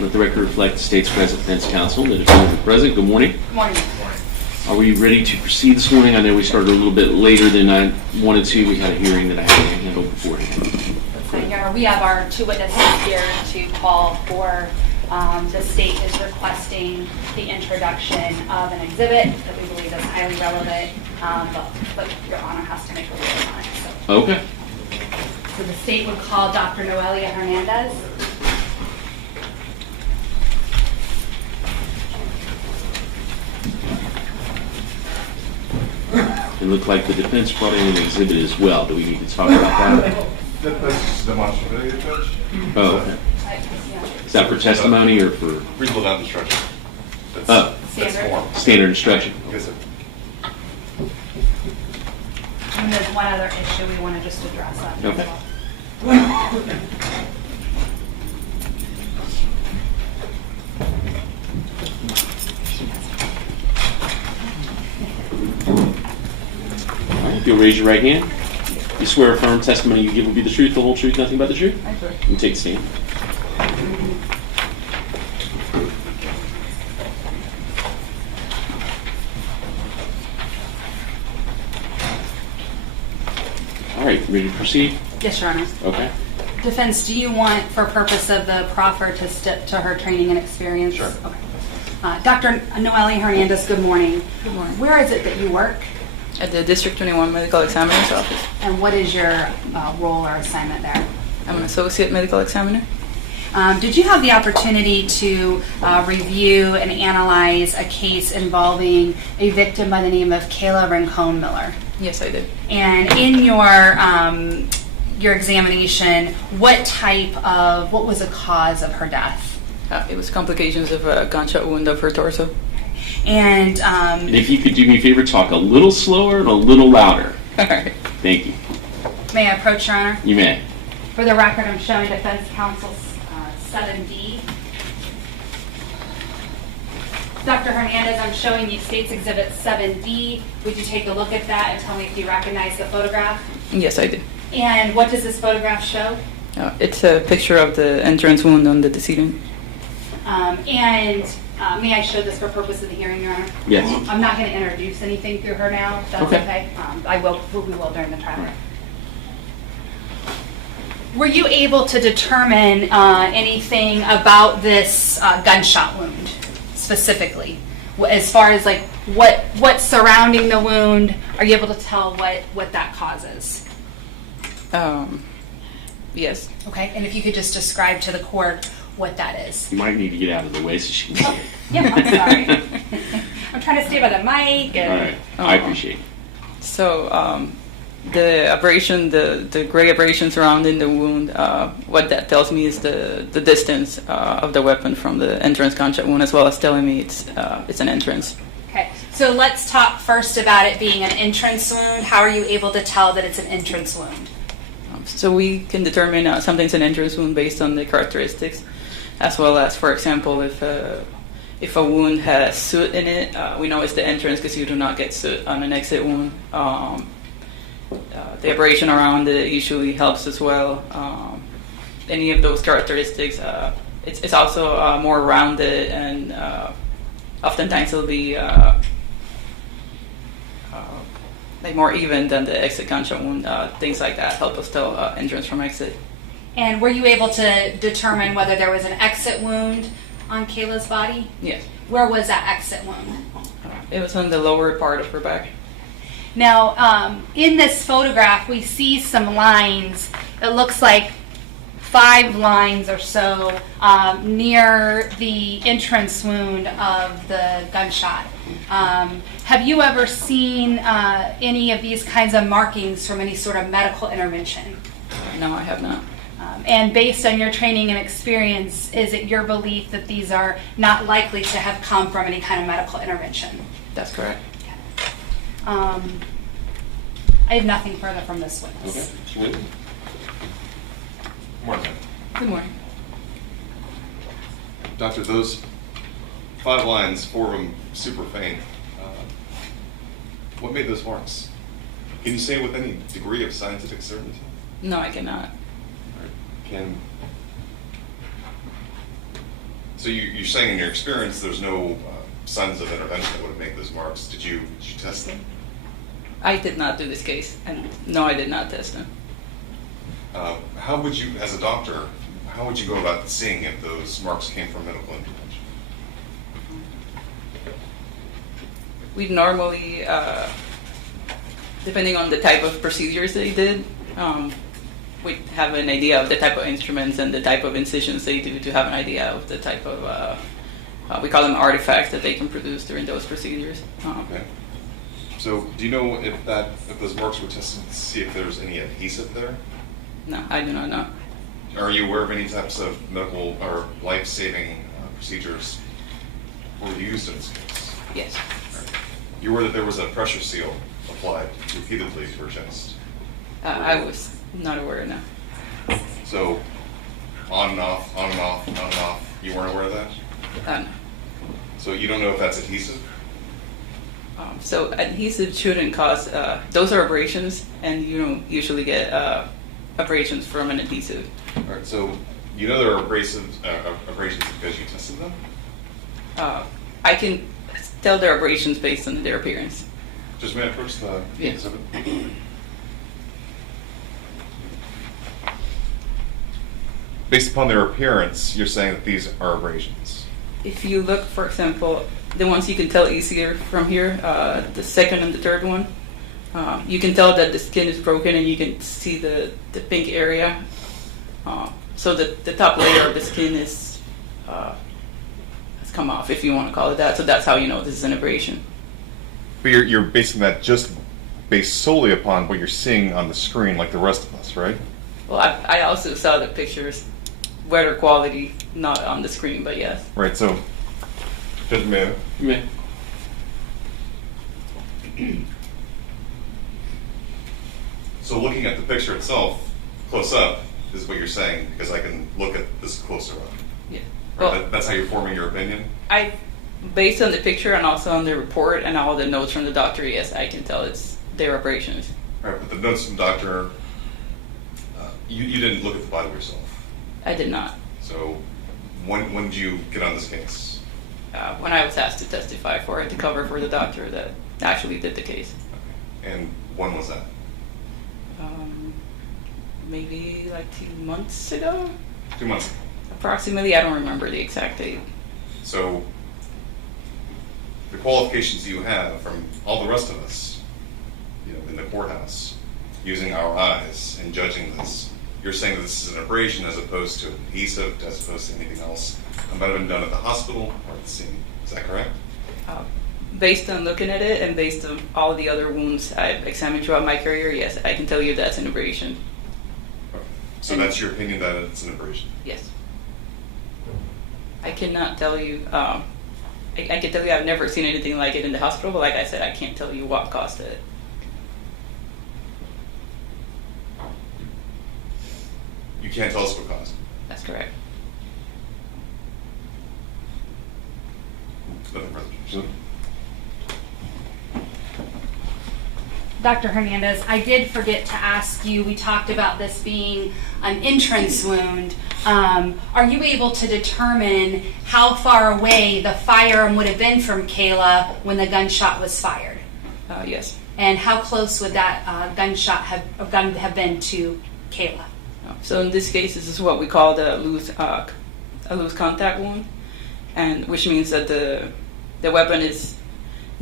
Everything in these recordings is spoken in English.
and let the record reflect the state's present defense counsel, the defendant is present. Good morning. Good morning. Are we ready to proceed this morning? I know we started a little bit later than I wanted to. We had a hearing that I had to handle beforehand. We have our two witnesses here to call for. The state is requesting the introduction of an exhibit that we believe is highly relevant, but Your Honor has to make a ruling on it. So. Okay. So the state would call Dr. Noelia Hernandez. It looked like the defense brought in an exhibit as well. Do we need to talk about that? That's demonstrative, Judge. Oh, okay. Is that for testimony or for? Reasonable doubt instruction. That's form. Standard instruction. Yes, sir. And there's one other issue we want to just address on. Okay. All right, if you'll raise your right hand. You swear affirm testimony you give will be the truth, the whole truth, nothing but the truth? I swear. You take a stand. All right, ready to proceed? Yes, Your Honor. Okay. Defense, do you want, for purpose of the proffer, to step to her training and experience? Sure. Okay. Dr. Noelia Hernandez, good morning. Good morning. Where is it that you work? At the District 21 Medical Examiner's Office. And what is your role or assignment there? I'm an Associate Medical Examiner. Did you have the opportunity to review and analyze a case involving a victim by the name of Kayla Rincon-Miller? Yes, I did. And in your examination, what was the cause of her death? It was complications of a gunshot wound of her torso. And if you could do me a favor, talk a little slower and a little louder. All right. Thank you. May I approach, Your Honor? You may. For the record, I'm showing defense counsel 7D. Dr. Hernandez, I'm showing you State's Exhibit 7D. Would you take a look at that and tell me if you recognize the photograph? Yes, I did. And what does this photograph show? It's a picture of the entrance wound on the decedent. May I show this for purpose of the hearing, Your Honor? Yes. I'm not going to introduce anything through her now. That's okay. We will during the trial. Were you able to determine anything about this gunshot wound specifically? As far as like what's surrounding the wound, are you able to tell what that causes? Yes. Okay, and if you could just describe to the court what that is. You might need to get out of the way so she can see it. Yeah, I'm sorry. I'm trying to stay by the mic. And, All right. I appreciate it. So the abrasion, the gray abrasion surrounding the wound, what that tells me is the distance of the weapon from the entrance gunshot wound, as well as telling me it's an entrance. Okay, so let's talk first about it being an entrance wound. How are you able to tell that it's an entrance wound? So we can determine something's an entrance wound based on the characteristics, as well as, for example, if a wound has soot in it, we know it's the entrance because you do not get soot on an exit wound. The abrasion around it usually helps as well. Any of those characteristics, it's also more rounded, and oftentimes it'll be like more even than the exit gunshot wound. Things like that help us tell entrance from exit. And were you able to determine whether there was an exit wound on Kayla's body? Yes. Where was that exit wound? It was on the lower part of her back. Now, in this photograph, we see some lines. It looks like 5 lines or so near the entrance wound of the gunshot. Have you ever seen any of these kinds of markings from any sort of medical intervention? No, I have not. And based on your training and experience, is it your belief that these are not likely to have come from any kind of medical intervention? That's correct. I have nothing further from this witness. Okay. Morning. Good morning. Doctor, those 5 lines, 4 of them super faint. What made those marks? Can you say with any degree of scientific certainty? No, I cannot. Can So you're saying in your experience there's no signs of intervention that would make those marks. Did you test them? I did not do this case, and no, I did not test them. How would you, as a doctor, how would you go about seeing if those marks came from medical intervention? We normally, depending on the type of procedures they did, we have an idea of the type of instruments and the type of incisions they do to have an idea of the type of, we call them artifacts that they can produce during those procedures. Okay. So do you know if those marks were tested to see if there's any adhesive there? No, I do not know. Are you aware of any types of medical or life-saving procedures were used in this case? Yes. You were that there was a pressure seal applied repeatedly to her chest. I was not aware, no. So on and off, on and off, on and off. You weren't aware of that? No. So you don't know if that's adhesive? So adhesive shouldn't cause, those are abrasions, and you don't usually get abrasions from an adhesive. All right. So you know there are abrasions because you tested them? I can tell they're abrasions based on their appearance. Just may I approach the Yes. exhibit? Based upon their appearance, you're saying that these are abrasions. If you look, for example, the ones you can tell easier from here, the second and the third one, you can tell that the skin is broken and you can see the pink area. So the top layer of the skin has come off, if you want to call it that. So that's how you know this is an abrasion. But you're basing that just based solely upon what you're seeing on the screen, like the rest of us, right? Well, I also saw the pictures, better quality, not on the screen, but yes. Right. So, Judge Mayo. You may. So looking at the picture itself, close up, is what you're saying, because I can look at this closer up. Yeah. Right? Well, That's how you're forming your opinion? based on the picture and also on the report and all the notes from the doctor, yes, I can tell it's their abrasions. Right, but the notes from the doctor, you didn't look at the body yourself. I did not. So when did you get on this case? When I was asked to testify for it to cover for the doctor that actually did the case. And when was that? Maybe like 2 months ago? 2 months. Approximately, I don't remember the exact date. So the qualifications you have from all the rest of us, in the courthouse, using our eyes and judging this, you're saying that this is an abrasion as opposed to an adhesive, as opposed to anything else that might have been done at the hospital or at the scene. Is that correct? Based on looking at it and based on all the other wounds I've examined throughout my career, yes, I can tell you that's an abrasion. Okay. So that's your opinion that it's an abrasion? Yes. I cannot tell you, I can tell you I've never seen anything like it in the hospital, but like I said, I can't tell you what caused it. You can't tell us what caused it? That's correct. Nothing further. Dr. Hernandez, I did forget to ask you, we talked about this being an entrance wound. Are you able to determine how far away the firearm would have been from Kayla when the gunshot was fired? Yes. And how close would that gun have been to Kayla? So in this case, this is what we call the loose contact wound, and which means that the weapon is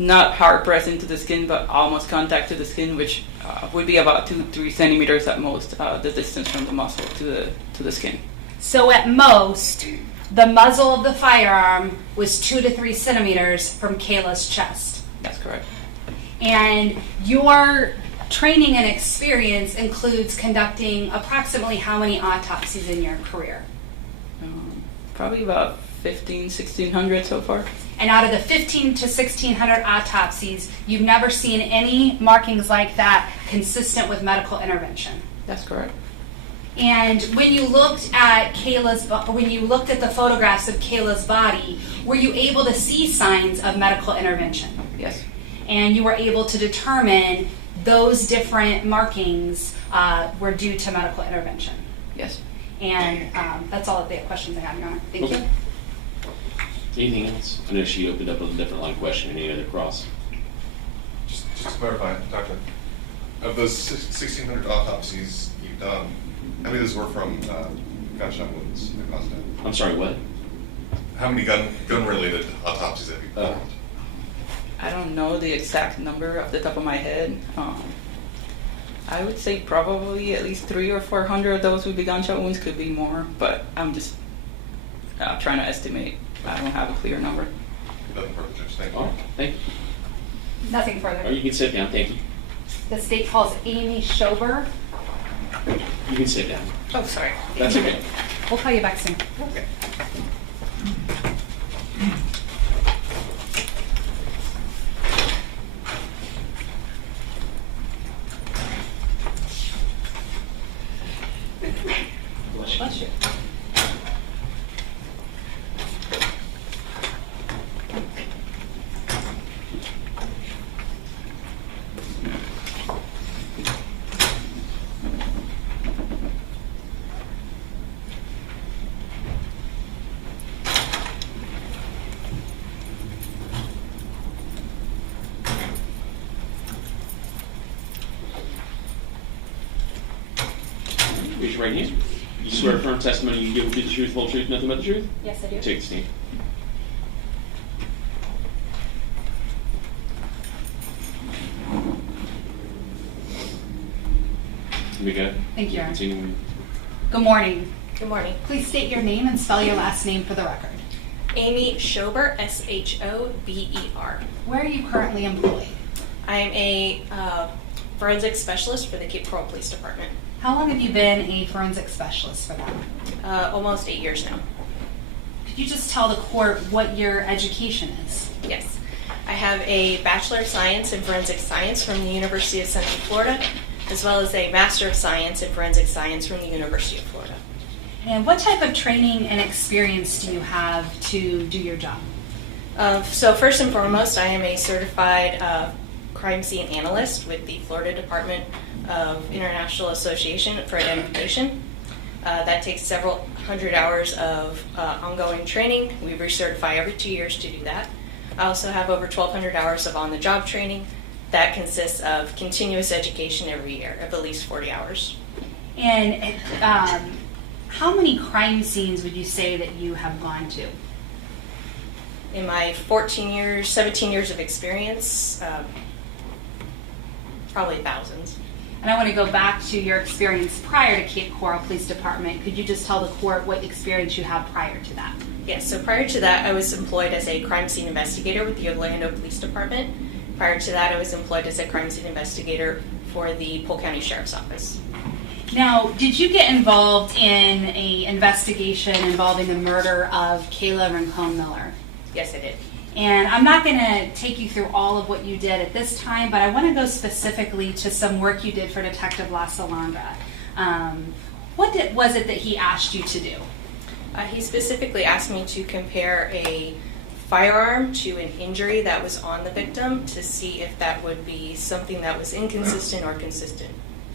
not hard pressed into the skin, but almost contact to the skin, which would be about 2-3 centimeters at most, the distance from the muscle to the skin. So at most, the muzzle of the firearm was 2 to 3 centimeters from Kayla's chest. That's correct. And your training and experience includes conducting approximately how many autopsies in your career? Probably about 1,600 so far. And out of the 1,500 to 1,600 autopsies, you've never seen any markings like that consistent with medical intervention. That's correct. And when you looked at the photographs of Kayla's body, were you able to see signs of medical intervention? Yes. And you were able to determine those different markings were due to medical intervention. Yes. And that's all of the questions I have, Your Honor. Thank you. Anything else? I know she opened up with a different line of questioning. Any other cross? Just to clarify, Doctor, of those 1,600 autopsies you've done, how many of those were from gunshot wounds that caused death? I'm sorry, what? How many gun-related autopsies have you done? I don't know the exact number off the top of my head. I would say probably at least 300 or 400 of those would be gunshot wounds. Could be more, but I'm just trying to estimate. I don't have a clear number. Nothing further, Judge. Thank you. All right, thank you. Nothing Or further. you can sit down. Thank you. The state calls Amy Schober. You can sit down. Oh, sorry. That's okay. We'll call you back soon. Okay. Bless you. Raise your right hand. You swear a firm testimony you give will be the truth, whole truth, nothing but the truth? Yes, I do. Take the stand. Here we go. Thank you, Aaron. Continuing. Good morning. Good morning. Please state your name and spell your last name for the record. Amy Schober, Shober. Where are you currently employed? I am a forensic specialist for the Cape Coral Police Department. How long have you been a forensic specialist for them? Almost 8 years now. Could you just tell the court what your education is? Yes. I have a Bachelor of Science in Forensic Science from the University of Central Florida, as well as a Master of Science in Forensic Science from the University of Florida. And what type of training and experience do you have to do your job? So first and foremost, I am a certified crime scene analyst with the Florida Department of International Association for Identification. That takes several hundred hours of ongoing training. We recertify every 2 years to do that. I also have over 1,200 hours of on-the-job training. That consists of continuous education every year of at least 40 hours. And how many crime scenes would you say that you have gone to? In my 17 years of experience, probably thousands. And I want to go back to your experience prior to Cape Coral Police Department. Could you just tell the court what experience you have prior to that? Yes, so prior to that, I was employed as a crime scene investigator with the Orlando Police Department. Prior to that, I was employed as a crime scene investigator for the Polk County Sheriff's Office. Now, did you get involved in an investigation involving the murder of Kayla Rincon-Miller? Yes, I did. And I'm not going to take you through all of what you did at this time, but I want to go specifically to some work you did for Detective La Salonga. What was it that he asked you to do? He specifically asked me to compare a firearm to an injury that was on the victim to see if that would be something that was inconsistent or consistent.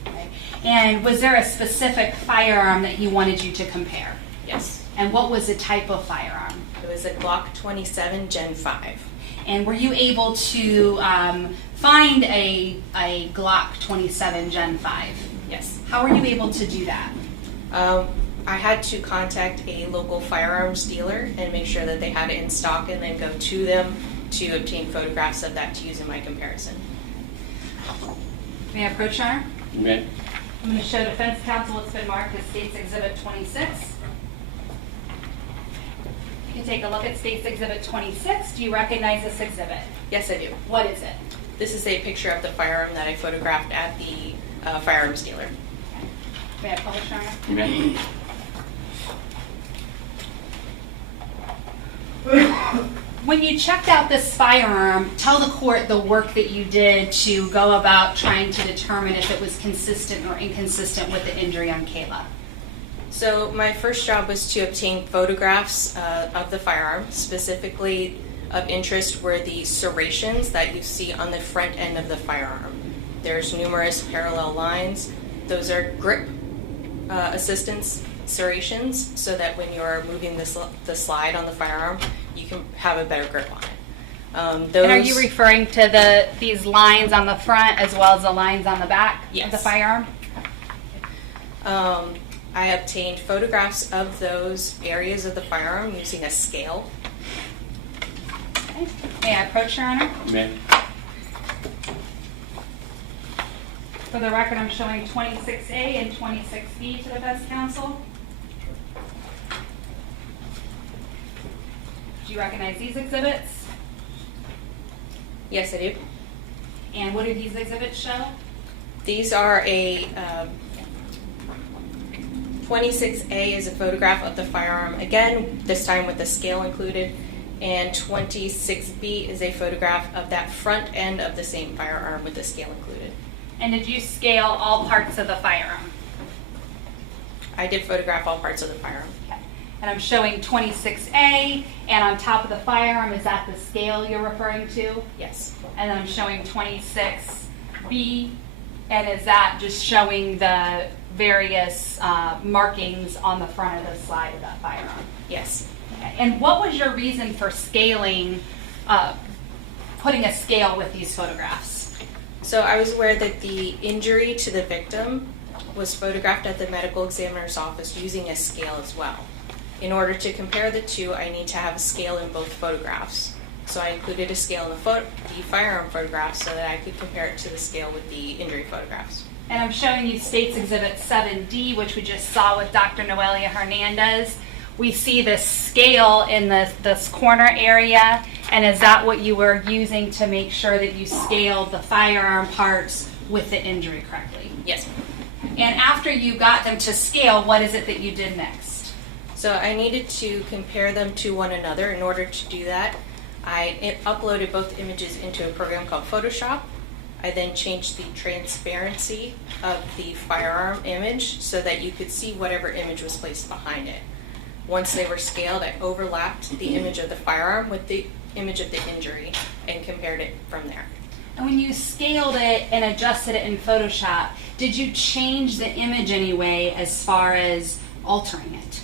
Okay. And was there a specific firearm that he wanted you to compare? Yes. And what was the type of firearm? It was a Glock 27 Gen 5. And were you able to find a Glock 27 Gen 5? Yes. How were you able to do that? I had to contact a local firearms dealer and make sure that they had it in stock and then go to them to obtain photographs of that to use in my comparison. May I approach, Your Honor? Okay. I'm going to show defense counsel what's been marked as State's Exhibit 26. You can take a look at State's Exhibit 26. Do you recognize this exhibit? Yes, I do. What is it? This is a picture of the firearm that I photographed at the firearms dealer. May I publish, Your Honor? Okay. When you checked out this firearm, tell the court the work that you did to go about trying to determine if it was consistent or inconsistent with the injury on Kayla. So my first job was to obtain photographs of the firearm. Specifically of interest were the serrations that you see on the front end of the firearm. There's numerous parallel lines. Those are grip assistance serrations so that when you're moving the slide on the firearm, you can have a better grip on it. And are you referring to these lines on the front as well as the lines on the back of the Yes. firearm? I obtained photographs of those areas of the firearm using a scale. Okay. May I approach, Your Honor? Ma'am? For the record, I'm showing 26A and 26B to the best counsel. Do you recognize these exhibits? Yes, I do. And what do these exhibits show? These are a 26A is a photograph of the firearm, again, this time with the scale included, and 26B is a photograph of that front end of the same firearm with the scale included. And did you scale all parts of the firearm? I did photograph all parts of the firearm. Okay. And I'm showing 26A, and on top of the firearm, is that the scale you're referring to? Yes. And then I'm showing 26B, and is that just showing the various markings on the front of the slide of that firearm? Yes. Okay. And what was your reason for scaling, putting a scale with these photographs? So I was aware that the injury to the victim was photographed at the medical examiner's office using a scale as well. In order to compare the two, I need to have a scale in both photographs. So I included a scale in the firearm photographs so that I could compare it to the scale with the injury photographs. And I'm showing you State's Exhibit 7D, which we just saw with Dr. Noelia Hernandez. We see this scale in this corner area, and is that what you were using to make sure that you scaled the firearm parts with the injury correctly? Yes. And after you got them to scale, what is it that you did next? So I needed to compare them to one another. In order to do that, I uploaded both images into a program called Photoshop. I then changed the transparency of the firearm image so that you could see whatever image was placed behind it. Once they were scaled, I overlapped the image of the firearm with the image of the injury and compared it from there. And when you scaled it and adjusted it in Photoshop, did you change the image anyway as far as altering it?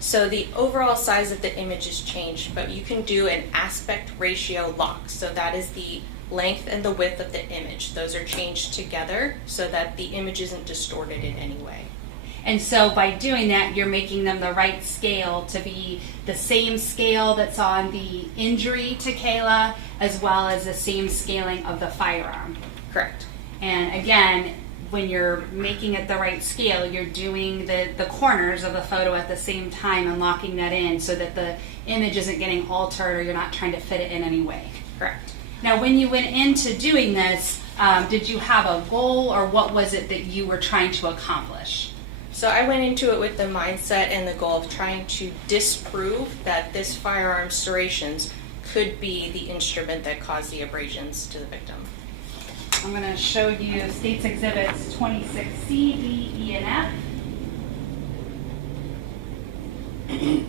So the overall size of the image is changed, but you can do an aspect ratio lock. So that is the length and the width of the image. Those are changed together so that the image isn't distorted in any way. And so by doing that, you're making them the right scale to be the same scale that's on the injury to Kayla, as well as the same scaling of the firearm. Correct. And again, when you're making it the right scale, you're doing the corners of the photo at the same time and locking that in so that the image isn't getting altered or you're not trying to fit it in any way. Correct. Now, when you went into doing this, did you have a goal, or what was it that you were trying to accomplish? So I went into it with the mindset and the goal of trying to disprove that this firearm serrations could be the instrument that caused the abrasions to the victim. I'm going to show you State's Exhibits 26C, D, E, and F. I'm going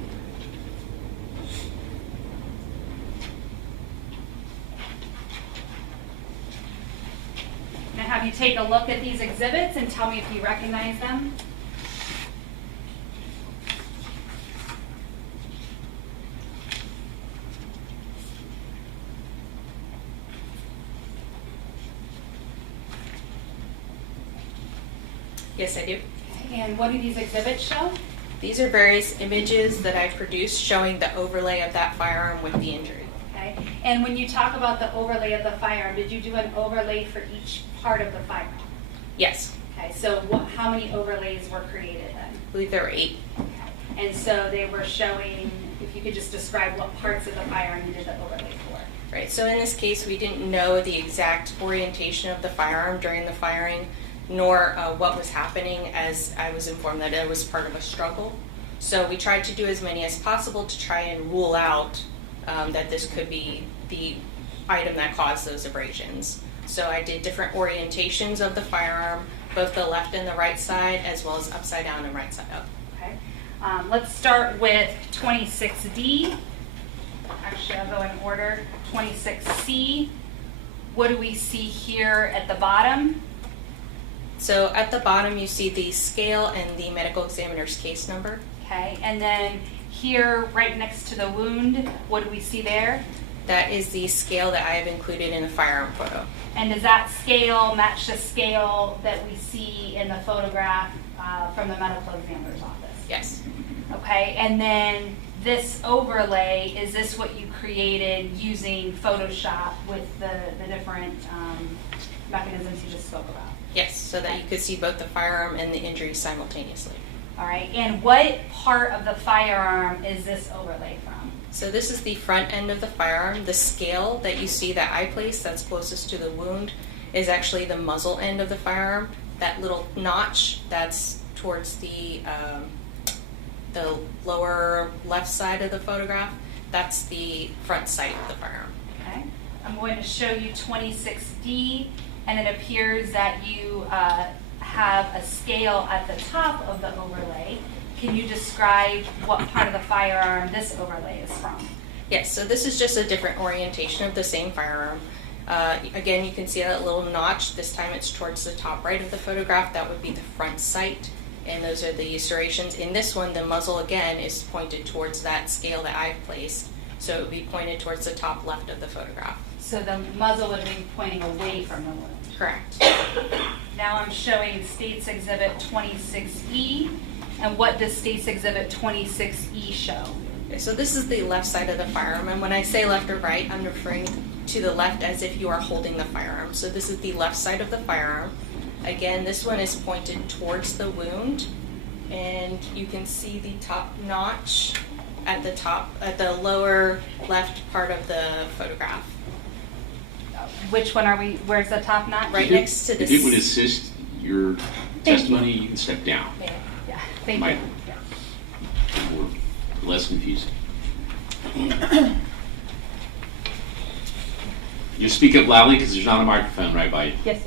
to have you take a look at these exhibits and tell me if you recognize them. Yes, I do. And what do these exhibits show? These are various images that I produced showing the overlay of that firearm with the injury. Okay. And when you talk about the overlay of the firearm, did you do an overlay for each part of the firearm? Yes. Okay. So how many overlays were created then? I believe there were 8. Okay. And so they were showing, if you could just describe what parts of the firearm you did the overlay for. Right. So in this case, we didn't know the exact orientation of the firearm during the firing, nor what was happening, as I was informed that it was part of a struggle. So we tried to do as many as possible to try and rule out that this could be the item that caused those abrasions. So I did different orientations of the firearm, both the left and the right side, as well as upside down and right side up. Okay. Let's start with 26D. Actually, I'll go in order. 26C. What do we see here at the bottom? So at the bottom, you see the scale and the medical examiner's case number. Okay, and then here, right next to the wound, what do we see there? That is the scale that I have included in the firearm photo. And does that scale match the scale that we see in the photograph from the medical examiner's office? Yes. Okay, and then this overlay, is this what you created using Photoshop with the different mechanisms you just spoke about? Yes, so that you could see both the firearm and the injury simultaneously. All right, and what part of the firearm is this overlay from? So this is the front end of the firearm. The scale that you see that I placed that's closest to the wound is actually the muzzle end of the firearm. That little notch that's towards the lower left side of the photograph, that's the front sight of the firearm. Okay, I'm going to show you 26D, and it appears that you have a scale at the top of the overlay. Can you describe what part of the firearm this overlay is from? Yes, so this is just a different orientation of the same firearm. Again, you can see that little notch. This time it's towards the top right of the photograph. That would be the front sight, and those are the serrations. In this one, the muzzle, again, is pointed towards that scale that I've placed, so it would be pointed towards the top left of the photograph. So the muzzle would be pointing away from the wound. Correct. Now I'm showing State's Exhibit 26E, and what does State's Exhibit 26E show? Okay, so this is the left side of the firearm, and when I say left or right, I'm referring to the left as if you are holding the firearm. So this is the left side of the firearm. Again, this one is pointed towards the wound, and you can see the top notch at the top, at the lower left part of the photograph. Which one are we, where's the top notch? Right next to If it would this. assist your testimony, you can step down. Yeah, thank Might- you. Or less confusing. You speak up loudly because there's not a microphone right by you. Yes.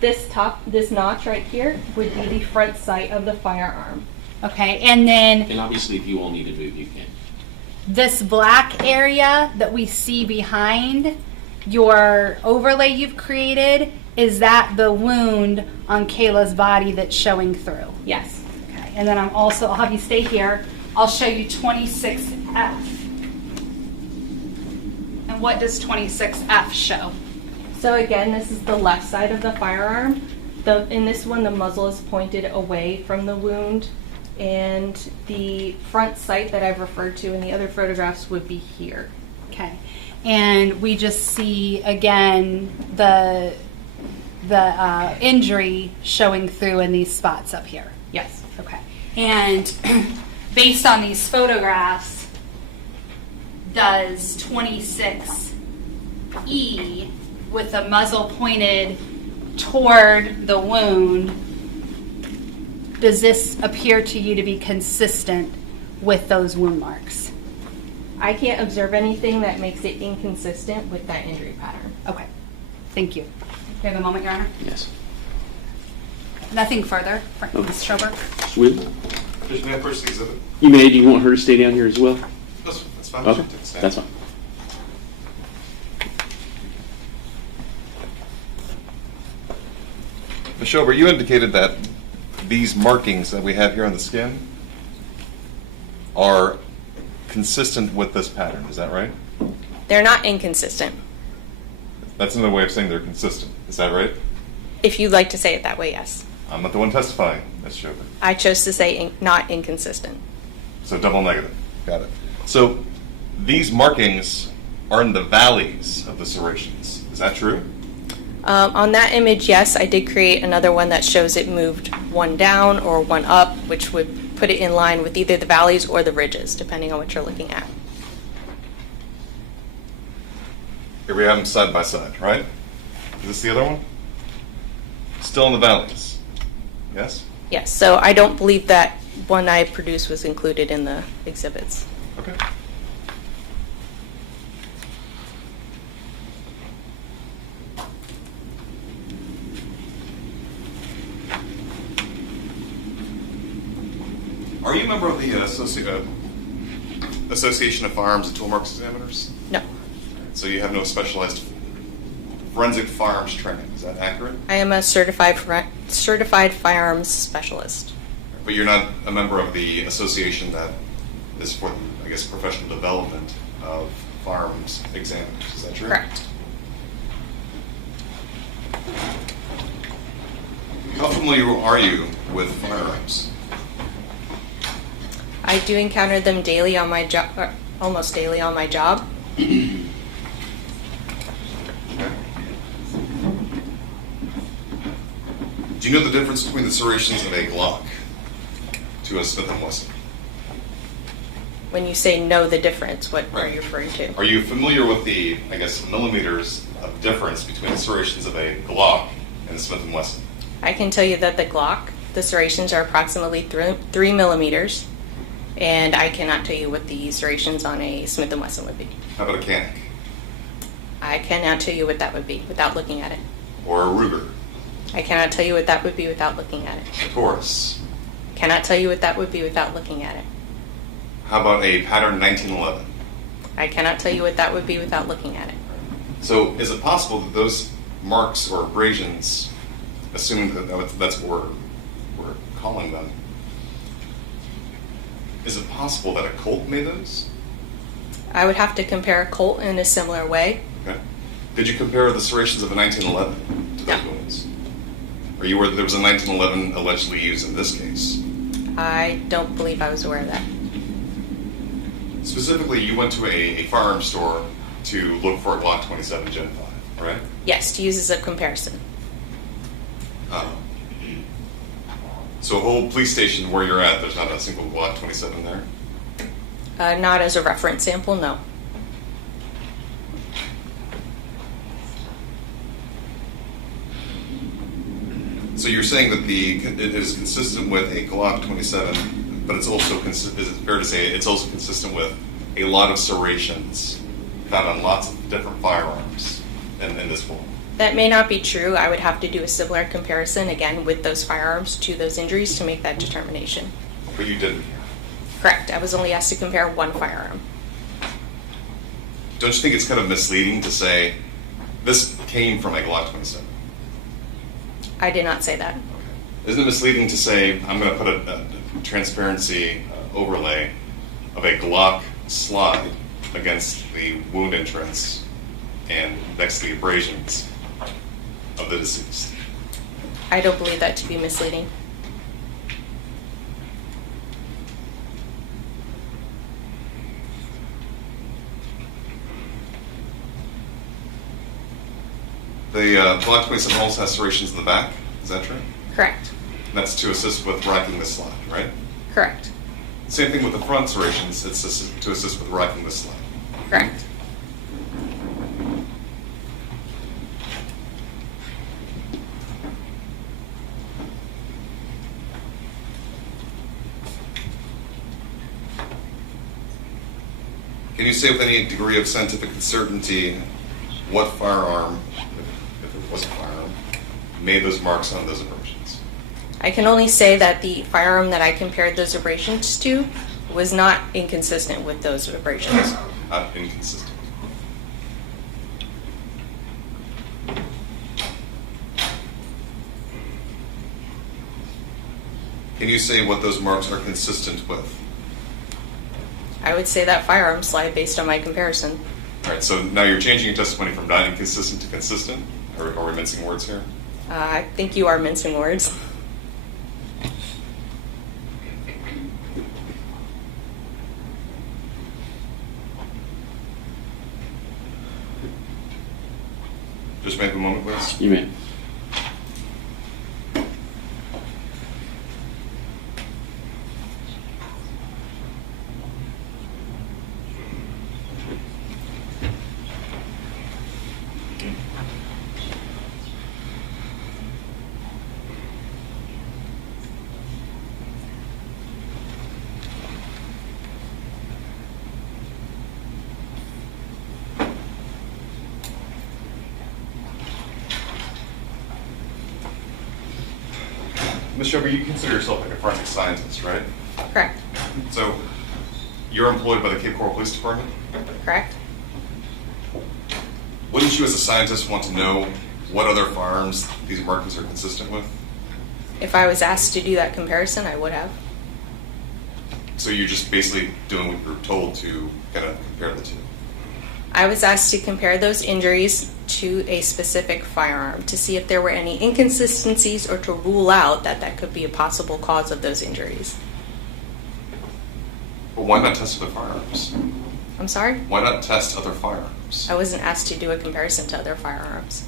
This notch right here would be the front sight of the firearm. Okay, and then And obviously, if you all need to move, you can. this black area that we see behind your overlay you've created, is that the wound on Kayla's body that's showing through? Yes. Okay, and then I'll have you stay here. I'll show you 26F. And what does 26F show? So again, this is the left side of the firearm. In this one, the muzzle is pointed away from the wound, and the front sight that I've referred to in the other photographs would be here. Okay, and we just see again the injury showing through in these spots up here. Yes. Okay, and based on these photographs, does 26E with the muzzle pointed toward the wound, does this appear to you to be consistent with those wound marks? I can't observe anything that makes it inconsistent with that injury pattern. Okay, thank you. You have a moment, Your Honor? Yes. Nothing further, Ms. Strober? Sweet. Just may I first exhibit? You may. Do you want her to stay down here as well? That's fine. Okay, Take a stand. that's fine. Ms. Schober, you indicated that these markings that we have here on the skin are consistent with this pattern. Is that right? They're not inconsistent, That's another way of saying they're consistent. Is that right? if you'd like to say it that way, yes. I'm not the one testifying, Ms. Schober. I chose to say not inconsistent. So double negative. Got it. So these markings are in the valleys of the serrations. Is that true? On that image, yes, I did create another one that shows it moved one down or one up, which would put it in line with either the valleys or the ridges, depending on what you're looking at. Here we have them side by side, right? Is this the other one? Still in the valleys. Yes? Yes, so I don't believe that one I produced was included in the exhibits. Okay. Are you a member of the Association of Firearms and Tool Marks Examiners? No. So you have no specialized forensic firearms training. Is that accurate? I am a certified firearms specialist. But you're not a member of the association that is for, I guess, professional development of firearms examiners. Is that true? Correct. How familiar are you with firearms? I do encounter them daily on my job, almost daily on my job. Okay. Do you know the difference between the serrations of a Glock to a Smith & Wesson? When you say know the difference, what are Right. you referring to? Are you familiar with the, I guess, millimeters of difference between the serrations of a Glock and the Smith & Wesson? I can tell you that the Glock, the serrations are approximately 3 millimeters, and I cannot tell you what the serrations on a Smith & Wesson would be. How about a Canik I cannot tell you what that would be without looking at it. or a Ruger, I cannot tell you what that would be without looking at it. a Taurus? Cannot tell you what that would be without looking at it. How about a pattern 1911? I cannot tell you what that would be without looking at it. So is it possible that those marks or abrasions, assuming that that's what we're calling them, is it possible that a Colt made those? I would have to compare a Colt in a similar way. Okay. Did you compare the serrations of a 1911 to those No. wounds? Are you aware that there was a 1911 allegedly used in this case? I don't believe I was aware of that. Specifically, you went to a firearms store to look for a Glock 27 Gen 5, right? Yes, to use as a comparison. So a whole police station where you're at, there's not a single Glock 27 there? Not as a reference sample, no. So you're saying that it is consistent with a Glock 27, but it's also is it fair to say it's also consistent with a lot of serrations found on lots of different firearms in this world? That may not be true. I would have to do a similar comparison, again, with those firearms to those injuries to make that determination. But you didn't. Correct. I was only asked to compare one firearm. Don't you think it's kind of misleading to say this came from a Glock 27? I did not say that. Isn't it misleading to say I'm going to put a transparency overlay of a Glock slide against the wound entrance and next to the abrasions of the deceased? I don't believe that to be misleading. The Glock 27 also has serrations in the back. Is that true? Correct. And that's to assist with racking the slide, right? Correct. Same thing with the front serrations. It's to assist with racking the slide. Correct. Can you say with any degree of scientific certainty what firearm, if it was a firearm, made those marks on those abrasions? I can only say that the firearm that I compared those abrasions to was not inconsistent with those abrasions. Inconsistent. Can you say what those marks are consistent with? I would say that firearm slide based on my comparison. All right, so now you're changing your testimony from not inconsistent to consistent? Or are we mincing words here? I think you are mincing words. Just make a moment, please. You may. Ms. Shelby, you consider yourself like a forensic scientist, right? Correct. So you're employed by the Cape Coral Police Department? Correct. Wouldn't you as a scientist want to know what other firearms these markings are consistent with? If I was asked to do that comparison, I would have. So you're just basically doing what you're told to kind of compare the two. I was asked to compare those injuries to a specific firearm to see if there were any inconsistencies or to rule out that that could be a possible cause of those injuries. But why not test other firearms? I'm sorry? Why not test other firearms? I wasn't asked to do a comparison to other firearms.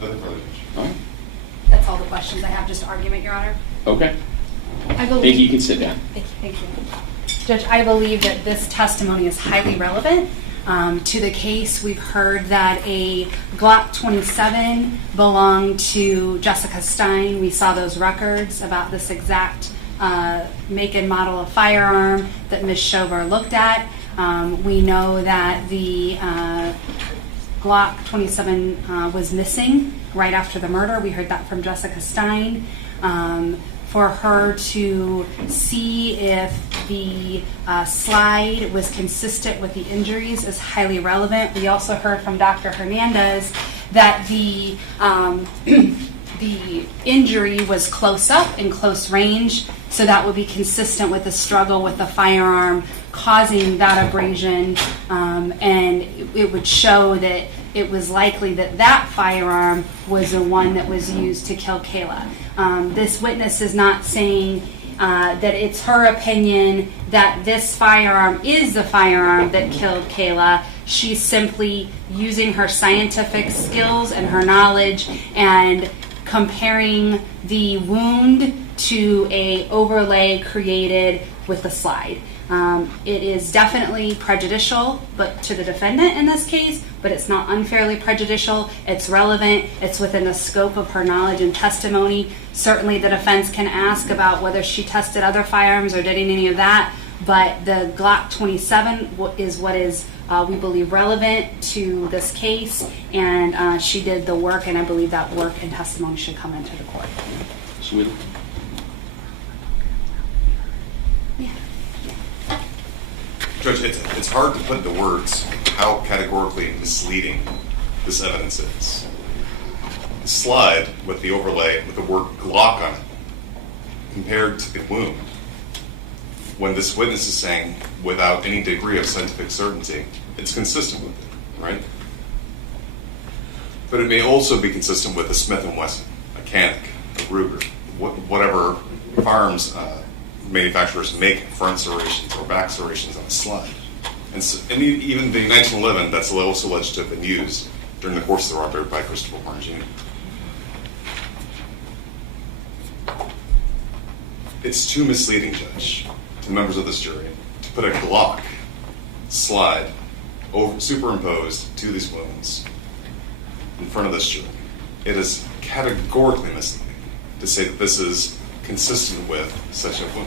Nothing further, Judge. All right. That's all the questions I have, just argument, Your Honor. Okay. I Thank you. believe, You can sit down. thank you. Judge, I believe that this testimony is highly relevant to the case. We've heard that a Glock 27 belonged to Jessica Stein. We saw those records about this exact make and model of firearm that Ms. Shover looked at. We know that the Glock 27 was missing right after the murder. We heard that from Jessica Stein. For her to see if the slide was consistent with the injuries is highly relevant. We also heard from Dr. Hernandez that the the injury was close up in close range, so that would be consistent with the struggle with the firearm causing that abrasion, and it would show that it was likely that that firearm was the one that was used to kill Kayla. This witness is not saying that it's her opinion that this firearm is the firearm that killed Kayla. She's simply using her scientific skills and her knowledge and comparing the wound to a overlay created with the slide. It is definitely prejudicial, but to the defendant in this case, but it's not unfairly prejudicial. It's relevant. It's within the scope of her knowledge and testimony. Certainly the defense can ask about whether she tested other firearms or did any of that, but the Glock 27 is what is, we believe, relevant to this case, and she did the work, and I believe that work and testimony should come into the court. Sweet. Judge, it's hard to put into words how categorically misleading this evidence is. The slide with the overlay with the word Glock on it compared to the wound, when this witness is saying without any degree of scientific certainty, it's consistent with it, right? But it may also be consistent with a Smith & Wesson, a Canik, a Ruger, whatever firearms manufacturers make front serrations or back serrations on a slide. And, and even the 1911, that's also alleged to have been used during the course of the robbery by Christopher Horne Jr. It's too misleading, Judge, to members of this jury to put a Glock slide superimposed to these wounds in front of this jury. It is categorically misleading to say that this is consistent with such a wound,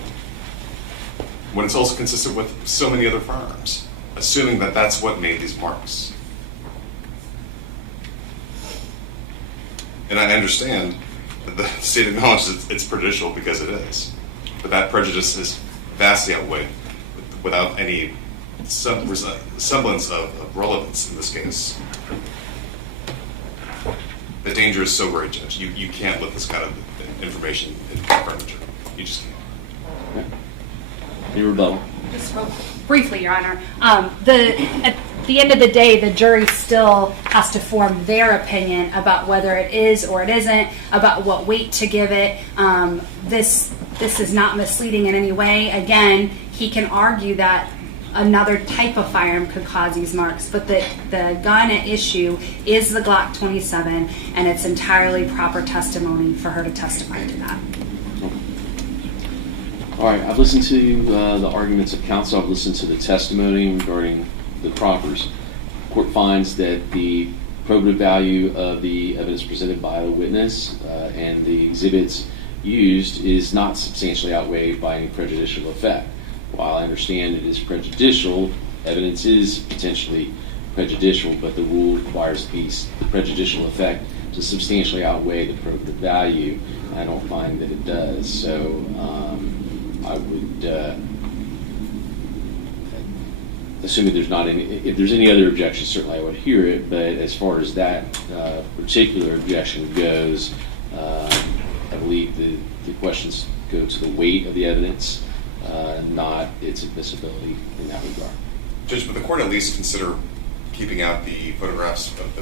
when it's also consistent with so many other firearms, assuming that that's what made these marks. And I understand that the state acknowledges it's prejudicial because it is, but that prejudice is vastly outweighed without any semblance of relevance in this case. The danger is so great, Judge. You can't let this kind of information in front of the jury. You just can't. Any rebuttal? Just real briefly, Your Honor. At the end of the day, the jury still has to form their opinion about whether it is or it isn't, about what weight to give it. This is not misleading in any way. Again, he can argue that another type of firearm could cause these marks, but the gun at issue is the Glock 27, and it's entirely proper testimony for her to testify to that. All right, I've listened to the arguments of counsel. I've listened to the testimony regarding the proffers. The court finds that the probative value of the evidence presented by the witness and the exhibits used is not substantially outweighed by any prejudicial effect. While I understand it is prejudicial, evidence is potentially prejudicial, but the rule requires the prejudicial effect to substantially outweigh the probative value. I don't find that it does. So I would, assuming there's not any, if there's any other objections, certainly I would hear it. But as far as that particular objection goes, I believe the questions go to the weight of the evidence, not its admissibility in that regard. Judge, would the court at least consider keeping out the photographs of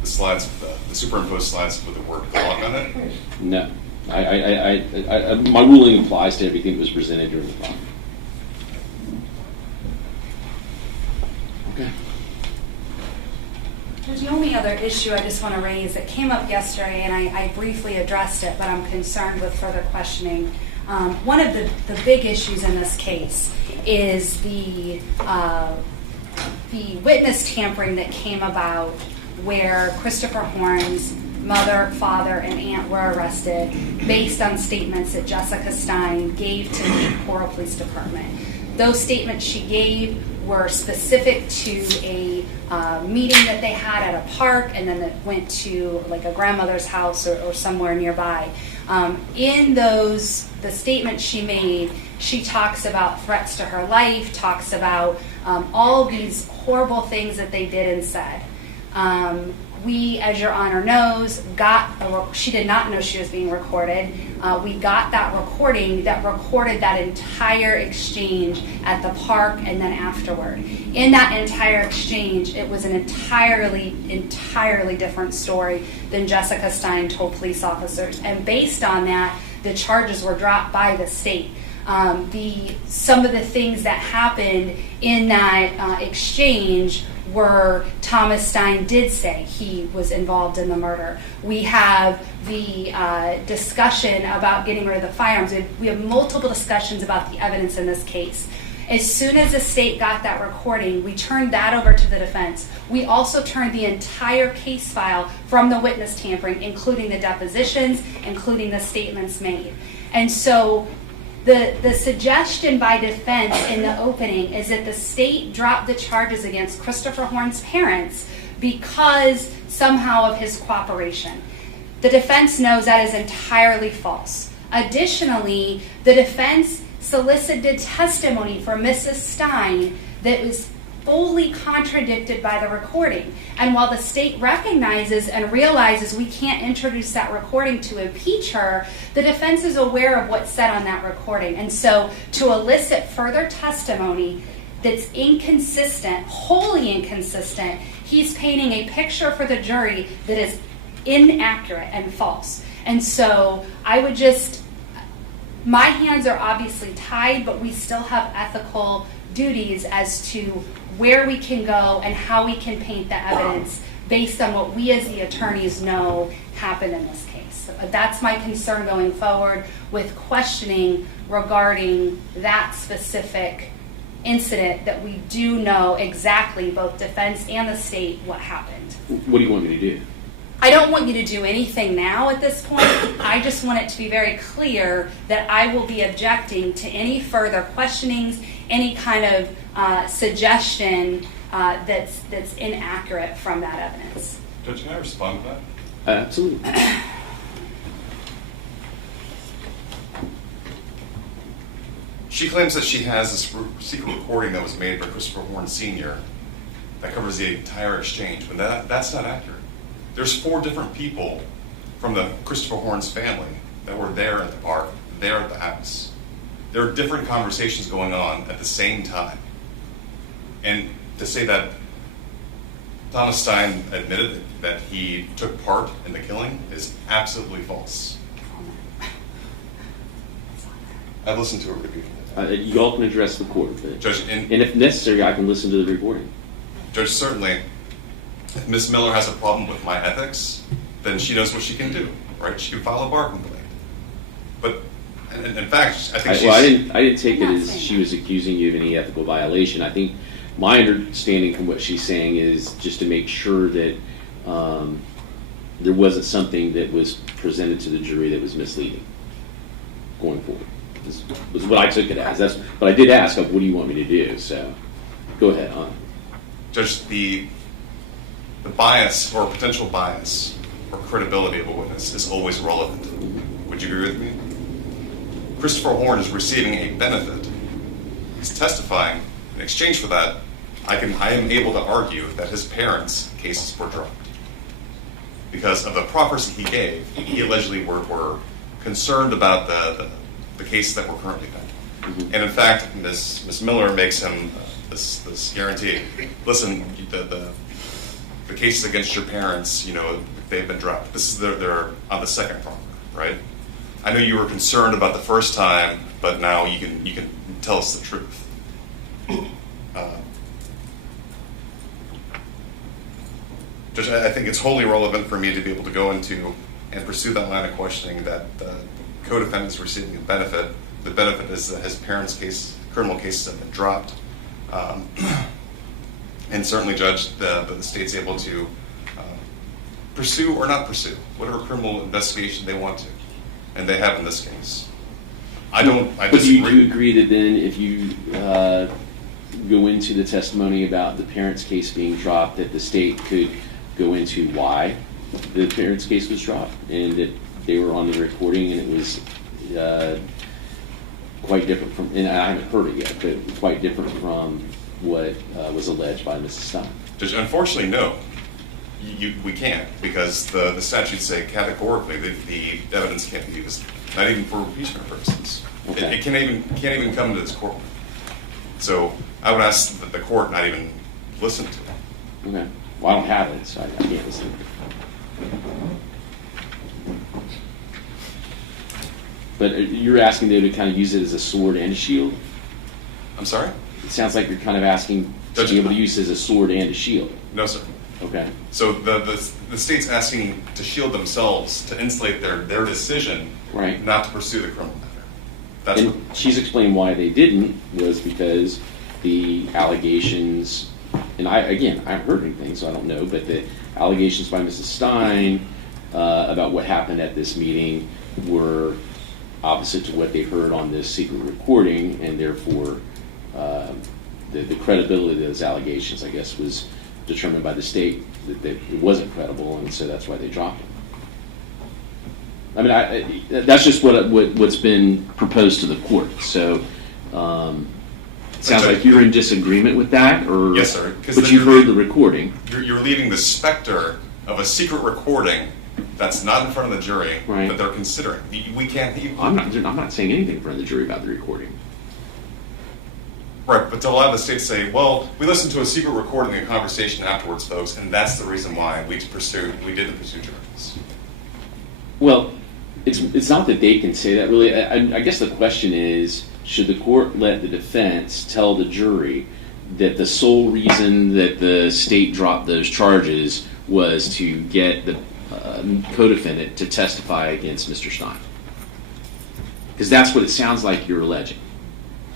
the slides, the superimposed slides with the word Glock on it? No. My ruling applies to everything that was presented during the trial. Okay. The only other issue I just want to raise that came up yesterday, and I briefly addressed it, but I'm concerned with further questioning. One of the big issues in this case is the witness tampering that came about where Christopher Horne's mother, father, and aunt were arrested based on statements that Jessica Stein gave to the Coral Police Department. Those statements she gave were specific to a meeting that they had at a park, and then that went to like a grandmother's house or somewhere nearby. In the statements she made, she talks about threats to her life, talks about all these horrible things that they did and said. We, as Your Honor knows, she did not know she was being recorded. We got that recording that recorded that entire exchange at the park and then afterward. In that entire exchange, it was an entirely different story than Jessica Stein told police officers. And based on that, the charges were dropped by the state. Some of the things that happened in that exchange were Thomas Stein did say he was involved in the murder. We have the discussion about getting rid of the firearms. We have multiple discussions about the evidence in this case. As soon as the state got that recording, we turned that over to the defense. We also turned the entire case file from the witness tampering, including the depositions, including the statements made. And so the suggestion by defense in the opening is that the state dropped the charges against Christopher Horne's parents because somehow of his cooperation. The defense knows that is entirely false. Additionally, the defense solicited testimony from Mrs. Stein that was fully contradicted by the recording. And while the state recognizes and realizes we can't introduce that recording to impeach her, the defense is aware of what's said on that recording. And so to elicit further testimony that's inconsistent, wholly inconsistent, he's painting a picture for the jury that is inaccurate and false. And so I would my hands are obviously tied, but we still have ethical duties as to where we can go and how we can paint the evidence based on what we as the attorneys know happened in this case. So that's my concern going forward with questioning regarding that specific incident, that we do know exactly, both defense and the state, what happened. What do you want me to do? I don't want you to do anything now at this point. I just want it to be very clear that I will be objecting to any further questionings, any kind of suggestion that's inaccurate from that evidence. Judge, can I respond to that? Absolutely. She claims that she has this secret recording that was made by Christopher Horne Sr. that covers the entire exchange, but that's not accurate. There's 4 different people from the Christopher Horne's family that were there at the park, there at the house. There are different conversations going on at the same time. And to say that Thomas Stein admitted that he took part in the killing is absolutely false. I've listened to it repeatedly. You all can address the court, but Judge, and if necessary, I can listen to the recording. Judge, certainly, if Ms. Miller has a problem with my ethics, then she knows what she can do, right? She can file a bar complaint. But in fact, I think she's... Well, I didn't take it as she was accusing you of any ethical violation. I think my understanding from what she's saying is just to make sure that there wasn't something that was presented to the jury that was misleading going forward. This was what I took it as. But I did ask, what do you want me to do? So go ahead, Judge, the bias or potential bias or credibility of a witness is always relevant. Would you agree with me? Christopher Horne is receiving a benefit. He's testifying. In exchange for that, I am able to argue that his parents' cases were dropped. Because of the proffers he gave, he allegedly were concerned about the cases that were currently pending. And in fact, Ms. Miller makes him this guarantee. Listen, the cases against your parents, they've been dropped. They're on the second prong, right? I know you were concerned about the first time, but now you can tell us the truth. Judge, I think it's wholly relevant for me to be able to go into and pursue that line of questioning that the co-defendant is receiving a benefit. The benefit is that his parents' criminal cases have been dropped. And certainly, Judge, the state's able to pursue or not pursue whatever criminal investigation they want to. And they have in this case. I But do you agree that then if you go into the testimony about the parents' case being dropped, that the state could go into why the parents' case was dropped, and that they were on the recording and it was quite different from, and I haven't heard it yet, but quite different from what was alleged by Mrs. Stein? Judge, unfortunately, no. We can't, because the statutes say categorically that the evidence can't be used, not even for impeachment purposes. Okay. It can't even come to this courtroom. So I would ask that the court not even listen to it. Okay. Well, I don't have it, so I can't listen to it. But you're asking them to kind of use it as a sword and a shield? I'm sorry? It sounds like you're kind of asking to be able to use it as a sword and a shield. No, sir. Okay. So the state's asking to shield themselves, to insulate their decision Right. not to pursue the criminal matter. That's And what, she's explained why they didn't was because the allegations, and I haven't heard anything, so I don't know, but the allegations by Mrs. Stein about what happened at this meeting were opposite to what they heard on this secret recording, and therefore the credibility of those allegations, I guess, was determined by the state that it wasn't credible, and so that's why they dropped it. I mean, that's just what's been proposed to the court. So, it sounds like you're in disagreement with that, or Yes, sir. But you heard the recording, you're leaving the specter of a secret recording that's not in front of the jury Right. that they're considering. We can't. I'm not saying anything in front of the jury about the recording. Right, but to allow the state to say, well, we listened to a secret recording and a conversation afterwards, folks, and that's the reason why we didn't pursue juries. Well, it's not that they can say that, really. I guess the question is, should the court let the defense tell the jury that the sole reason that the state dropped those charges was to get the co-defendant to testify against Mr. Stein? Because that's what it sounds like you're alleging.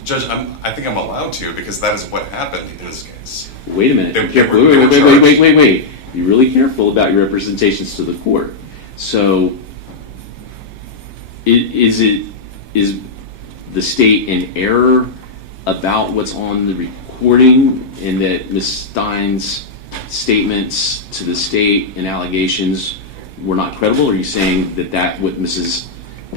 Judge, I think I'm allowed to, because that is what happened in this case. Wait a minute. They- Be careful. they were charged. Wait. You're really careful about your representations to the court. So, is the state in error about what's on the recording, and that Ms. Stein's statements to the state and allegations were not credible? Are you saying that what Mrs.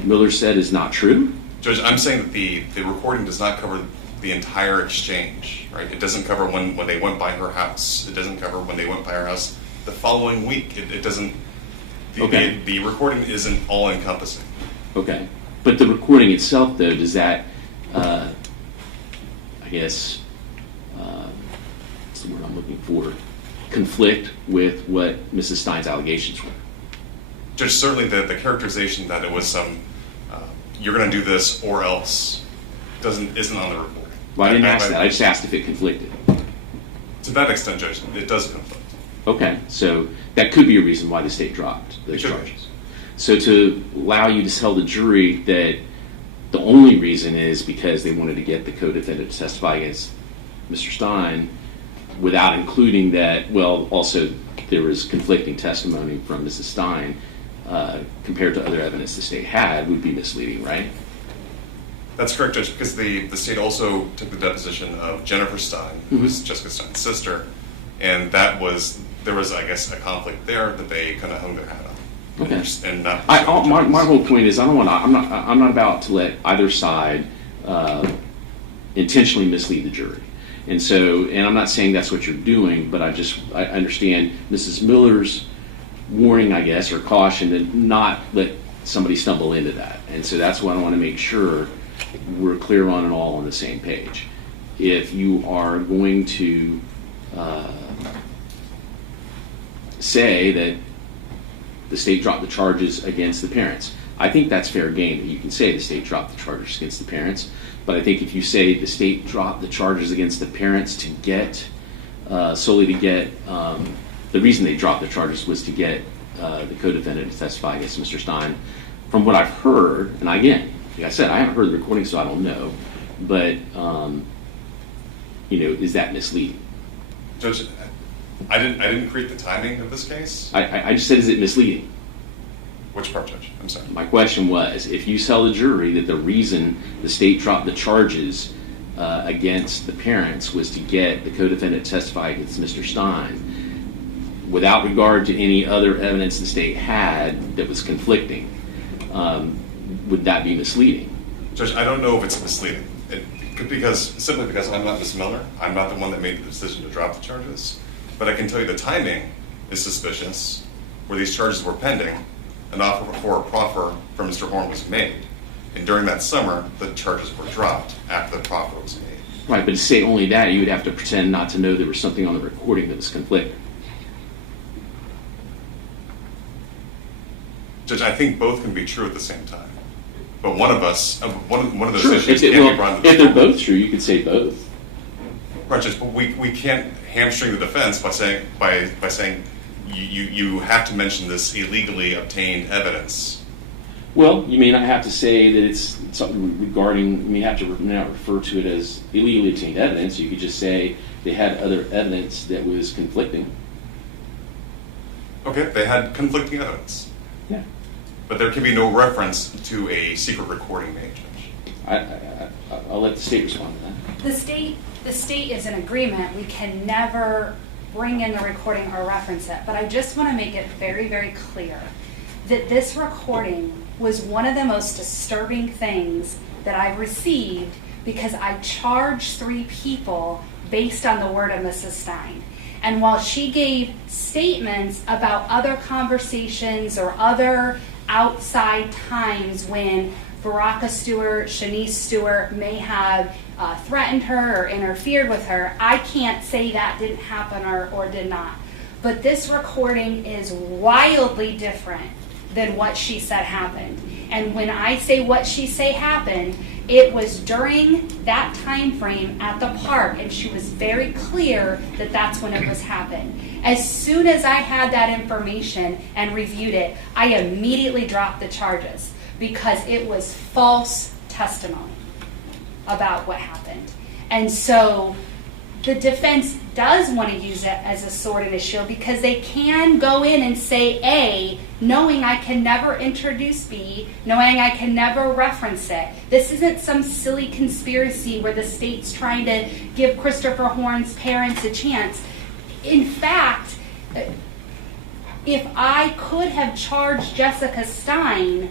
Miller said is not true? Judge, I'm saying that the recording does not cover the entire exchange, right? It doesn't cover when they went by her house. It doesn't cover when they went by her house the following week. It doesn't. Okay. The recording isn't all encompassing. Okay. But the recording itself, though, does that, I guess, what's the word I'm looking for, conflict with what Mrs. Stein's allegations were? Judge, certainly the characterization that it was some, you're going to do this or else, isn't on the recording. Well, I didn't ask that. I just asked if it conflicted. To that extent, Judge, it does conflict. Okay. So that could be a reason why the state dropped those It could be. charges. So to allow you to tell the jury that the only reason is because they wanted to get the co-defendant to testify against Mr. Stein, without including that, well, also there was conflicting testimony from Mrs. Stein compared to other evidence the state had, would be misleading, right? That's correct, Judge, because the state also took the deposition of Jennifer Stein, who was Jessica Stein's sister, and that was there was, I guess, a conflict there that they kind of hung their hat on. Okay. And not my whole point is I'm not about to let either side intentionally mislead the jury. And so, and I'm not saying that's what you're doing, but I understand Mrs. Miller's warning, I guess, or caution to not let somebody stumble into that. And so that's what I want to make sure we're clear on and all on the same page. If you are going to say that the state dropped the charges against the parents, I think that's fair game that you can say the state dropped the charges against the parents. But I think if you say the state dropped the charges against the parents to get, solely to get, the reason they dropped the charges was to get the co-defendant to testify against Mr. Stein. From what I've heard, and again, like I said, I haven't heard the recording, so I don't know, but, is that misleading? Judge, I didn't create the timing of this case. I just said, is it misleading? Which part, Judge? I'm sorry. My question was, if you tell the jury that the reason the state dropped the charges against the parents was to get the co-defendant to testify against Mr. Stein, without regard to any other evidence the state had that was conflicting, would that be misleading? Judge, I don't know if it's misleading. Simply because I'm not Ms. Miller, I'm not the one that made the decision to drop the charges. But I can tell you the timing is suspicious, where these charges were pending. An offer for a proffer from Mr. Horne was made. And during that summer, the charges were dropped after the proffer was made. Right, but to say only that, you would have to pretend not to know there was something on the recording that was conflicting. Judge, I think both can be true at the same time. But one of those Sure. issues If can't be brought to the they're table. both true, you could say both. Right, Judge, but we can't hamstring the defense by saying you have to mention this illegally obtained evidence. Well, you may not have to say that it's something regarding, you may have to not refer to it as illegally obtained evidence. You could just say they had other evidence that was conflicting. Okay, they had conflicting evidence. Yeah. But there can be no reference to a secret recording made, Judge. I'll let the state respond to that. The state is in agreement. We can never bring in the recording or reference it. But I just want to make it very, very clear that this recording was one of the most disturbing things that I've received, because I charged 3 people based on the word of Mrs. Stein. And while she gave statements about other conversations or other outside times when Baraka Stewart, Shanice Stewart may have threatened her or interfered with her, I can't say that didn't happen or did not. But this recording is wildly different than what she said happened. And when I say what she say happened, it was during that time frame at the park, and she was very clear that that's when it was happened. As soon as I had that information and reviewed it, I immediately dropped the charges because it was false testimony about what happened. And so the defense does want to use it as a sword and a shield, because they can go in and say A, knowing I can never introduce B, knowing I can never reference it. This isn't some silly conspiracy where the state's trying to give Christopher Horne's parents a chance. In fact, if I could have charged Jessica Stein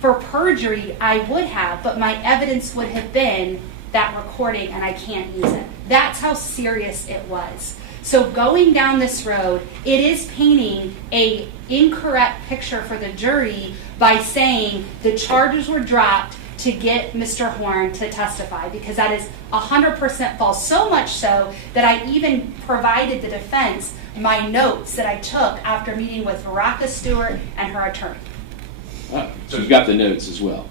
for perjury, I would have, but my evidence would have been that recording, and I can't use it. That's how serious it was. So going down this road, it is painting a incorrect picture for the jury by saying the charges were dropped to get Mr. Horne to testify, because that is 100% false. So much so that I even provided the defense my notes that I took after meeting with Baraka Stewart and her attorney. So you've got the notes as well.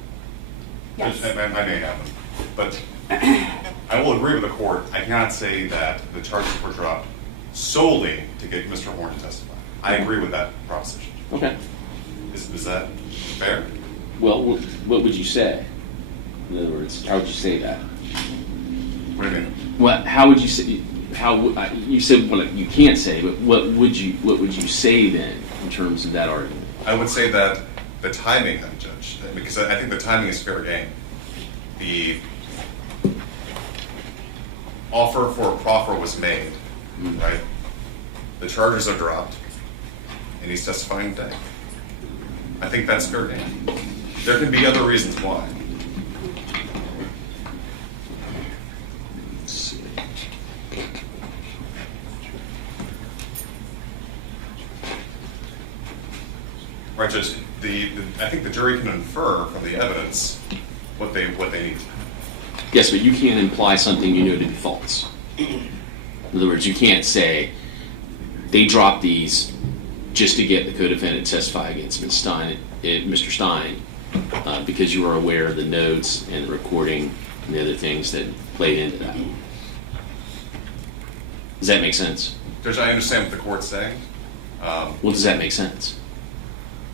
Yes. I may have them, but I will agree with the court. I cannot say that the charges were dropped solely to get Mr. Horne to testify. I agree with that proposition. Okay. Is that fair? Well, what would you say? In other words, how would you say that? What do you mean? What? How would you say? You said well, you can't say, but what would you say then in terms of that argument? I would say that the timing, Judge, because I think the timing is fair game. The offer for a proffer was made, right? the charges are dropped, and he's testifying today. I think that's fair game. There can be other reasons why. Right, Judge. I think the jury can infer from the evidence what they need. Yes, but you can't imply something you know to be false. In other words, you can't say they dropped these just to get the co-defendant to testify against Mr. Stein because you were aware of the notes and the recording and the other things that played into that. Does that make sense? Judge, I understand what the court's saying. Well, does that make sense?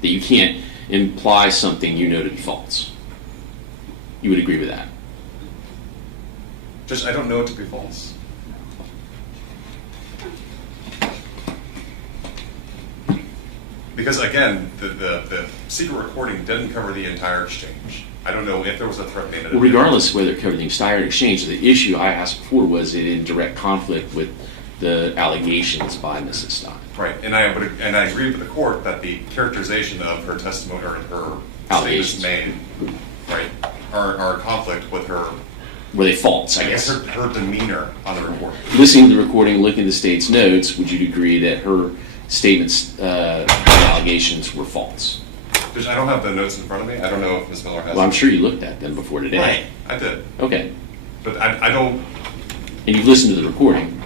That you can't imply something you know to be false. You would agree with that? Judge, I don't know it to be false. Because again, the secret recording didn't cover the entire exchange. I don't know if there was a threat made. Well, regardless of whether it covered the entire exchange, the issue I asked before was it in direct conflict with the allegations by Mrs. Stein. Right, and I agree with the court that the characterization of her testimony or her Allegations. statements made, right, are in conflict with her. Were they false, I I guess? guess her demeanor on the recording. Listening to the recording, looking at the state's notes, would you agree that her statements, allegations were false? Judge, I don't have the notes in front of me. I don't know if Ms. Miller has. Well, I'm sure you looked at them before today. Right, I did. Okay. But I don't. And you've listened to the recording.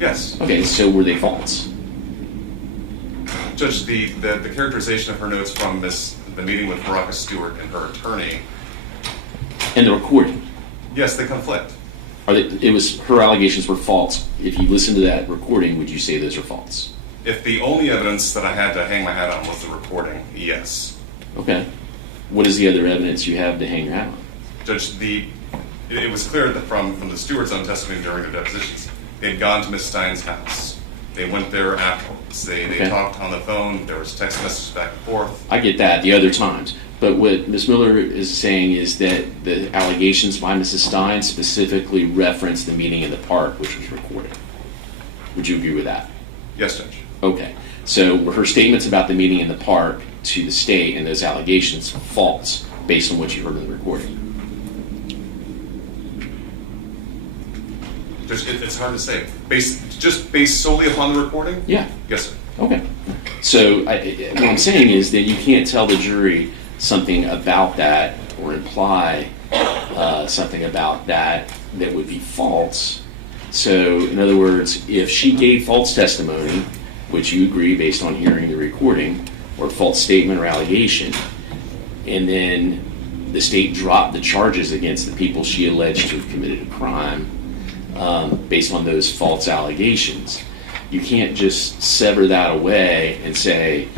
Yes. Okay, so were they false? Judge, the characterization of her notes from the meeting with Baraka Stewart and her attorney, And the recording. yes, they conflict. Her allegations were false. If you listen to that recording, would you say those are false? If the only evidence that I had to hang my hat on was the recording, yes. Okay. What is the other evidence you have to hang your hat on? Judge, it was clear that from the Stewart's own testimony during their depositions, they'd gone to Ms. Stein's house. They went there afterwards. They Okay. talked on the phone. There was text messages back and forth. I get that, the other times. But what Ms. Miller is saying is that the allegations by Mrs. Stein specifically reference the meeting in the park, which was recorded. Would you agree with that? Yes, Judge. Okay. So were her statements about the meeting in the park to the state and those allegations false based on what you heard in the recording? Judge, it's hard to say. Based solely upon the recording? Yeah. Yes, sir. Okay. So what I'm saying is that you can't tell the jury something about that or imply something about that would be false. So in other words, if she gave false testimony, which you agree based on hearing the recording, or false statement or allegation, and then the state dropped the charges against the people she alleged to have committed a crime based on those false allegations, you can't just sever that away and say,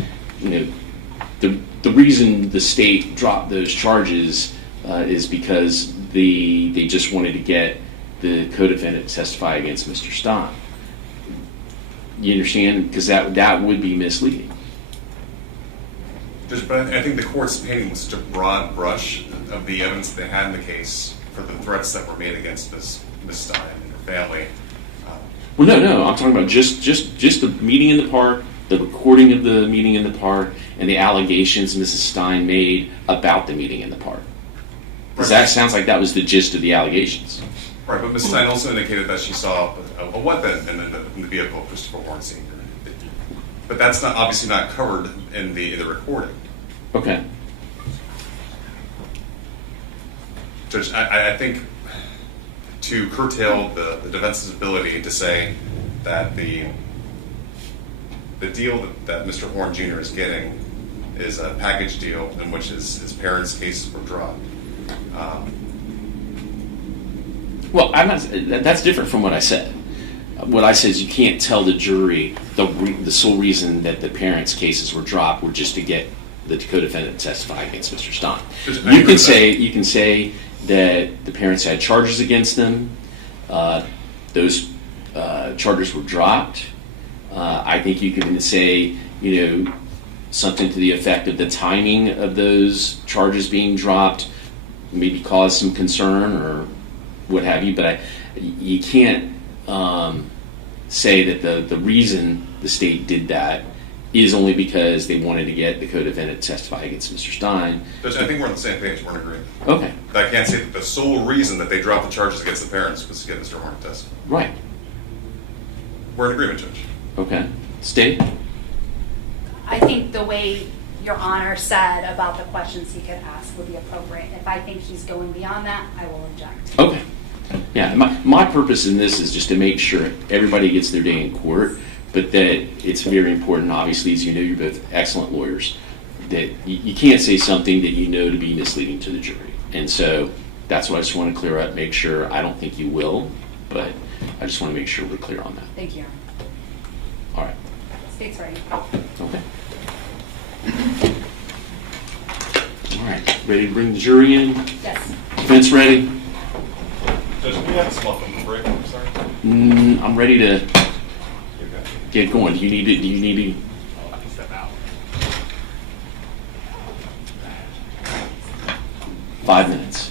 the reason the state dropped those charges is because they just wanted to get the co-defendant to testify against Mr. Stein. You understand? Because that would be misleading. Judge, but I think the court's painting was such a broad brush of the evidence they had in the case for the threats that were made against Ms. Stein and her family. Well, no, I'm talking about just the meeting in the park, the recording of the meeting in the park, and the allegations Mrs. Stein made about the meeting in the park. Because that sounds like that was the gist of the allegations. Right, but Ms. Stein also indicated that she saw a weapon in the vehicle of Christopher Horne Sr. But that's obviously not covered in the recording. Okay. Judge, I think to curtail the defense's ability to say that the deal that Mr. Horne Jr. is getting is a package deal in which his parents' cases were dropped. Well, that's different from what I said. What I said is you can't tell the jury the sole reason that the parents' cases were dropped were just to get the co-defendant to testify against Mr. Stein. You can say that the parents had charges against them. Those charges were dropped. I think you can say, something to the effect of the timing of those charges being dropped maybe caused some concern or what have you. But you can't say that the reason the state did that is only because they wanted to get the co-defendant to testify against Mr. Stein. Judge, I think we're on the same page. We're in agreement. Okay. I can't say that the sole reason that they dropped the charges against the parents was to get Mr. Horne to testify. Right. We're in agreement, Judge. Okay. State? I think the way Your Honor said about the questions he could ask would be appropriate. If I think he's going beyond that, I will object. Okay. Yeah, my purpose in this is just to make sure everybody gets their day in court, but that it's very important, obviously, as you know, you're both excellent lawyers, that you can't say something that you know to be misleading to the jury. And so that's what I just want to clear up, make sure. I don't think you will, but I just want to make sure we're clear on that. Thank you, Your Honor. All right. State's ready. Okay. All right. Ready to bring the jury in? Yes. Defense ready? Judge, can we have a small phone break? I'm sorry. I'm ready to You're good. get going. Do you need to? I can step out. 5 minutes.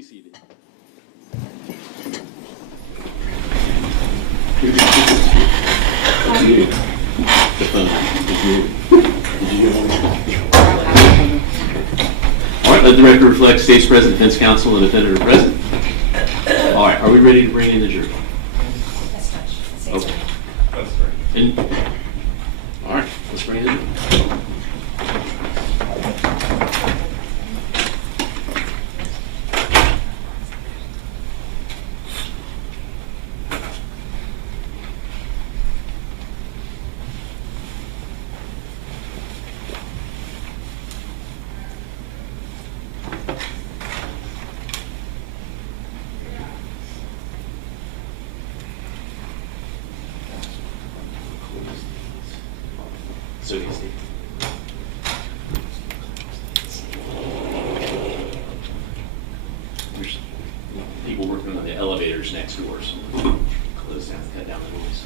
be seated. All right, let the record reflect State's President, Defense Counsel, and defendant are present. All right, are we ready to bring in the jury? Okay. That's right. And, all right, let's bring it in. So easy. There's people working on the elevators next door, so close down, cut down the noise.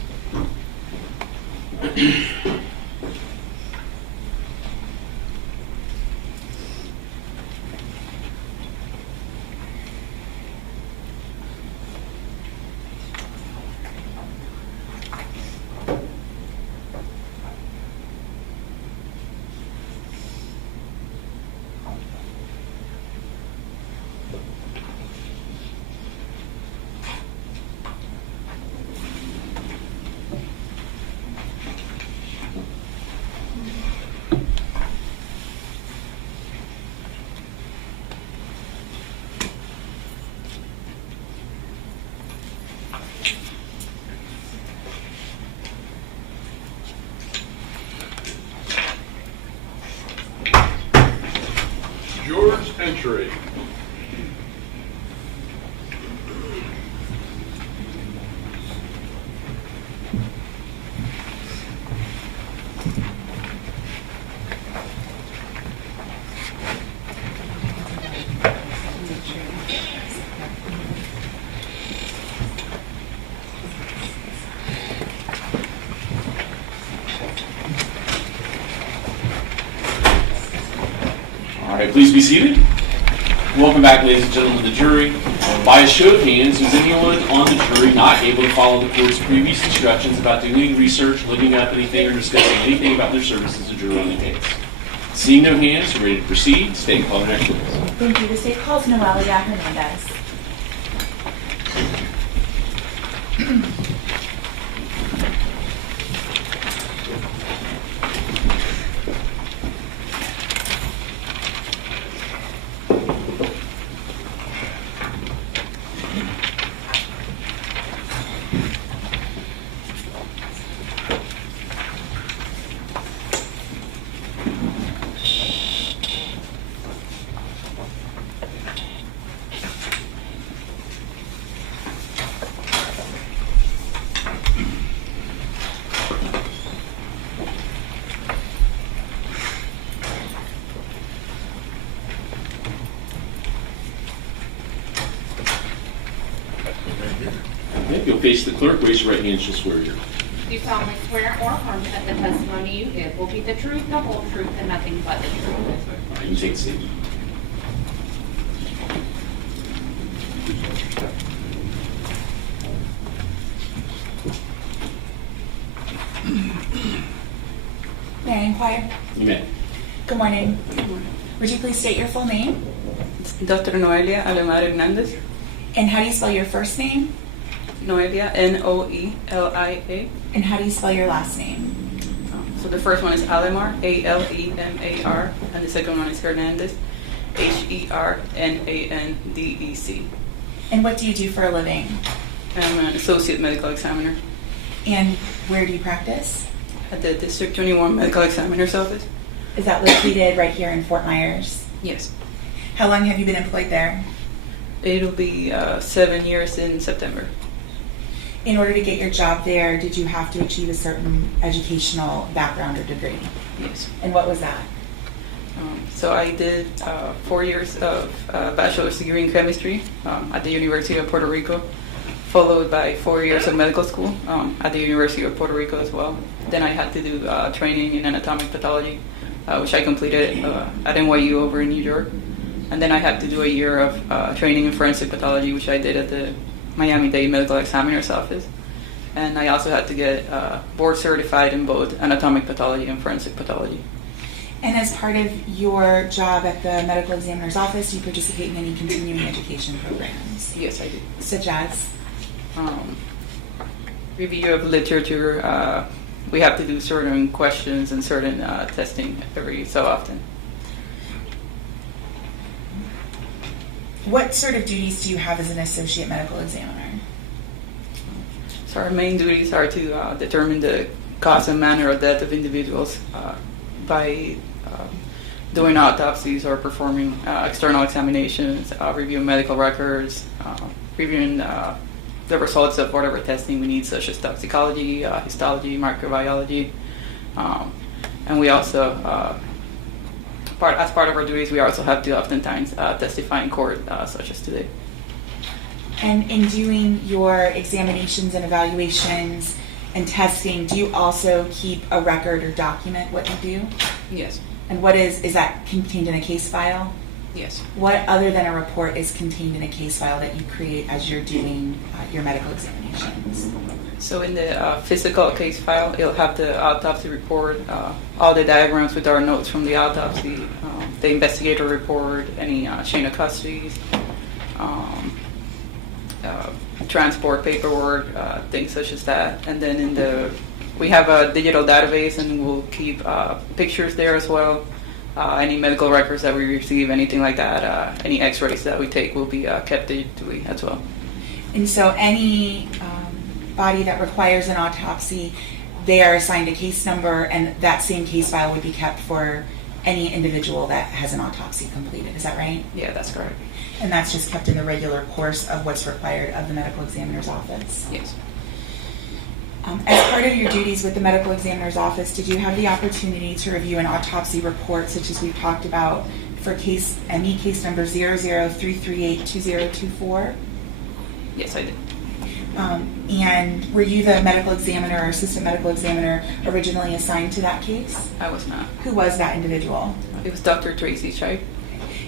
Juror's entry. All right, please be seated. Welcome back, ladies and gentlemen of the jury. By a show of hands, is anyone on the jury not able to follow the court's previous instructions about doing research, looking up anything, or discussing anything about their service as a juror on the case? Seeing no hands, ready to proceed, state call the next witness. Thank you. The state calls Noelia Hernandez. Okay, if you'll face the clerk, raise your right hand and she'll swear you. Do solemnly swear or affirm that the testimony you give will be the truth, the whole truth, and nothing but the truth. All right, you take a seat. May I inquire? You may. Good morning. Would you please state your full name? Dr. Noelia Alemar Hernandez. And how do you spell your first name? Noelia, Noelia. And how do you spell your last name? So the first one is Alemar, Alemar, and the second one is Hernandez, Hernandez. And what do you do for a living? I'm an associate medical examiner And where do you practice? at the District 21 Medical Examiner's Office. Is that located right here in Fort Myers? Yes. How long have you been employed there? It'll be 7 years in September. In order to get your job there, did you have to achieve a certain educational background or degree? Yes. And what was that? So I did 4 years of bachelor's degree in chemistry at the University of Puerto Rico, followed by 4 years of medical school at the University of Puerto Rico as well. Then I had to do training in anatomic pathology, which I completed at NYU over in New York. And then I had to do a year of training in forensic pathology, which I did at the Miami-Dade Medical Examiner's Office. And I also had to get board certified in both anatomic pathology and forensic pathology. And as part of your job at the medical examiner's office, do you participate in any continuing education programs? Yes, I do. Such as? Review of literature. We have to do certain questions and certain testing every so often. What sort of duties do you have as an associate medical examiner? So our main duties are to determine the cause and manner of death of individuals by doing autopsies or performing external examinations, reviewing medical records, reviewing the results of whatever testing we need, such as toxicology, histology, microbiology. And we also, as part of our duties, we also have to oftentimes testify in court, such as today. And in doing your examinations and evaluations and testing, do you also keep a record or document what you do? Yes. And what is that contained in a case file? Yes. What other than a report is contained in a case file that you create as you're doing your medical examinations? So in the physical case file, it'll have the autopsy report, all the diagrams with our notes from the autopsy, the investigator report, any chain of custody, transport paperwork, things such as that. And then we have a digital database, and we'll keep pictures there as well. Any medical records that we receive, anything like that, any x-rays that we take will be kept digitally as well. And so any body that requires an autopsy, they are assigned a case number, and that same case file would be kept for any individual that has an autopsy completed. Is that right? Yeah, that's correct. And that's just kept in the regular course of what's required of the medical examiner's office? Yes. As part of your duties with the medical examiner's office, did you have the opportunity to review an autopsy report, such as we've talked about, for case number 003382024? Yes, I did. And were you the medical examiner or assistant medical examiner originally assigned to that case? I was not. Who was that individual? It was Dr. Tracy Shipe.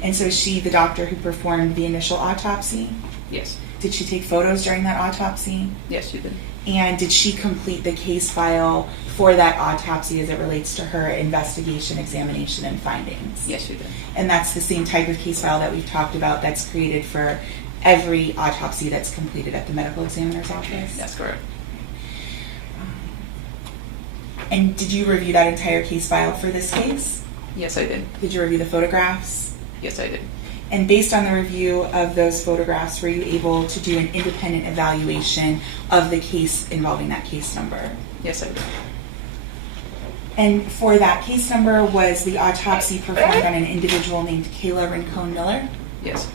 And so is she the doctor who performed the initial autopsy? Yes. Did she take photos during that autopsy? Yes, she did. And did she complete the case file for that autopsy as it relates to her investigation, examination, and findings? Yes, she did. And that's the same type of case file that we've talked about that's created for every autopsy that's completed at the medical examiner's office? That's correct. And did you review that entire case file for this case? Yes, I did. Did you review the photographs? Yes, I did. And based on the review of those photographs, were you able to do an independent evaluation of the case involving that case number? Yes, I did. And for that case number, was the autopsy performed on an individual named Kayla Rincon-Miller? Yes.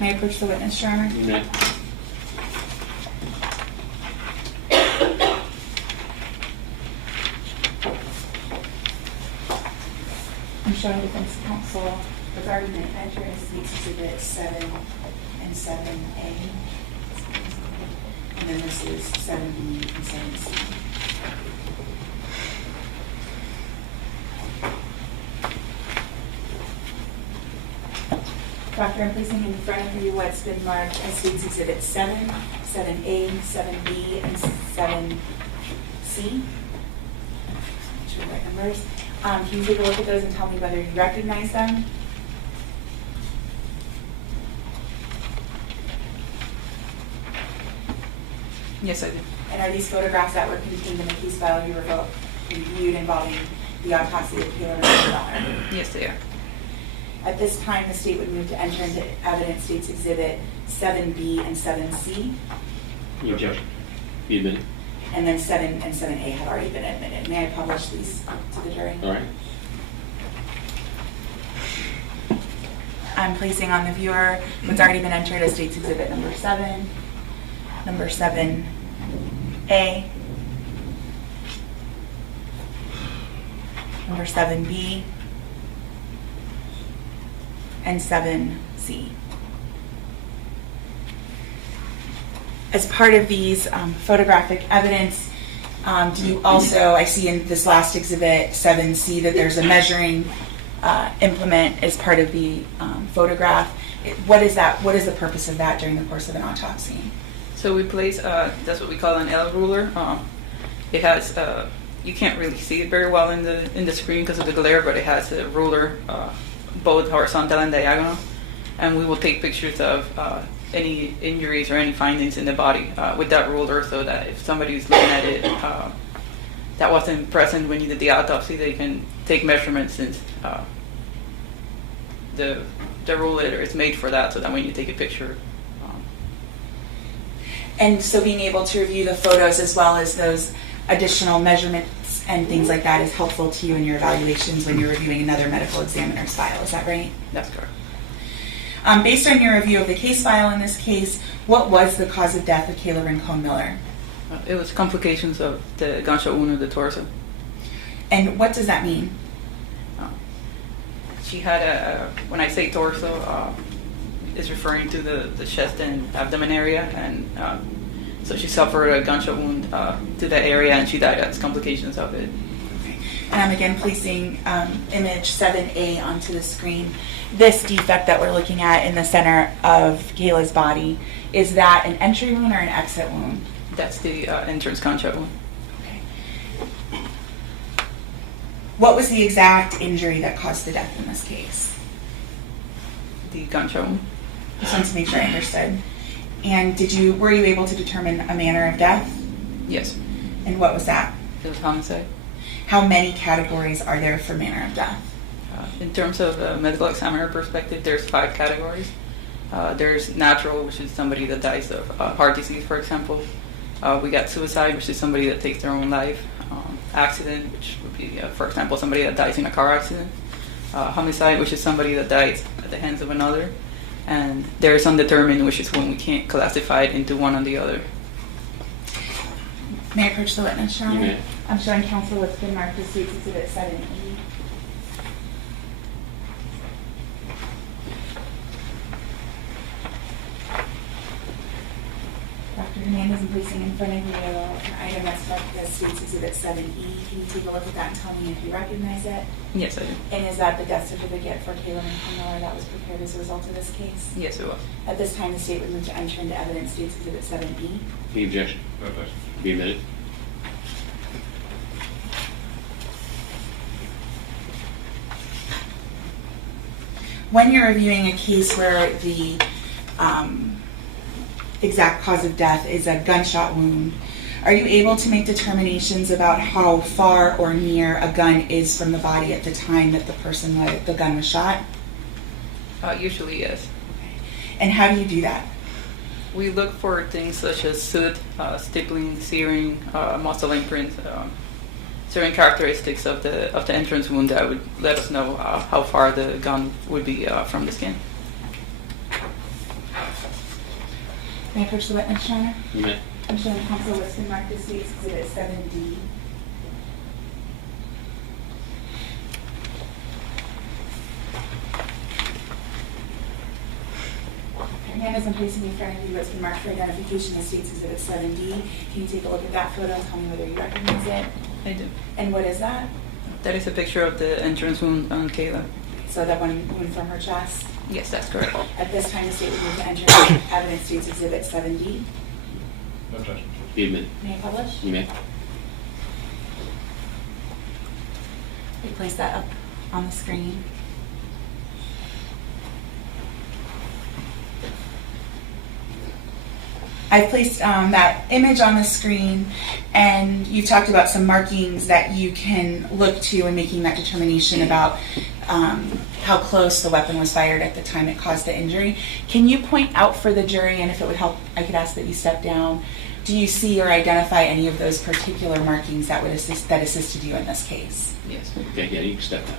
May I approach the witness, Your Honor? No. I'm showing defense counsel the argument entering State's Exhibit 7 and 7A. And then this is 7B and 7C. Doctor, I'm placing in front of you what's been marked as State's Exhibit 7, 7A, 7B, and 7C. Make sure the right numbers. Can you take a look at those and tell me whether you recognize them? Yes, I did. And are these photographs that were contained in the case file you reviewed involving the autopsy of Kayla Rincon-Miller? Yes, they are. At this time, the state would move to enter into evidence State's Exhibit 7B and 7C, Your objection. Be admitted. and then 7 and 7A have already been admitted. May I publish these to the jury? All right. I'm placing on the viewer what's already been entered as State's Exhibit number 7, number 7A, number 7B, and 7C. As part of these photographic evidence, do you also, I see in this last exhibit, 7C, that there's a measuring implement as part of the photograph. What is that? What is the purpose of that during the course of an autopsy? So we place, that's what we call an L ruler. It has, you can't really see it very well in the screen because of the glare, but it has a ruler, both horizontal and diagonal. And we will take pictures of any injuries or any findings in the body with that ruler, so that if somebody is looking at it that wasn't present when you did the autopsy, they can take measurements, since the ruler is made for that, so that when you take a picture. And so being able to review the photos as well as those additional measurements and things like that is helpful to you in your evaluations when you're reviewing another medical examiner's file. Is that right? That's correct. Based on your review of the case file in this case, what was the cause of death of Kayla Rincon-Miller? It was complications of the gunshot wound of the torso. And what does that mean? She had when I say torso, is referring to the chest and abdomen area, and so she suffered a gunshot wound to that area, and she died as complications of it. Okay. And I'm again placing image 7A onto the screen. This defect that we're looking at in the center of Kayla's body, is that an entry wound or an exit wound? That's the entrance gunshot wound. Okay. What was the exact injury that caused the death in this case? The gunshot wound. Just wanted to make sure I understood. And were you able to determine a manner of death? Yes. And what was that? It was homicide. How many categories are there for manner of death? In terms of a medical examiner perspective, there's 5 categories. There's natural, which is somebody that dies of heart disease, for example. We got suicide, which is somebody that takes their own life. Accident, which would be, for example, somebody that dies in a car accident. Homicide, which is somebody that dies at the hands of another. And there's undetermined, which is when we can't classify it into one or the other. May I approach the witness, Your Honor? You may. I'm showing counsel what's been marked as State's Exhibit 7E. Dr. Hernandez, I'm placing in front of you an item that's marked as State's Exhibit 7E. Can you take a look at that and tell me if you recognize it? Yes, I do. And is that the death certificate for Kayla Rincon-Miller that was prepared as a result of this case? Yes, it was. At this time, the state would move to enter into evidence State's Exhibit 7B. Any objection? No objection. Be admitted. When you're reviewing a case where the exact cause of death is a gunshot wound, are you able to make determinations about how far or near a gun is from the body at the time that the gun was shot? Usually, yes. And how do you do that? We look for things such as soot, stippling, searing, muscle imprints, certain characteristics of the entrance wound that would let us know how far the gun would be from the skin. May I approach the witness, Your Honor? You may. I'm showing counsel what's been marked as State's Exhibit 7D. Hernandez, I'm placing in front of you what's been marked for identification as State's Exhibit 7D. Can you take a look at that photo and tell me whether you recognize it? I do. And what is that? That is a picture of the entrance wound on Kayla. So that one wound from her chest? Yes, that's correct. At this time, the state would move to enter into evidence State's Exhibit 7D. No objection. Be admitted. May I publish? You may. We place that up on the screen. I've placed that image on the screen, and you've talked about some markings that you can look to in making that determination about how close the weapon was fired at the time it caused the injury. Can you point out for the jury, and if it would help, I could ask that you step down, do you see or identify any of those particular markings that assisted you in this case? Yes. Okay, yeah, you can step down.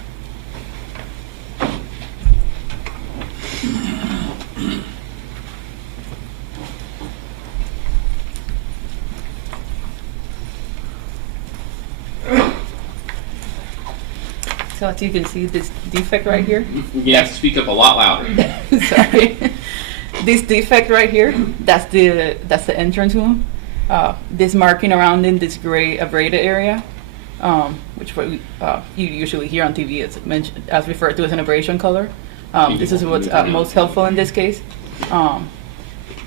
So as you can see, this defect right here. You have to speak up a lot louder. Sorry. This defect right here, that's the entrance wound. This marking around in this gray abraded area, which what you usually hear on TV is mentioned as referred to as an aberration color. This is what's most helpful in this case.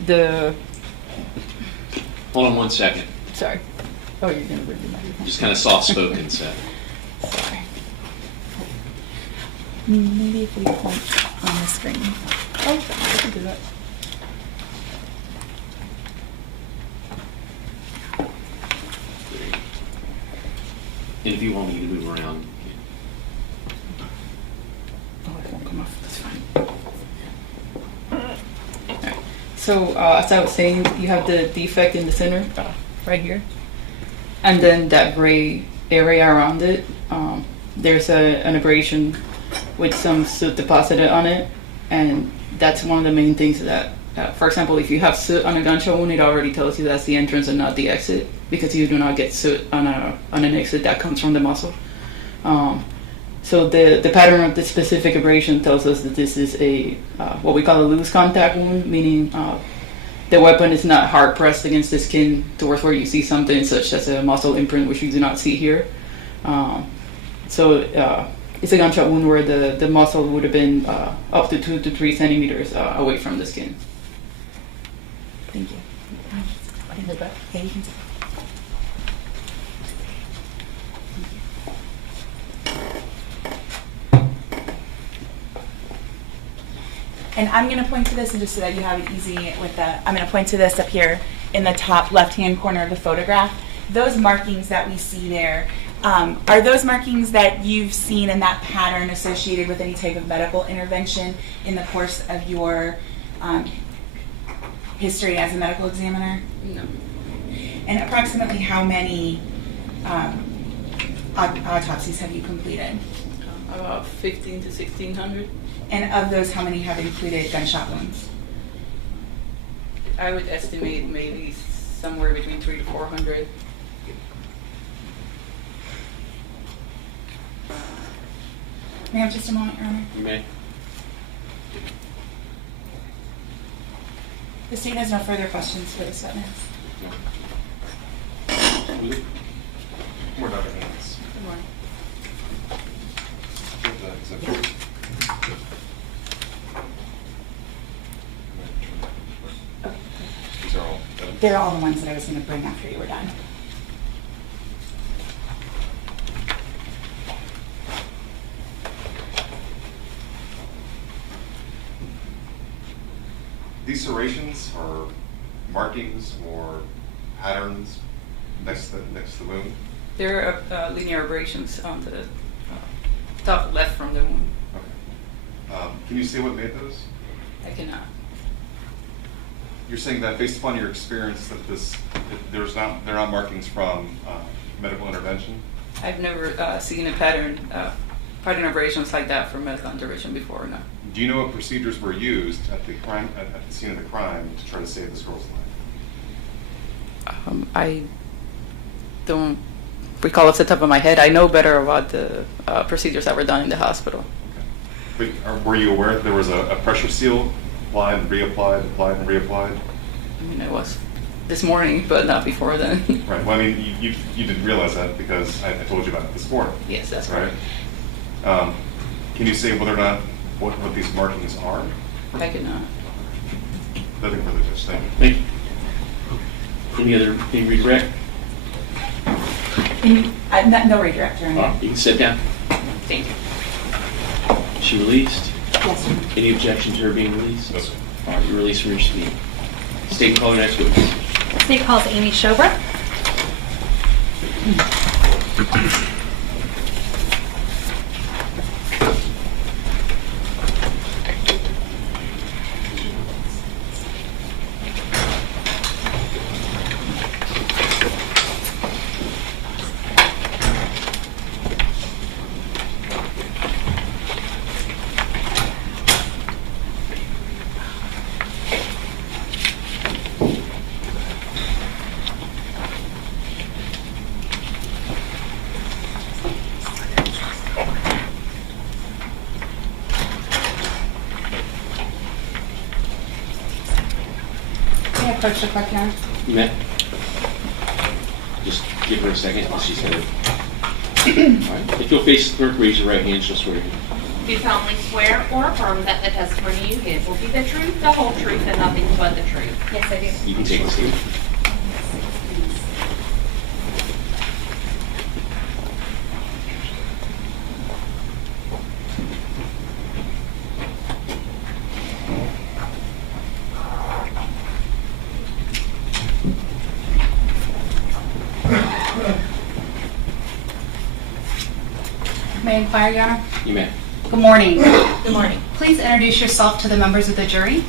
The Hold on one second. sorry. Oh, you're gonna read the microphone. Just kind of soft spoken, so. Sorry. Maybe if we point on the screen. Oh, I can do that. And if you want me to move around, Oh, it won't come off. That's fine. Alright. So, as I was saying, you have the defect in the center, right here. And then that gray area around it, there's an aberration with some soot deposited on it. And that's one of the main things that, for example, if you have soot on a gunshot wound, it already tells you that's the entrance and not the exit, because you do not get soot on an exit that comes from the muzzle. So the pattern of the specific abrasion tells us that this is a what we call a loose contact wound, meaning the weapon is not hard pressed against the skin towards where you see something such as a muzzle imprint, which you do not see here. So it's a gunshot wound where the muzzle would have been up to 2 to 3 centimeters away from the skin. Thank you. Yeah, you can see. And I'm going to point to this, and just so that you have it easy with the, I'm going to point to this up here in the top left-hand corner of the photograph. Those markings that we see there, are those markings that you've seen in that pattern associated with any type of medical intervention in the course of your history as a medical examiner? No. And approximately how many autopsies have you completed? About 1,500 to 1,600. And of those, how many have included gunshot wounds? I would estimate maybe somewhere between 300 to 400. May I have just a moment, Your Honor? you may. The state has no further questions for this witness. More Dr. Haynes. Good morning. These are all. They're all the ones that I was going to bring after you were done. These serrations are markings or patterns next to the wound. There are linear abrasions on the top left from the wound. Okay. Can you see what made those? I cannot. You're saying that based upon your experience that they're not markings from medical intervention? I've never seen a pattern abrasions like that for medical intervention before. No. Do you know what procedures were used at the scene of the crime to try to save this girl's life? I don't recall off the top of my head. I know better about the procedures that were done in the hospital. Okay. But were you aware that there was a pressure seal applied and reapplied, applied and reapplied? I mean, it was this morning, but not before then. Right. Well, I mean, you didn't realize that because I told you about it this morning. Yes, that's Right. right. Can you say whether or not what these markings are? I cannot. Nothing further, Judge. Thank you. Thank you. Any redirect? No redirect, Your Honor. You can sit down. Thank you. Is she released? Yes, Your Honor. Any objection to her being released? No, sir. All right, you're released from your seat. State call your next witness. State calls Amy Shobra. May I approach the clerk, Your Honor? You may. Just give her a second. She's going to right. If you'll face the clerk, raise your right hand, she'll swear you. Do you solemnly swear or affirm that the testimony you give will be the truth, the whole truth, and nothing but the truth? Yes, I do. You can take a seat. May I inquire, Your Honor? You may. Good morning. Good morning. Please introduce yourself to the members of the jury.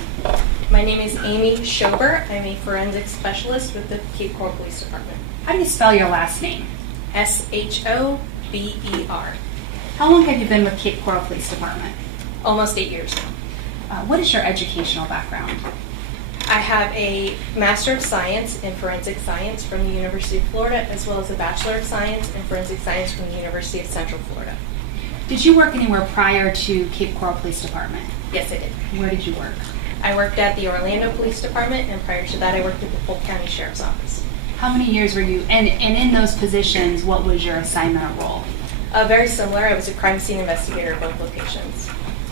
My name is Amy Schober. I'm a forensic specialist with the Cape Coral Police Department. How do you spell your last name? Shober. How long have you been with Cape Coral Police Department? Almost 8 years now. What is your educational background? I have a Master of Science in Forensic Science from the University of Florida, as well as a Bachelor of Science in Forensic Science from the University of Central Florida. Did you work anywhere prior to Cape Coral Police Department? Yes, I did. Where did you work? I worked at the Orlando Police Department, and prior to that, I worked at the Polk County Sheriff's Office. How many years were you, and in those positions, what was your assignment or role? Very similar. I was a crime scene investigator at both locations.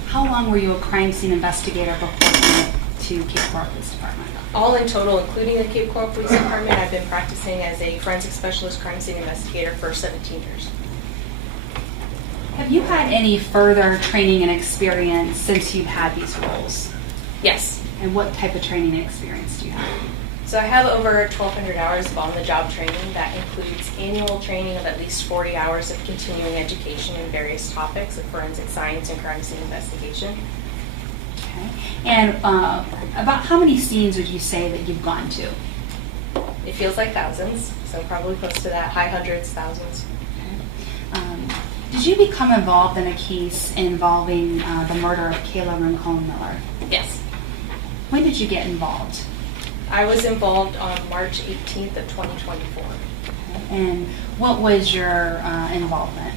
How long were you a crime scene investigator before you went to Cape Coral Police Department? All in total, including the Cape Coral Police Department, I've been practicing as a forensic specialist crime scene investigator for 17 years. Have you had any further training and experience since you've had these roles? Yes. And what type of training and experience do you have? So I have over 1,200 hours of on-the-job training. That includes annual training of at least 40 hours of continuing education in various topics of forensic science and crime scene investigation. Okay. And about how many scenes would you say that you've gone to? It feels like thousands, so probably close to that, high hundreds, thousands. Did you become involved in a case involving the murder of Kayla Rincon-Miller? Yes. When did you get involved? I was involved on March 18th of 2024. And what was your involvement?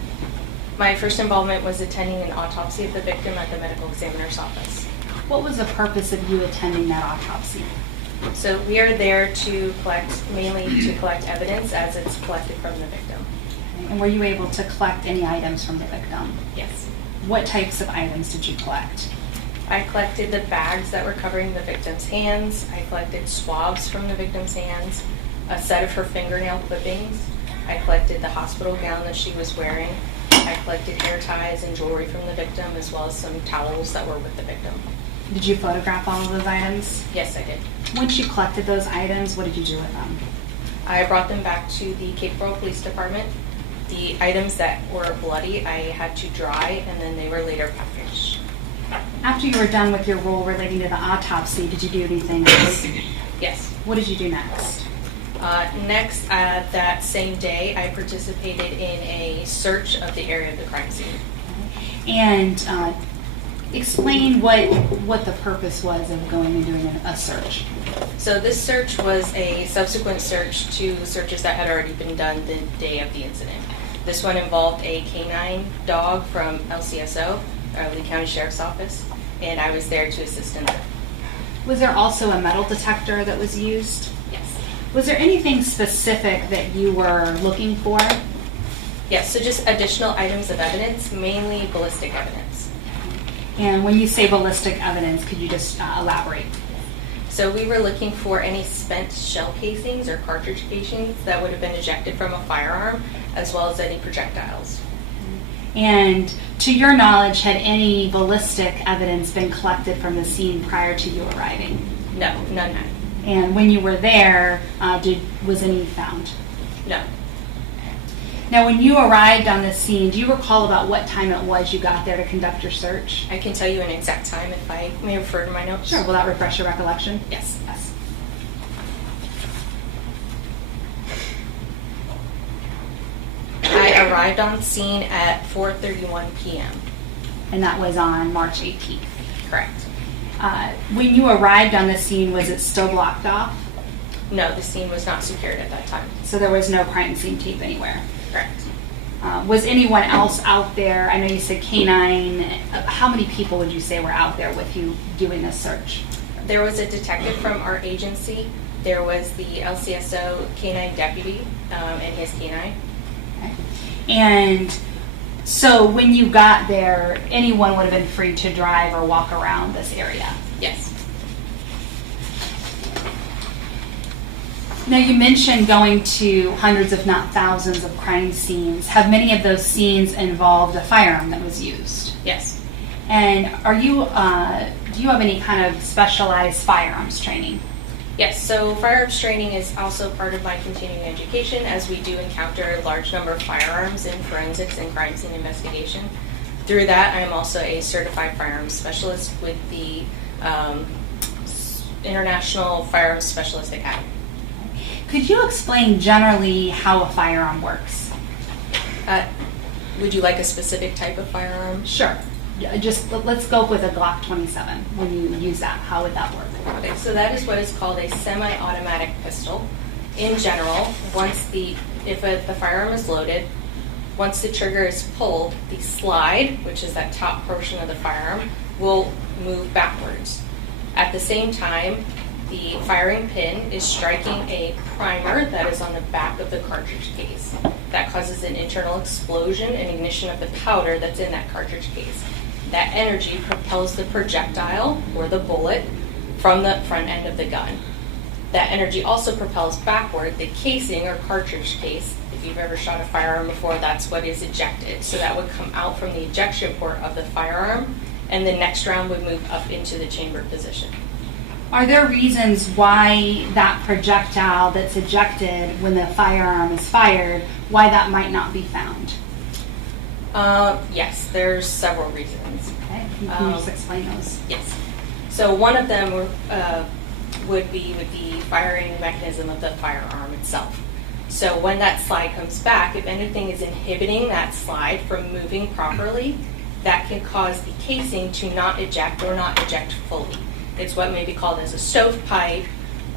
My first involvement was attending an autopsy of the victim at the medical examiner's office. What was the purpose of you attending that autopsy? So we are there to mainly to collect evidence as it's collected from the victim. And were you able to collect any items from the victim? Yes. What types of items did you collect? I collected the bags that were covering the victim's hands. I collected swabs from the victim's hands, a set of her fingernail clippings. I collected the hospital gown that she was wearing. I collected hair ties and jewelry from the victim, as well as some towels that were with the victim. Did you photograph all of those items? Yes, I did. Once you collected those items, what did you do with them? I brought them back to the Cape Coral Police Department. The items that were bloody, I had to dry, and then they were later packaged. After you were done with your role relating to the autopsy, did you do anything else? Yes. What did you do next? Next, that same day, I participated in a search of the area of the crime scene. And explain what the purpose was of going and doing a search. So this search was a subsequent search to searches that had already been done the day of the incident. This one involved a canine dog from LCSO, or Lee County Sheriff's Office, and I was there to assist in that. Was there also a metal detector that was used? Yes. Was there anything specific that you were looking for? Yes, so just additional items of evidence, mainly ballistic evidence. And when you say ballistic evidence, could you just elaborate? So we were looking for any spent shell casings or cartridge casings that would have been ejected from a firearm, as well as any projectiles. And to your knowledge, had any ballistic evidence been collected from the scene prior to you arriving? No, none had. And when you were there, was any found? No. Now, when you arrived on the scene, do you recall about what time it was you got there to conduct your search? I can tell you an exact time if I may refer to my notes. Sure. Will that refresh your recollection? Yes. Yes. I arrived on scene at 4:31 p.m. And that was on March 18th. Correct. When you arrived on the scene, was it still blocked off? No, the scene was not secured at that time. So there was no crime scene tape anywhere? Correct. Was anyone else out there? I know you said canine. How many people would you say were out there with you doing this search? There was a detective from our agency. There was the LCSO canine deputy and his canine. Okay. And so when you got there, anyone would have been free to drive or walk around this area? Yes. Now, you mentioned going to hundreds, if not thousands, of crime scenes. Have many of those scenes involved a firearm that was used? Yes. And are you, do you have any kind of specialized firearms training? Yes, so firearms training is also part of my continuing education, as we do encounter a large number of firearms in forensics and crime scene investigation. Through that, I am also a certified firearms specialist with the International Firearms Specialist Academy. Could you explain generally how a firearm works? Would you like a specific type of firearm? Sure. Yeah, just let's go with a Glock 27. When you use that, how would that work? Okay, so that is what is called a semi-automatic pistol. In general, if the firearm is loaded, once the trigger is pulled, the slide, which is that top portion of the firearm, will move backwards. At the same time, the firing pin is striking a primer that is on the back of the cartridge case. That causes an internal explosion and ignition of the powder that's in that cartridge case. That energy propels the projectile, or the bullet, from the front end of the gun. That energy also propels backward the casing or cartridge case. If you've ever shot a firearm before, that's what is ejected. So that would come out from the ejection port of the firearm, and the next round would move up into the chamber position. Are there reasons why that projectile that's ejected when the firearm is fired, why that might not be found? Yes, there's several reasons. Okay. Can you just explain those? Yes. So one of them would be with the firing mechanism of the firearm itself. So when that slide comes back, if anything is inhibiting that slide from moving properly, that can cause the casing to not eject or not eject fully. It's what may be called as a stovepipe,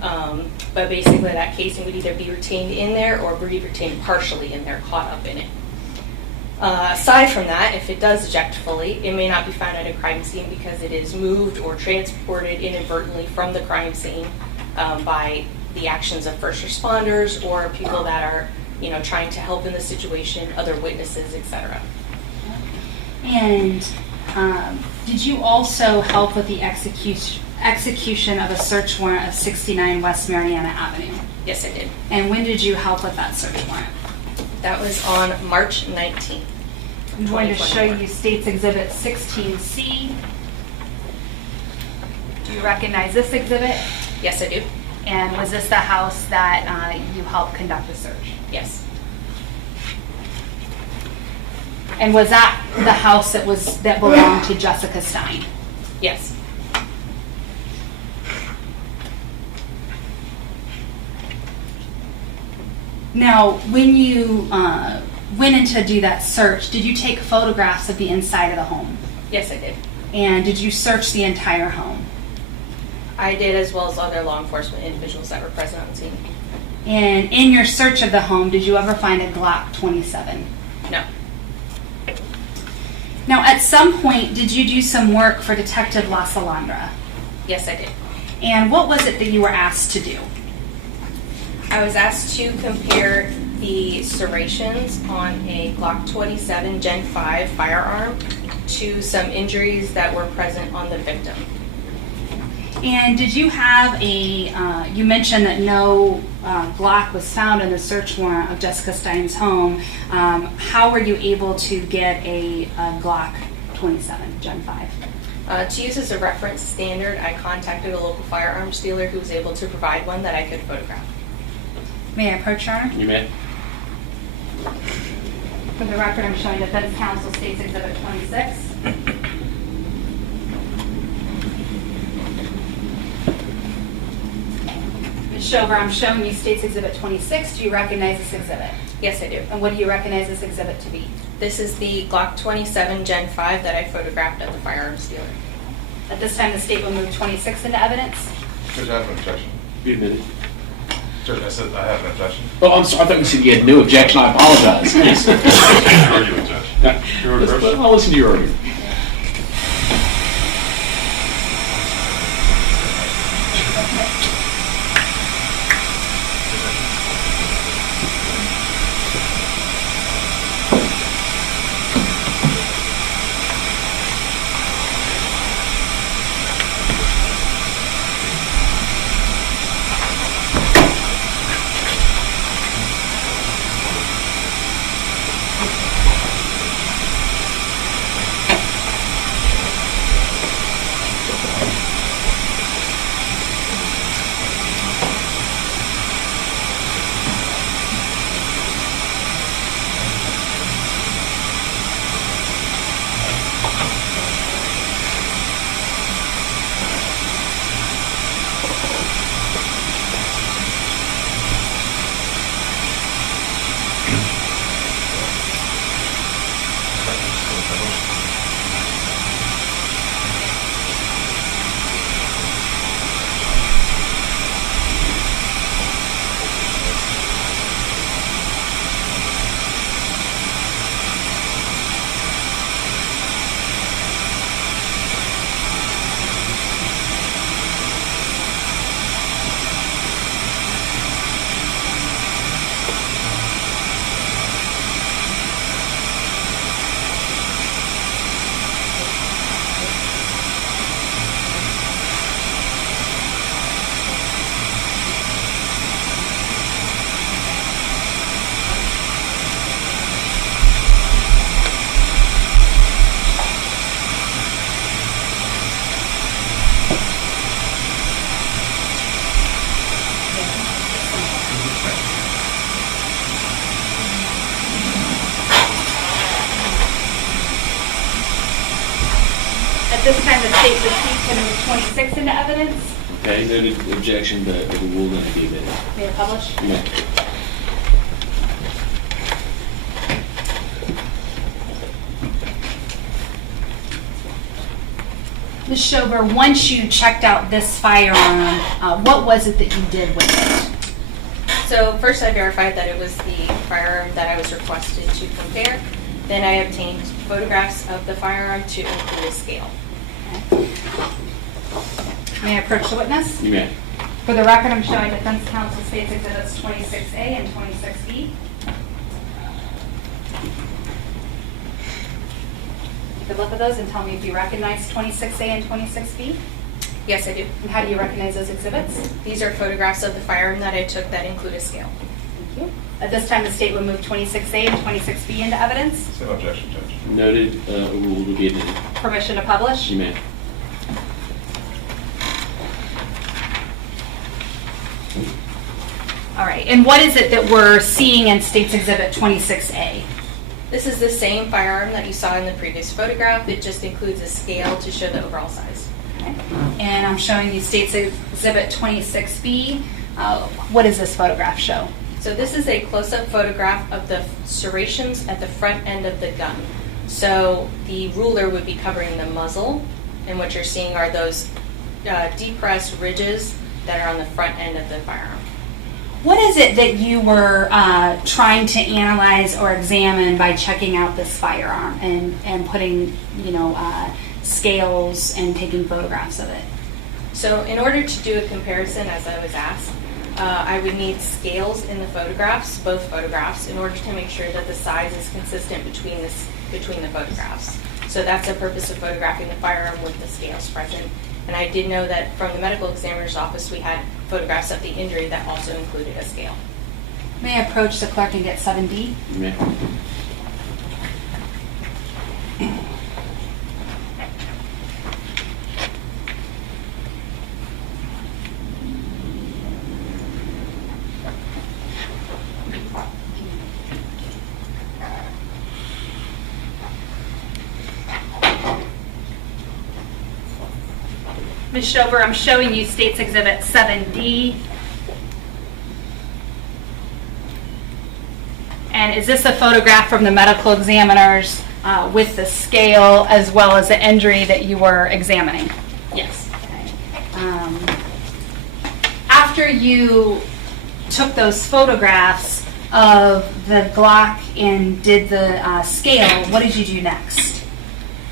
but basically that casing would either be retained in there or be retained partially in there, caught up in it. Aside from that, if it does eject fully, it may not be found at a crime scene because it is moved or transported inadvertently from the crime scene by the actions of first responders or people that are, trying to help in the situation, other witnesses, etc. And did you also help with the execution of a search warrant of 69 West Mariana Avenue? Yes, I did. And when did you help with that search warrant? That was on March 19th. I'm going to show you State's Exhibit 16C. Do you recognize this exhibit? Yes, I do. And was this the house that you helped conduct the search? Yes. And was that the house that belonged to Jessica Stein? Yes. Now, when you went in to do that search, did you take photographs of the inside of the home? Yes, I did. And did you search the entire home? I did, as well as other law enforcement individuals that were present on scene. And in your search of the home, did you ever find a Glock 27? No. Now, at some point, did you do some work for Detective La Salandra? Yes, I did. And what was it that you were asked to do? I was asked to compare the serrations on a Glock 27 Gen 5 firearm to some injuries that were present on the victim. And did you have you mentioned that no Glock was found in the search warrant of Jessica Stein's home. How were you able to get a Glock 27 Gen 5? To use as a reference standard, I contacted a local firearms dealer who was able to provide one that I could photograph. May I approach, Your Honor? You may. For the record, I'm showing Defense Counsel State's Exhibit 26. Ms. Shover, I'm showing you State's Exhibit 26. Do you recognize this exhibit? Yes, I do. And what do you recognize this exhibit to be? This is the Glock 27 Gen 5 that I photographed at the firearms dealer. At this time, the state will move 26 into evidence. Judge, I have an objection. Be admitted. Judge, I said I have an objection. Oh, I'm sorry. I thought you said you had no objection. I apologize. Yes. Argument, Judge. Your order first. I'll listen to your argument. At this time, the state would seek to move 26 into evidence. Okay, noted objection, but the rule then be admitted. May I publish? You may. Ms. Schober, once you checked out this firearm, what was it that you did with it? So first I verified that it was the firearm that I was requested to compare. Then I obtained photographs of the firearm to include a scale. May I approach the witness? You may. For the record, I'm showing defense counsel states exhibits 26A and 26B. You could look at those and tell me if you recognize 26A and 26B. Yes, I do. And how do you recognize those exhibits? These are photographs of the firearm that I took that include a scale. Thank you. At this time, the state will move 26A and 26B into evidence. Same objection, Judge. Noted, rule will be admitted. Permission to publish? You may. All right. And what is it that we're seeing in State's Exhibit 26A? This is the same firearm that you saw in the previous photograph. It just includes a scale to show the overall size. Okay. And I'm showing you State's Exhibit 26B. What does this photograph show? So this is a close-up photograph of the serrations at the front end of the gun. So the ruler would be covering the muzzle, and what you're seeing are those depressed ridges that are on the front end of the firearm. What is it that you were trying to analyze or examine by checking out this firearm and putting, scales and taking photographs of it? So in order to do a comparison, as I was asked, I would need scales in the photographs, both photographs, in order to make sure that the size is consistent between the photographs. So that's the purpose of photographing the firearm with the scales present. And I did know that from the medical examiner's office, we had photographs of the injury that also included a scale. May I approach the clerk and get 7D? You may. Ms. Schober, I'm showing you State's Exhibit 7D. And is this a photograph from the medical examiners with the scale as well as the injury that you were examining? Yes. After you took those photographs of the Glock and did the scale, what did you do next?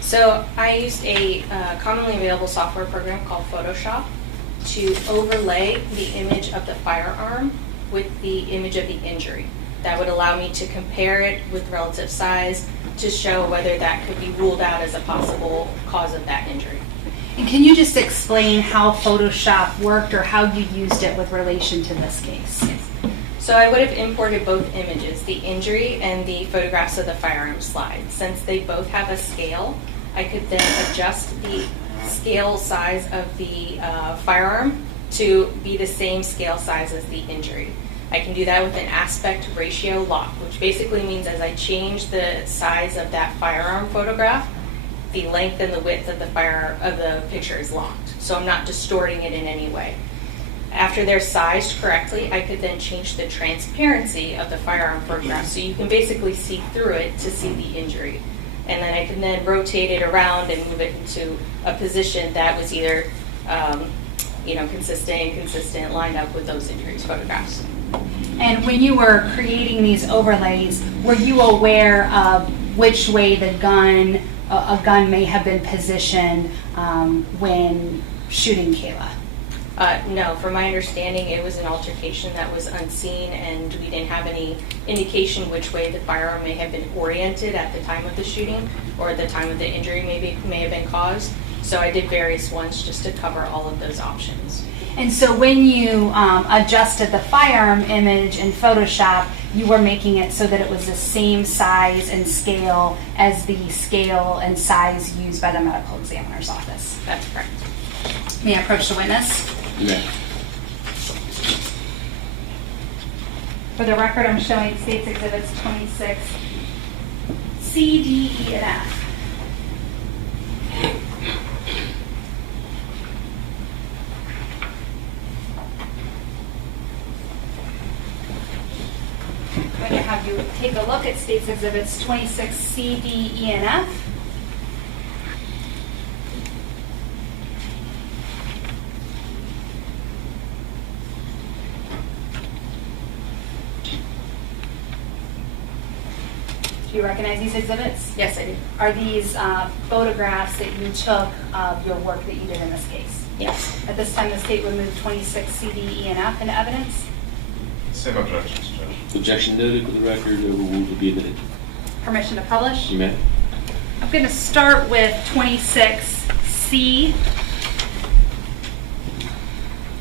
So I used a commonly available software program called Photoshop to overlay the image of the firearm with the image of the injury. That would allow me to compare it with relative size to show whether that could be ruled out as a possible cause of that injury. And can you just explain how Photoshop worked or how you used it with relation to this case? So I would have imported both images, the injury and the photographs of the firearm slide. Since they both have a scale, I could then adjust the scale size of the firearm to be the same scale size as the injury. I can do that with an aspect ratio lock, which basically means as I change the size of that firearm photograph, the length and the width of the picture is locked. So I'm not distorting it in any way. After they're sized correctly, I could then change the transparency of the firearm photograph, so you can basically see through it to see the injury. And then I can then rotate it around and move it into a position that was either consistent, inconsistent, lined up with those injuries photographs. And when you were creating these overlays, were you aware of which way a gun may have been positioned when shooting Kayla? No, from my understanding, it was an altercation that was unseen, and we didn't have any indication which way the firearm may have been oriented at the time of the shooting or at the time of the injury may have been caused. So I did various ones just to cover all of those options. And so when you adjusted the firearm image in Photoshop, you were making it so that it was the same size and scale as the scale and size used by the medical examiner's office. That's correct. May I approach the witness? Yeah. For the record, I'm showing State's Exhibits 26, C, D, E, and F. I'm going to have you take a look at State's Exhibits 26C, D, E, and F. Do you recognize these exhibits? Yes, I do. Are these photographs that you took of your work that you did in this case? Yes. At this time, the state would move 26C, D, E, and F into evidence. Same objections, Judge. Objection noted for the record. Overruled will be admitted. Permission to publish? You may. I'm going to start with 26C.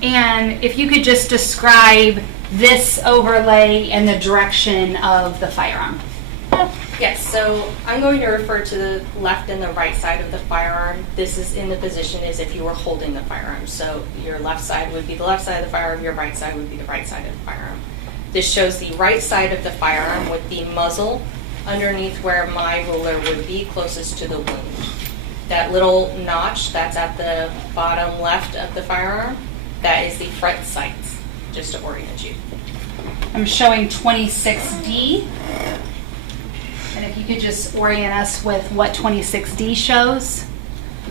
And if you could just describe this overlay and the direction of the firearm. Yes, so I'm going to refer to the left and the right side of the firearm. This is in the position as if you were holding the firearm. So your left side would be the left side of the firearm, your right side would be the right side of the firearm. This shows the right side of the firearm with the muzzle underneath where my ruler would be closest to the wound. That little notch that's at the bottom left of the firearm, that is the front sights, just to orient you. I'm showing 26D. And if you could just orient us with what 26D shows.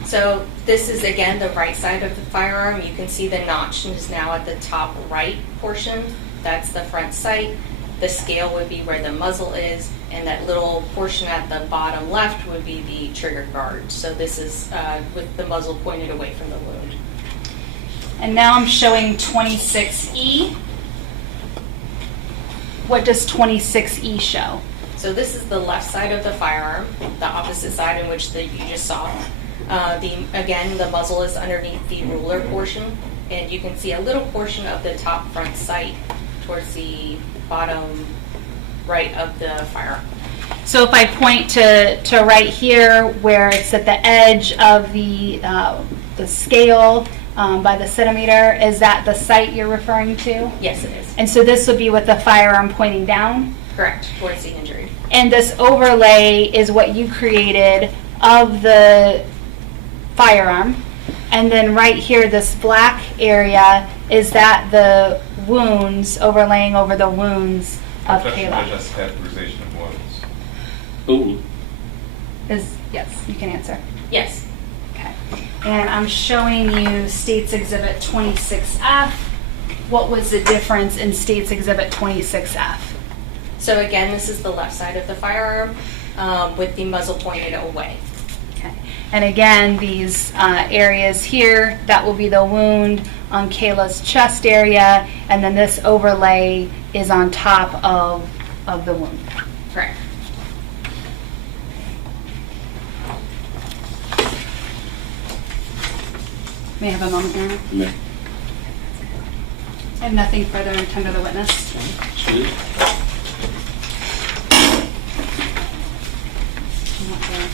So this is, again, the right side of the firearm. You can see the notch is now at the top right portion. That's the front sight. The scale would be where the muzzle is, and that little portion at the bottom left would be the trigger guard. So this is with the muzzle pointed away from the wound. And now I'm showing 26E. What does 26E show? So this is the left side of the firearm, the opposite side in which you just saw. Again, the muzzle is underneath the ruler portion, and you can see a little portion of the top front sight towards the bottom right of the firearm. So if I point to right here where it's at the edge of the scale by the centimeter, is that the sight you're referring to? Yes, it is. And so this would be with the firearm pointing down? Correct, towards the injury. And this overlay is what you created of the firearm. And then right here, this black area, is that the wounds overlaying over the wounds of Kayla? Just categorization of wounds. Oh, Yes, you can answer. Yes. Okay. And I'm showing you State's Exhibit 26F. What was the difference in State's Exhibit 26F? So again, this is the left side of the firearm with the muzzle pointed away. Okay. And again, these areas here, that will be the wound on Kayla's chest area, and then this overlay is on top of the wound. Correct. May I have a moment, Your Honor? you may. I have nothing further in tender the witness. Excuse.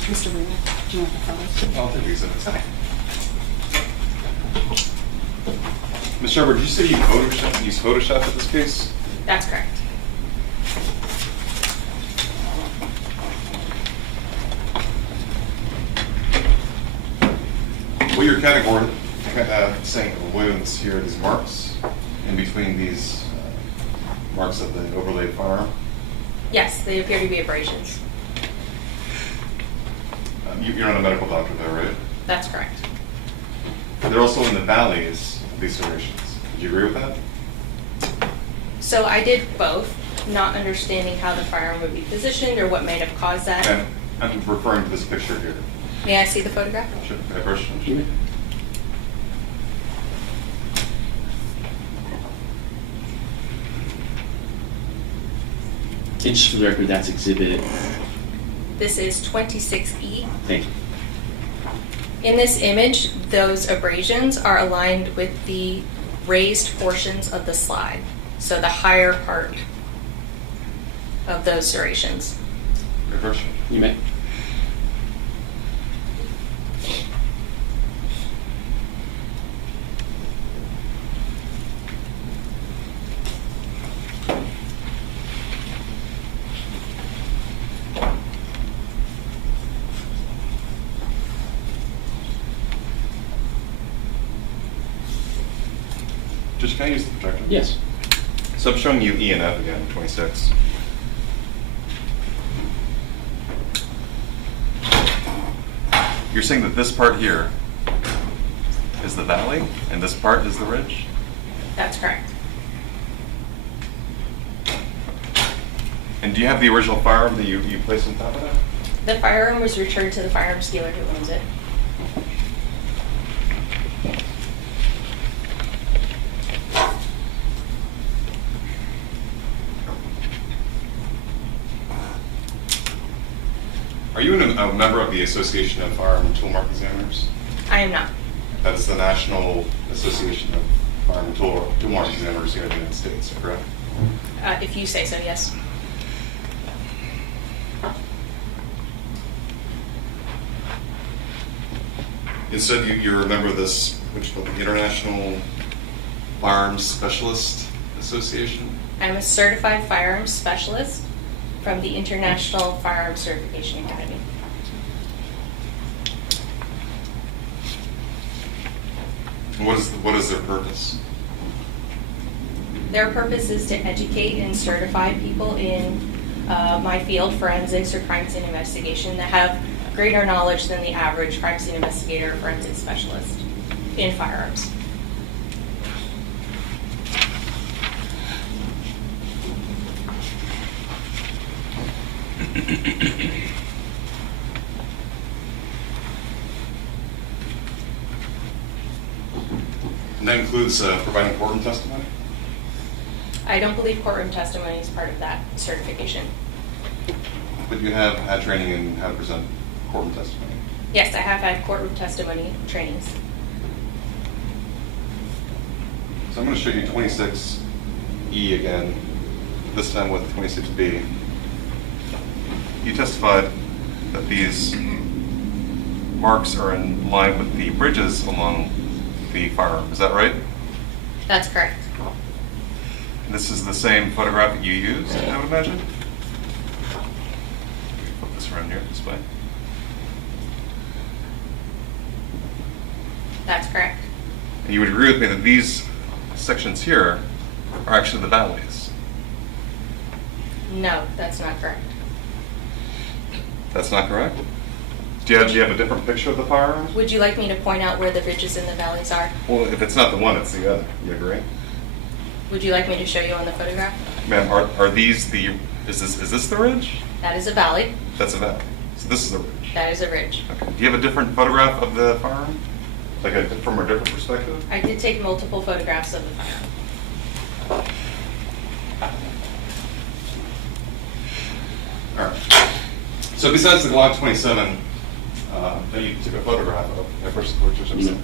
Mr. Weaver, do you want the photos? I'll take these exhibits. Ms. Shepherd, did you say you use Photoshop in this case? That's correct. Well, you're categorizing saying the wounds here, these marks in between these marks of the overlaid firearm. Yes, they appear to be abrasions. You're not a medical doctor, though, right? That's correct. They're also in the valleys of these serrations. Would you agree with that? So I did both, not understanding how the firearm would be positioned or what might have caused that. And I'm referring to this picture here. May I see the photograph? Sure. Can I first? You may. And just for the record, that's exhibit. This is 26E. Thank you. In this image, those abrasions are aligned with the raised portions of the slide, so the higher part of those serrations. Your first? You may. Just can I use the projector? Yes. So I'm showing you E and F again, 26. You're saying that this part here is the valley, and this part is the ridge? That's correct. And do you have the original firearm that you placed on top of that? The firearm was returned to the firearms dealer who owns it. Are you a member of the Association of Firearm and Tool Mark Examiners? I am not. That is the National Association of Firearm and Tool Mark Examiners here in the United States, correct? If you say so, yes. Instead, you're a member of this, which is called the International Firearms Specialist Association? I'm a certified firearms specialist from the International Firearms Certification Academy. What is their purpose? Their purpose is to educate and certify people in my field, forensics or crime scene investigation, that have greater knowledge than the average crime scene investigator or forensic specialist in firearms. And that includes providing courtroom testimony? I don't believe courtroom testimony is part of that certification. But you have had training in how to present courtroom testimony? Yes, I have had courtroom testimony trainings. So I'm going to show you 26E again, this time with 26B. You testified that these marks are in line with the bridges along the firearm. Is that right? That's correct. And this is the same photograph that you used, I would imagine? Flip this around here, this way. That's correct. And you would agree with me that these sections here are actually the valleys. No, that's not correct. That's not correct? Do you have a different picture of the firearm? Would you like me to point out where the ridges and the valleys are? Well, if it's not the one, it's the other. You agree? Would you like me to show you on the photograph? Ma'am, are these the, is this the ridge? That is a valley. That's a valley. So this is the ridge. That is a ridge. Okay. Do you have a different photograph of the firearm? Like from a different perspective? I did take multiple photographs of the firearm. All right. So besides the Glock 27 that you took a photograph of, which I'm saying.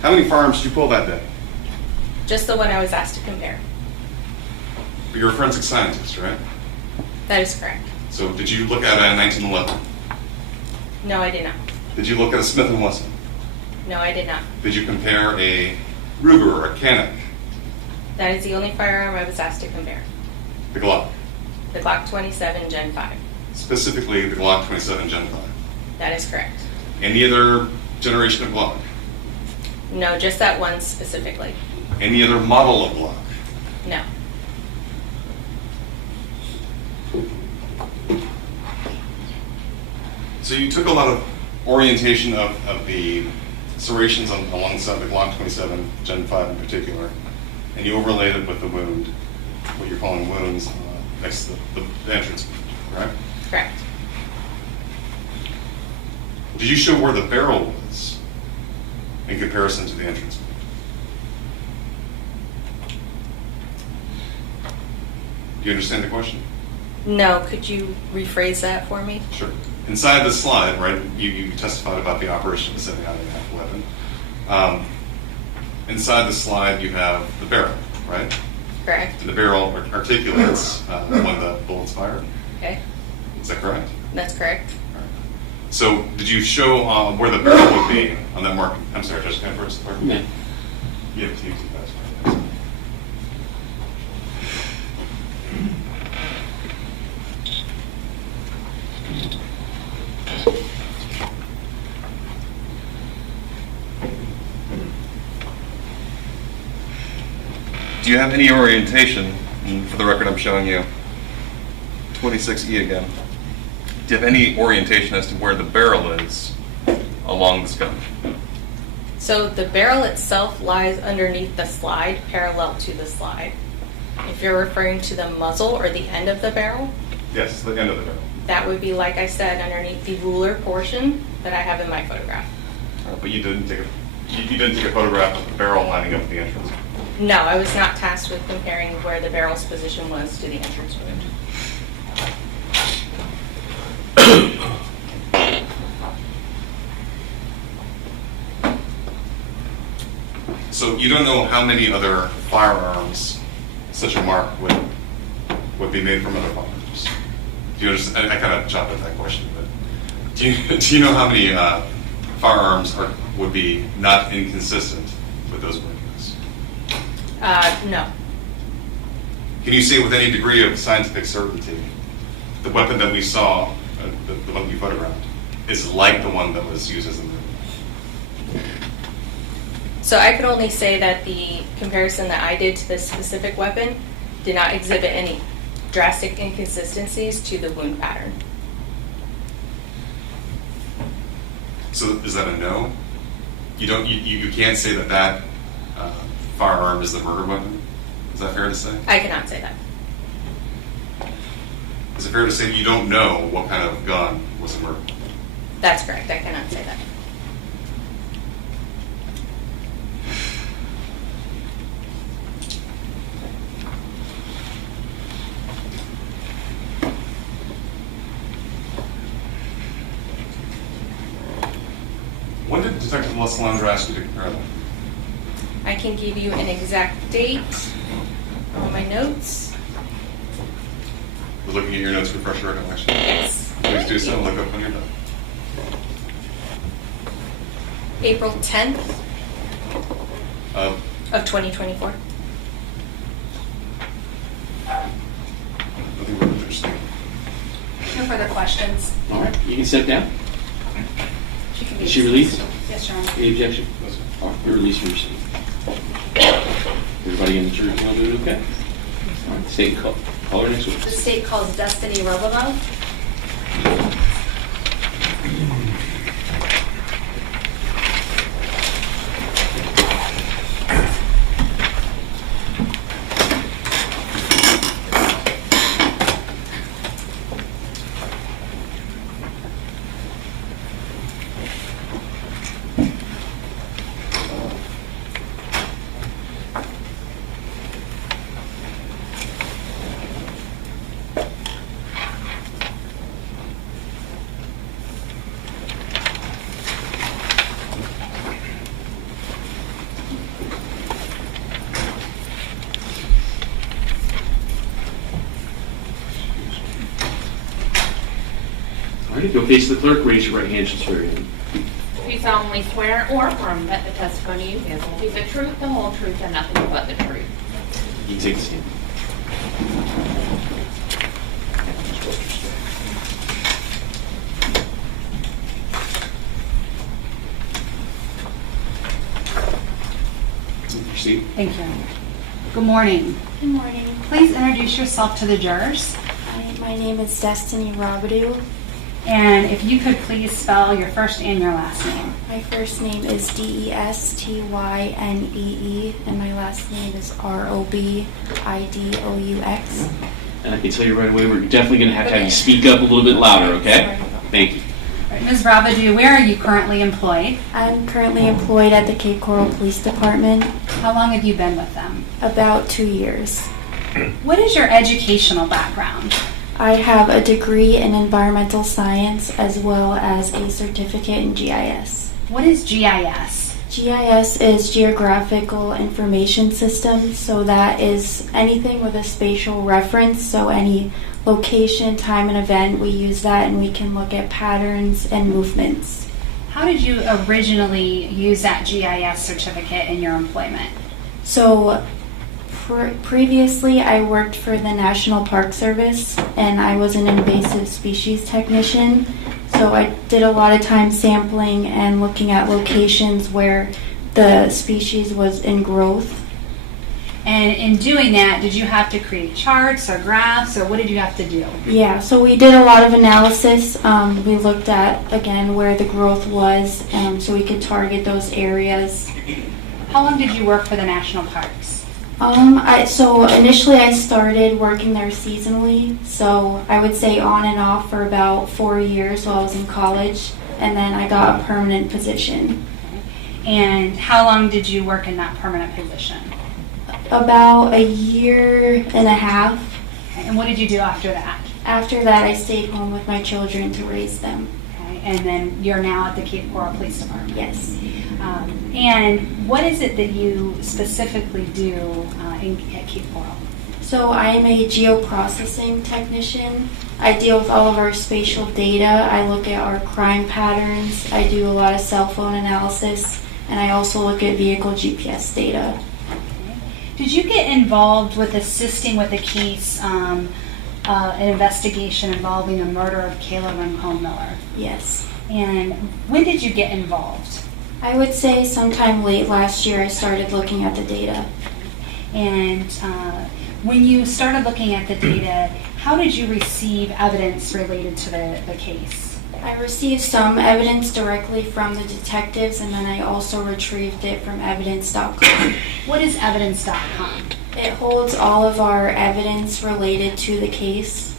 How many firearms did you pull that day? Just the one I was asked to compare. But you're a forensic scientist, right? That is correct. So did you look at a 1911? No, I did not. Did you look at a Smith & Wesson? No, I did not. Did you compare a Ruger or a Canik? That is the only firearm I was asked to compare. The Glock? The Glock 27 Gen 5. Specifically the Glock 27 Gen 5? That is correct. Any other generation of Glock? No, just that one specifically. Any other model of Glock? No. So you took a lot of orientation of the serrations alongside the Glock 27 Gen 5 in particular, and you overlaid it with the wound, what you're calling wounds, next to the entrance, right? Correct. Did you show where the barrel was in comparison to the entrance wound? Do you understand the question? No, could you rephrase that for me? Sure. Inside the slide, right, you testified about the operation of the 7.5 weapon. Inside the slide, you have the barrel, right? Correct. And the barrel articulates when the bullet's fired. Okay. Is that correct? That's correct. All right. So, did you show where the barrel would be on that mark? I'm sorry, Judge, can I first start? Yeah. You have to use it, guys. Do you have any orientation, and for the record I'm showing you, 26E again. Do you have any orientation as to where the barrel is along this gun? So the barrel itself lies underneath the slide, parallel to the slide. If you're referring to the muzzle or the end of the barrel, Yes, the end of the barrel. that would be, like I said, underneath the ruler portion that I have in my photograph. But you didn't take a photograph of the barrel lining up at the entrance. No, I was not tasked with comparing where the barrel's position was to the entrance wound. So you don't know how many other firearms such a mark would be made from other firearms? Do you understand? I kind of chopped at that question, but do you know how many firearms would be not inconsistent with those markings? No. Can you say with any degree of scientific certainty the weapon that we saw, the one you photographed, is like the one that was used as the movie? So I could only say that the comparison that I did to this specific weapon did not exhibit any drastic inconsistencies to the wound pattern. So is that a no? You can't say that firearm is the murder weapon? Is that fair to say? I cannot say that. Is it fair to say that you don't know what kind of gun was a murder weapon? That's correct. I cannot say that. When did Detective Leslandra ask you to compare them? I can give you an exact date on my notes. We're looking at your notes for fresh recollection. Yes. Please do so. Look up when you're done. April 10th Of of 2024. nothing really interesting. No further questions. All right, you can step down. She can be Is she released? Yes, Your Honor. Any objection? All right, you're released from your seat. Everybody in the jury panel doing okay? All right, state call her next The witness. state calls Destiny Robovo. All right, go face the clerk, raise your right hand, she'll swear you in. Do you solemnly swear or affirm that the testimony you give will be the truth, the whole truth, and nothing but the truth? You can take the stand. Proceed. Thank you. Good morning. Good morning. Please introduce yourself to the jurors. Hi, my name is Destiny Robidoux. And if you could please spell your first and your last name. My first name is Destynee, and my last name is Robidaux. And I can tell you right away, we're definitely going to have you speak up a little bit louder, okay? Thank you. All right, Ms. Robidoux, where are you currently employed? I'm currently employed at the Cape Coral Police Department, How long have you been with them? about 2 years. What is your educational background? I have a degree in environmental science as well as a certificate in GIS. What is GIS? GIS is Geographical Information System, so that is anything with a spatial reference, so any location, time, and event, we use that and we can look at patterns and movements. How did you originally use that GIS certificate in your employment? So previously I worked for the National Park Service and I was an invasive species technician. So I did a lot of time sampling and looking at locations where the species was in growth. And in doing that, did you have to create charts or graphs, or what did you have to do? Yeah, so we did a lot of analysis. We looked at, again, where the growth was, so we could target those areas. How long did you work for the national parks? So initially I started working there seasonally, so I would say on and off for about 4 years while I was in college, and then I got a permanent position. And how long did you work in that permanent position? About a year and a half. Okay. And what did you do after that? After that, I stayed home with my children to raise them. Okay. And then you're now at the Cape Coral Police Department. Yes. And what is it that you specifically do at Cape Coral? So I am a geoprocessing technician. I deal with all of our spatial data. I look at our crime patterns. I do a lot of cell phone analysis, and I also look at vehicle GPS data. Did you get involved with assisting with a case, an investigation involving the murder of Kayla Rincon-Miller? Yes. And when did you get involved? I would say sometime late last year I started looking at the data. And when you started looking at the data, how did you receive evidence related to the case? I received some evidence directly from the detectives, and then I also retrieved it from evidence.com. What is evidence.com? It holds all of our evidence related to the case.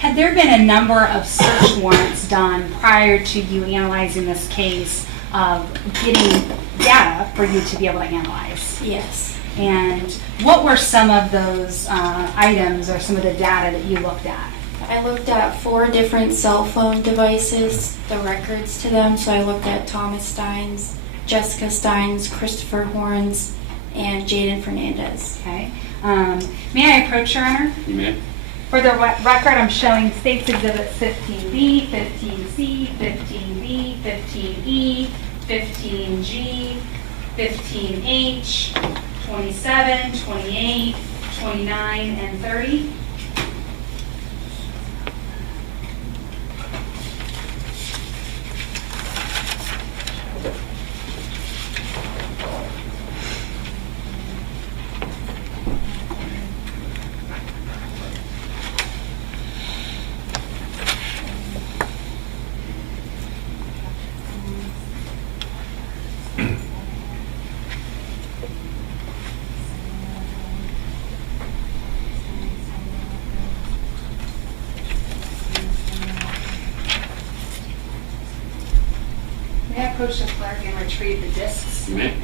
Had there been a number of search warrants done prior to you analyzing this case of getting data for you to be able to analyze? Yes. And what were some of those items or some of the data that you looked at? I looked at 4 different cell phone devices, the records to them. So I looked at Thomas Stein's, Jessica Stein's, Christopher Horne's, and Jaden Fernandez. Okay. May I approach, Your Honor? You may. For the record, I'm showing States Exhibits 15B, 15C, 15B, 15E, 15G, 15H, 27, 28, 29, and 30. May I approach the clerk and retrieve the discs? You may.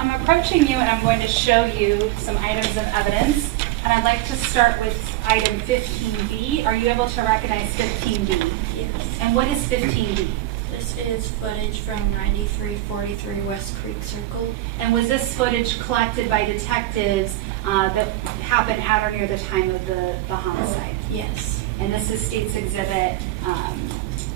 I'm approaching you and I'm going to show you some items of evidence. And I'd like to start with item 15B. Are you able to recognize 15B? Yes. And what is 15B? This is footage from 9343 West Creek Circle. And was this footage collected by detectives that happened at or near the time of the homicide? Yes. And this is State's Exhibit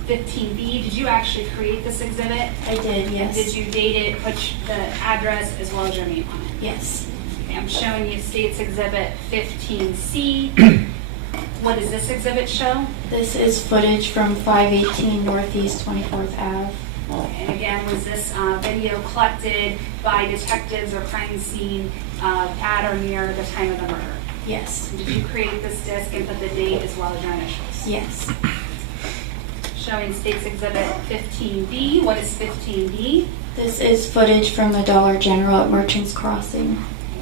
15B. Did you actually create this exhibit? I did, yes. Did you date it, put the address as well as your name on it? Yes. Okay, I'm showing you State's Exhibit 15C. What does this exhibit show? This is footage from 518 Northeast 24th Ave. And again, was this video collected by detectives or crime scene at or near the time of the murder? Yes. Did you create this disc and put the date as well as your initials? Yes. Showing State's Exhibit 15B. What is 15B? This is footage from the Dollar General at Merchants Crossing.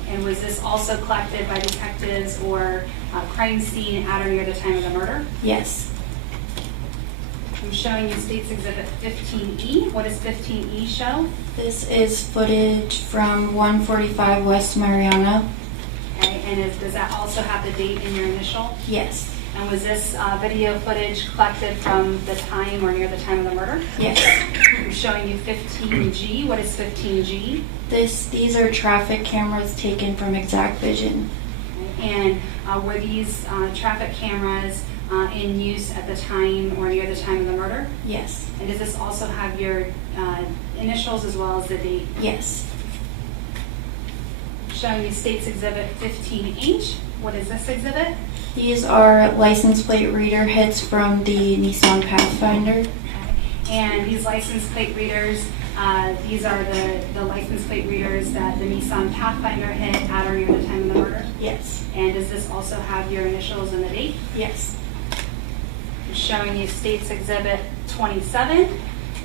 And was this also collected by detectives or crime scene at or near the time of the murder? Yes. I'm showing you State's Exhibit 15E. What does 15E show? This is footage from 145 West Mariana. Okay, and does that also have the date in your initial? Yes. And was this video footage collected from the time or near the time of the murder? Yes. I'm showing you 15G. What is 15G? These are traffic cameras taken from Exact Vision. And were these traffic cameras in use at the time or near the time of the murder? Yes. And does this also have your initials as well as the date? Yes. Showing you State's Exhibit 15H. What is this exhibit? These are license plate reader hits from the Nissan Pathfinder. And these license plate readers, these are the license plate readers that the Nissan Pathfinder hit at or near the time of the murder? Yes. And does this also have your initials and the date? Yes. I'm showing you State's Exhibit 27.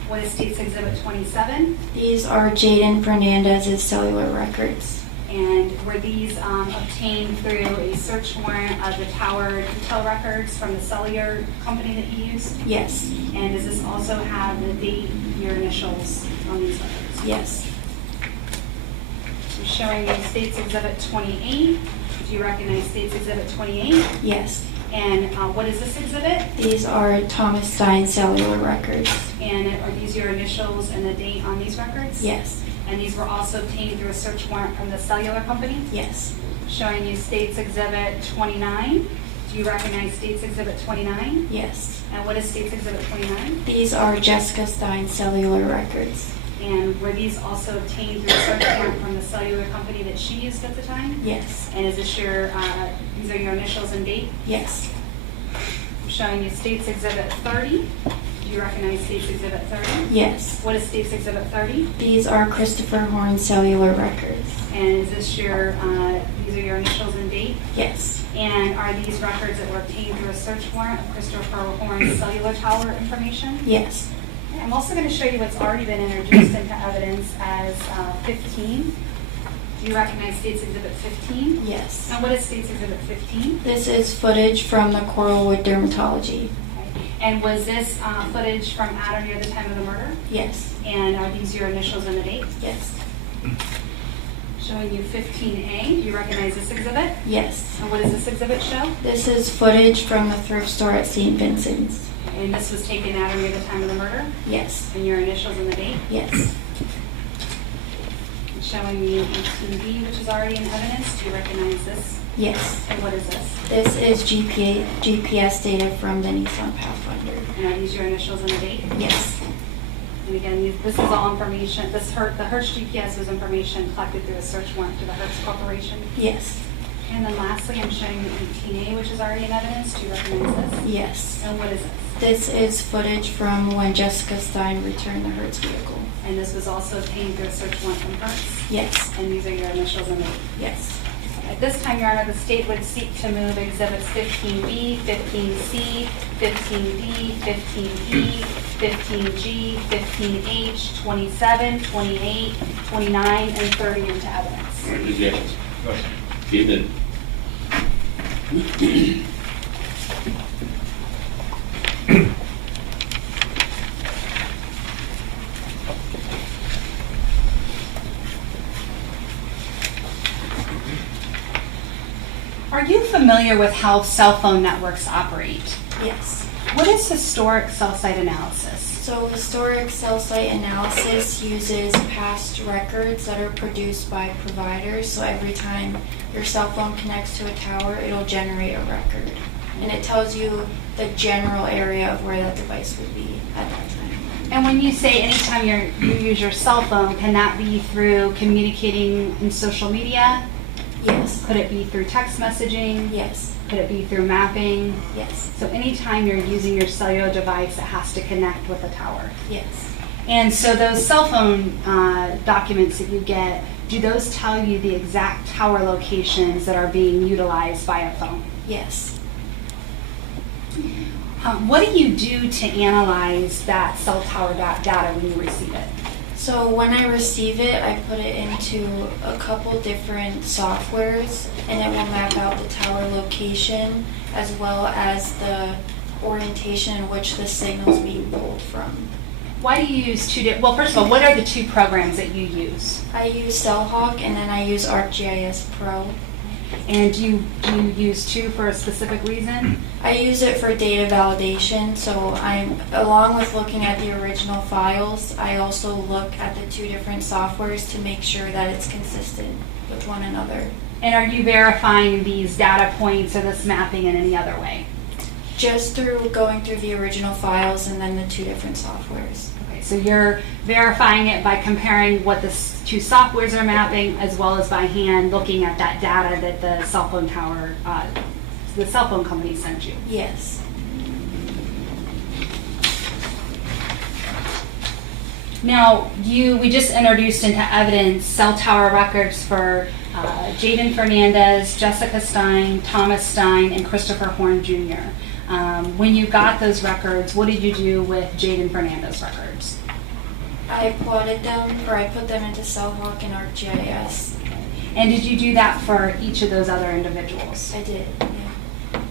What is State's Exhibit 27? These are Jaden Fernandez's cellular records. And were these obtained through a search warrant of the tower detail records from the cellular company that you used? Yes. And does this also have the date, your initials on these records? Yes. I'm showing you State's Exhibit 28. Do you recognize State's Exhibit 28? Yes. And what is this exhibit? These are Thomas Stein cellular records. And are these your initials and the date on these records? Yes. And these were also obtained through a search warrant from the cellular company? Yes. Showing you State's Exhibit 29. Do you recognize State's Exhibit 29? Yes. And what is State's Exhibit 29? These are Jessica Stein cellular records. And were these also obtained through a search warrant from the cellular company that she used at the time? Yes. And is this your, these are your initials and date? Yes. I'm showing you State's Exhibit 30. Do you recognize State's Exhibit 30? Yes. What is State's Exhibit 30? These are Christopher Horne cellular records. And is this your, these are your initials and date? Yes. And are these records that were obtained through a search warrant of Christopher Horne's cellular tower information? Yes. I'm also going to show you what's already been introduced into evidence as 15. Do you recognize State's Exhibit 15? Yes. And what is State's Exhibit 15? This is footage from the Coralwood Dermatology. And was this footage from at or near the time of the murder? Yes. And are these your initials and the date? Yes. Showing you 15A. Do you recognize this exhibit? Yes. And what does this exhibit show? This is footage from the thrift store at St. Vincent's. And this was taken at or near the time of the murder? Yes. And your initials and the date? Yes. Showing you 18B, which is already in evidence. Do you recognize this? Yes. And what is this? This is GPS data from the Nissan Pathfinder. And are these your initials and the date? Yes. And again, this is all information. The Hertz GPS was information collected through a search warrant to the Hertz Corporation. Yes. And then lastly, I'm showing you 18A, which is already in evidence. Do you recognize this? Yes. And what is this? This is footage from when Jessica Stein returned the Hertz vehicle. And this was also obtained through a search warrant from Hertz? Yes. And these are your initials and the date? Yes. At this time, Your Honor, the state would seek to move exhibits 15B, 15C, 15D, 15E, 15G, 15H, 27, 28, 29, and 30 into evidence. All right, objections? Be admitted. Are you familiar with how cell phone networks operate? Yes. What is historic cell site analysis? So historic cell site analysis uses past records that are produced by providers. So every time your cell phone connects to a tower, it'll generate a record. And it tells you the general area of where that device would be at that time. And when you say anytime you use your cell phone, can that be through communicating in social media? Yes. Could it be through text messaging? Yes. Could it be through mapping? Yes. So anytime you're using your cellular device, it has to connect with a tower. Yes. And so those cell phone documents that you get, do those tell you the exact tower locations that are being utilized by a phone? Yes. What do you do to analyze that cell tower data when you receive it? So when I receive it, I put it into a couple different softwares, and it will map out the tower location as well as the orientation in which the signal is being pulled from. Why do you use well, first of all, what are the two programs that you use? I use CellHawk, and then I use ArcGIS Pro. And do you use two for a specific reason? I use it for data validation, so I'm, along with looking at the original files, I also look at the two different softwares to make sure that it's consistent with one another. And are you verifying these data points or this mapping in any other way? Just through going through the original files and then the two different softwares. Okay, so you're verifying it by comparing what the two softwares are mapping, as well as by hand looking at that data that the cell phone tower, the cell phone company sent you. Yes. Now, we just introduced into evidence cell tower records for Jaden Fernandez, Jessica Stein, Thomas Stein, and Christopher Horne Jr. When you got those records, what did you do with Jaden Fernandez records? I plotted them, or I put them into CellHawk and ArcGIS. And did you do that for each of those other individuals? I did, yeah.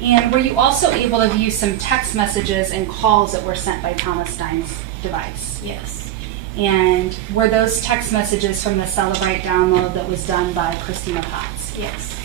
And were you also able to view some text messages and calls that were sent by Thomas Stein's device? Yes. And were those text messages from the Celebrite download that was done by Christina Potts? Yes.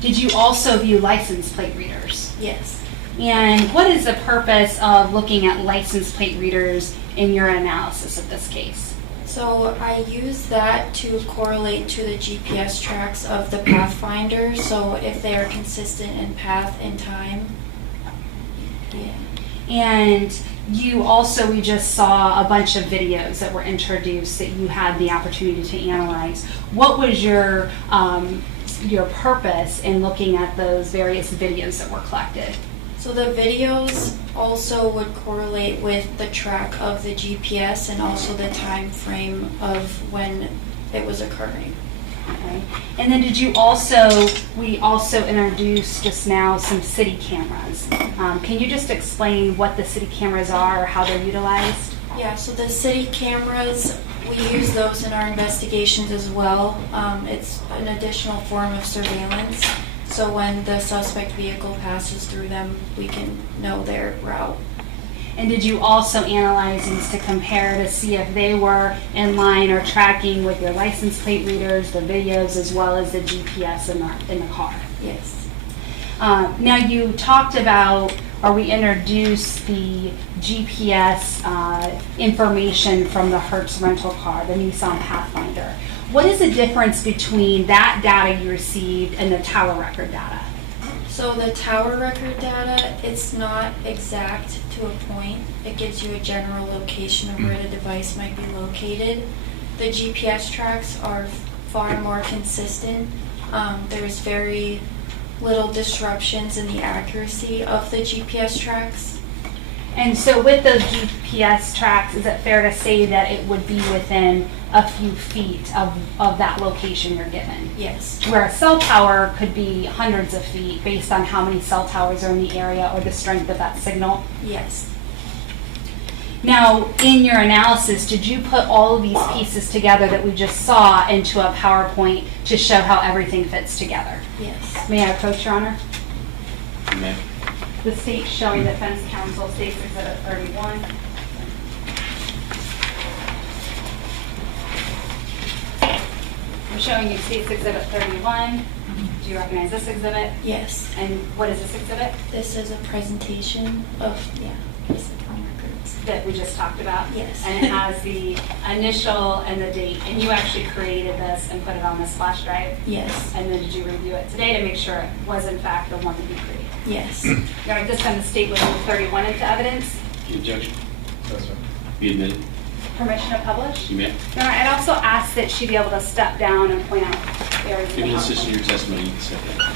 Did you also view license plate readers? Yes. And what is the purpose of looking at license plate readers in your analysis of this case? So I use that to correlate to the GPS tracks of the Pathfinder, so if they are consistent in path and time. Yeah. And we just saw a bunch of videos that were introduced that you had the opportunity to analyze. What was your purpose in looking at those various videos that were collected? So the videos also would correlate with the track of the GPS and also the time frame of when it was occurring. Okay. And then we also introduced just now some city cameras. Can you just explain what the city cameras are or how they're utilized? Yeah, so the city cameras, we use those in our investigations as well. It's an additional form of surveillance. So when the suspect vehicle passes through them, we can know their route. And did you also analyze these to compare to see if they were in line or tracking with your license plate readers, the videos, as well as the GPS in the car? Yes. Now you talked about, or we introduced the GPS information from the Hertz rental car, the Nissan Pathfinder. What is the difference between that data you received and the tower record data? So the tower record data, it's not exact to a point. It gives you a general location of where the device might be located. The GPS tracks are far more consistent. There's very little disruptions in the accuracy of the GPS tracks. And so with those GPS tracks, is it fair to say that it would be within a few feet of that location you're given? Yes. Where a cell tower could be hundreds of feet based on how many cell towers are in the area or the strength of that signal? Yes. Now, in your analysis, did you put all of these pieces together that we just saw into a PowerPoint to show how everything fits together? Yes. May I approach, Your Honor? You may. The state showing defense counsel, State Exhibit 31. I'm showing you State Exhibit 31. Do you recognize this exhibit? Yes. And what is this exhibit? This is a presentation of, phone records. That we just talked about? Yes. And it has the initial and the date. And you actually created this and put it on this flash drive? Yes. And then did you review it today to make sure it was in fact the one that you created? Yes. Your Honor, this time the state would move 31 into evidence. The objection? Yes, sir. Be admitted. Permission to publish? You may. Your Honor, I'd also ask that she be able to step down and point out areas of If the you insist on PowerPoint. your testimony, you can step down.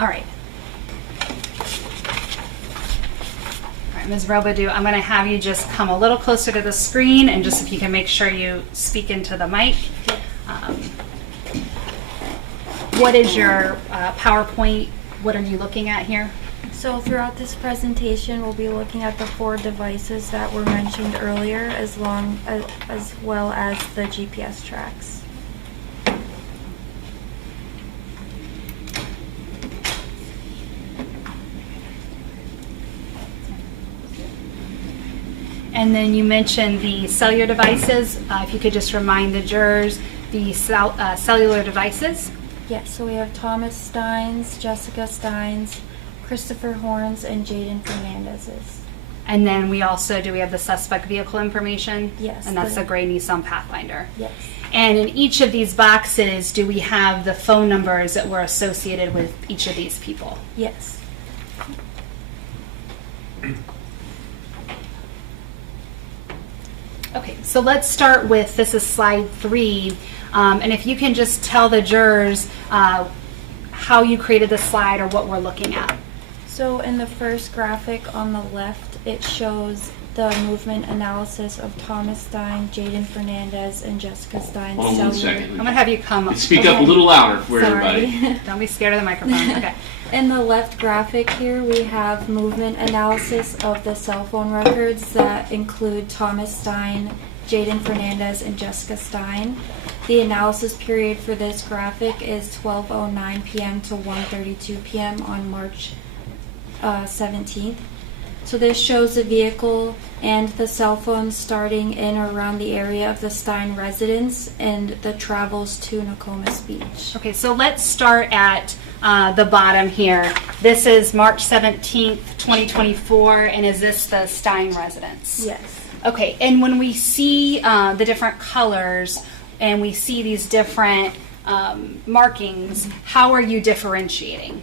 All right. All right, Ms. Robidoux, I'm going to have you just come a little closer to the screen, and just if you can make sure you speak into the mic. What is your PowerPoint? What are you looking at here? So throughout this presentation, we'll be looking at the 4 devices that were mentioned earlier, as well as the GPS tracks. And then you mentioned the cellular devices. If you could just remind the jurors the cellular devices. Yes, so we have Thomas Stein's, Jessica Stein's, Christopher Horne's, and Jaden Fernandez's. And then we have the suspect vehicle information? Yes. And that's the gray Nissan Pathfinder? Yes. And in each of these boxes, do we have the phone numbers that were associated with each of these people? Yes. Okay, so let's start with, this is slide 3, and if you can just tell the jurors how you created the slide or what we're looking at. So in the first graphic on the left, it shows the movement analysis of Thomas Stein, Jaden Fernandez, and Jessica Stein's Hold on cellular. 1 second. I'm going to have you come. Speak up a little louder for Sorry. everybody. Don't be scared of the microphone. Okay. In the left graphic here, we have movement analysis of the cell phone records that include Thomas Stein, Jaden Fernandez, and Jessica Stein. The analysis period for this graphic is 12:09 p.m. to 1:32 p.m. on March 17th. So this shows the vehicle and the cell phone starting in or around the area of the Stein residence and the travels to Nokomis Beach. Okay, so let's start at the bottom here. This is March 17th, 2024, and is this the Stein residence? Yes. Okay, and when we see the different colors and we see these different markings, how are you differentiating?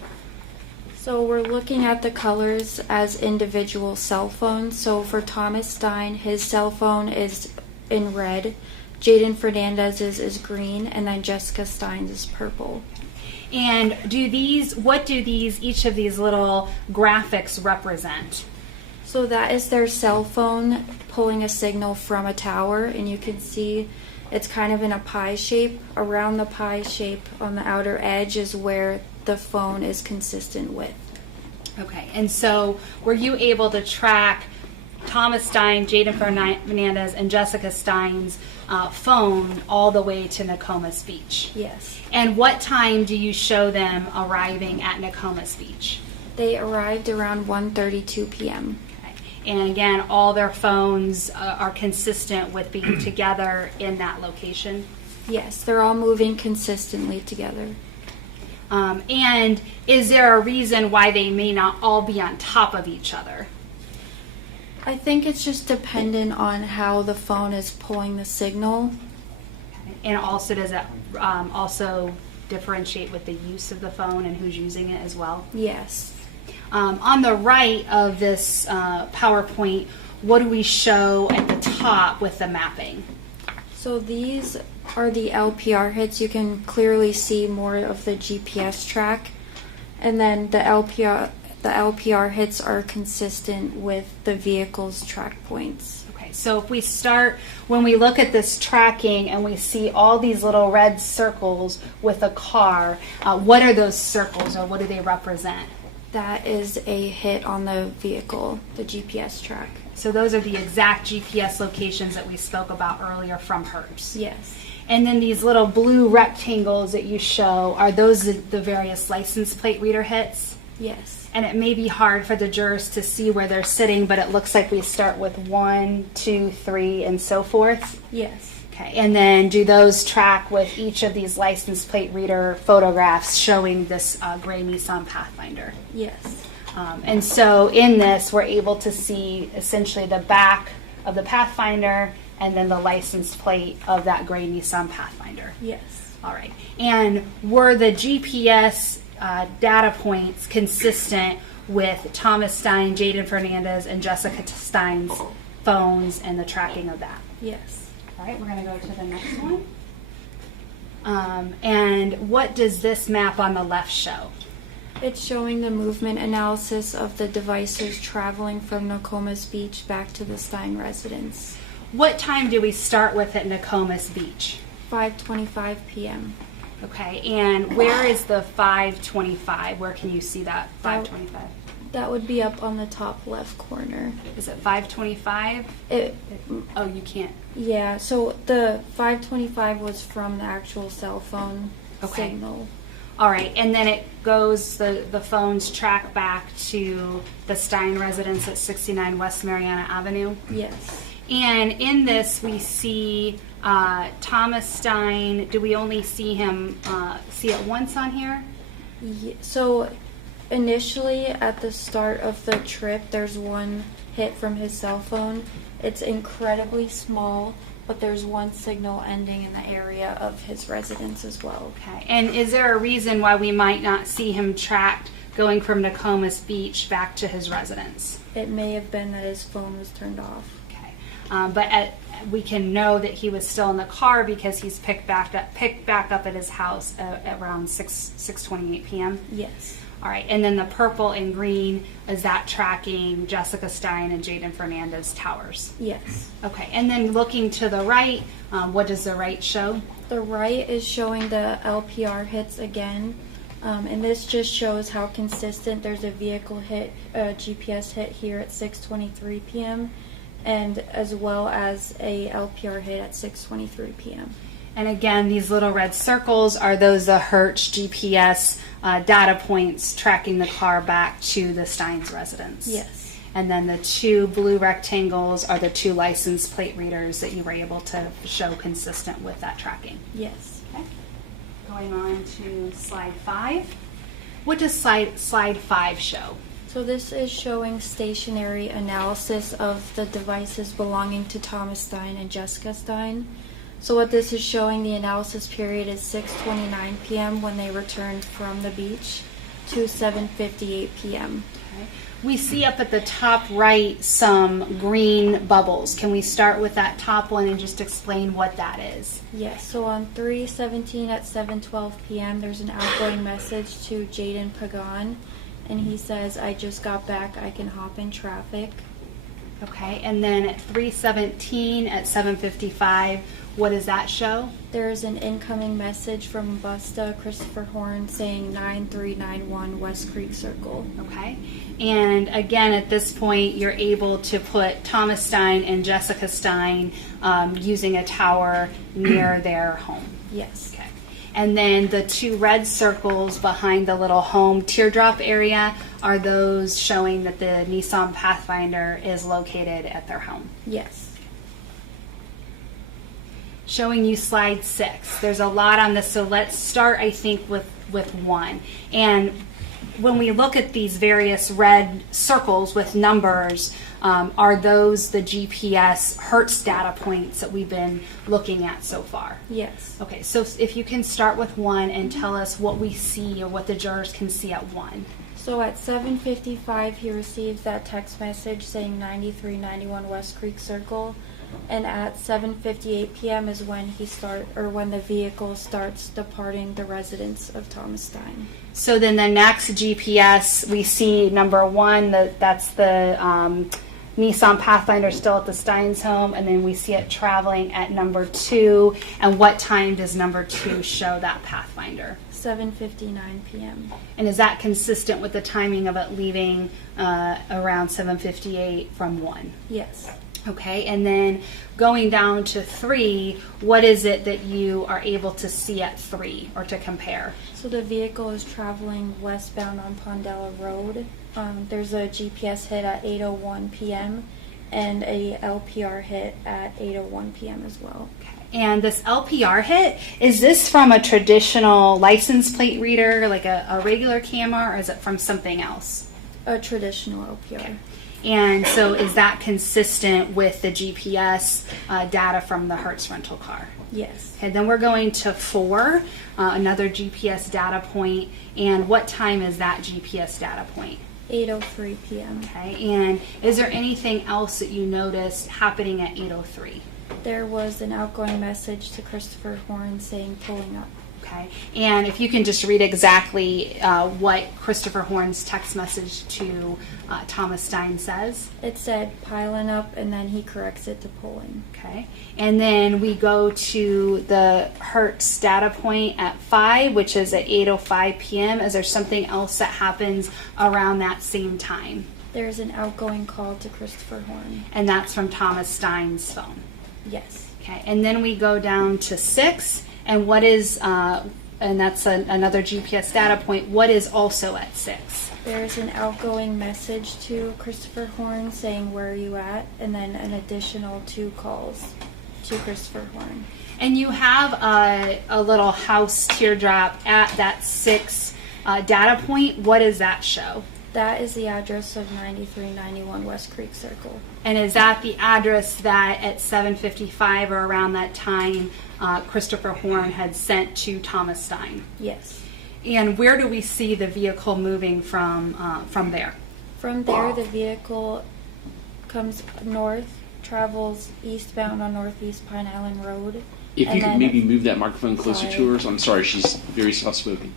So we're looking at the colors as individual cell phones. So for Thomas Stein, his cell phone is in red, Jaden Fernandez's is green, and then Jessica Stein's is purple. And what do each of these little graphics represent? So that is their cell phone pulling a signal from a tower, and you can see it's kind of in a pie shape. Around the pie shape on the outer edge is where the phone is consistent with. Okay, and so were you able to track Thomas Stein, Jaden Fernandez, and Jessica Stein's phone all the way to Nokomis Beach? Yes. And what time do you show them arriving at Nokomis Beach? They arrived around 1:32 p.m. Okay. And again, all their phones are consistent with being together in that location? Yes, they're all moving consistently together. And is there a reason why they may not all be on top of each other? I think it's just dependent on how the phone is pulling the signal. And also, does that also differentiate with the use of the phone and who's using it as well? Yes. On the right of this PowerPoint, what do we show at the top with the mapping? So these are the LPR hits. You can clearly see more of the GPS track. And then the LPR hits are consistent with the vehicle's track points. Okay, so if we start, when we look at this tracking and we see all these little red circles with a car, what are those circles or what do they represent? That is a hit on the vehicle, the GPS track. So those are the exact GPS locations that we spoke about earlier from Hertz. Yes. And then these little blue rectangles that you show, are those the various license plate reader hits? Yes. And it may be hard for the jurors to see where they're sitting, but it looks like we start with 1, 2, 3, and so forth. Yes. Okay, and then do those track with each of these license plate reader photographs showing this gray Nissan Pathfinder? Yes. And so in this, we're able to see essentially the back of the Pathfinder and then the license plate of that gray Nissan Pathfinder. Yes. All right. And were the GPS data points consistent with Thomas Stein, Jaden Fernandez, and Jessica Stein's phones and the tracking of that? Yes. All right, we're going to go to the next one. And what does this map on the left show? It's showing the movement analysis of the devices traveling from Nokomis Beach back to the Stein residence. What time do we start with at Nokomis Beach? 5:25 p.m. Okay, and where is the 5:25? Where can you see that 5:25? That would be up on the top left corner. Is it 5:25? Oh, you can't. Yeah, so the 5:25 was from the actual cell phone signal. All right, and then it goes, the phones track back to the Stein residence at 69 West Mariana Avenue. Yes. And in this, we see Thomas Stein. Do we only see him, see it once on here? Yeah, so initially at the start of the trip, there's one hit from his cell phone. It's incredibly small, but there's one signal ending in the area of his residence as well. Okay, and is there a reason why we might not see him tracked going from Nokomis Beach back to his residence? It may have been that his phone was turned off. Okay, but we can know that he was still in the car because he's picked back up at his house at around 6:28 p.m. Yes. All right, and then the purple and green, is that tracking Jessica Stein and Jaden Fernandez towers? Yes. Okay, and then looking to the right, what does the right show? The right is showing the LPR hits again, and this just shows how consistent. There's a vehicle hit, a GPS hit here at 6:23 p.m., and as well as a LPR hit at 6:23 p.m. And again, these little red circles, are those the Hertz GPS data points tracking the car back to the Stein's residence? Yes. And then the two blue rectangles are the two license plate readers that you were able to show consistent with that tracking. Yes. Okay. Going on to slide 5. What does slide 5 show? So this is showing stationary analysis of the devices belonging to Thomas Stein and Jessica Stein. So what this is showing, the analysis period is 6:29 p.m. when they returned from the beach to 7:58 p.m. Okay. We see up at the top right some green bubbles. Can we start with that top one and just explain what that is? Yes, so on 3/17 at 7:12 p.m. there's an outgoing message to Jaden Pagan, and he says, "I just got back, I can hop in traffic." Okay, and then at 3:17 at 7:55, what does that show? There is an incoming message from Busta Christopher Horne saying 9391 West Creek Circle. Okay, and again at this point you're able to put Thomas Stein and Jessica Stein using a tower near their home. Yes. Okay, and then the two red circles behind the little home teardrop area, are those showing that the Nissan Pathfinder is located at their home? Yes. Showing you slide 6. There's a lot on this, so let's start, I think, with 1. And when we look at these various red circles with numbers, are those the GPS Hertz data points that we've been looking at so far? Yes. Okay, so if you can start with 1 and tell us what we see or what the jurors can see at 1. So at 7:55, he receives that text message saying 9391 West Creek Circle, and at 7:58 p.m. is when when the vehicle starts departing the residence of Thomas Stein. So then the next GPS, we see number 1, that's the Nissan Pathfinder still at the Stein's home, and then we see it traveling at number 2. And what time does number 2 show that Pathfinder? 7:59 p.m. And is that consistent with the timing of it leaving around 7:58 from 1? Yes. Okay, and then going down to 3, what is it that you are able to see at 3 or to compare? So the vehicle is traveling westbound on Pondella Road. There's a GPS hit at 8:01 p.m. and a LPR hit at 8:01 p.m. as well. Okay. And this LPR hit, is this from a traditional license plate reader, like a regular camera, or is it from something else? A traditional LPR. Okay. And so is that consistent with the GPS data from the Hertz rental car? Yes. Okay, then we're going to 4, another GPS data point. And what time is that GPS data point? 8:03 p.m. Okay, and is there anything else that you noticed happening at 8:03? There was an outgoing message to Christopher Horne saying pulling up. Okay, and if you can just read exactly what Christopher Horne's text message to Thomas Stein says. It said piling up, and then he corrects it to pulling. Okay, and then we go to the Hertz data point at 5, which is at 8:05 p.m. Is there something else that happens around that same time? There's an outgoing call to Christopher Horne. And that's from Thomas Stein's phone. Yes. Okay, and then we go down to 6, and what is, and that's another GPS data point, what is also at 6? There's an outgoing message to Christopher Horne saying, where are you at? And then an additional 2 calls to Christopher Horne. And you have a little house teardrop at that 6 data point. What does that show? That is the address of 9391 West Creek Circle. And is that the address that at 7:55 or around that time Christopher Horne had sent to Thomas Stein? Yes. And where do we see the vehicle moving from there? From there, the vehicle comes north, travels eastbound on Northeast Pine Island Road. If and you could then- maybe move that microphone closer Sorry. to hers. I'm sorry, she's very soft-spoken.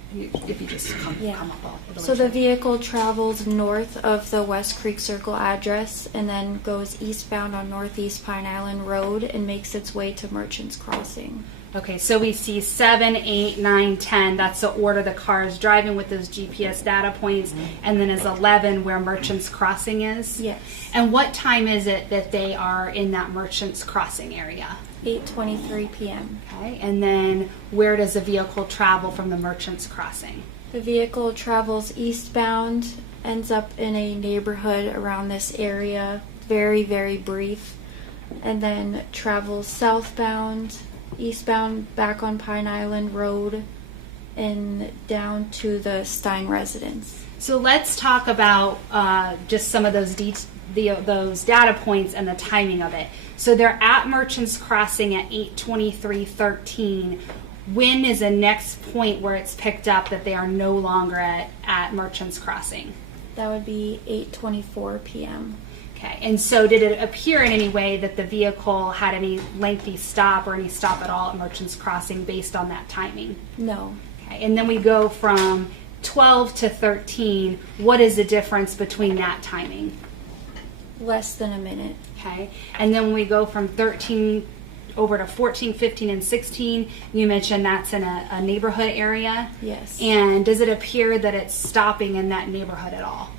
If you just come up off So the vehicle travels north of the West Creek Circle address and then goes eastbound on Northeast Pine Island Road and makes its way to Merchants Crossing. Okay, so we see 7, 8, 9, 10. That's the order the car is driving with those GPS data points. And then is 11 where Merchants Crossing is? Yes. And what time is it that they are in that Merchants Crossing area? 8:23 p.m. Okay, and then where does the vehicle travel from the Merchants Crossing? The vehicle travels eastbound, ends up in a neighborhood around this area, very, very brief, and then travels southbound, eastbound back on Pine Island Road, and down to the Stein residence. So let's talk about just some of those those data points and the timing of it. So they're at Merchants Crossing at 8:23:13. When is the next point where it's picked up that they are no longer at Merchants Crossing? That would be 8:24 p.m. Okay, and so did it appear in any way that the vehicle had any lengthy stop or any stop at all at Merchants Crossing based on that timing? No. Okay, and then we go from 12 to 13. What is the difference between that timing? Less than a minute. Okay, and then when we go from 13 over to 14, 15, and 16, you mentioned that's in a neighborhood area. Yes. And does it appear that it's stopping in that neighborhood at all?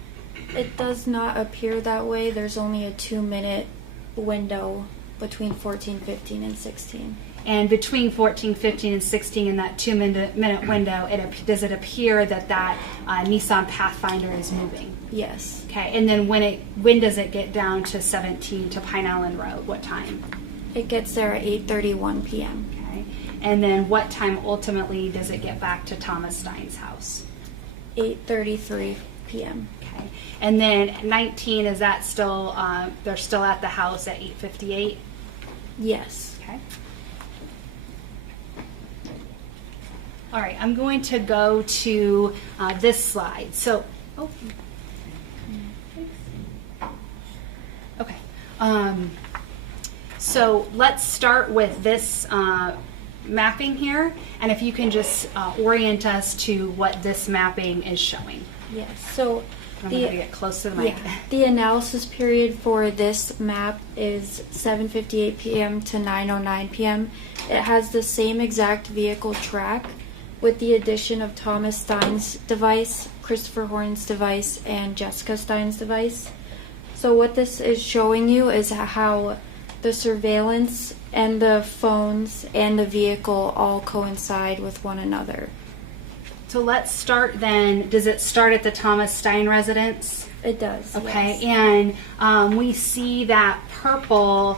It does not appear that way. There's only a 2-minute window between 14, 15, and 16. And between 14, 15, and 16 in that 2-minute window, does it appear that Nissan Pathfinder is moving? Yes. Okay, and then when does it get down to 17 to Pine Island Road? What time? It gets there at 8:31 p.m. Okay, and then what time ultimately does it get back to Thomas Stein's house? 8:33 p.m. Okay, and then 19, is that still, they're still at the house at 8:58? Yes. Okay. All right, I'm going to go to this slide. So Oh. Okay. So let's start with this mapping here, and if you can just orient us to what this mapping is showing. Yes. So I'm going to get close to the mic. yeah, the analysis period for this map is 7:58 p.m. to 9:09 p.m. It has the same exact vehicle track with the addition of Thomas Stein's device, Christopher Horne's device, and Jessica Stein's device. So what this is showing you is how the surveillance and the phones and the vehicle all coincide with one another. So let's start then. Does it start at the Thomas Stein residence? It does. Okay, Yes. and we see that purple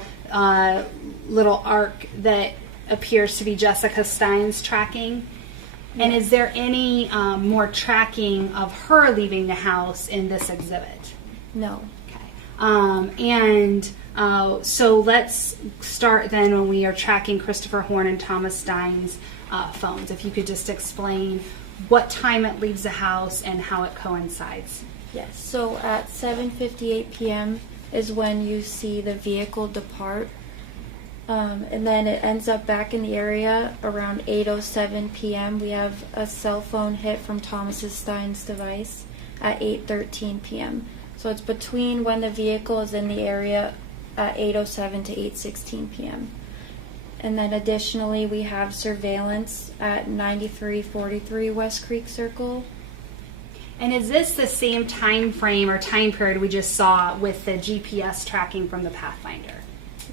little arc that appears to be Jessica Stein's tracking. And is there any more tracking of her leaving the house in this exhibit? No. Okay. So let's start then when we are tracking Christopher Horne and Thomas Stein's phones. If you could just explain what time it leaves the house and how it coincides. Yes. So at 7:58 p.m. is when you see the vehicle depart, and then it ends up back in the area around 8:07 p.m. We have a cell phone hit from Thomas Stein's device at 8:13 p.m. So it's between when the vehicle is in the area at 8:07 to 8:16 p.m. And then additionally, we have surveillance at 9343 West Creek Circle. And is this the same time frame or time period we just saw with the GPS tracking from the Pathfinder?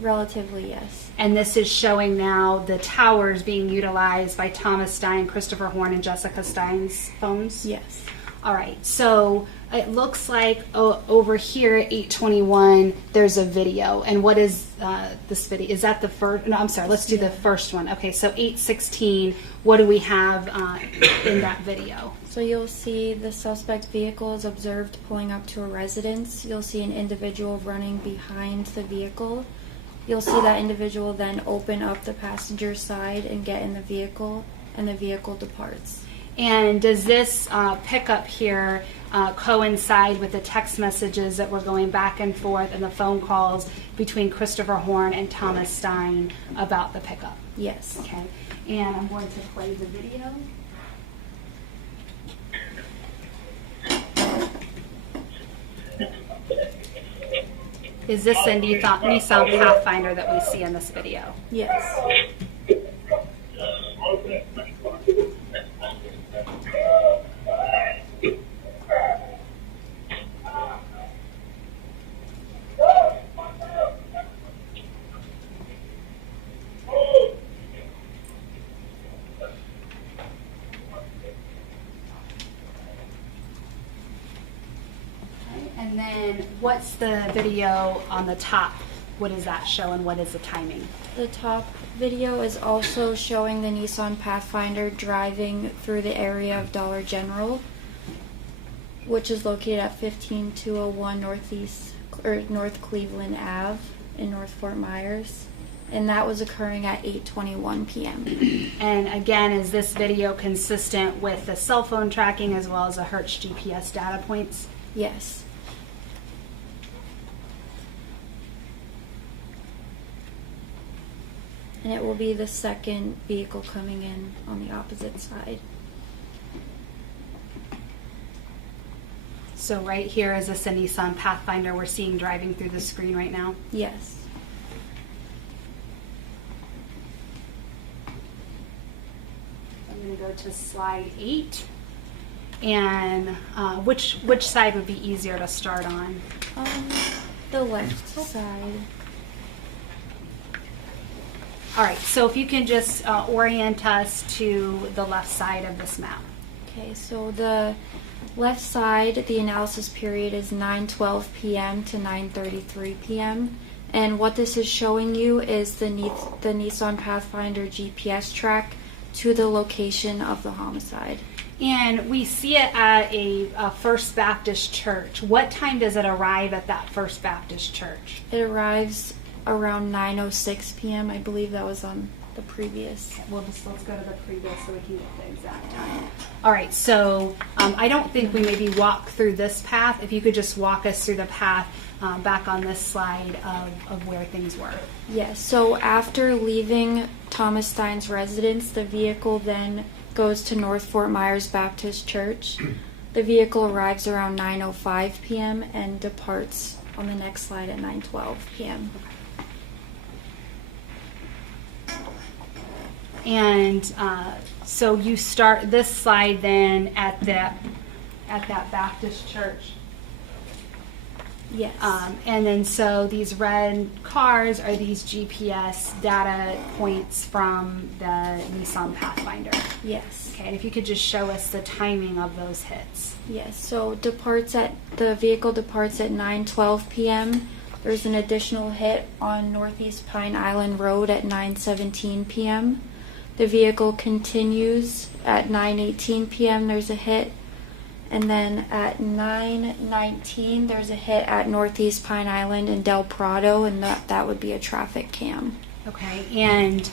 Relatively, yes. And this is showing now the towers being utilized by Thomas Stein, Christopher Horne, and Jessica Stein's phones? Yes. All right, so it looks like over here at 8:21, there's a video. And what is this video? Is that the first? No, I'm sorry, let's do the first one. Okay, so 8:16, what do we have in that video? So you'll see the suspect vehicle is observed pulling up to a residence. You'll see an individual running behind the vehicle. You'll see that individual then open up the passenger side and get in the vehicle, and the vehicle departs. And does this pickup here coincide with the text messages that were going back and forth and the phone calls between Christopher Horne and Thomas Stein about the pickup? Yes. Okay, and I'm going to play the video. Is this a Nissan Pathfinder that we see in this video? Yes. And then what's the video on the top? What does that show and what is the timing? The top video is also showing the Nissan Pathfinder driving through the area of Dollar General, which is located at 15201 North Cleveland Ave in North Fort Myers. And that was occurring at 8:21 p.m. And again, is this video consistent with the cell phone tracking as well as the Hertz GPS data points? Yes. And it will be the second vehicle coming in on the opposite side. So right here is this a Nissan Pathfinder we're seeing driving through the screen right now? Yes. I'm going to go to slide 8. And which side would be easier to start on? The left side. All right, so if you can just orient us to the left side of this map. Okay, so the left side, the analysis period is 9:12 p.m. to 9:33 p.m. And what this is showing you is the Nissan Pathfinder GPS track to the location of the homicide. And we see it at a First Baptist church. What time does it arrive at that First Baptist church? It arrives around 9:06 p.m. I believe that was on the previous. Let's go to the previous so we can get the exact time. All right, so I don't think we maybe walk through this path. If you could just walk us through the path back on this slide of where things were. Yes, so after leaving Thomas Stein's residence, the vehicle then goes to North Fort Myers Baptist Church. The vehicle arrives around 9:05 p.m. and departs on the next slide at 9:12 p.m. And so you start this slide then at that Baptist church. Yes. And then so these red cars are these GPS data points from the Nissan Pathfinder. Yes. Okay, and if you could just show us the timing of those hits. Yes, so the vehicle departs at 9:12 p.m. There's an additional hit on Northeast Pine Island Road at 9:17 p.m. The vehicle continues at 9:18 p.m. There's a hit. And then at 9:19 there's a hit at Northeast Pine Island in Del Prado, and that would be a traffic cam. Okay, and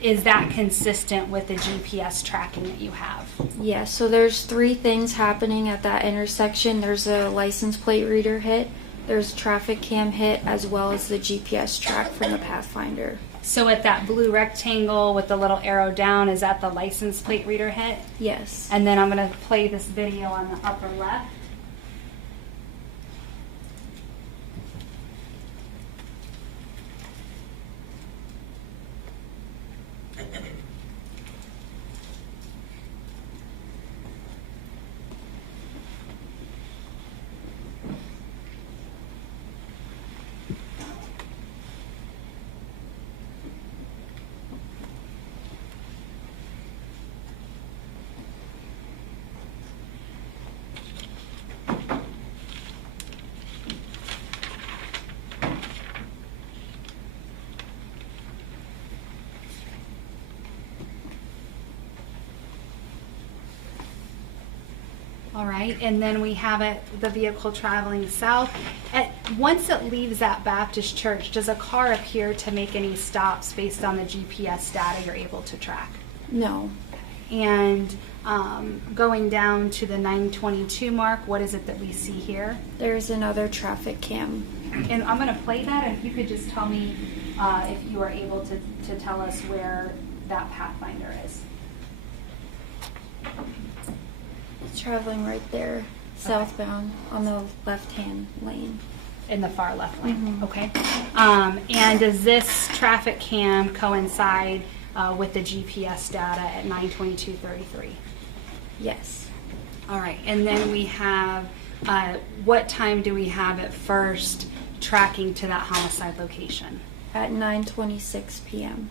is that consistent with the GPS tracking that you have? Yes, so there's 3 things happening at that intersection. There's a license plate reader hit, there's a traffic cam hit, as well as the GPS track from the Pathfinder. So at that blue rectangle with the little arrow down, is that the license plate reader hit? Yes. And then I'm going to play this video on the upper left. All right, and then we have the vehicle traveling south. Once it leaves that Baptist church, does a car appear to make any stops based on the GPS data you're able to track? No. And going down to the 9:22 mark, what is it that we see here? There's another traffic cam. And I'm going to play that, and if you could just tell me if you are able to tell us where that Pathfinder is. It's traveling right there, southbound, on the left-hand lane. In the far left lane, Mhm. okay. And does this traffic cam coincide with the GPS data at 9:22:33? Yes. All right, and then we have, what time do we have at first tracking to that homicide location? At 9:26 p.m.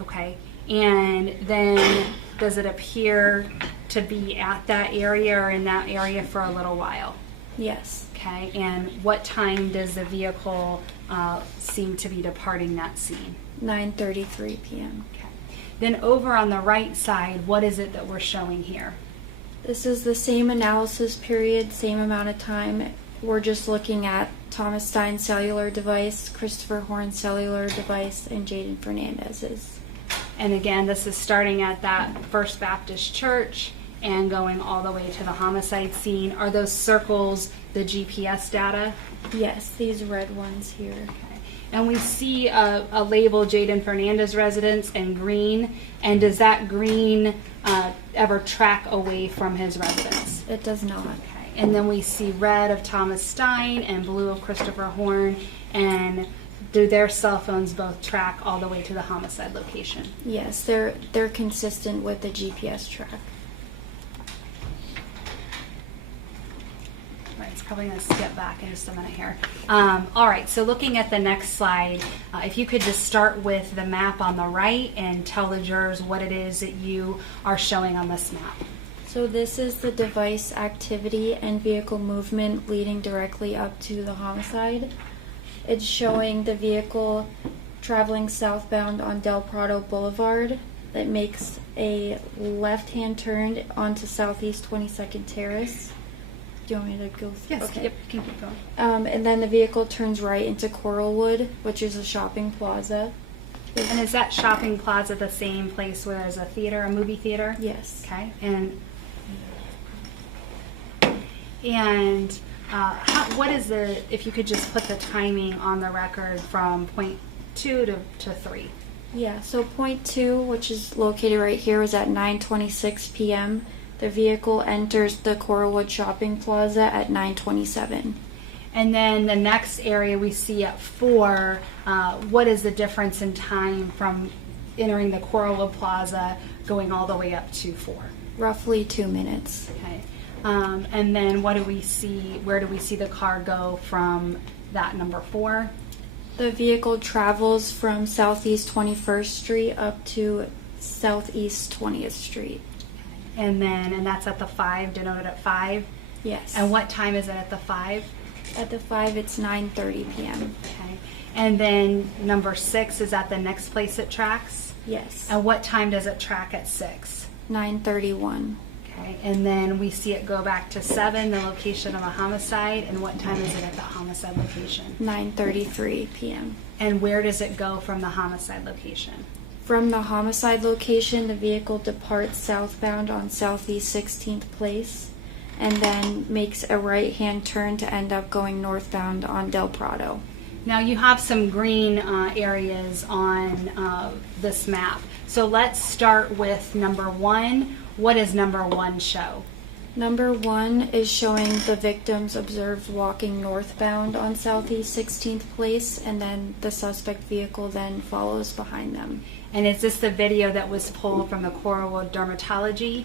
Okay, and then does it appear to be at that area or in that area for a little while? Yes. Okay, and what time does the vehicle seem to be departing that scene? 9:33 p.m. Okay. Then over on the right side, what is it that we're showing here? This is the same analysis period, same amount of time. We're just looking at Thomas Stein's cellular device, Christopher Horne's cellular device, and Jaden Fernandez's. And again, this is starting at that First Baptist Church and going all the way to the homicide scene. Are those circles the GPS data? Yes, these red ones here. Okay. And we see a label, Jaden Fernandez residence, in green. And does that green ever track away from his residence? It does not. Okay. And then we see red of Thomas Stein and blue of Christopher Horne. And do their cell phones both track all the way to the homicide location? Yes, they're consistent with the GPS track. All right, it's probably going to skip back in just a minute here. All right, so looking at the next slide, if you could just start with the map on the right and tell the jurors what it is that you are showing on this map. So this is the device activity and vehicle movement leading directly up to the homicide. It's showing the vehicle traveling southbound on Del Prado Boulevard that makes a left-hand turn onto Southeast 22nd Terrace. Do you want me to go through? Yes, Okay. yep, you can keep going. And then the vehicle turns right into Coralwood, which is a shopping plaza. And is that shopping plaza the same place where there's a theater, a movie theater? Yes. Okay, and what is if you could just put the timing on the record from point 2 to 3? Yeah, so point 2, which is located right here, was at 9:26 p.m. The vehicle enters the Coralwood Shopping Plaza at 9:27. And then the next area we see at 4, what is the difference in time from entering the Coralwood Plaza going all the way up to 4? Roughly 2 minutes. Okay. And then what do we see, where do we see the car go from that number 4? The vehicle travels from Southeast 21st Street up to Southeast 20th Street. And that's at the 5, denoted at 5? Yes. And what time is it at the 5? At the 5, it's 9:30 p.m. Okay. And then number 6 is at the next place it tracks? Yes. And what time does it track at 6? 9:31. Okay. And then we see it go back to 7, the location of a homicide. And what time is it at the homicide location? 9:33 p.m. And where does it go from the homicide location? From the homicide location, the vehicle departs southbound on Southeast 16th Place and then makes a right-hand turn to end up going northbound on Del Prado. Now you have some green areas on this map. So let's start with number 1. What does number 1 show? Number 1 is showing the victims observed walking northbound on Southeast 16th Place, and then the suspect vehicle then follows behind them. And is this the video that was pulled from the Coralwood Dermatology?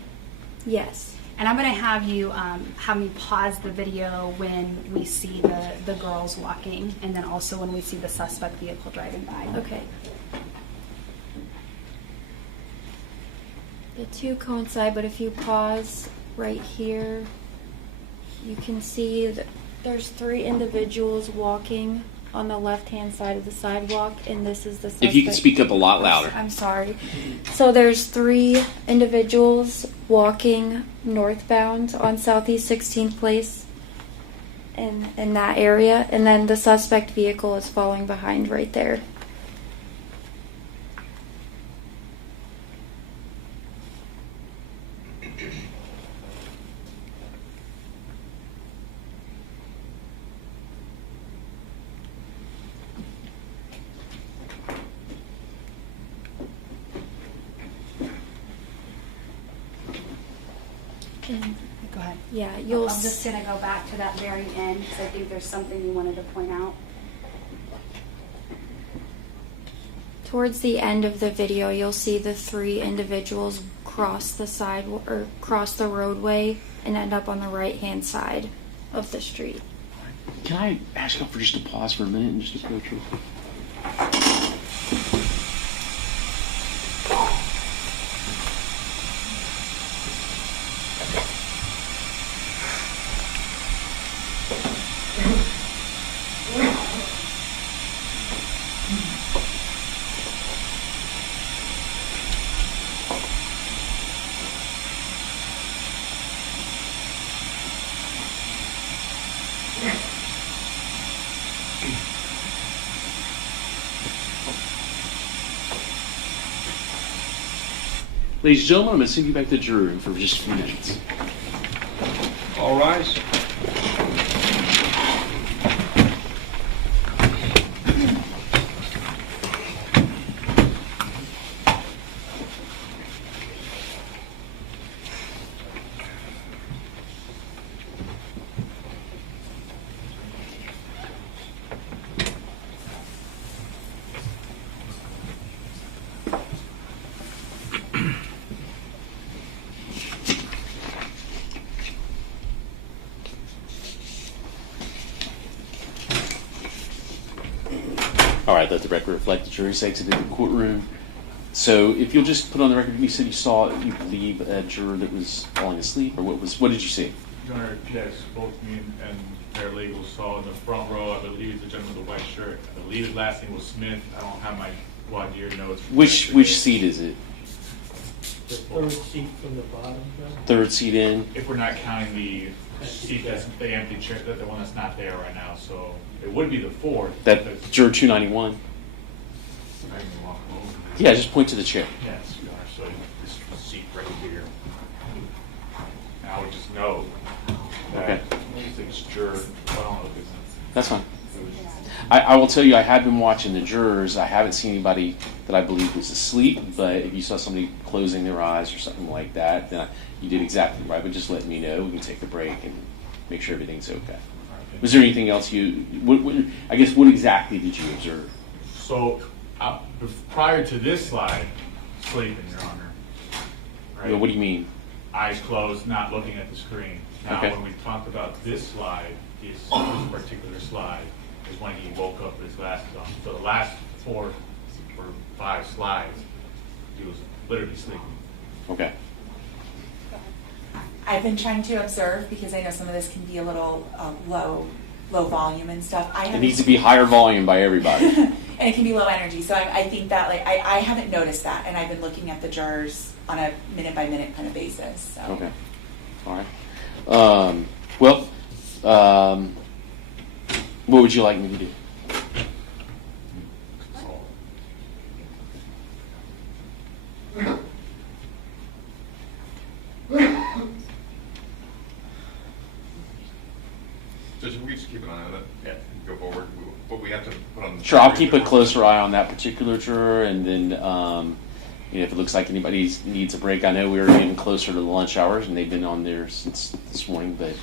Yes. And I'm going to have you have me pause the video when we see the girls walking, and then also when we see the suspect vehicle driving by. Okay. The two coincide, but if you pause right here, you can see that there's 3 individuals walking on the left-hand side of the sidewalk, and this is the suspect. If you could speak up a lot louder. I'm sorry. So there's 3 individuals walking northbound on Southeast 16th Place in that area, and then the suspect vehicle is following behind right there. Go ahead. Yeah, I'm you'll just going to go back to that very end because I think there's something you wanted to point out. towards the end of the video, you'll see the 3 individuals cross the roadway and end up on the right-hand side of the street. Can I ask you for just a pause for a minute and just approach real quick? Ladies and gentlemen, I'm going to send you back to the jury room for just a few minutes. All rise. All right, let the record reflect the jury's exited the courtroom. So if you'll just put on the record, you said you believe a juror that was falling asleep, or what did you see? Your Honor, yes, both me and paralegal saw in the front row, I believe the gentleman with the white shirt. I believe his last name was Smith. I don't have my voir dire notes. Which seat is it? The third seat from the bottom, Judge? Third seat in? If we're not counting the seat that's the empty chair, the one that's not there right now, so it would be the fourth. That juror 291? I can walk over. Yeah, just point to the chair. Yes, you are, so this seat right here. And I would just know Okay. that it's juror, well, I don't know if it's. That's fine. I will tell you, I have been watching the jurors. I haven't seen anybody that I believe was asleep, but if you saw somebody closing their eyes or something like that, then you did exactly right. But just let me know. We can take a break and make sure everything's okay. Was there anything else I guess, what exactly did you observe? So, prior to this slide, sleeping, Your Honor. Right? What do you mean? Eyes closed, not looking at the screen. Now, Okay. when we talk about this slide, this particular slide, is when he woke up with his glasses on. So the last 4 or 5 slides, he was literally sleeping. Okay. I've been trying to observe because I know some of this can be a little low volume and stuff. It needs to be higher volume by everybody. And it can be low energy. So I think that I haven't noticed that, and I've been looking at the jurors on a minute by minute kind of basis. So. Okay. All right. What would you like me to do? Judge, if we could just keep an eye on it, go forward. What we have to put on. Sure, I'll keep a closer eye on that particular juror, and then if it looks like anybody needs a break, I know we were getting closer to the lunch hours, and they've been on there since this morning. But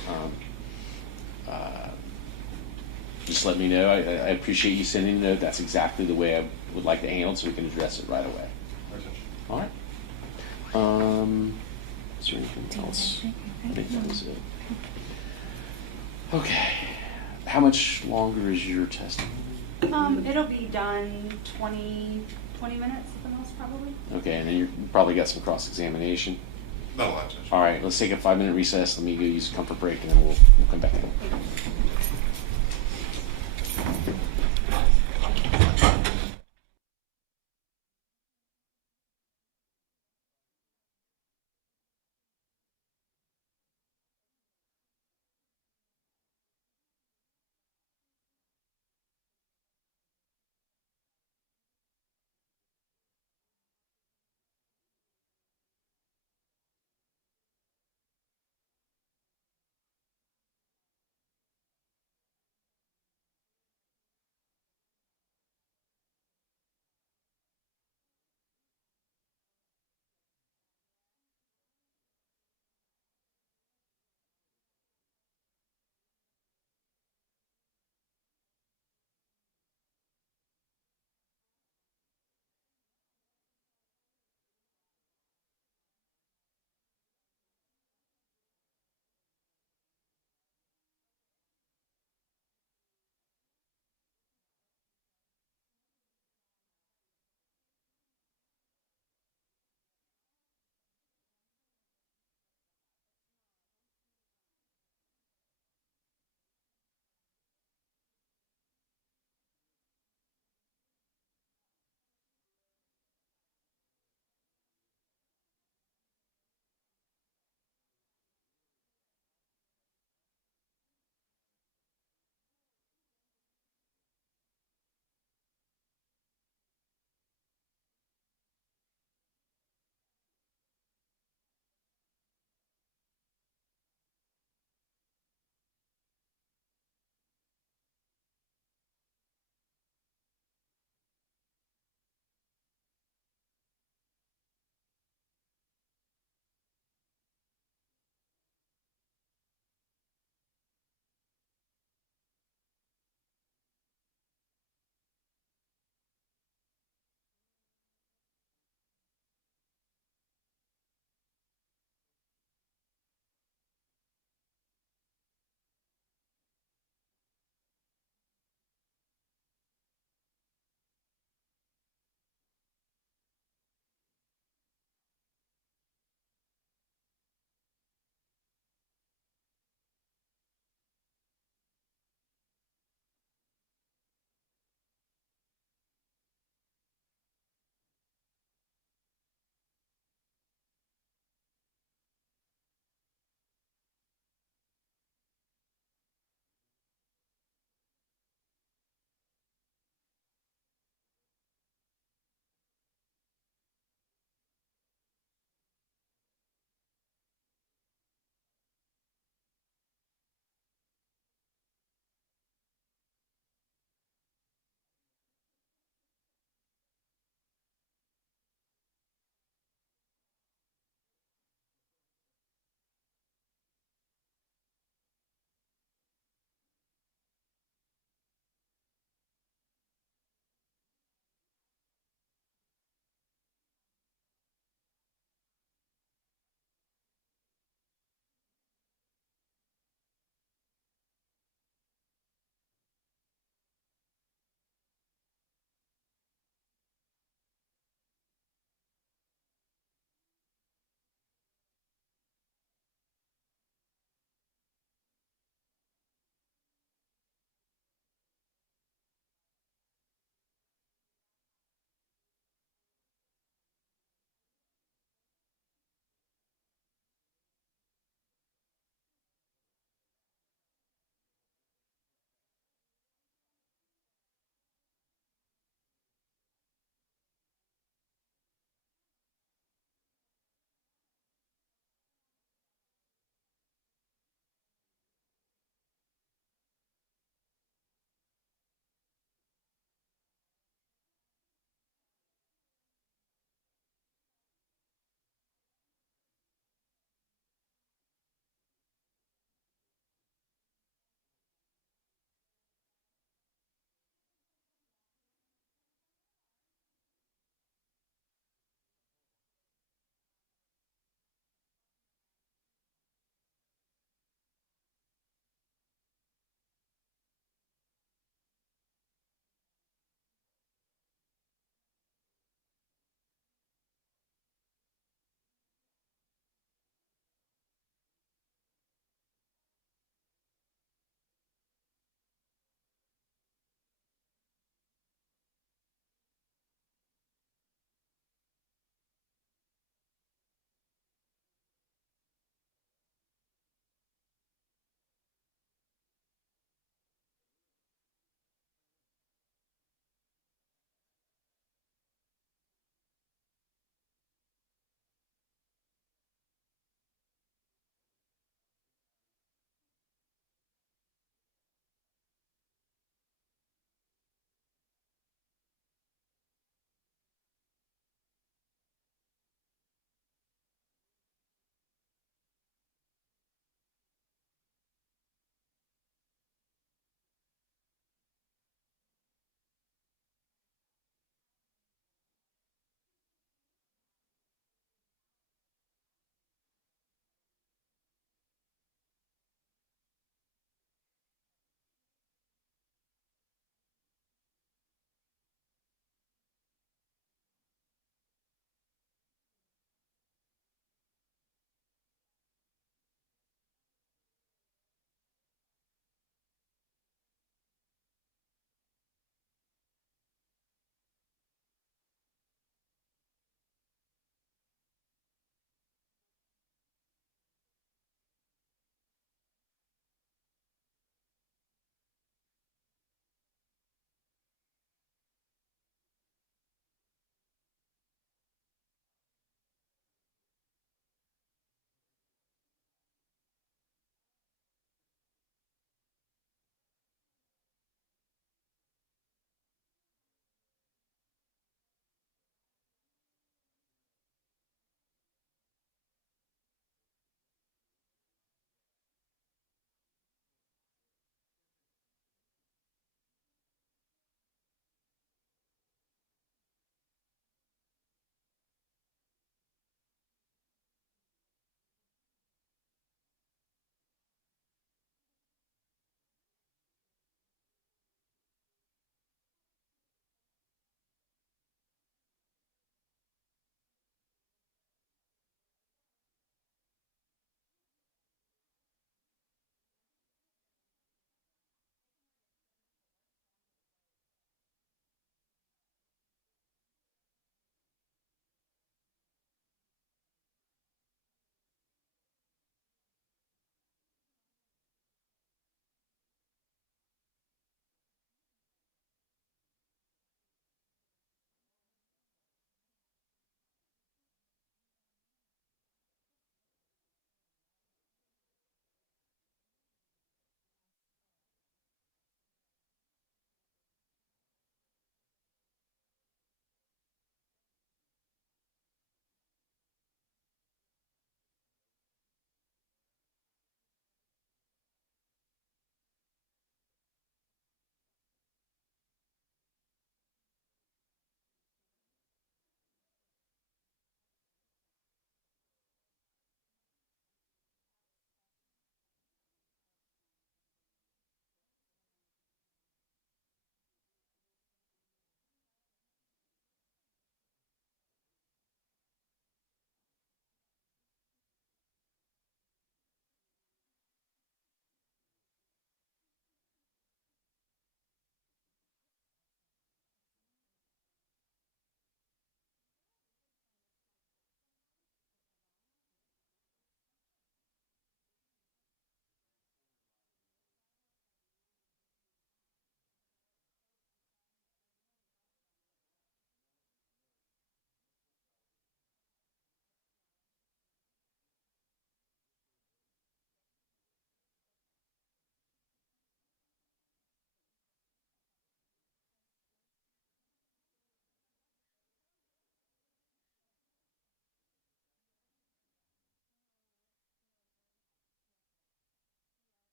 just let me know. I appreciate you sending a note. That's exactly the way I would like to handle it, so we can address it right away. All right. Is there anything else? I think that was it. Okay. How much longer is your testimony? It'll be done 20 minutes at the most, probably. Okay, and then you probably got some cross-examination. Not a lot, Judge. All right, let's take a 5-minute recess. Let me go use a comfort break, and then we'll come back in.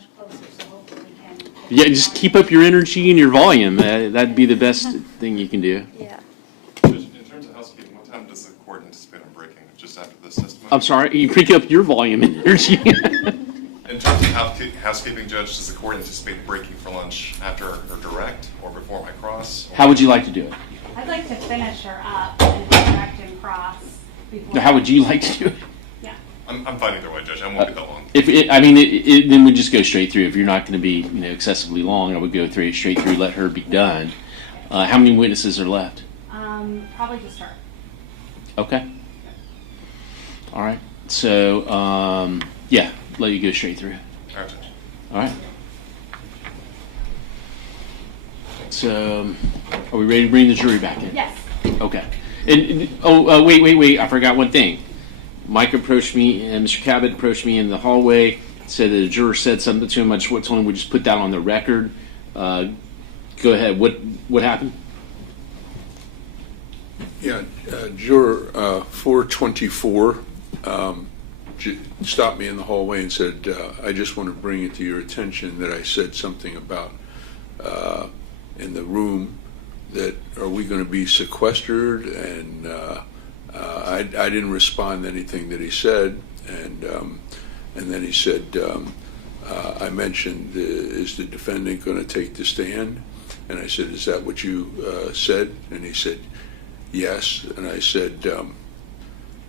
much closer, so hopefully we can. Yeah, just keep up your energy and your volume. That'd be the best thing you can do. Yeah. Judge, in terms of housekeeping, what time does the court anticipate on breaking? Just after this testimony? I'm sorry, you pick up your volume and energy. In terms of housekeeping, Judge, does the court anticipate breaking for lunch after her direct or before my cross? How would you like to do it? I'd like to finish her up and direct and cross before. How would you like to do it? Yeah. I'm fine either way, Judge. I won't be that long. Then we just go straight through. If you're not going to be, excessively long, I would go straight through, let her be done. How many witnesses are left? Probably just her. Okay. All right. So, yeah, let you go straight through. All right, Judge. All right. So, are we ready to bring the jury back in? Yes. Okay. Wait. I forgot one thing. Mike approached me, and Mr. Cabot approached me in the hallway, said that a juror said something to him. I just told him we just put that on the record. Go ahead. What happened? Yeah, Juror 424 stopped me in the hallway and said, I just want to bring it to your attention that I said something about in the room that are we going to be sequestered, and I didn't respond to anything that he said, and then he said, I mentioned, is the defendant going to take the stand? And I said, is that what you said? And he said, yes. And I said,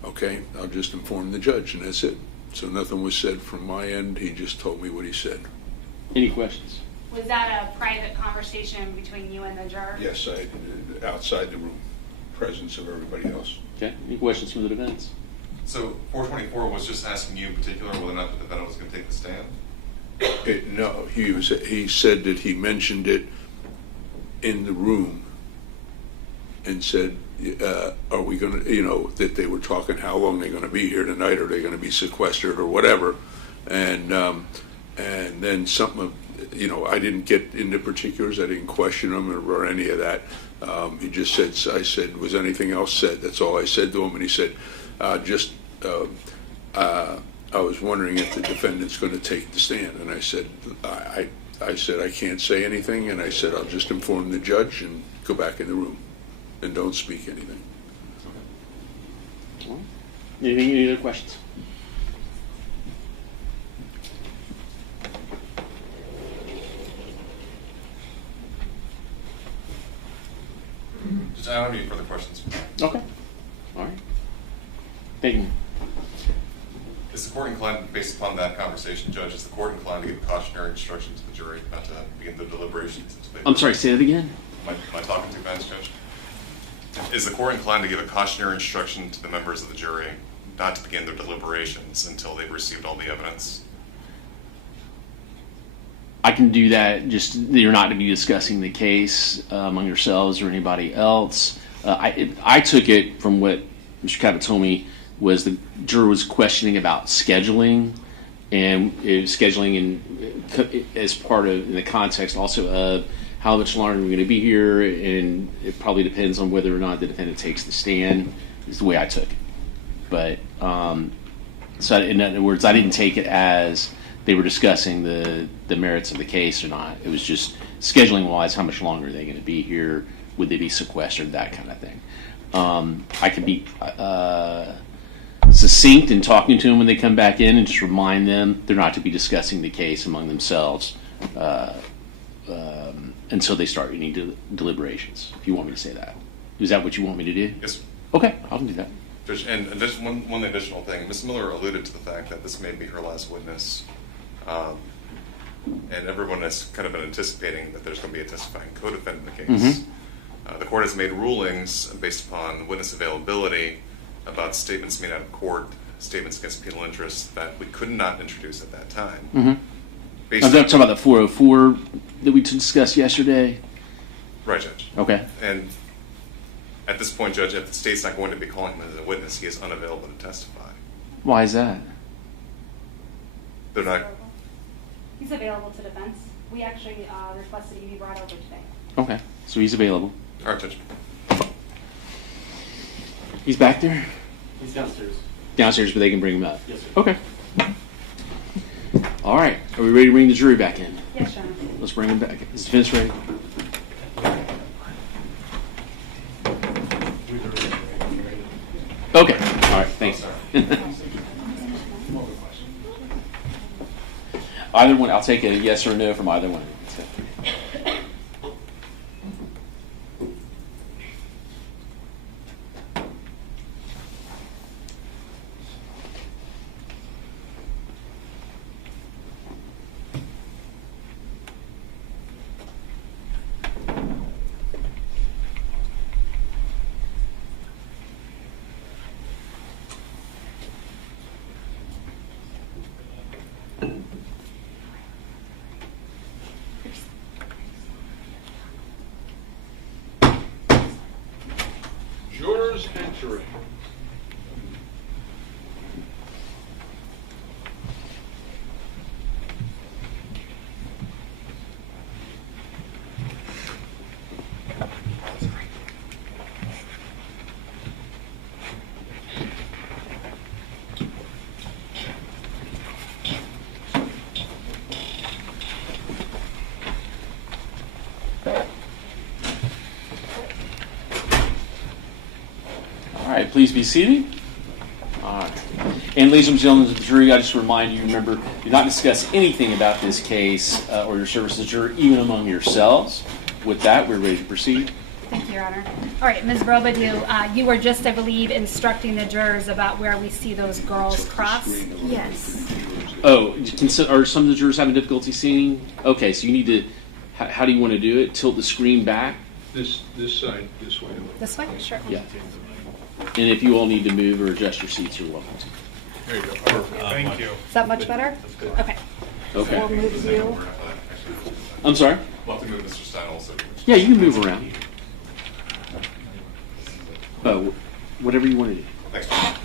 okay, I'll just inform the judge, and that's it. So nothing was said from my end. He just told me what he said. Any questions? Was that a private conversation between you and the juror? Yes, outside the room, presence of everybody else. Okay. Any questions from the defense? So 424 was just asking you in particular whether or not the defendant was going to take the stand? No, he said that he mentioned it in the room and said, are we going to, that they were talking how long they're going to be here tonight, or they're going to be sequestered or whatever. And then something, I didn't get into particulars. I didn't question him or any of that. He just said, I said, was anything else said? That's all I said to him. And he said, I was wondering if the defendant's going to take the stand. And I said, I said, I can't say anything. And I said, I'll just inform the judge and go back in the room and don't speak anything. Any other questions? Judge, I don't have any further questions. Okay. All right. Thank you. Is the court inclined, based upon that conversation, Judge, is the court inclined to give cautionary instruction to the jury not to begin the deliberations? I'm sorry, say that again? Am I talking too fast, Judge? Is the court inclined to give a cautionary instruction to the members of the jury not to begin their deliberations until they've received all the evidence? I can do that. Just you're not to be discussing the case among yourselves or anybody else. I took it from what Mr. Cabot told me was the juror was questioning about scheduling, and scheduling as part of in the context also of how much longer we're going to be here, and it probably depends on whether or not the defendant takes the stand. Is the way I took it. But so in other words, I didn't take it as they were discussing the merits of the case or not. It was just scheduling wise, how much longer are they going to be here? Would they be sequestered? That kind of thing. I can be succinct in talking to them when they come back in and just remind them they're not to be discussing the case among themselves until they start any deliberations, if you want me to say that. Is that what you want me to do? Yes, sir. Okay, I can do that. Judge, and one additional thing. Ms. Miller alluded to the fact that this may be her last witness, and everyone has kind of been anticipating that there's going to be a testifying co-defendant in the case. Mm-hmm. The court has made rulings based upon witness availability about statements made out of court, statements against penal interest that we could not introduce at that time. Mm-hmm. I'm talking about the 404 that we discussed yesterday. Right, Judge. Okay. And at this point, Judge, if the state's not going to be calling him as a witness, he is unavailable to testify. Why is that? They're not. He's available to defense. We actually requested he be brought over today. Okay, so he's available. All right, Judge. He's back there? He's downstairs. Downstairs, but they can bring him up? Yes, sir. Okay. All right, are we ready to bring the jury back in? Yes, Your Honor. Let's bring them back. Is the defense ready? Okay, all right, thanks. Either one, I'll take a yes or no from either one. Jurors entering. All right, please be seated. All right. And ladies and gentlemen of the jury, I just remind you, remember, do not discuss anything about this case or your service as a juror, even among yourselves. With that, we're ready to proceed. Thank you, Your Honor. All right, Ms. Robidoux, you were just, I believe, instructing the jurors about where we see those girls cross. Yes. Oh, are some of the jurors having difficulty seeing? Okay, so you need to, how do you want to do it? Tilt the screen back? This side, this way. This way? Sure. Yeah. And if you all need to move or adjust your seats, you're welcome to. There you go. Perfect. Thank you. Is that much better? Okay. Okay. We'll move you. I'm sorry? We'll have to move Mr. Stein also. Yeah, you can move around. Whatever you want to do. Next one.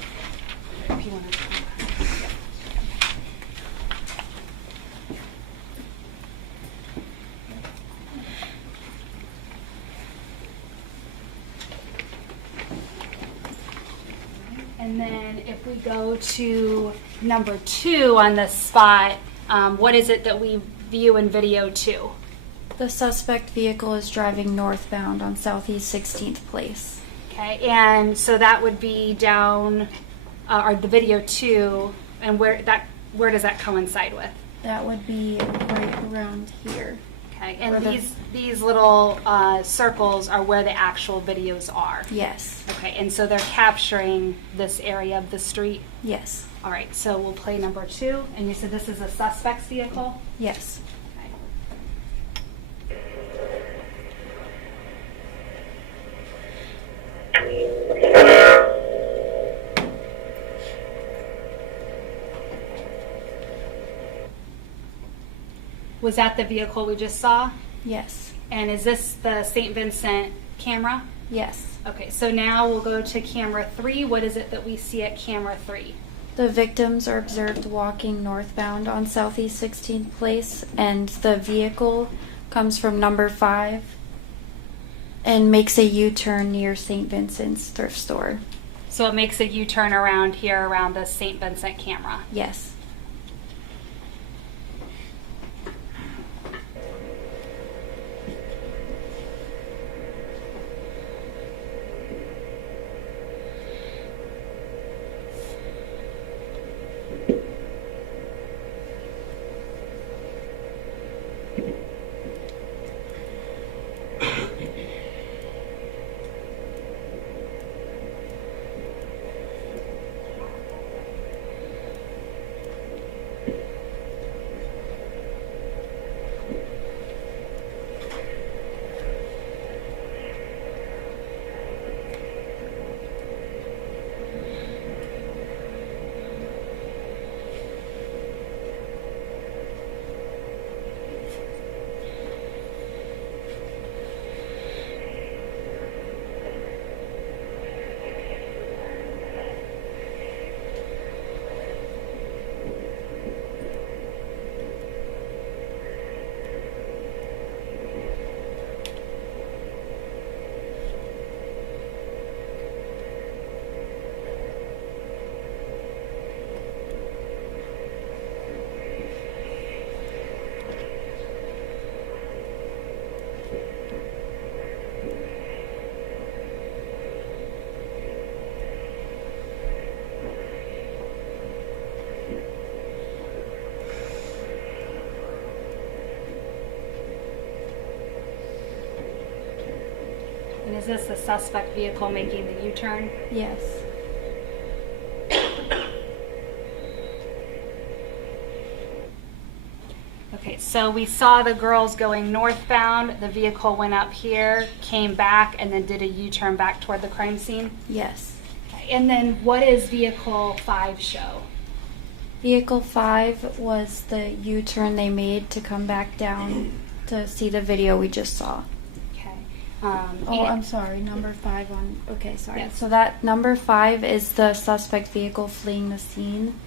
If you want to. And then if we go to number 2 on this spot, what is it that we view in video 2? The suspect vehicle is driving northbound on Southeast 16th Place. Okay, and so that would be down, or the video 2, and where does that coincide with? That would be right around here. Okay, and Where these little circles are where the actual videos are. Yes. Okay, and so they're capturing this area of the street. Yes. All right, so we'll play number 2, and you said this is a suspect's vehicle? Yes. Okay. Was that the vehicle we just saw? Yes. And is this the St. Vincent camera? Yes. Okay, so now we'll go to camera 3. What is it that we see at camera 3? The victims are observed walking northbound on Southeast 16th Place, and the vehicle comes from number 5 and makes a U-turn near St. Vincent's thrift store. So it makes a U-turn around here around the St. Vincent camera. Yes. is this the suspect vehicle making the U-turn? Yes. Okay, so we saw the girls going northbound. The vehicle went up here, came back, and then did a U-turn back toward the crime scene. Yes. Okay, and then what does vehicle 5 show? Vehicle 5 was the U-turn they made to come back down to see the video we just saw. Okay. I'm sorry, number 5 on, okay, sorry. Yes. So that number 5 is the suspect vehicle fleeing the scene.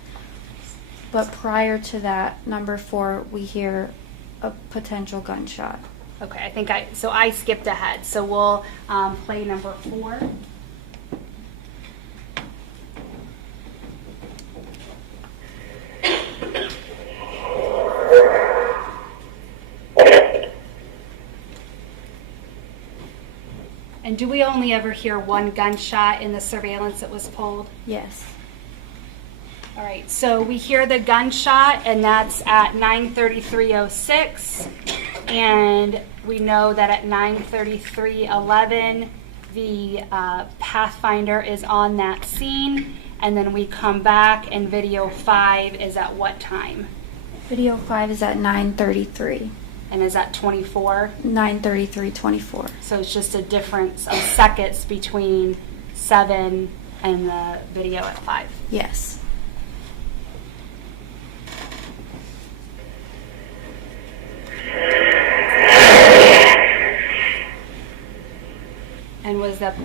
But prior to that, number 4, we hear a potential gunshot. Okay, I think I skipped ahead. So we'll play number 4. And do we only ever hear one gunshot in the surveillance that was pulled? Yes. All right, so we hear the gunshot, and that's at 9:33:06, and we know that at 9:33:11, the Pathfinder is on that scene, and then we come back, and video 5 is at what time? Video 5 is at 9:33. And is that 24? 9:33:24. So it's just a difference of seconds between 7 and the video at 5. Yes. And was that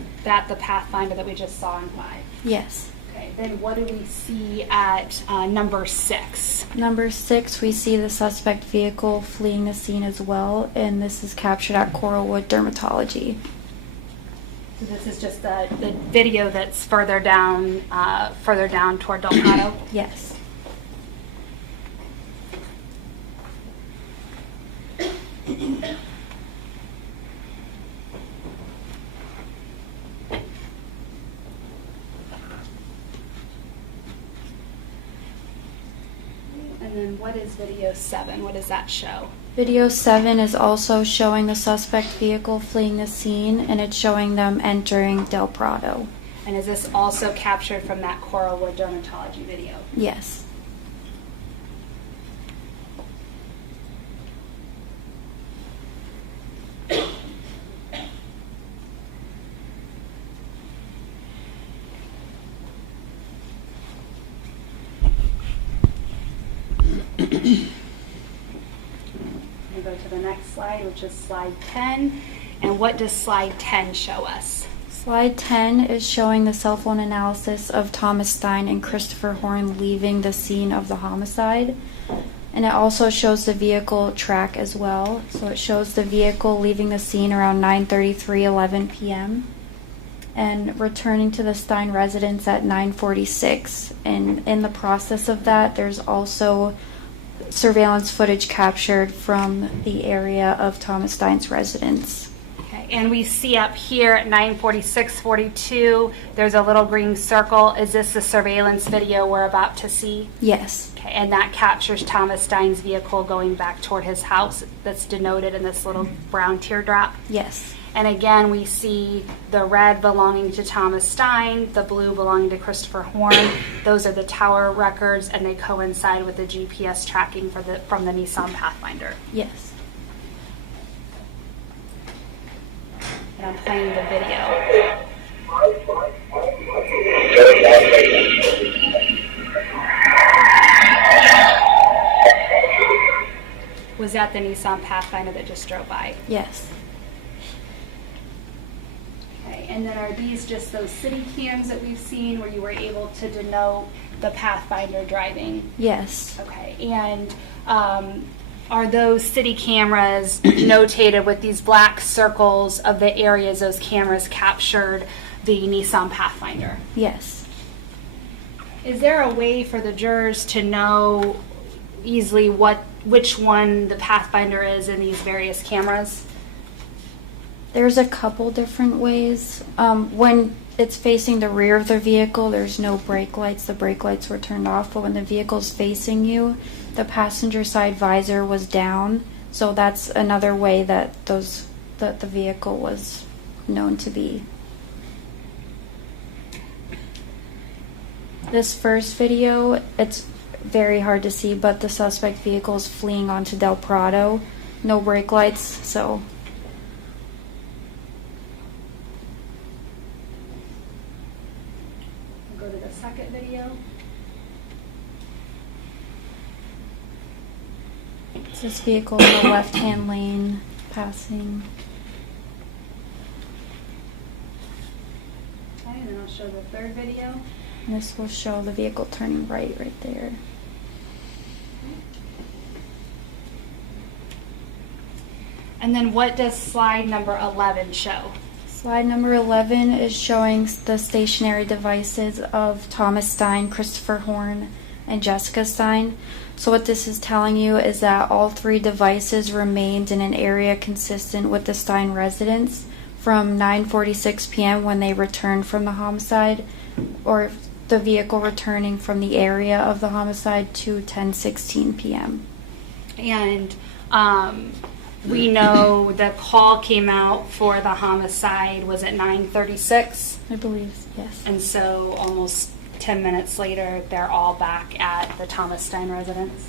the Pathfinder that we just saw in 5? Yes. Okay, then what do we see at number 6? Number 6, we see the suspect vehicle fleeing the scene as well, and this is captured at Coralwood Dermatology. So this is just the video that's further down toward Del Prado? Yes. And then what is video 7? What does that show? Video 7 is also showing the suspect vehicle fleeing the scene, and it's showing them entering Del Prado. And is this also captured from that Coralwood Dermatology video? Yes. We'll go to the next slide, which is slide 10. And what does slide 10 show us? Slide 10 is showing the cell phone analysis of Thomas Stein and Christopher Horne leaving the scene of the homicide. And it also shows the vehicle track as well. So it shows the vehicle leaving the scene around 9:33:11 p.m. and returning to the Stein residence at 9:46. And in the process of that, there's also surveillance footage captured from the area of Thomas Stein's residence. Okay, and we see up here at 9:46:42, there's a little green circle. Is this the surveillance video we're about to see? Yes. Okay, and that captures Thomas Stein's vehicle going back toward his house that's denoted in this little brown teardrop? Yes. And again, we see the red belonging to Thomas Stein, the blue belonging to Christopher Horne. Those are the tower records, and they coincide with the GPS tracking from the Nissan Pathfinder. Yes. And I'm playing the video. Was that the Nissan Pathfinder that just drove by? Yes. Okay, and then are these just those city cams that we've seen where you were able to denote the Pathfinder driving? Yes. Okay, and are those city cameras notated with these black circles of the areas those cameras captured the Nissan Pathfinder? Yes. Is there a way for the jurors to know easily which one the Pathfinder is in these various cameras? There's a couple different ways. When it's facing the rear of the vehicle, there's no brake lights. The brake lights were turned off, but when the vehicle's facing you, the passenger side visor was down. So that's another way that the vehicle was known to be. This first video, it's very hard to see, but the suspect vehicle is fleeing onto Del Prado. No brake lights, so. We'll go to the second video. It's this vehicle in the left-hand lane passing. Okay, and then I'll show the third video. And this will show the vehicle turning right there. And then what does slide number 11 show? Slide number 11 is showing the stationary devices of Thomas Stein, Christopher Horne, and Jessica Stein. So what this is telling you is that all three devices remained in an area consistent with the Stein residence from 9:46 p.m. when they returned from the homicide, or the vehicle returning from the area of the homicide, to 10:16 p.m. And we know the call came out for the homicide was at 9:36. I believe, yes. And so almost 10 minutes later, they're all back at the Thomas Stein residence.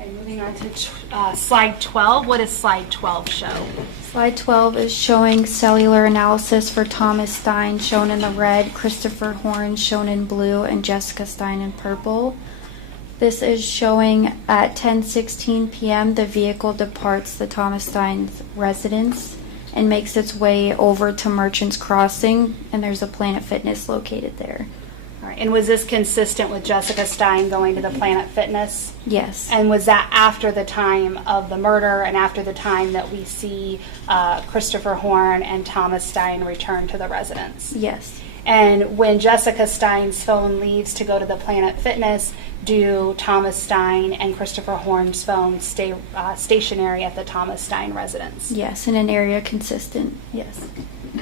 Okay, moving on to slide 12. What does slide 12 show? Slide 12 is showing cellular analysis for Thomas Stein, shown in the red, Christopher Horne, shown in blue, and Jessica Stein in purple. This is showing at 10:16 p.m. the vehicle departs the Thomas Stein's residence and makes its way over to Merchants Crossing, and there's a Planet Fitness located there. All right, and was this consistent with Jessica Stein going to the Planet Fitness? Yes. And was that after the time of the murder and after the time that we see Christopher Horne and Thomas Stein return to the residence? Yes. And when Jessica Stein's phone leaves to go to the Planet Fitness, do Thomas Stein and Christopher Horne's phone stay stationary at the Thomas Stein residence? Yes, in an area consistent, yes.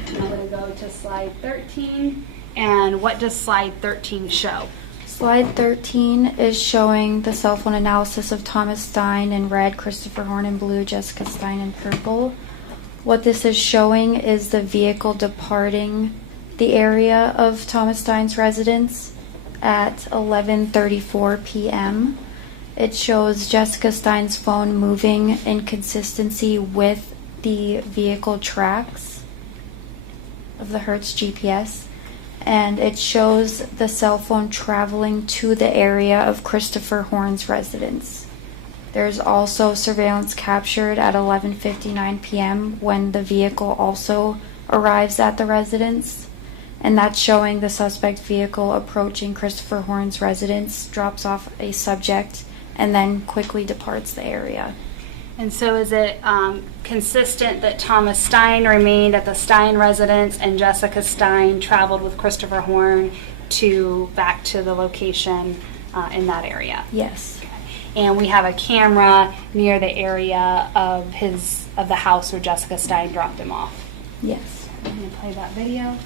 I'm going to go to slide 13. And what does slide 13 show? Slide 13 is showing the cell phone analysis of Thomas Stein in red, Christopher Horne in blue, Jessica Stein in purple. What this is showing is the vehicle departing the area of Thomas Stein's residence at 11:34 p.m. It shows Jessica Stein's phone moving in consistency with the vehicle tracks of the Hertz GPS, and it shows the cell phone traveling to the area of Christopher Horne's residence. There's also surveillance captured at 11:59 p.m. when the vehicle also arrives at the residence. And that's showing the suspect vehicle approaching Christopher Horne's residence, drops off a subject, and then quickly departs the area. And so is it consistent that Thomas Stein remained at the Stein residence and Jessica Stein traveled with Christopher Horne back to the location in that area? Yes. Okay. And we have a camera near the area of the house where Jessica Stein dropped him off. Yes. I'm going to play that video.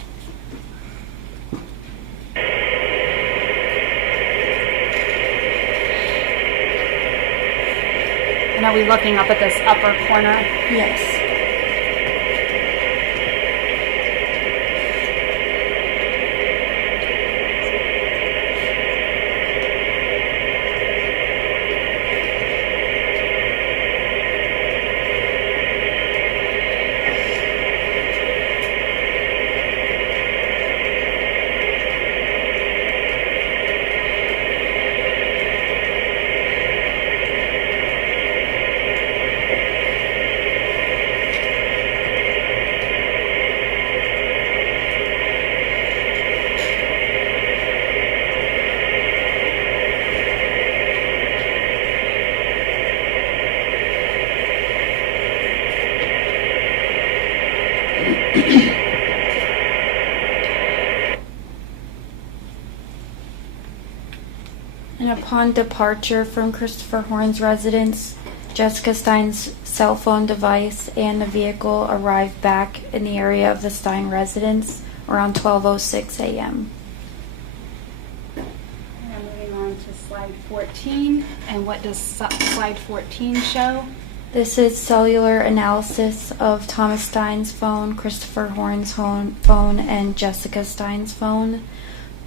And are we looking up at this upper corner? Yes. And upon departure from Christopher Horne's residence, Jessica Stein's cell phone device and the vehicle arrived back in the area of the Stein residence around 12:06 a.m. And moving on to slide 14. And what does slide 14 show? This is cellular analysis of Thomas Stein's phone, Christopher Horne's phone, and Jessica Stein's phone.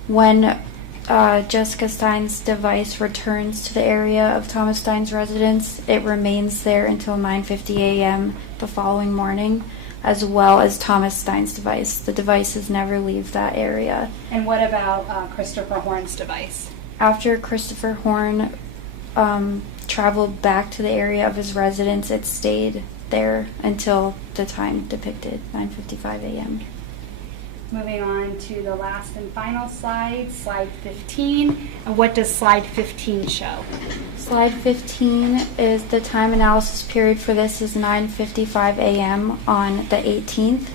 When Jessica Stein's device returns to the area of Thomas Stein's residence, it remains there until 9:50 a.m. the following morning, as well as Thomas Stein's device. The devices never leave that area. And what about Christopher Horne's device? After Christopher Horne traveled back to the area of his residence, it stayed there until the time depicted, 9:55 a.m. Moving on to the last and final slide, slide 15. And what does slide 15 show? Slide 15 is the time analysis period for this is 9:55 a.m. on the 18th,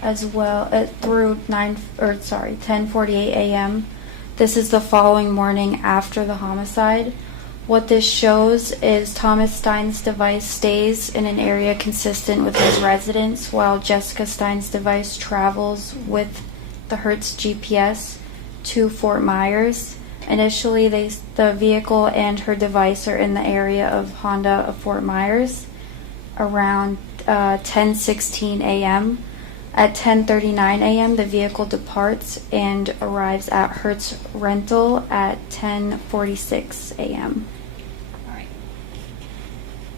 as well through 10:48 a.m. This is the following morning after the homicide. What this shows is Thomas Stein's device stays in an area consistent with his residence, while Jessica Stein's device travels with the Hertz GPS to Fort Myers. Initially, the vehicle and her device are in the area of Honda of Fort Myers around 10:16 a.m. At 10:39 a.m., the vehicle departs and arrives at Hertz Rental at 10:46 a.m. All right.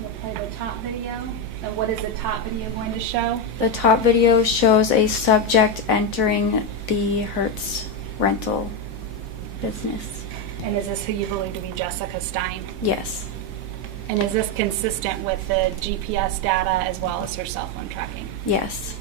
We'll play the top video. And what is the top video going to show? The top video shows a subject entering the Hertz Rental business. And is this who you believe to be Jessica Stein? Yes. And is this consistent with the GPS data as well as her cell phone tracking? Yes.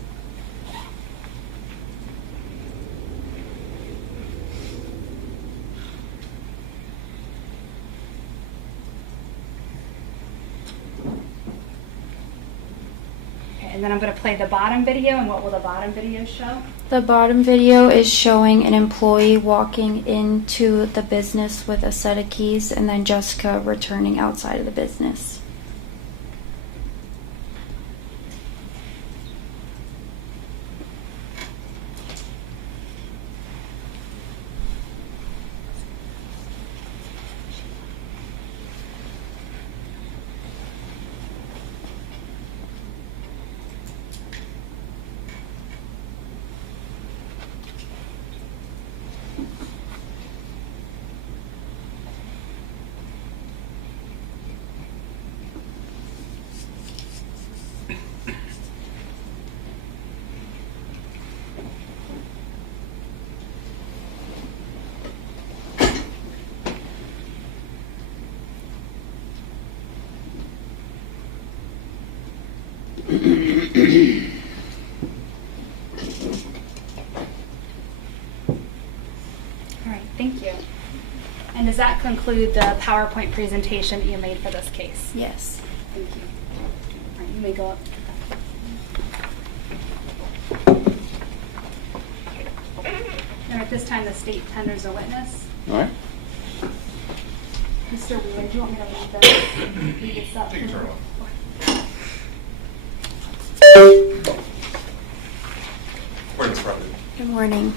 And then I'm going to play the bottom video, and what will the bottom video show? The bottom video is showing an employee walking into the business with a set of keys, and then Jessica returning outside of the business. All right, thank you. And does that conclude the PowerPoint presentation that you made for this case? Yes. Thank you. All right, you may go up. And at this time, the state tenders a witness. All right. Mr. Wheeler, do you want me to leave this up? You can turn it off. Morning, Ms. Pryor. Good morning.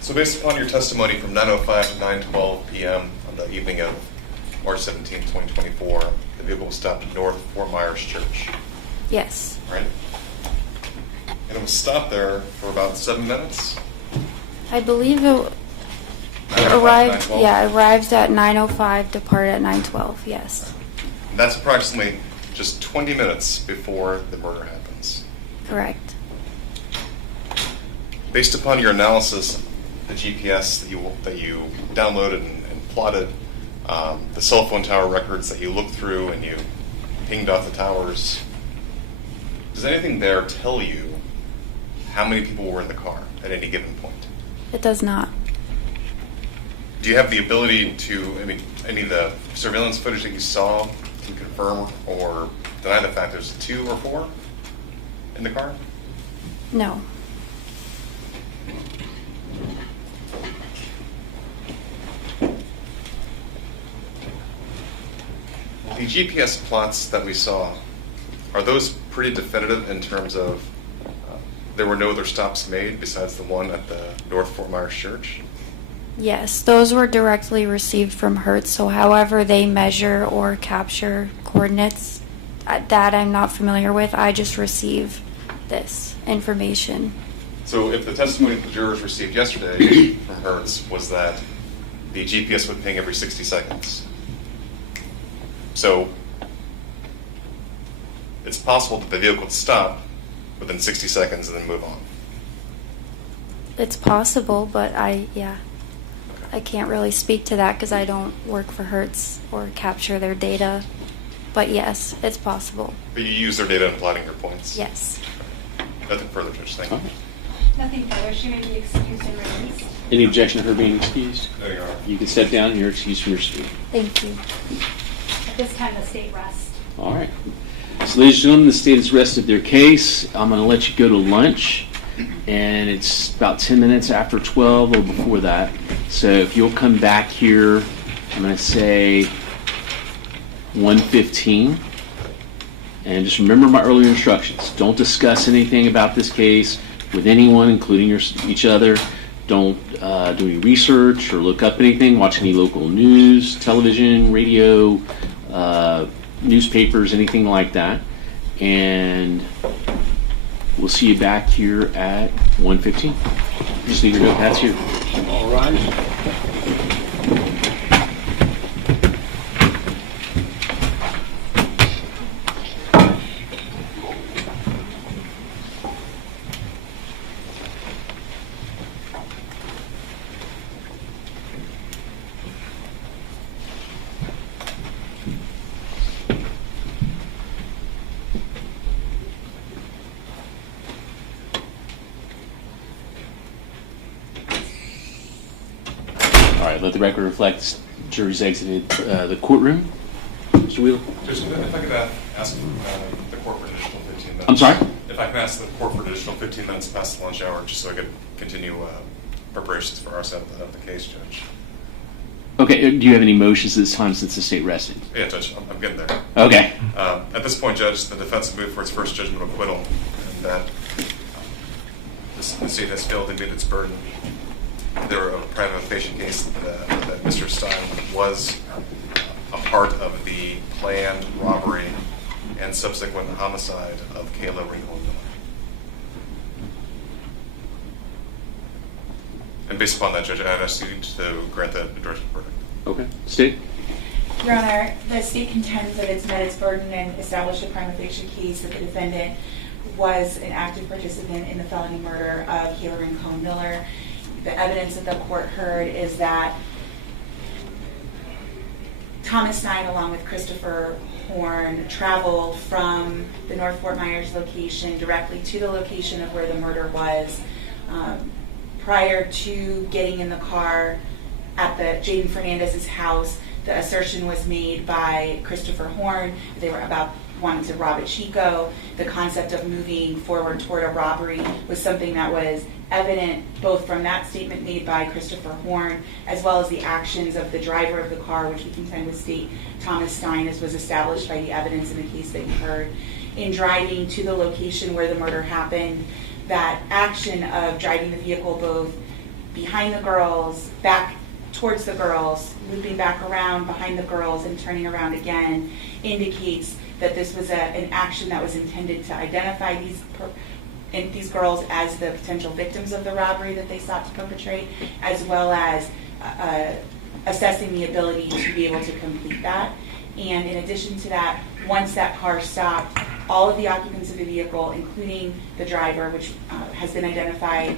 So based upon your testimony from 9:05 to 9:12 p.m. on the evening of March 17, 2024, the vehicle was stopped at North Fort Myers Church, Yes. right? And it was stopped there for about 7 minutes? I believe it 9:05, arrived. 9:12? Yeah, arrived at 9:05, departed at 9:12. Yes. And that's approximately just 20 minutes before the murder happens. Correct. Based upon your analysis, the GPS that you downloaded and plotted, the cell phone tower records that you looked through and you pinged off the towers, does anything there tell you how many people were in the car at any given point? It does not. Do you have the ability to, any of the surveillance footage that you saw to confirm or deny the fact there's 2 or 4 in the car? No. The GPS plots that we saw, are those pretty definitive in terms of there were no other stops made besides the one at the North Fort Myers Church? Yes, those were directly received from Hertz, so however they measure or capture coordinates, that I'm not familiar with. I just receive this information. So if the testimony that the jurors received yesterday from Hertz was that the GPS would ping every 60 seconds, so it's possible that the vehicle would stop within 60 seconds and then move on. It's possible, but I can't really speak to that because I don't work for Hertz or capture their data. But yes, it's possible. But you use their data in plotting your points? Yes. Nothing further, Judge. Thank you. Nothing further. She may be excused and released. Any objection to her being excused? There you are. You can step down. You're excused from your seat. Thank you. At this time, the state rests. All right. So, ladies and gentlemen, the state has rested their case. I'm going to let you go to lunch, and it's about 10 minutes after 12 or before that. So if you'll come back here, I'm going to say 1:15. And just remember my earlier instructions. Don't discuss anything about this case with anyone, including each other. Don't do any research or look up anything. Watch any local news, television, radio, newspapers, anything like that. And we'll see you back here at 1:15. Just leave your notepads here. All rise. All right, let the record reflect jury's exited the courtroom. Mr. Wheeler? Judge, if I could ask the court for an additional 15 minutes. I'm sorry? If I can ask the court for an additional 15 minutes past the lunch hour, just so I could continue preparations for our side of the case, Judge. Okay, do you have any motions at this time since the state rested? Yeah, Judge, I'm getting there. Okay. At this point, Judge, the defense has moved for its first judgment of acquittal, and that the state has failed to meet its burden. There a prima facie case that Mr. Stein was a part of the planned robbery and subsequent homicide of Kayla Rincon-Miller. And based upon that, Judge, I'd ask you to grant that directed verdict. Okay. State? Your Honor, the state contends that it's met its burden and established a prima facie case that the defendant was an active participant in the felony murder of Kayla Rincon-Miller. The evidence that the court heard is that Thomas Stein, along with Christopher Horne, traveled from the North Fort Myers location directly to the location of where the murder was. Prior to getting in the car at the Jaden Fernandez's house, the assertion was made by Christopher Horne that they were wanting to rob a Chico. The concept of moving forward toward a robbery was something that was evident both from that statement made by Christopher Horne as well as the actions of the driver of the car, which we contend with State Thomas Stein, as was established by the evidence in the case that you heard. In driving to the location where the murder happened, that action of driving the vehicle both behind the girls, back towards the girls, looping back around behind the girls, and turning around again indicates that this was an action that was intended to identify these girls as the potential victims of the robbery that they sought to perpetrate, as well as assessing the ability to be able to complete that. And in addition to that, once that car stopped, all of the occupants of the vehicle, including the driver, which has been identified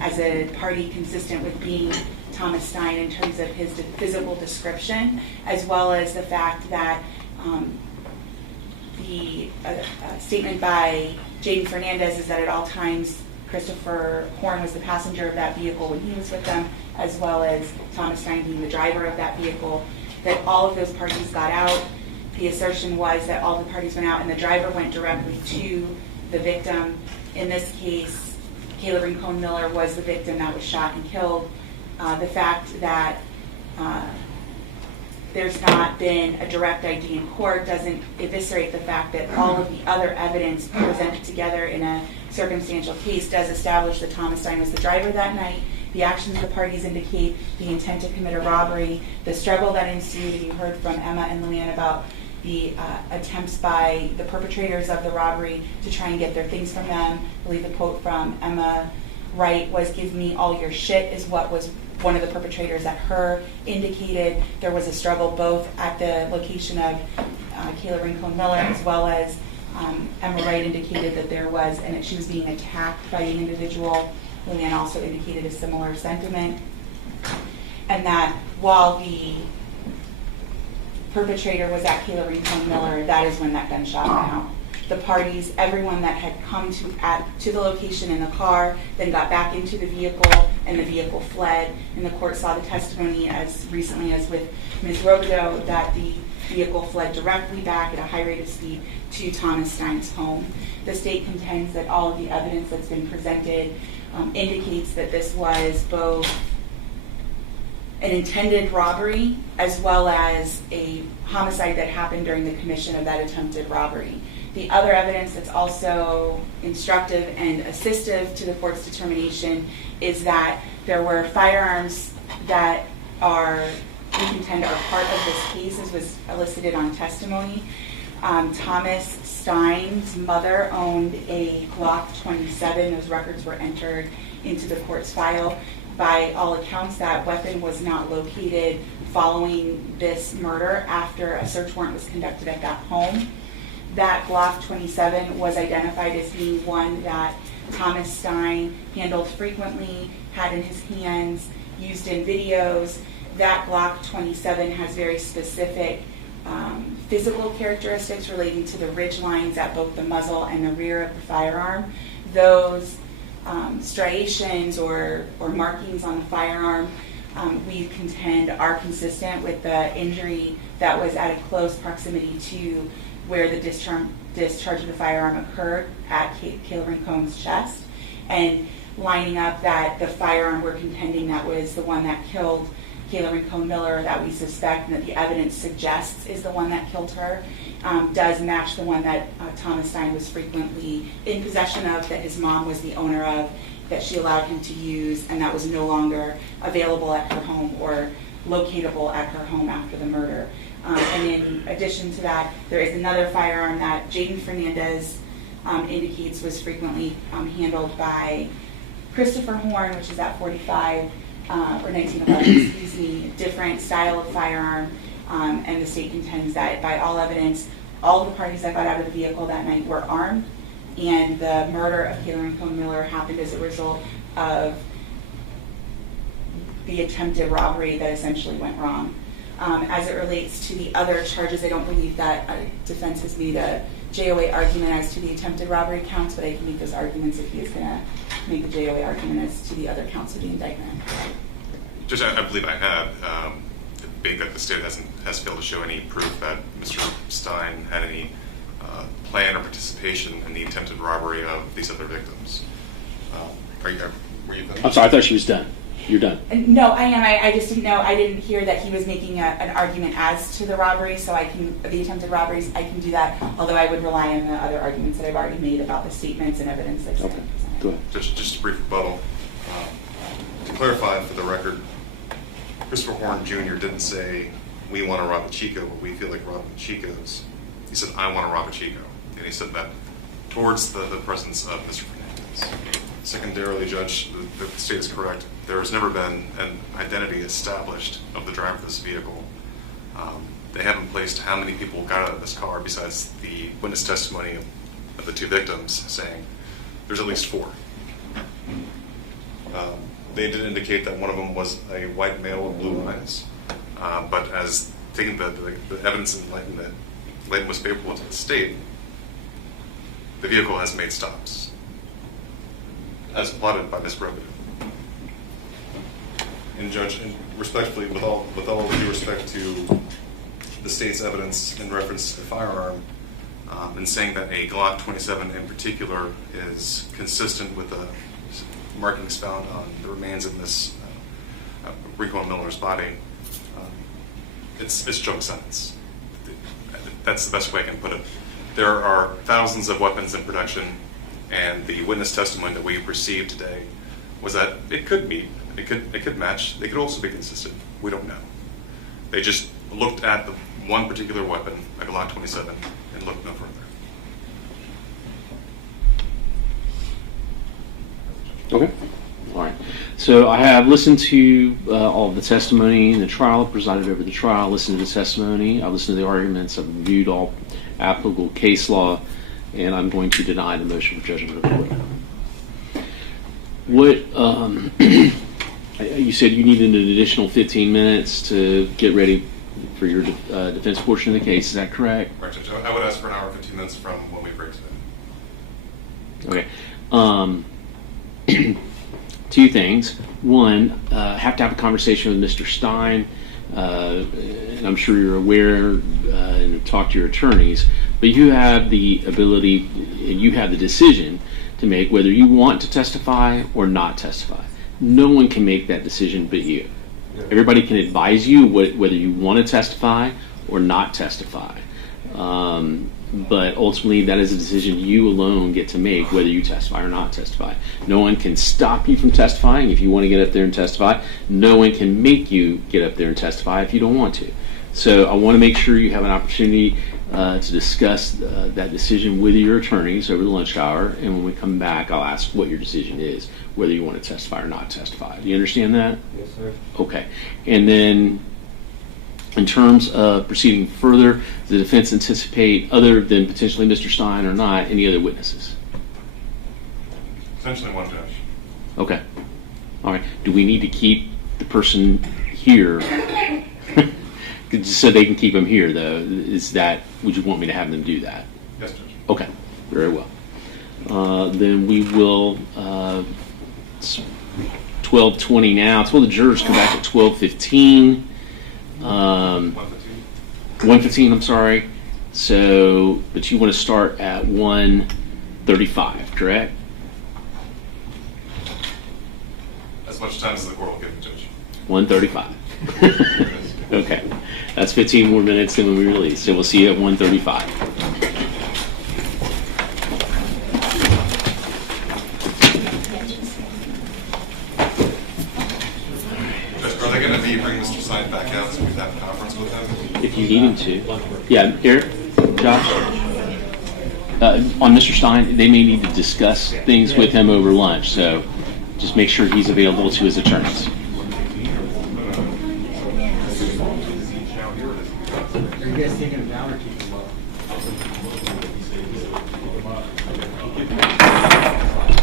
as a party consistent with being Thomas Stein in terms of his physical description, as well as the fact that the statement by Jaden Fernandez is that at all times Christopher Horne was the passenger of that vehicle when he was with them, as well as Thomas Stein being the driver of that vehicle, that all of those parties got out. The assertion was that all the parties went out and the driver went directly to the victim. In this case, Kayla Rincon-Miller was the victim that was shot and killed. The fact that there's not been a direct ID in court doesn't eviscerate the fact that all of the other evidence presented together in a circumstantial case does establish that Thomas Stein was the driver that night. The actions of the parties indicate the intent to commit a robbery. The struggle that ensued, and you heard from Emma and Luann about the attempts by the perpetrators of the robbery to try and get their things from them. I believe the quote from Emma Wright was, "Give me all your shit," is what was one of the perpetrators at her indicated. There was a struggle both at the location of Kayla Rincon-Miller as well as Emma Wright indicated that there was, and that she was being attacked by an individual. Luann also indicated a similar sentiment. And that while the perpetrator was at Kayla Rincon-Miller, that is when that gunshot went out. The parties, everyone that had come to the location in the car, then got back into the vehicle, and the vehicle fled. And the court saw the testimony as recently as with Ms. Robideau that the vehicle fled directly back at a high rate of speed to Thomas Stein's home. The state contends that all of the evidence that's been presented indicates that this was both an intended robbery as well as a homicide that happened during the commission of that attempted robbery. The other evidence that's also instructive and assistive to the court's determination is that there were firearms that we contend are part of this case, as was elicited on testimony. Thomas Stein's mother owned a Glock 27. Those records were entered into the court's file. By all accounts, that weapon was not located following this murder after a search warrant was conducted at that home. That Glock 27 was identified as being one that Thomas Stein handled frequently, had in his hands, used in videos. That Glock 27 has very specific physical characteristics relating to the ridge lines at both the muzzle and the rear of the firearm. Those striations or markings on the firearm, we contend are consistent with the injury that was at a close proximity to where the discharge of the firearm occurred at Kayla Rincon's chest, and lining up that the firearm we're contending that was the one that killed Kayla Rincon-Miller, that we suspect and that the evidence suggests is the one that killed her, does match the one that Thomas Stein was frequently in possession of, that his mom was the owner of, that she allowed him to use, and that was no longer available at her home or locatable at her home after the murder. And in addition to that, there is another firearm that Jaden Fernandez indicates was frequently handled by Christopher Horne, which is at 45, or 1911, excuse me, a different style of firearm, and the state contends that by all evidence, all the parties that got out of the vehicle that night were armed, and the murder of Kayla Rincon-Miller happened as a result of the attempted robbery that essentially went wrong. As it relates to the other charges, I don't believe that defense has made a JOA argument as to the attempted robbery counts, but I can make those arguments if he is going to make a JOA argument as to the other counts of the indictment. Judge, I believe I have, being that the state has failed to show any proof that Mr. Stein had any plan or participation in the attempted robbery of these other victims. Were you done? I'm sorry, I thought she was done. You're done. No, I am. I just didn't know. I didn't hear that he was making an argument as to the robbery, so the attempted robberies, I can do that, although I would rely on the other arguments that I've already made about the statements and evidence that's been presented. Go ahead. Just a brief rebuttal. To clarify for the record, Christopher Horne Jr. didn't say, we want to rob a Chico, but we feel like robbing Chicos. He said, I want to rob a Chico. And he said that towards the presence of Mr. Fernandez. Secondarily, Judge, the state is correct. There has never been an identity established of the driver of this vehicle. They haven't placed how many people got out of this car besides the witness testimony of the two victims saying there's at least 4. They did indicate that one of them was a white male with blue eyes, but as taking the evidence in light that was favorable to the state, the vehicle has made stops, as plotted by Ms. Robideau. And Judge, respectfully, with all due respect to the state's evidence in reference to the firearm, and saying that a Glock 27 in particular is consistent with the markings found on the remains of Ms. Rincon-Miller's body, it's junk science. That's the best way I can put it. There are thousands of weapons in production, and the witness testimony that we received today was that it could meet It could match. They could also be consistent. We don't know. They just looked at the one particular weapon, a Glock 27, and looked no further. Okay. All right. So I have listened to all of the testimony in the trial, presided over the trial, listened to the testimony, I've listened to the arguments, I've reviewed all applicable case law, and I'm going to deny the motion for judgment of acquittal. What, you said you needed an additional 15 minutes to get ready for your defense portion of the case, is that correct? Right, Judge. I would ask for an hour and 15 minutes from when we break today. Okay. Two things. One, have to have a conversation with Mr. Stein, and I'm sure you're aware and talk to your attorneys, but you have the ability, and you have the decision to make whether you want to testify or not testify. No one can make that decision but you. Everybody can advise you whether you want to testify or not testify. But ultimately, that is a decision you alone get to make, whether you testify or not testify. No one can stop you from testifying if you want to get up there and testify. No one can make you get up there and testify if you don't want to. So I want to make sure you have an opportunity to discuss that decision with your attorneys over the lunch hour, and when we come back, I'll ask what your decision is, whether you want to testify or not testify. Do you understand that? Yes, sir. Okay. And then, in terms of proceeding further, does the defense anticipate, other than potentially Mr. Stein or not, any other witnesses? Essentially one judge. Okay. All right. Do we need to keep the person here so they can keep him here, though? Would you want me to have them do that? Yes, Judge. Okay. Very well. Then we will, it's 12:20 now. It's the jurors come back at 12:15. 1:15, I'm sorry. So, but you want to start at 1:35, correct? As much time as the court will give the judge. 1:35. Okay. That's 15 more minutes than when we release. So we'll see you at 1:35. Are they going to be bringing Mr. Stein back out so we can have a conference with him? If you need him to. Yeah, Eric, Josh? On Mr. Stein, they may need to discuss things with him over lunch, so just make sure he's available to his attorneys. Are you guys taking him down or keeping him up?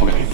Okay.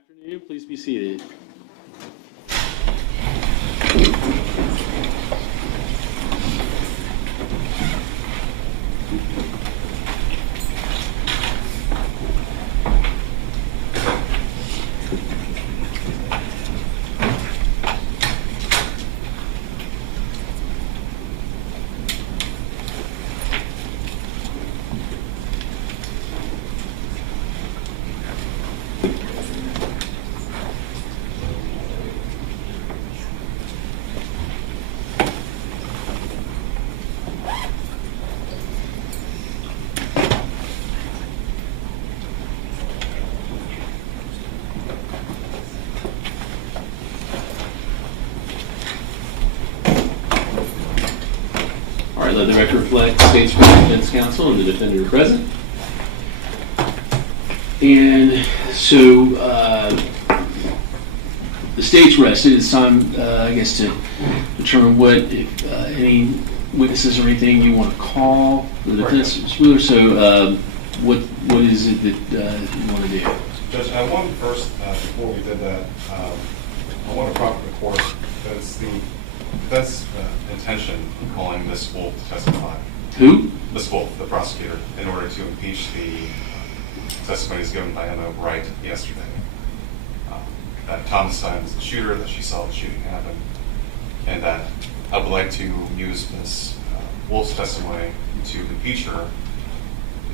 afternoon. Please be seated. All right, let the record reflect the state's defense counsel and the defendant are present. And so the state's rested. It's time, I guess, to determine what, if any witnesses or anything you want to call the defense. So what is it that you want to do? Judge, I want first, before we did that, I want to prompt the court that it's the defense intention of calling Ms. Wolf to testify. Who? Ms. Wolf, the prosecutor, in order to impeach the testimonies given by Emma Wright yesterday. That Thomas Stein was the shooter, that she saw the shooting happen, and that I would like to use Ms. Wolf's testimony to impeach her,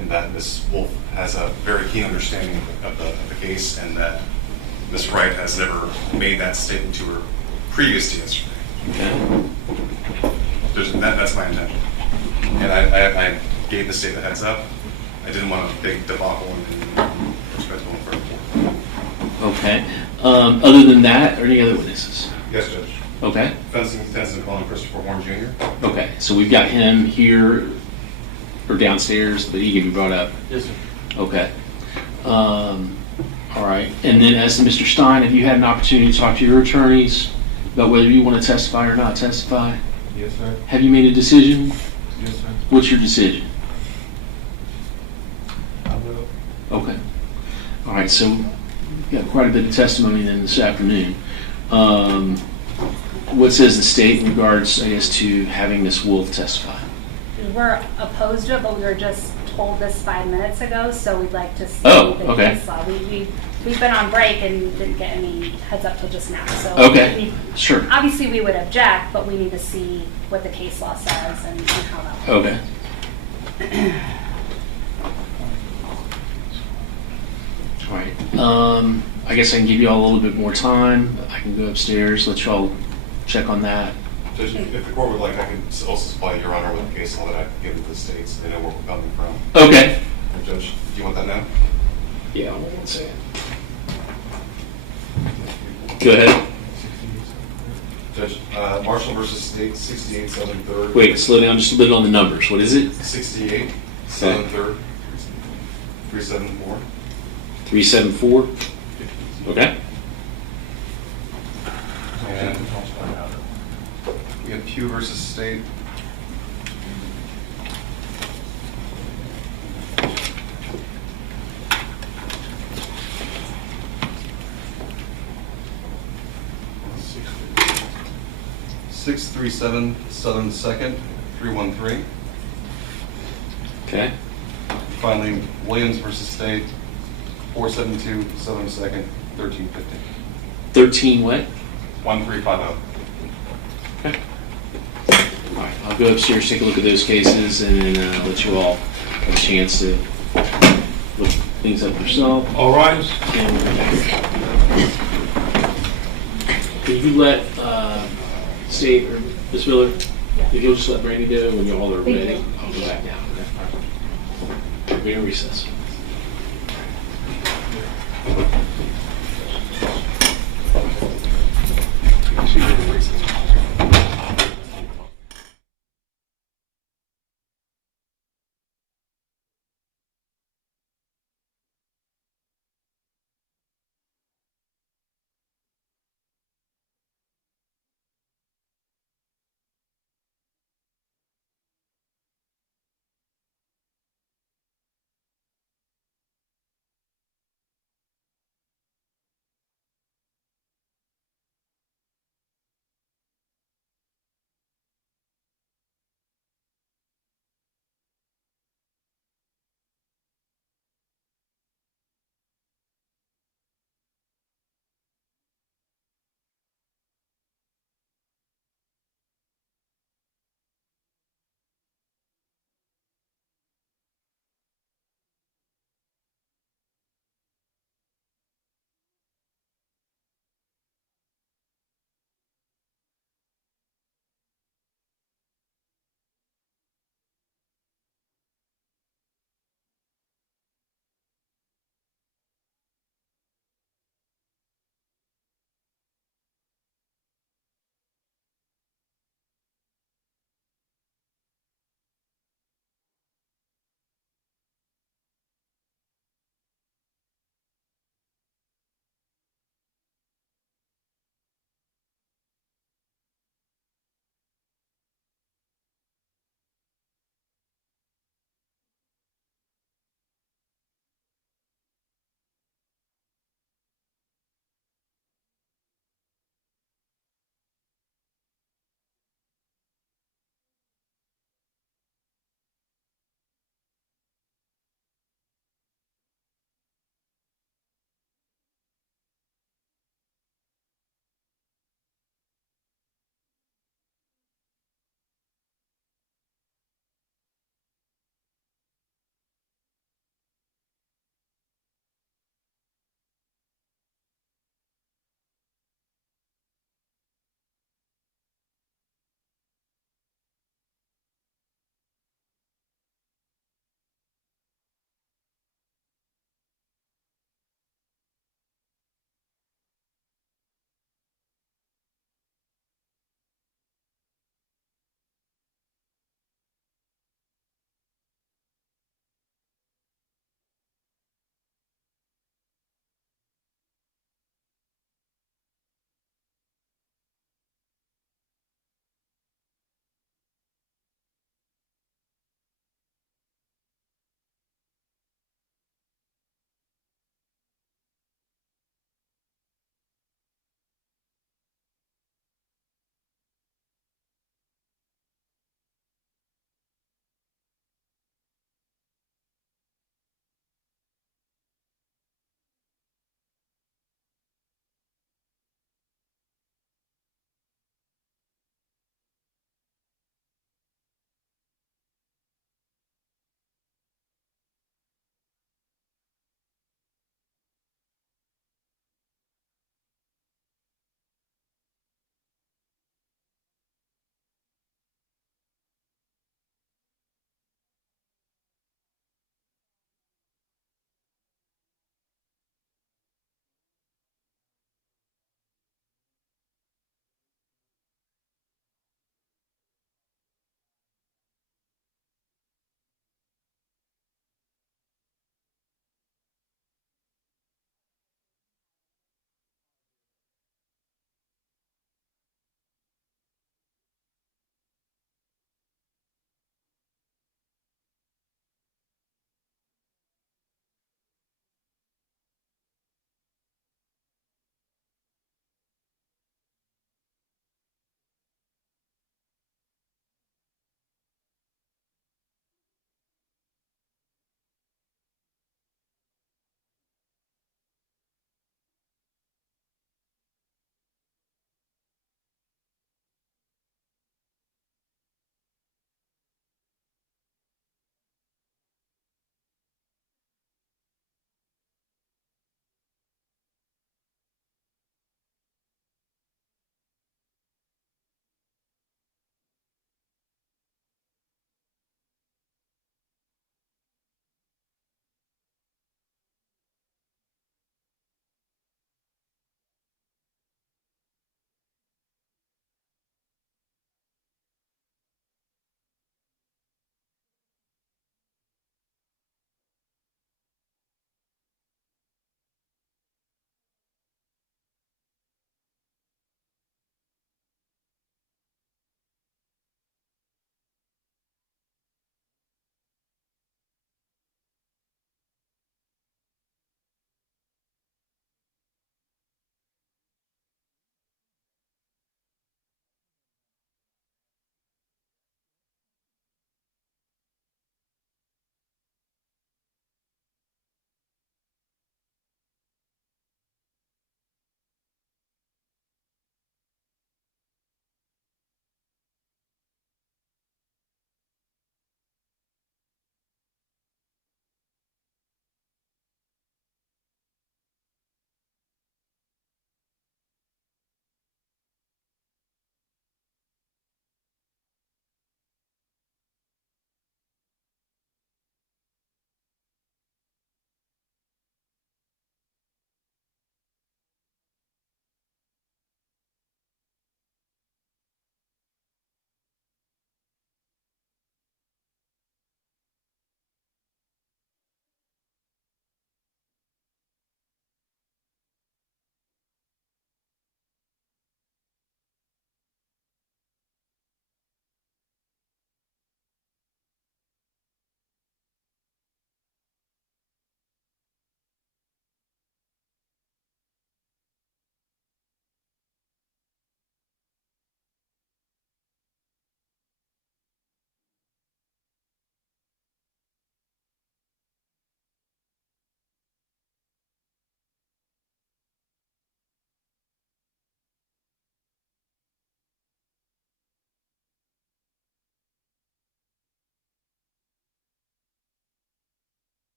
in that Ms. Wolf has a very keen understanding of the case, and that Ms. Wright has never made that statement to her previous to yesterday. Okay. That's my intention. And I gave the state a heads up. I didn't want a big debacle and respectful in front of the court. Okay. Other than that, are any other witnesses? Yes, Judge. Okay. Defense intends to call Christopher Horne Jr. Okay, so we've got him here or downstairs, but he can be brought up. Yes, sir. Okay. All right. And then as to Mr. Stein, have you had an opportunity to talk to your attorneys about whether you want to testify or not testify? Yes, sir. Have you made a decision? Yes, sir. What's your decision? I will. Okay. All right, so we've got quite a bit of testimony then this afternoon. What says the state in regards, I guess, to having Ms. Wolf testify? We're opposed to it, but we were just told this 5 minutes ago, so we'd like to see Oh, the okay. case law. We've been on break and didn't get any heads up till just now. So Okay, sure. obviously we would object, but we need to see what the case law says and how that works. Okay. All right. I guess I can give you all a little bit more time. I can go upstairs, let you all check on that. Judge, if the court would like, I can also supply Your Honor with the case law that I've given to the states. They know where we're coming from. Okay. Judge, do you want that now? Yeah, hold on a second. Go ahead. Judge, Marshall versus State, 68 Southern 3rd. Wait, slow down just a bit on the numbers. What is it? 68 Southern 3rd, 374. 374? Okay. And we have Pugh versus State. .637 Southern 2nd, 313. Okay. Finally, Williams versus State, 472 Southern 2nd, 1350. 13 what? 1350. Okay. All right, I'll go upstairs, take a look at those cases, and then let you all have a chance to look things up yourself. All rise. And we'll be back. Can you let State or Ms. Miller, if you'll just let Brandy know when you all are ready, I'll go back down. Okay? We're in recess.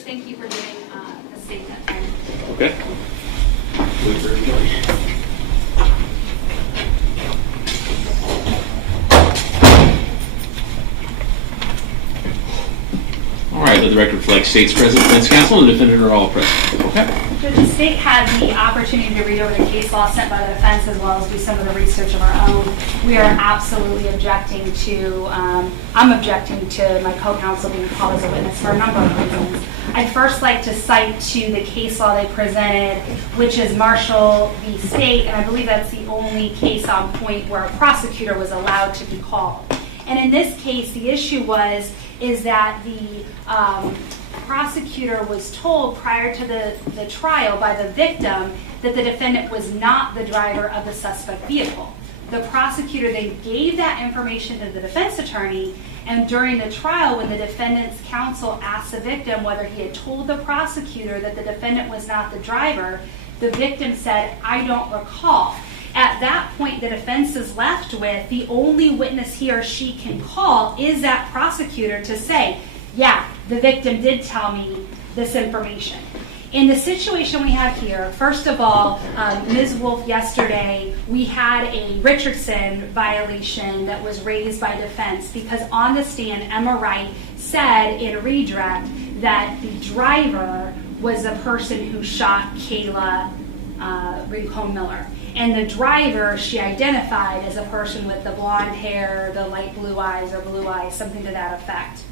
thank you for giving the statement. Okay. Wait for everybody. All right, let the record reflect state's present, defense counsel, and the defendant are all present. Okay. The state had the opportunity to read over the case law sent by the defense as well as do some of the research of our own. We are absolutely objecting to, I'm objecting to my co-counsel being called as a witness for a number of reasons. I'd first like to cite to the case law they presented, which is Marshall v. State, and I believe that's the only case on point where a prosecutor was allowed to be called. And in this case, the issue is that the prosecutor was told prior to the trial by the victim that the defendant was not the driver of the suspect vehicle. The prosecutor then gave that information to the defense attorney, and during the trial, when the defendant's counsel asked the victim whether he had told the prosecutor that the defendant was not the driver, the victim said, "I don't recall." At that point, the defense is left with the only witness he or she can call is that prosecutor to say, yeah, the victim did tell me this information. In the situation we have here, first of all, Ms. Wolf, yesterday, we had a Richardson violation that was raised by defense because on the stand, Emma Wright said in redirect that the driver was the person who shot Kayla Rincon-Miller. And the driver she identified as a person with the blonde hair, the light blue eyes or blue eyes, something to that effect.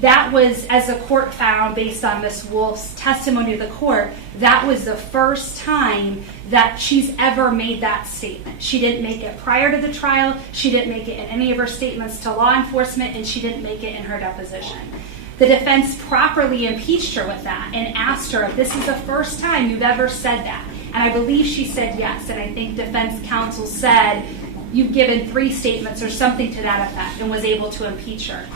That was, as the court found based on Ms. Wolf's testimony to the court, that was the first time that she's ever made that statement. She didn't make it prior to the trial, she didn't make it in any of her statements to law enforcement, and she didn't make it in her deposition. The defense properly impeached her with that and asked her if this is the first time you've ever said that. And I believe she said yes, and I think defense counsel said you've given 3 statements or something to that effect and was able to impeach her.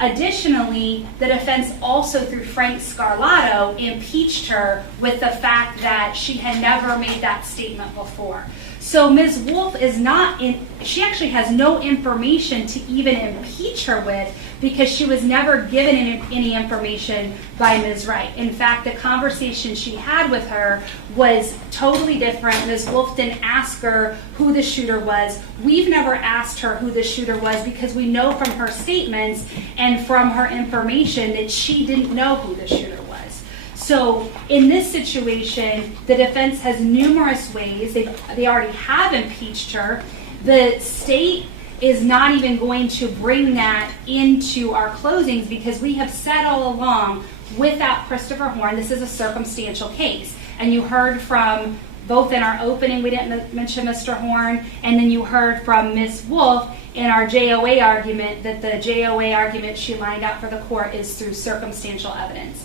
Additionally, the defense also, through Frank Scarlato, impeached her with the fact that she had never made that statement before. So Ms. Wolf is not she actually has no information to even impeach her with because she was never given any information by Ms. Wright. In fact, the conversation she had with her was totally different. Ms. Wolf didn't ask her who the shooter was. We've never asked her who the shooter was because we know from her statements and from her information that she didn't know who the shooter was. So in this situation, the defense has numerous ways. They already have impeached her. The state is not even going to bring that into our closings because we have said all along, without Christopher Horne, this is a circumstantial case. And you heard from, both in our opening, we didn't mention Mr. Horne, and then you heard from Ms. Wolf in our JOA argument that the JOA argument she lined out for the court is through circumstantial evidence.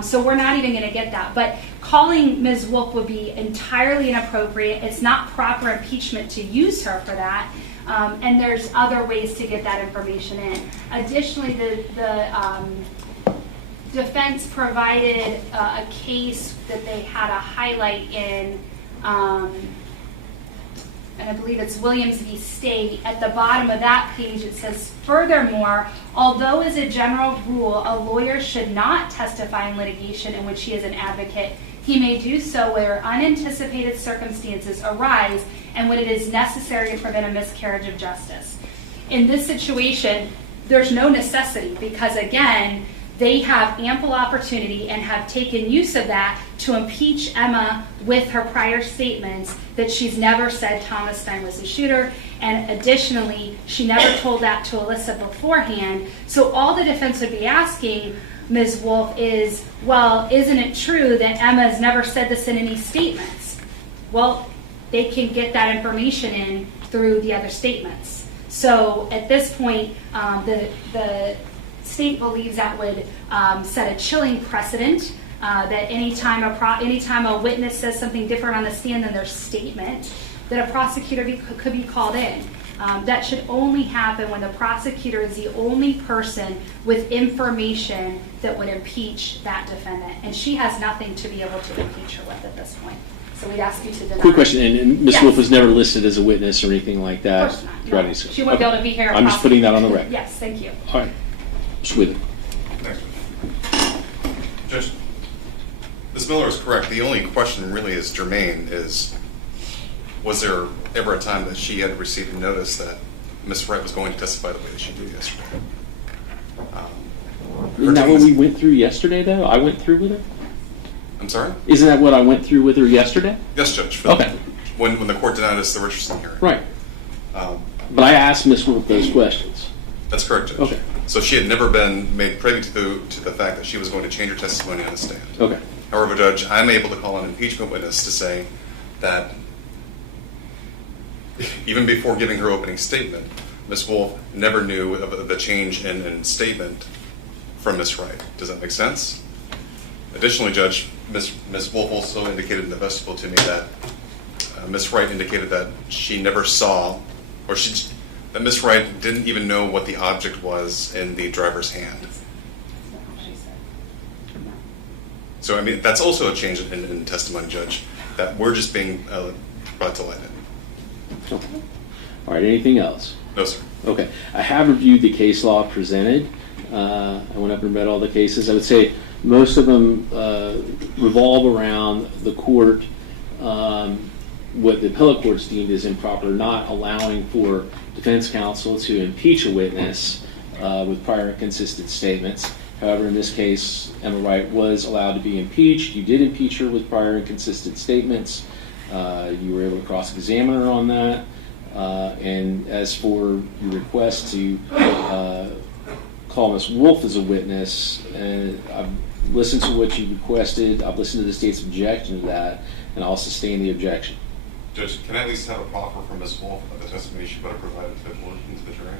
So we're not even going to get that. But calling Ms. Wolf would be entirely inappropriate. It's not proper impeachment to use her for that. And there's other ways to get that information in. Additionally, the defense provided a case that they had a highlight in, and I believe it's Williams v. State. At the bottom of that page it says, furthermore, although as a general rule a lawyer should not testify in litigation in which he is an advocate, he may do so where unanticipated circumstances arise and when it is necessary to prevent a miscarriage of justice. In this situation, there's no necessity because, again, they have ample opportunity and have taken use of that to impeach Emma with her prior statements that she's never said Thomas Stein was the shooter, and additionally, she never told that to Alyssa beforehand. So all the defense would be asking Ms. Wolf is, well, isn't it true that Emma's never said this in any statements? Well, they can get that information in through the other statements. So at this point, the state believes that would set a chilling precedent that anytime a witness says something different on the stand than their statement, that a prosecutor could be called in. That should only happen when the prosecutor is the only person with information that would impeach that defendant. And she has nothing to be able to impeach her with at this point. So we'd ask you to deny. Quick question, and Ms. Wolf was never listed as a witness or anything like that? Of course not. No. She wouldn't be able to be here. I'm just putting that on the record. Yes, thank you. All right. Just with it. Next one. Ms. Miller is correct. The only question really is germane is, was there ever a time that she had received a notice that Ms. Wright was going to testify the way that she did yesterday? Isn't that what we went through yesterday, though? I went through with her? I'm sorry? Isn't that what I went through with her yesterday? Yes, Judge. Okay. When the court denied us the Richardson hearing. Right. But I asked Ms. Wolf those questions. That's correct, Judge. Okay. So she had never been made privy to the fact that she was going to change her testimony on the stand. Okay. However, Judge, I'm able to call an impeachment witness to say that even before giving her opening statement, Ms. Wolf never knew of the change in statement from Ms. Wright. Does that make sense? Additionally, Judge, Ms. Wolf also indicated in the vestibule to me that Ms. Wright indicated that she never saw, or that Ms. Wright didn't even know what the object was in the driver's hand. So, I mean, that's also a change in testimony, Judge, that we're just being brought to light. Okay. All right, anything else? No, sir. Okay. I have reviewed the case law presented. I went up and read all the cases. I would say most of them revolve around the court, what the appellate courts deemed as improper, not allowing for defense counsel to impeach a witness with prior inconsistent statements. However, in this case, Emma Wright was allowed to be impeached. You did impeach her with prior inconsistent statements. You were able to cross-examine her on that. And as for your request to call Ms. Wolf as a witness, I've listened to what you requested. I've listened to the state's objection to that, and I'll sustain the objection. Judge, can I at least have a proffer from Ms. Wolf about the testimony she would have provided to the court and to the jury?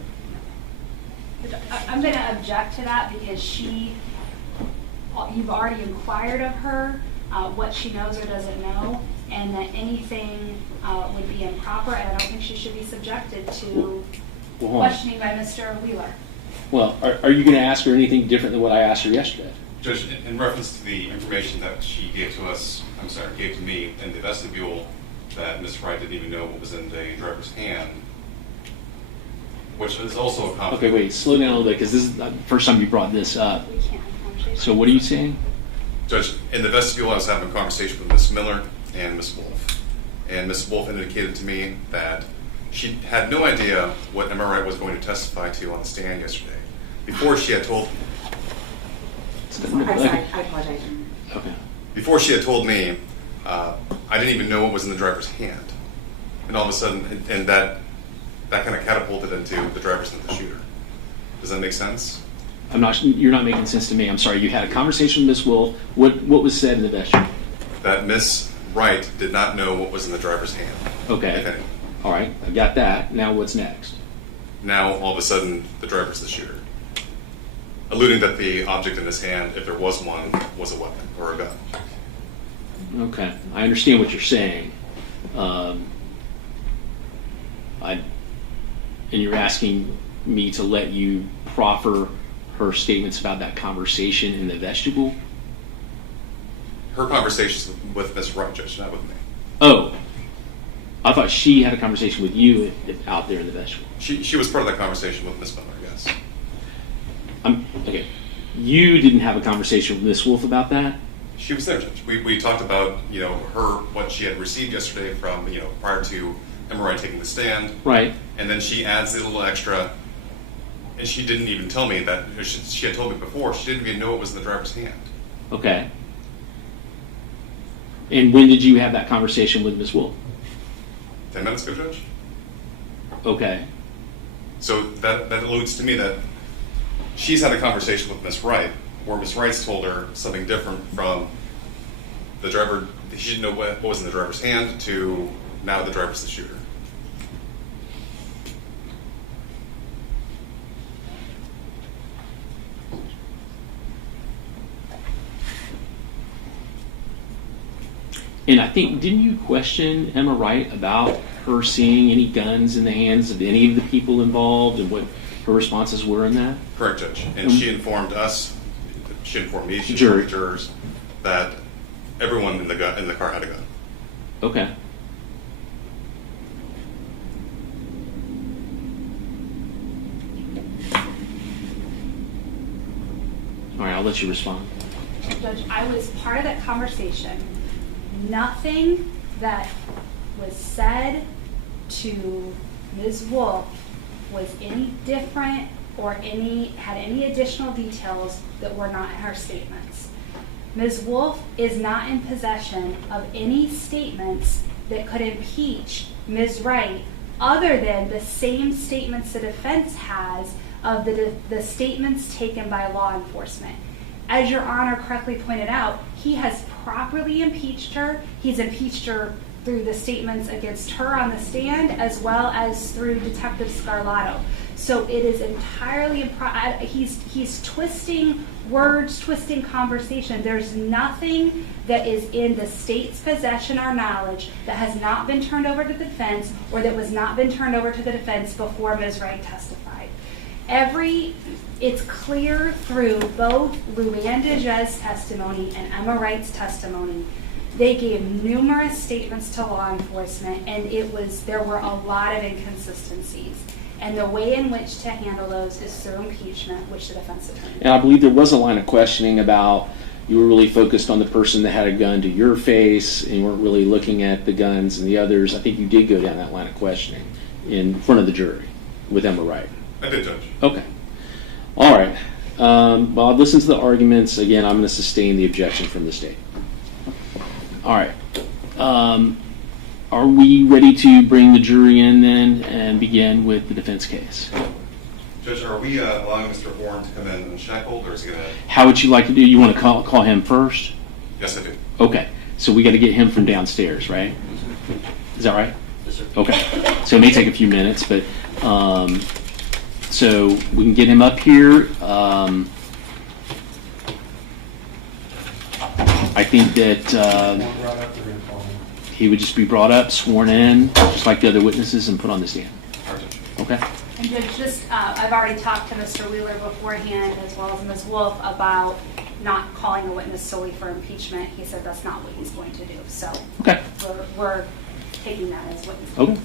I'm going to object to that because you've already inquired of her what she knows or doesn't know, and that anything would be improper, and I don't think she should be subjected to questioning by Mr. Wheeler. Well, are you going to ask her anything different than what I asked her yesterday? Judge, in reference to the information that she gave to me in the vestibule, that Ms. Wright didn't even know what was in the driver's hand, which is also a conflict. Okay, wait, slow down a little bit, because this is the first time you brought this up. We can't have a conversation. So what are you saying? Judge, in the vestibule, I was having a conversation with Ms. Miller and Ms. Wolf. And Ms. Wolf indicated to me that she had no idea what Emma Wright was going to testify to on the stand yesterday. Before she had told... I'm sorry, I apologize. Okay. Before she had told me, I didn't even know what was in the driver's hand. And all of a sudden, and that kind of catapulted into the driver's and the shooter. Does that make sense? You're not making sense to me. I'm sorry. You had a conversation with Ms. Wolf. What was said in the vestibule? That Ms. Wright did not know what was in the driver's hand. Okay. All right. I got that. Now what's next? Now, all of a sudden, the driver's the shooter. Alluding that the object in his hand, if there was one, was a weapon or a gun. Okay. I understand what you're saying. And you're asking me to let you proffer her statements about that conversation in the vestibule? Her conversations with Ms. Wright, Judge, not with me. Oh. I thought she had a conversation with you out there in the vestibule. She was part of that conversation with Ms. Miller, yes. Okay. You didn't have a conversation with Ms. Wolf about that? She was there, Judge. We talked about, what she had received yesterday from, prior to Emma Wright taking the stand. Right. And then she adds a little extra, and she didn't even tell me that, she had told me before, she didn't even know it was in the driver's hand. Okay. And when did you have that conversation with Ms. Wolf? 10 minutes ago, Judge. Okay. So that alludes to me that she's had a conversation with Ms. Wright, where Ms. Wright's told her something different from the driver. She didn't know what was in the driver's hand to now the driver's the shooter. And I think, didn't you question Emma Wright about her seeing any guns in the hands of any of the people involved and what her responses were in that? Correct, Judge. And she informed us, she informed me, she Jury. informed the jurors, that everyone in the car had a gun. Okay. All right, I'll let you respond. Judge, I was part of that conversation. Nothing that was said to Ms. Wolf was any different or had any additional details that were not in her statements. Ms. Wolf is not in possession of any statements that could impeach Ms. Wright other than the same statements the defense has of the statements taken by law enforcement. As Your Honor correctly pointed out, he has properly impeached her. He's impeached her through the statements against her on the stand as well as through Detective Scarlato. So it is entirely, he's twisting words, twisting conversation. There's nothing that is in the state's possession or knowledge that has not been turned over to the defense or that was not been turned over to the defense before Ms. Wright testified. It's clear through both Luann DeJe's testimony and Emma Wright's testimony. They gave numerous statements to law enforcement, and there were a lot of inconsistencies. And the way in which to handle those is through impeachment, which the defense attorney did. And I believe there was a line of questioning about you were really focused on the person that had a gun to your face and you weren't really looking at the guns and the others. I think you did go down that line of questioning in front of the jury with Emma Wright. I did, Judge. Okay. All right. Well, I've listened to the arguments. Again, I'm going to sustain the objection from the state. All right. Are we ready to bring the jury in then and begin with the defense case? Judge, are we allowing Mr. Horne to come in unshackled, or is he going to... How would you like to do? You want to call him first? Yes, I do. Okay. So we got to get him from downstairs, right? Is that right? Yes, sir. Okay. So it may take a few minutes, but so we can get him up here. I think that he would just be brought up, sworn in, just like the other witnesses, and put on the stand. Okay? And Judge, I've already talked to Mr. Wheeler beforehand, as well as Ms. Wolf, about not calling a witness solely for impeachment. He said that's not what he's going to do. So okay. We're taking that as witness. Okay.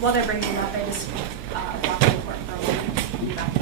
While they're bringing it up, I just walk to the court for a moment. I'll be back.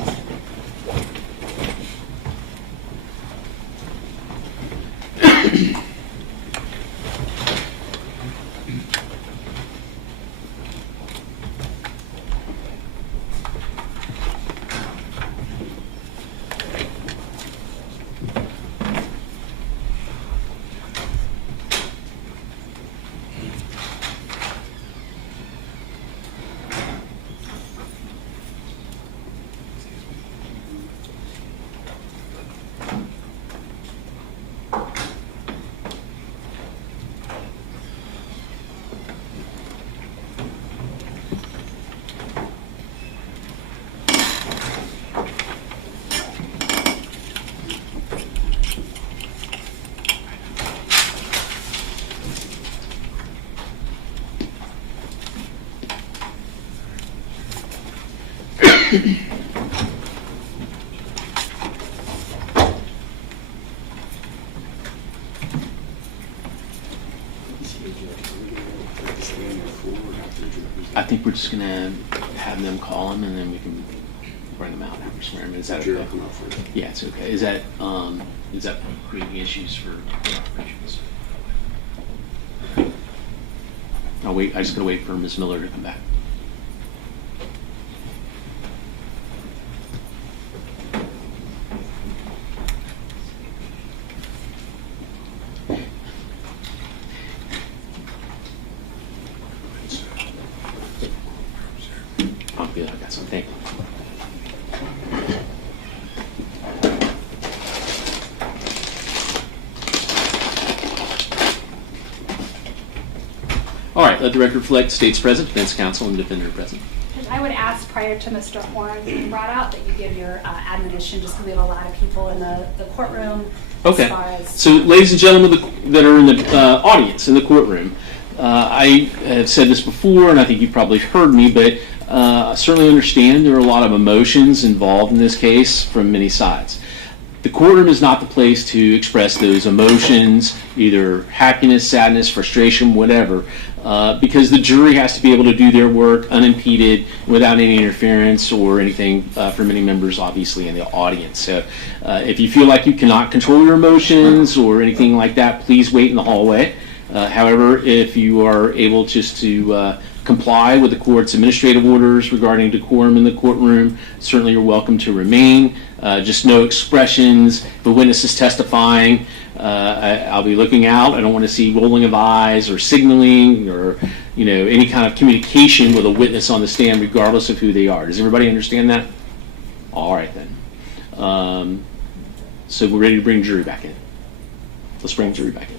I think we're just going to have them call him, and then we can bring him out after swearing. Is that okay? Yeah, it's okay. Is that creating issues for operations? I'll wait. I just got to wait for Ms. Miller to come back. I'm good. I got some. Thank you. All right, let the record reflect state's present, defense counsel, and the defendant are present. I would ask prior to Mr. Horne being brought out that you give your admonition, just because we have a lot of people in the courtroom. Okay. As far as So, ladies and gentlemen that are in the audience in the courtroom, I have said this before, and I think you've probably heard me, but I certainly understand there are a lot of emotions involved in this case from many sides. The courtroom is not the place to express those emotions, either happiness, sadness, frustration, whatever, because the jury has to be able to do their work unimpeded, without any interference or anything from any members, obviously, in the audience. So if you feel like you cannot control your emotions or anything like that, please wait in the hallway. However, if you are able just to comply with the court's administrative orders regarding decorum in the courtroom, certainly you're welcome to remain. Just no expressions. If a witness is testifying, I'll be looking out. I don't want to see rolling of eyes or signaling or any kind of communication with a witness on the stand, regardless of who they are. Does everybody understand that? All right then. So we're ready to bring jury back in. Let's bring jury back in.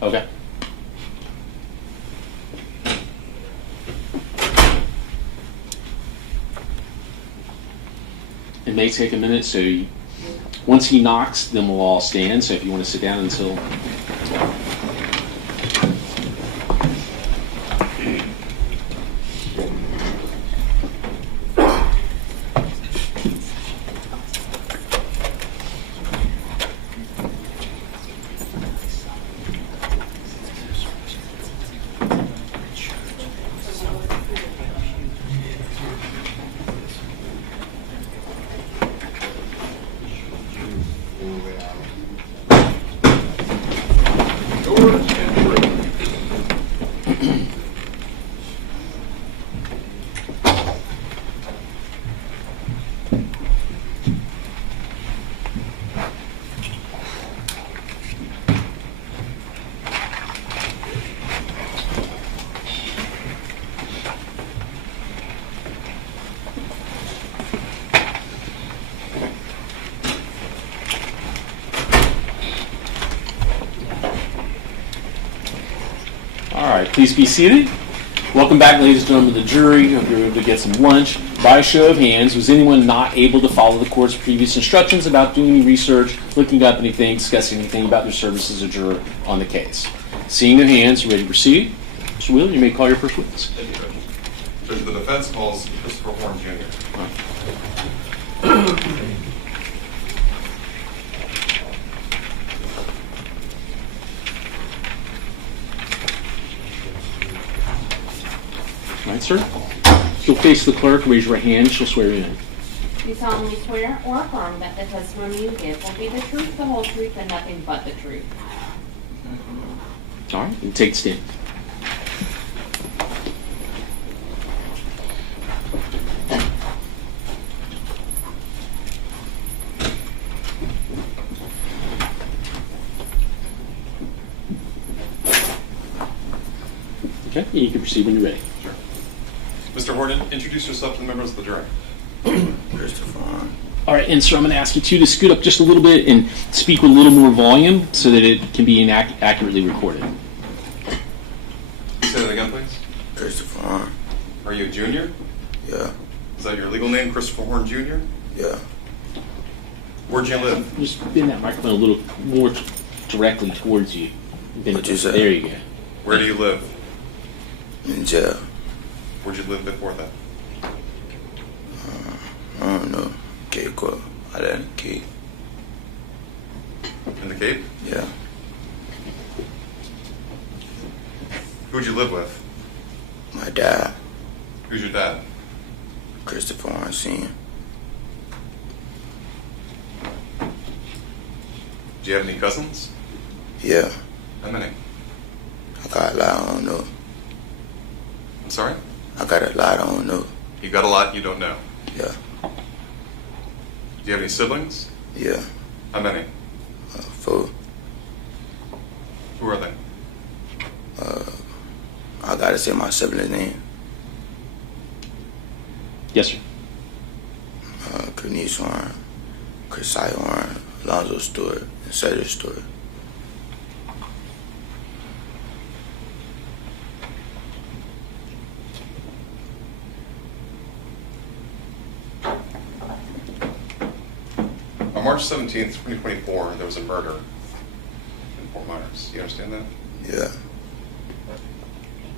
Okay. It may take a minute, so once he knocks, then we'll all stand. So if you want to sit down until... Please be seated. Welcome back, ladies and gentlemen of the jury. Hope you're able to get some lunch. By a show of hands, was anyone not able to follow the court's previous instructions about doing any research, looking up anything, discussing anything about their service as a juror on the case? Seeing no hands, ready to proceed? Mr. Wheeler, you may call your first witness. Thank you, Judge. Judge, the defense calls Christopher Horne Jr. All right, sir. You'll face the clerk, raise your right hand, she'll swear you in. Do solemnly swear or affirm that the testimony you give will be the truth, the whole truth, and nothing but the truth? All right, and take the stand. Okay, you can proceed when you're ready. Sure. Mr. Horne, introduce yourself to the members of the jury. Christopher Horne. All right, and sir, I'm going to ask you to scoot up just a little bit and speak with a little more volume so that it can be accurately recorded. Say that again, please. Christopher Horne. Are you a junior? Yeah. Is that your legal name, Christopher Horne Jr.? Yeah. Where'd you live? Just bend that microphone a little more directly towards you. What'd you say? There you go. Where do you live? In jail. Where'd you live before that? I don't know. Cape Coral. I let him keep. In the Cape? Yeah. Who'd you live with? My dad, Who's your dad? Christopher Horne Jr. Do you have any cousins? Yeah. How many? I got a lot I don't know. I'm sorry? I got a lot I don't know. You got a lot you don't know. Yeah. Do you have any siblings? Yeah. How many? 4. Who are they? I gotta say my sibling's name. Yes, sir. Bernice Horne, Christopher Horne, Alonzo Stewart, and Cedric Stewart. On March 17th, 2024, there was a murder in Fort Myers. Do you understand that? Yeah.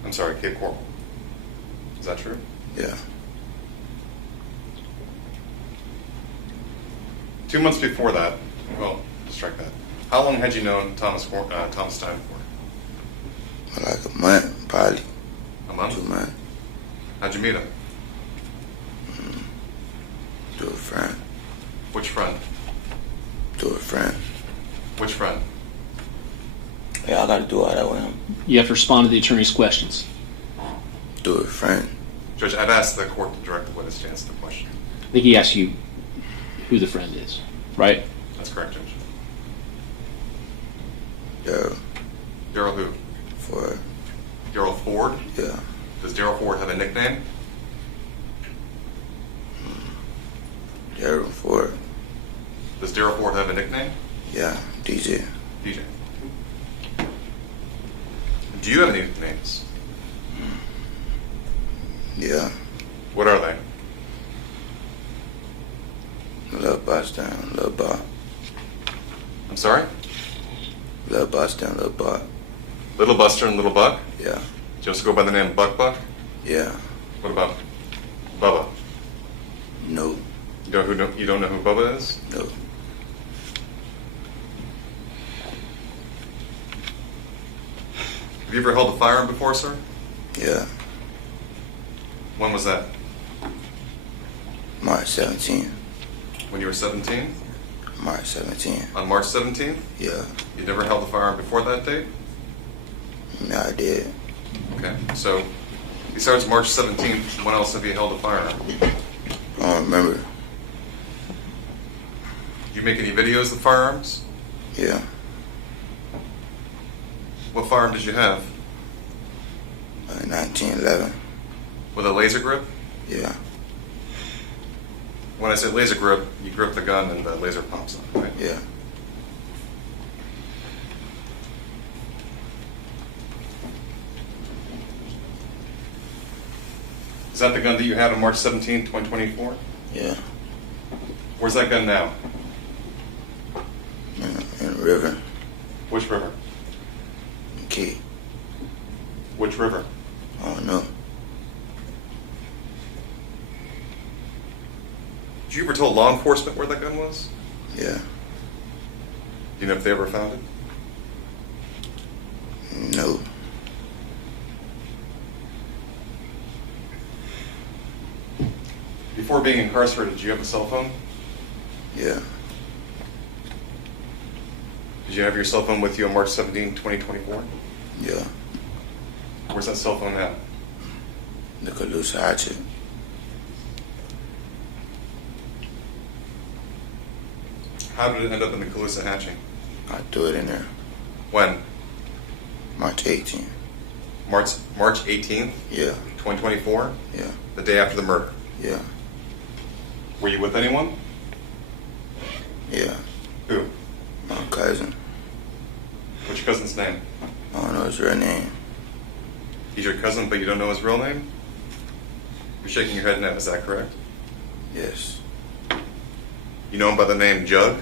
I'm sorry, Cape Coral. Is that true? Yeah. 2 months before that, well, strike that. How long had you known Thomas Stein for? Like a month, probably. A month? 2 months. How'd you meet him? To a friend. Which friend? To a friend. Which friend? Yeah, I gotta do all that with him. You have to respond to the attorney's questions. To a friend. Judge, I've asked the court to direct the witness to answer the question. I think he asked you who the friend is, right? That's correct, Judge. Daryl. Daryl who? Ford. Daryl Ford? Yeah. Does Daryl Ford have a nickname? Daryl Ford. Does Daryl Ford have a nickname? Yeah. DJ. DJ. Do you have any nicknames? Yeah. What are they? Little Bust Down, Little Bot. I'm sorry? Little Bust Down, Little Bot. Little Buster and Little Buck? Yeah. Do you also go by the name Buck Buck? Yeah. What about Bubba? No. You don't know who Bubba is? No. Have you ever held a firearm before, sir? Yeah. When was that? March 17. When you were 17? March 17. On March 17th? Yeah. You never held a firearm before that date? Yeah, I did. Okay, so besides March 17th, when else have you held a firearm? I don't remember. Did you make any videos of firearms? Yeah. What firearm did you have? 1911. With a laser grip? Yeah. When I say laser grip, you grip the gun and the laser pops on, right? Yeah. Is that the gun that you had on March 17th, 2024? Yeah. Where's that gun now? In the river. Which river? Key. Which river? I don't know. Did you ever tell law enforcement where that gun was? Yeah. Do you know if they ever found it? No. Before being incarcerated, did you have a cell phone? Yeah. Did you have your cell phone with you on March 17, 2024? Yeah. Where's that cell phone at? The Calusa hatchet. How did it end up in the Calusa hatching? I threw it in there. When? March 18. March 18th, Yeah. 2024? Yeah. The day after the murder. Yeah. Were you with anyone? Yeah. Who? My cousin. What's your cousin's name? I don't know his real name. He's your cousin, but you don't know his real name? You're shaking your head no, is that correct? Yes. You know him by the name Jug?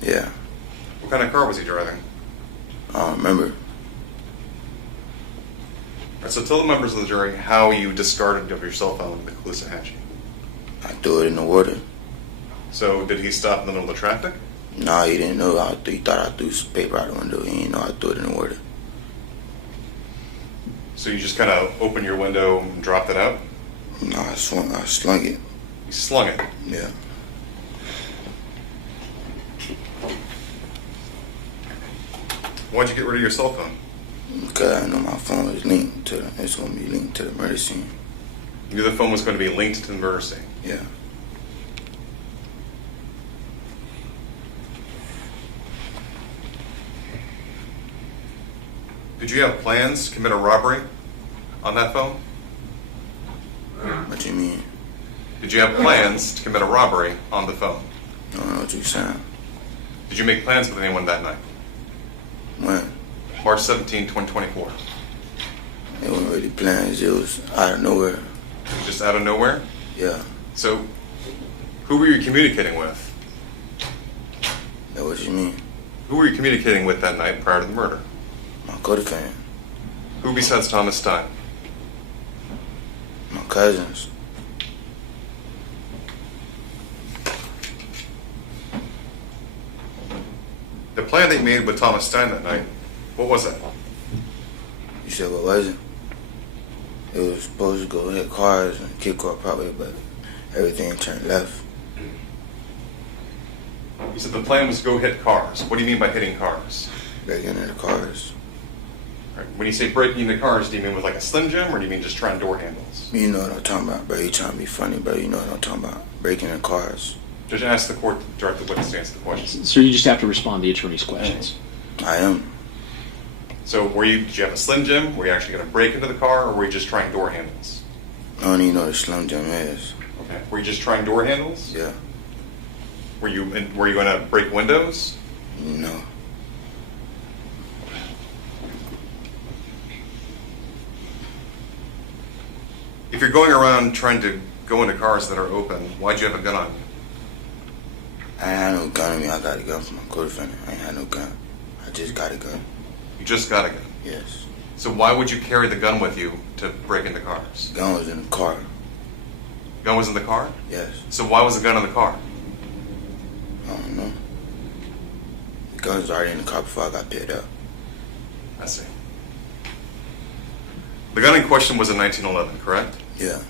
Yeah. What kind of car was he driving? I don't remember. All right, so tell the members of the jury how you discarded of your cell phone in the Calusa hatching. I threw it in the water. So did he stop in the middle of the traffic? Nah, he didn't know. He thought I threw some paper out the window. He didn't know I threw it in the water. So you just kind of opened your window and dropped it out? Nah, I slung it. You slung it? Yeah. Why'd you get rid of your cell phone? Because I know my phone is linked to, it's going to be linked to the murder scene. You knew the phone was going to be linked to the murder scene? Yeah. Did you have plans to commit a robbery on that phone? What do you mean? Did you have plans to commit a robbery on the phone? I don't know what you're saying. Did you make plans with anyone that night? When? March 17, 2024. It wasn't really plans. It was out of nowhere. Just out of nowhere? Yeah. So, who were you communicating with? That's what you mean? Who were you communicating with that night prior to the murder? My co-defendant. Who besides Thomas Stein? My cousins. The plan that you made with Thomas Stein that night, what was that? You said what was it? It was supposed to go hit cars and kick off probably, but everything turned left. You said the plan was to go hit cars. What do you mean by hitting cars? Breaking into the cars. Right. When you say breaking into cars, do you mean with like a Slim Jim, or do you mean just trying door handles? You know what I'm talking about, bro. You trying to be funny, bro. You know what I'm talking about. Breaking into cars. Judge, ask the court to direct the witness to answer the questions. So you just have to respond to the attorney's questions. I am. So did you have a Slim Jim? Were you actually going to break into the car, or were you just trying door handles? I don't even know what a Slim Jim is. Okay. Were you just trying door handles? Yeah. Were you going to break windows? No. If you're going around trying to go into cars that are open, why'd you have a gun on you? I ain't had no gun on me. I got a gun from my co-defendant. I ain't had no gun. I just got a gun. You just got a gun? Yes. So why would you carry the gun with you to break into cars? The gun was in the car. Gun was in the car? Yes. So why was the gun in the car? I don't know. The gun was already in the car before I got picked up. I see. The gun in question was a 1911, correct? Yeah.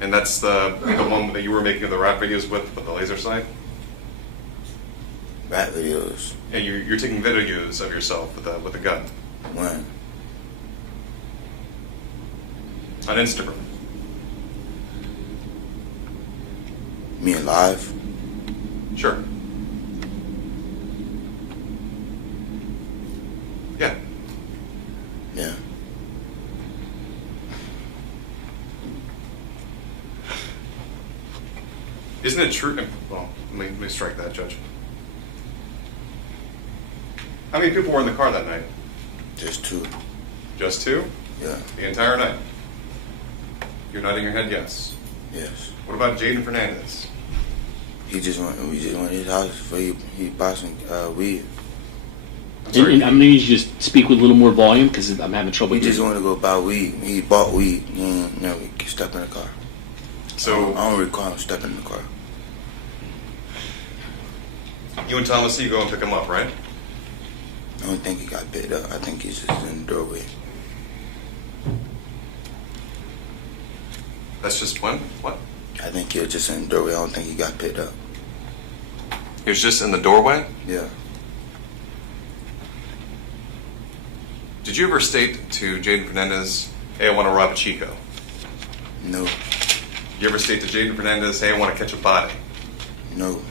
And that's the one that you were making the rap videos with the laser sight? Rap videos? Yeah, you're taking videos of yourself with a gun. When? On Instagram. Me alive? Sure. Yeah. Yeah. Isn't it true? Well, let me strike that, Judge. How many people were in the car that night? Just two. Just two? Yeah. The entire night? You're nodding your head yes. Yes. What about Jaden Fernandez? We just went to his house before he bought some weed. And I'm going to need you to just speak with a little more volume because I'm having trouble We just hearing. wanted to go buy weed. He bought weed. He never stepped in the car. So I don't recall him stepping in the car. you and Thomas, you go and pick him up, right? I don't think he got picked up. I think he's just in the doorway. That's just when? What? I think he was just in the doorway. I don't think he got picked up. He was just in the doorway? Yeah. Did you ever state to Jaden Fernandez, hey, I want to rob a Chico? No. You ever state to Jaden Fernandez, hey, I want to catch a body? No.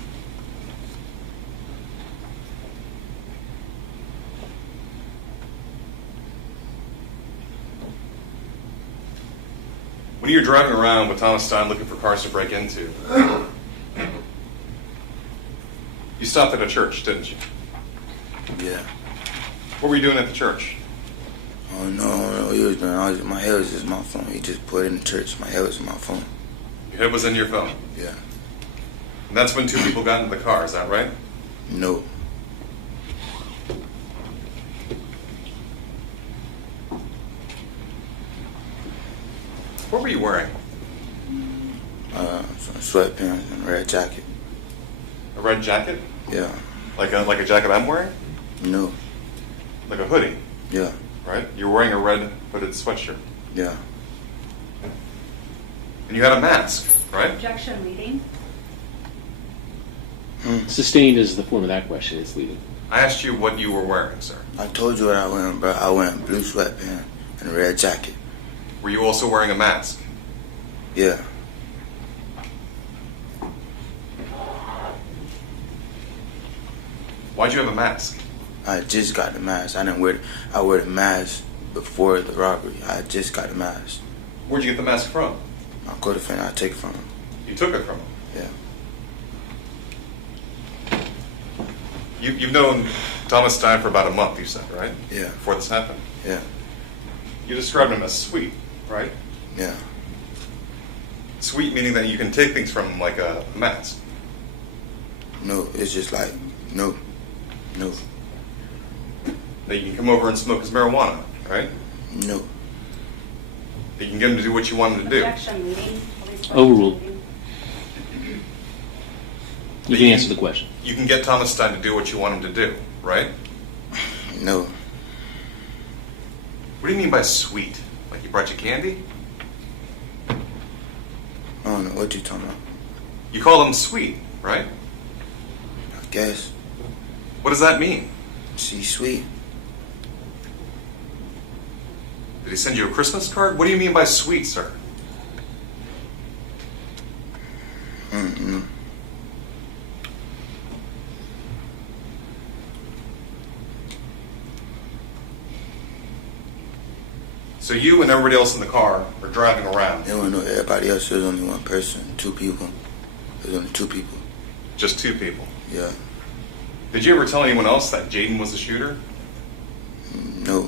When you were driving around with Thomas Stein looking for cars to break into, you stopped at a church, didn't you? Yeah. What were you doing at the church? Oh no, I don't know what he was doing. My head was just my phone. He just put it in the church. My head was in my phone. Your head was in your phone? Yeah. And that's when two people got into the car, is that right? No. What were you wearing? Some sweatpants and a red jacket. red jacket? Yeah. Like a jacket I'm wearing? No. Like a hoodie? Yeah. Right? You're wearing a red hooded sweatshirt. Yeah. And you had a mask, right? Objection, leading. Sustained is the form of that question. It's leading. I asked you what you were wearing, sir. I told you what I wearing, bro. I wearing blue sweatpants and a red jacket. Were you also wearing a mask? Yeah. Why'd you have a mask? I just got the mask. I wear the mask before the robbery. I just got the mask. Where'd you get the mask from? My co-defendant, I take it from him. You took it from him? Yeah. You've known Thomas Stein for about a month, you said, right? Yeah. Before this happened? Yeah. You described him as sweet, right? Yeah. Sweet meaning that you can take things from him like a mask. No, it's just like, no. That you can come over and smoke his marijuana, right? No. That you can get him to do what you want him to do. Objection, leading. Overruled. You can answer the question. You can get Thomas Stein to do what you want him to do, right? No. What do you mean by sweet? Like he brought you candy? I don't know what you're talking about. You call him sweet, right? I guess. What does that mean? She's sweet. Did he send you a Christmas card? What do you mean by sweet, sir? Mm-mm. So you and everybody else in the car are driving around. They don't know everybody else. There's only one person, 2 people. There's only 2 people. Just 2 people? Yeah. Did you ever tell anyone else that Jaden was the shooter? No.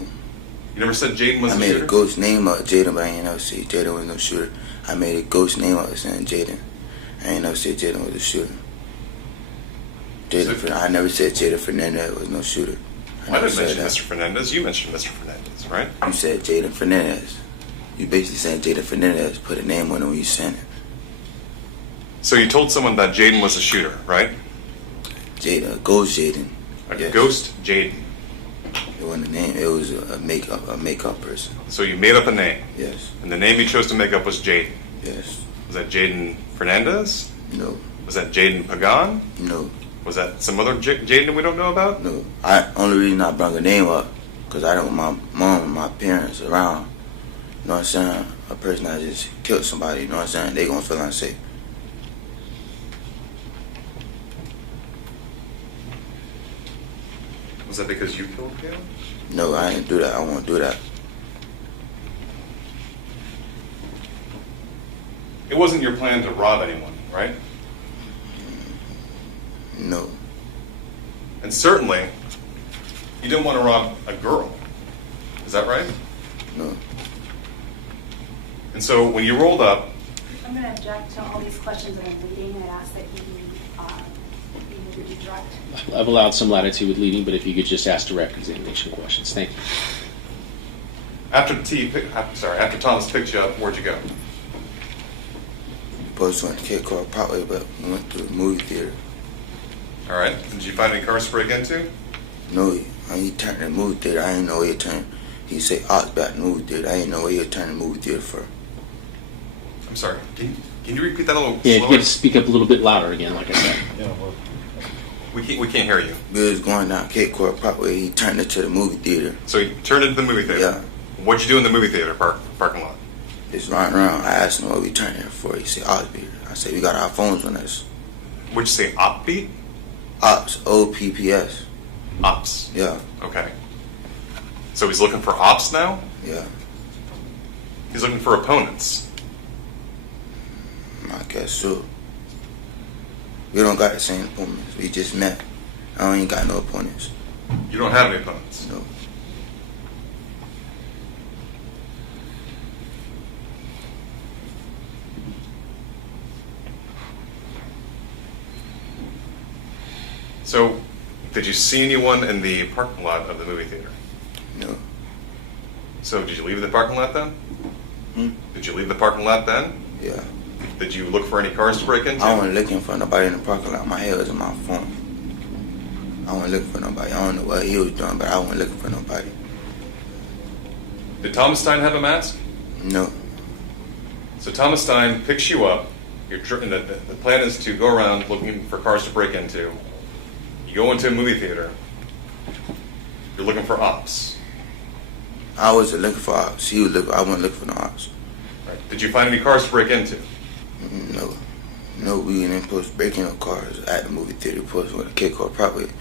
You never said Jaden was I the made shooter? a ghost name up Jaden, but I ain't never say Jaden was no shooter. I made a ghost name up saying Jaden. I ain't never said Jaden was a shooter. I never said Jaden Fernandez was no shooter. I didn't mention Mr. Fernandez. You mentioned Mr. Fernandez, right? You said Jaden Fernandez. You basically saying Jaden Fernandez. Put a name on it when you saying it. So you told someone that Jaden was a shooter, right? Jaden, ghost Jaden. A ghost Jaden. It wasn't a name. It was a makeup person. So you made up a name? Yes. And the name you chose to make up was Jaden? Yes. Was that Jaden Fernandez? No. Was that Jaden Pagan? No. Was that some other Jaden we don't know about? No. Only reason I brought a name up because I don't want my mom and my parents around. You know what I'm saying? A person that just killed somebody, you know what I'm saying? They gonna feel unsafe. Was that because you killed Kayla? No, I didn't do that. I won't do that. It wasn't your plan to rob anyone, right? No. And certainly, you didn't want to rob a girl. Is that right? No. And so when you rolled up... I'm going to object to all these questions that I'm reading. I ask that you direct. I've allowed some latitude with leading, but if you could just ask direct examination questions. Thank you. After Thomas picked you up, where'd you go? Supposed to went to Kid Car probably, but we went to the movie theater. All right. Did you find any cars to break into? No, he turned the movie theater. I didn't know where he turned. He said, "Ox back the movie theater." I didn't know where he turned the movie theater for. I'm sorry. Can you repeat that a little Yeah, slower? you have to speak up a little bit louder again, like I said. We can't hear you. We was going down Cape Coral Parkway. He turned it to the movie theater. So you turned into the movie theater? Yeah. What'd you do in the movie theater parking lot? Just running around. I asked him what we turned here for. He said, "Ops beat." I said, "We got our phones on us." What'd you say, op beat? Ops, OPPS. Ops? Yeah. Okay. So he's looking for ops now? Yeah. He's looking for opponents? I guess so. We don't got the same opponents. We just met. I ain't got no opponents. You don't have any opponents? No. So, did you see anyone in the parking lot of the movie theater? No. So, did you leave the parking lot then? Hmm? Did you leave the parking lot then? Yeah. Did you look for any cars to break into? I wasn't looking for nobody in the parking lot. My head was in my phone. I wasn't looking for nobody. I don't know what he was doing, but I wasn't looking for nobody. Did Thomas Stein have a mask? No. So Thomas Stein picks you up. The plan is to go around looking for cars to break into. You go into a movie theater. You're looking for ops. I wasn't looking for ops. I wasn't looking for no ops. Right. Did you find any cars to break into? No. No, we didn't supposed to break in no cars at the movie theater. We supposed to went to kick off property.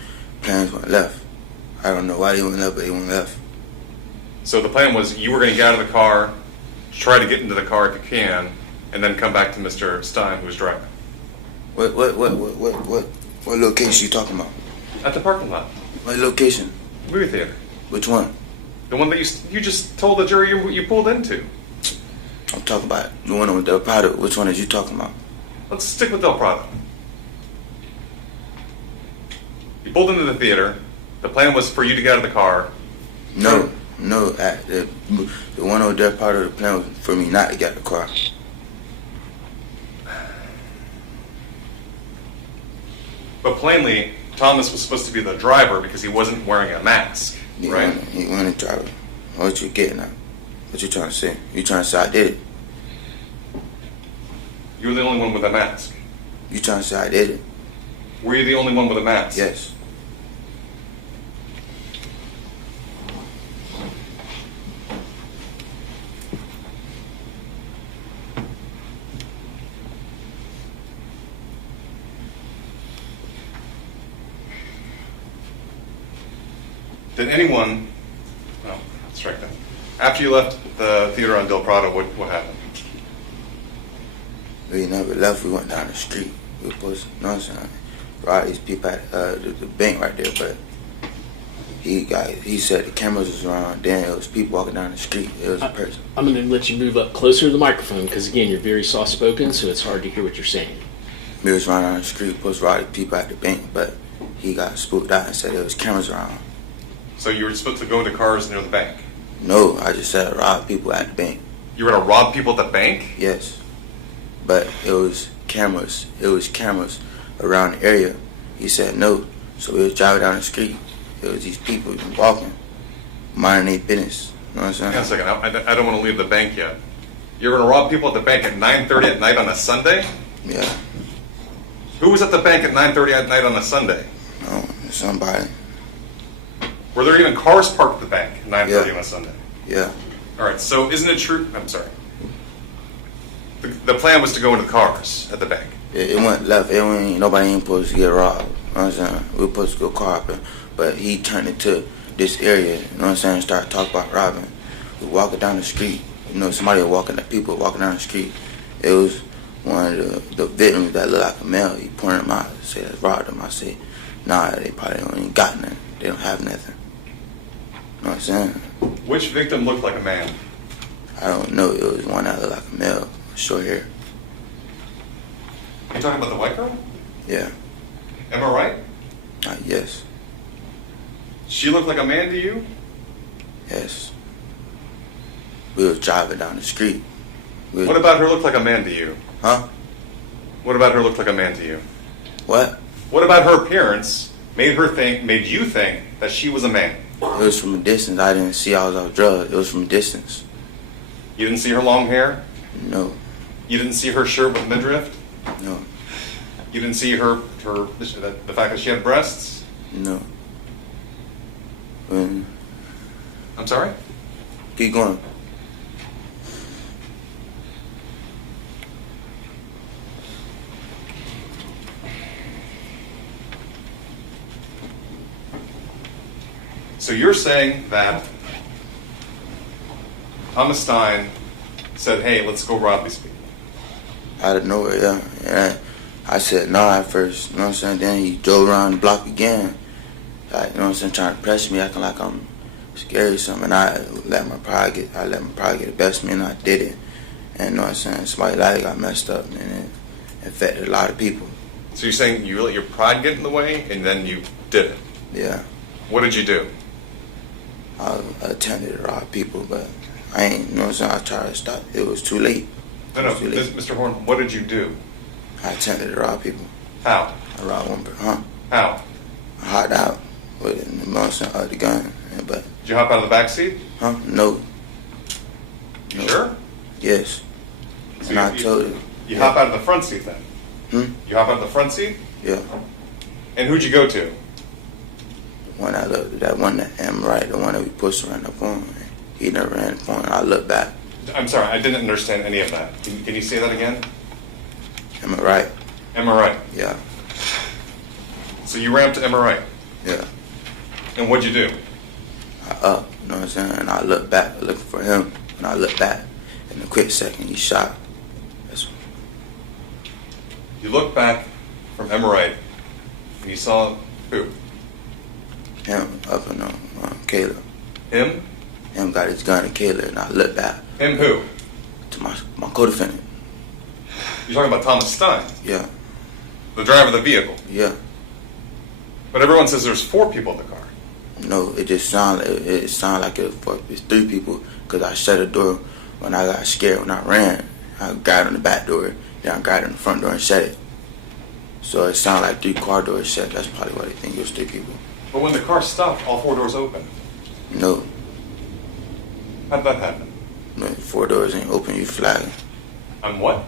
Plans went left. I don't know why they went left, but they went left. So the plan was you were going to get out of the car, try to get into the car if you can, and then come back to Mr. Stein, who was driving. What location you talking about? At the parking lot. What location? Movie theater. Which one? The one that you just told the jury you pulled into. I'm talking about the one with Del Prado. Which one are you talking about? Let's stick with Del Prado. You pulled into the theater. The plan was for you to get out of the car. No. The one over Del Prado, the plan was for me not to get out of the car. But plainly, Thomas was supposed to be the driver because he wasn't wearing a mask, right? He wasn't the driver. What you getting at? What you trying to say? You trying to say I did it? You were the only one with a mask. You trying to say I did it? Were you the only one with a mask? Yes. Did anyone... No, strike that. After you left the theater on Del Prado, what happened? We never left. We went down the street. We were supposed to, you know what I'm saying, rob these people at the bank right there, but he said the cameras was around. Then it was people walking down the street. It was a person. I'm going to let you move up closer to the microphone because, again, you're very soft-spoken, so it's hard to hear what you're saying. We was running down the street, supposed to rob the people at the bank, but he got spooked out and said there was cameras around. So you were supposed to go into cars near the bank? No, I just said rob people at the bank. You were going to rob people at the bank? Yes. But it was cameras. It was cameras around the area. He said no. So we was driving down the street. It was these people walking, minding their business. You know what I'm saying? Hang on a second. I don't want to leave the bank yet. You're going to rob people at the bank at 9:30 at night on a Sunday? Yeah. Who was at the bank at 9:30 at night on a Sunday? No, somebody. Were there even cars parked at the bank at 9:30 on a Sunday? Yeah. All right, so isn't it true? I'm sorry. The plan was to go into the cars at the bank. It went left. Nobody ain't supposed to get robbed. You know what I'm saying? We were supposed to go car hopping, but he turned it to this area. You know what I'm saying? Started talking about robbing. We walking down the street. You know, somebody walking. People walking down the street. It was one of the victims that looked like a male. He pointed him out. Said, "I robbed him." I said, "Nah, they probably don't even got nothing. They don't have nothing." You know what I'm saying? Which victim looked like a man? I don't know. It was one that looked like a male, short hair. You talking about the white girl? Yeah. Am I right? Yes. She looked like a man to you? Yes. We was driving down the street. What about her look like a man to you? Huh? What about her look like a man to you? What? What about her appearance made you think that she was a man? It was from a distance. I didn't see I was off drugs. It was from a distance. You didn't see her long hair? No. You didn't see her shirt with midriff? No. You didn't see the fact that she had breasts? No. I'm sorry? Keep going. So you're saying that Thomas Stein said, "Hey, let's go rob these people." Out of nowhere, yeah. And I said no at first, you know what I'm saying? Then he drove around the block again, like, you know what I'm saying, trying to press me, acting like I'm scared or something. And I let my pride get the best of me, and I did it. And you know what I'm saying? Somebody's life got messed up, and it affected a lot of people. So you're saying you let your pride get in the way, and then you did it? Yeah. What did you do? I attempted to rob people, but I ain't, you know what I'm saying? I tried to stop. It was too late. No, Mr. Horne, what did you do? I attempted to rob people. How? I robbed one, huh? How? I hopped out with the motion of the gun, but. Did you hop out of the back seat? Huh? No. You sure? Yes. So and I told you. You hop out of the front seat then? You hop out of the front seat? Yeah. And who'd you go to? When I looked, that one that am right, the one that we pushed around up on, he never ran up on. I looked back. I'm sorry, I didn't understand any of that. Can you say that again? Am I right? Am I right? Yeah. So you ran up to Am I right? Yeah. And what'd you do? You know what I'm saying? And I looked back looking for him. And I looked back. In a quick second, he shot. You looked back from Am I right, and you saw who? Him up in Kayla. Him? Him got his gun at Kayla, and I looked back. Him who? To my co-defendant. You're talking about Thomas Stein? Yeah. The driver of the vehicle? Yeah. But everyone says there's 4 people in the car. No, it just sounded like it's 3 people because I shut the door when I got scared. When I ran, I got on the back door, then I got on the front door and shut it. So it sounded like 3 car doors shut. That's probably why they think it was 3 people. But when the car stopped, all 4 doors opened. No. How'd that happen? When 4 doors ain't open, you flagging. I'm what?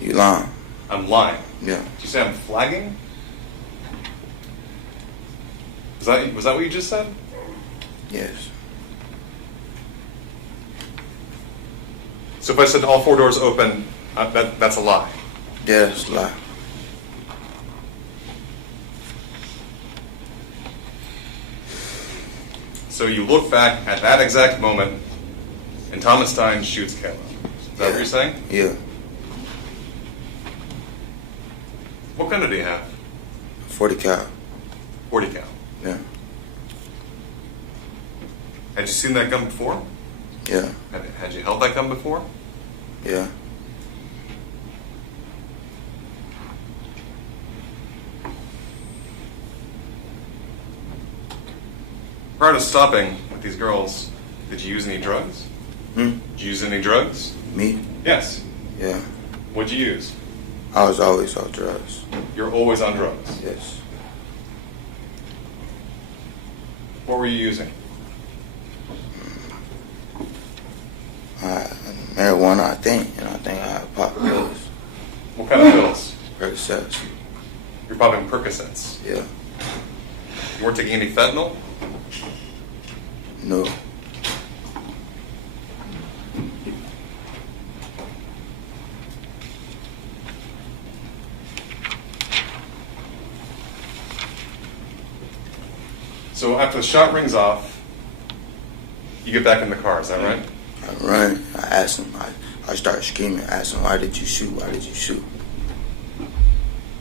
You lying. I'm lying. Yeah. Did you say I'm flagging? Was that what you just said? Yes. So if I said all 4 doors open, that's a lie? Yeah, that's a lie. So you look back at that exact moment, and Thomas Stein shoots Kayla. Is that what you're saying? Yeah. What gun did he have? 40 cal. 40 cal. Yeah. Had you seen that gun before? Yeah. Had you held that gun before? Yeah. Prior to stopping with these girls, did you use any drugs? Did you use any drugs? Me? Yes. Yeah. What'd you use? I was always on drugs. You're always on drugs? Yes. What were you using? Marijuana, I think, and I think I popped pills. What kind of pills? Percocets. You're popping Percocets? Yeah. You weren't taking any fentanyl? No. So after the shot rings off, you get back in the car, is that right? I run. I asked him. I started screaming. I asked him, "Why did you shoot? Why did you shoot?"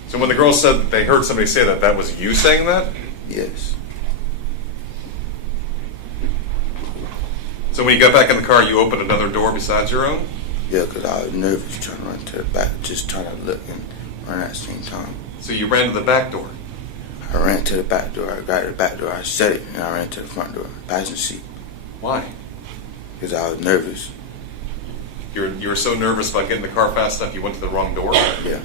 So when the girls said that they heard somebody say that, that was you saying that? Yes. So when you got back in the car, you opened another door besides your own? Yeah, because I was nervous trying to run to the back, just trying to look and run at the same time. So you ran to the back door? I ran to the back door. I got to the back door. I shut it, and I ran to the front door, passenger seat. Why? Because I was nervous. You were so nervous about getting the car fast enough, you went to the wrong door? Yeah.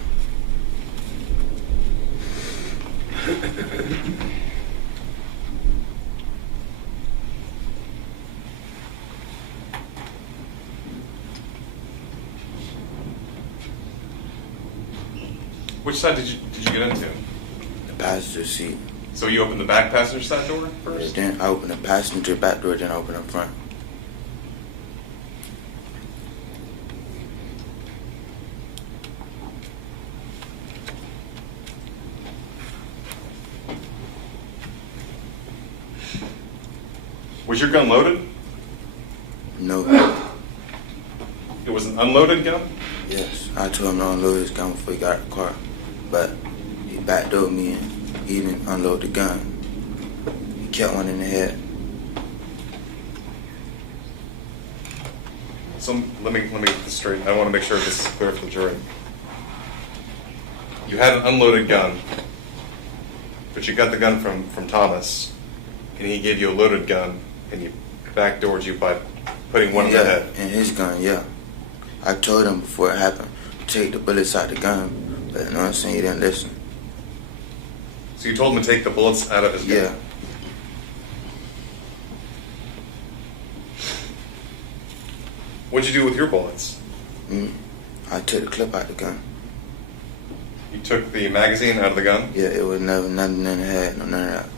Which side did you get into? The passenger seat. So you opened the back passenger side door first? Then I opened the passenger back door, then I opened the front. Was your gun loaded? No. It was an unloaded gun? Yes. I told him to unload his gun before he got out the car. But he backdoored me and he didn't unload the gun. He kept one in the head. So let me get this straight. I want to make sure this is clear for the jury. You had an unloaded gun, but you got the gun from Thomas, and he gave you a loaded gun, and he backdoored you by putting one in the head. And his gun, yeah. I told him before it happened, take the bullets out the gun, but you know what I'm saying, he didn't listen. So you told him to take the bullets out of his gun? Yeah. What'd you do with your bullets? I took the clip out the gun. You took the magazine out of the gun? Yeah, it was never nothing in the head, no none of that.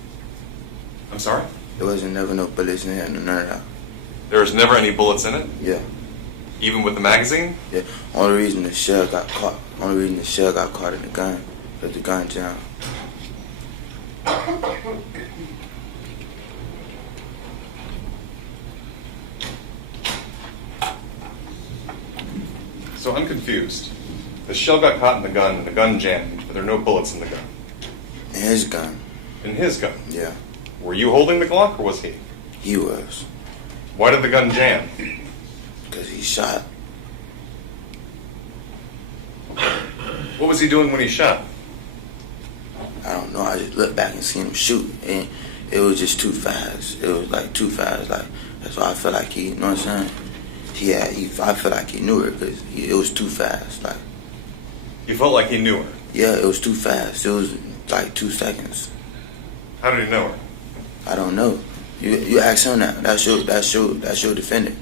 I'm sorry? There wasn't never no bullets in the head, no none of that. There was never any bullets in it? Yeah. Even with the magazine? Yeah. Only reason the shell got caught in the gun was the gun jammed. So I'm confused. The shell got caught in the gun and the gun jammed, but there are no bullets in the gun. In his gun. In his gun? Yeah. Were you holding the Glock or was he? He was. Why did the gun jam? Because he shot. What was he doing when he shot? I don't know. I just looked back and seen him shoot, and it was just too fast. It was like too fast. Like that's why I feel like he, you know what I'm saying? I feel like he knew her because it was too fast. Like You felt like he knew her? Yeah, it was too fast. It was like 2 seconds. How did he know her? I don't know. You ask him that. That's your defendant.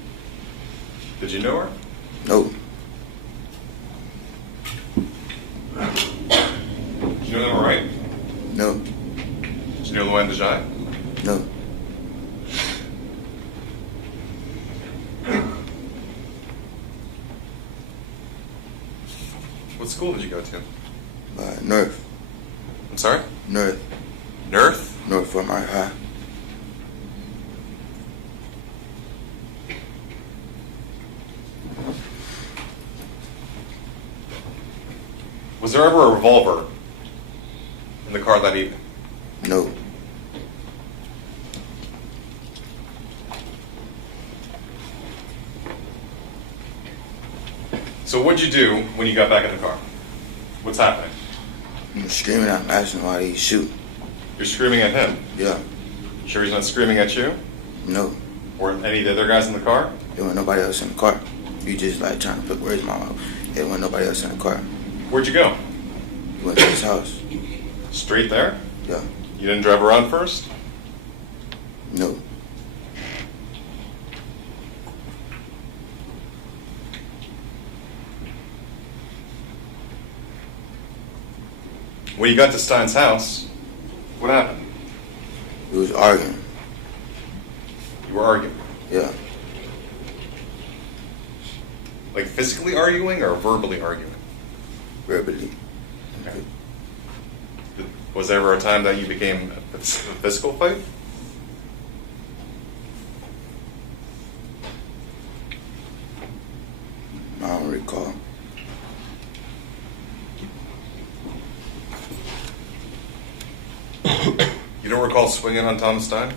Did you know her? No. Did you know them right? No. Did you know Luann Dejai? No. What school did you go to? North. I'm sorry? North. North? North from our high. Was there ever a revolver in the car that evening? No. So what'd you do when you got back in the car? What's happening? I'm screaming at him, asking why he shoot. You're screaming at him? Yeah. You sure he's not screaming at you? No. Or any of the other guys in the car? There wasn't nobody else in the car. You just like trying to put words in my mouth. There wasn't nobody else in the car. Where'd you go? We went to his house. Straight there? Yeah. You didn't drive around first? No. When you got to Stein's house, what happened? We was arguing. You were arguing? Yeah. Like physically arguing or verbally arguing? Verbally. Okay. Was there ever a time that you became a physical fight? I don't recall. You don't recall swinging on Thomas Stein?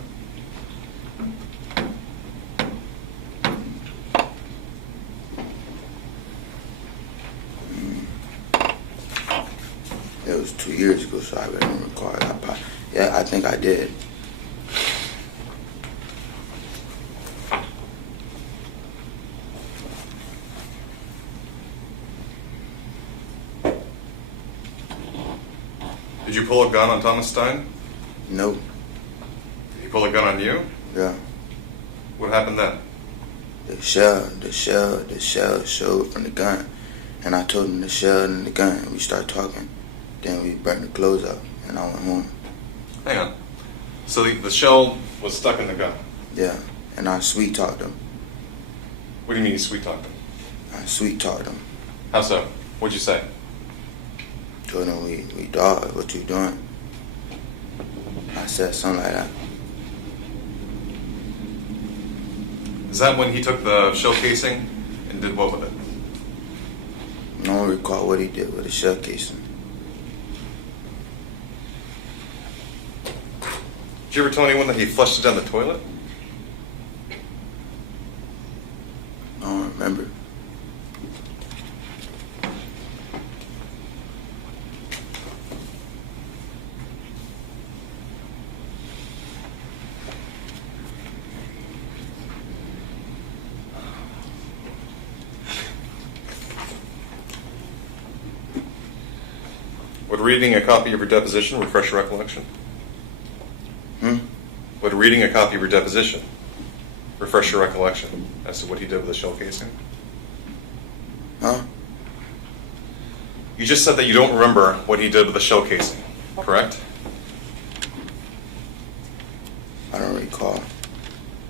It was 2 years ago, so I really don't recall it. I think I did. Did you pull a gun on Thomas Stein? No. Did he pull a gun on you? Yeah. What happened then? The shell showed from the gun. And I told him the shell and the gun, and we started talking. Then we burned the clothes up, and I went home. Hang on. So the shell was stuck in the gun? Yeah, and I sweet-talked him. What do you mean you sweet-talked him? I sweet-talked him. How so? What'd you say? Told him we dog, what you doing? I said something like that. Is that when he took the shell casing and did what with it? I don't recall what he did with the shell casing. Did you ever tell anyone that he flushed it down the toilet? I don't remember. Would reading a copy of your deposition refresh your recollection? Would reading a copy of your deposition refresh your recollection as to what he did with the shell casing? Huh? You just said that you don't remember what he did with the shell casing, correct? I don't recall.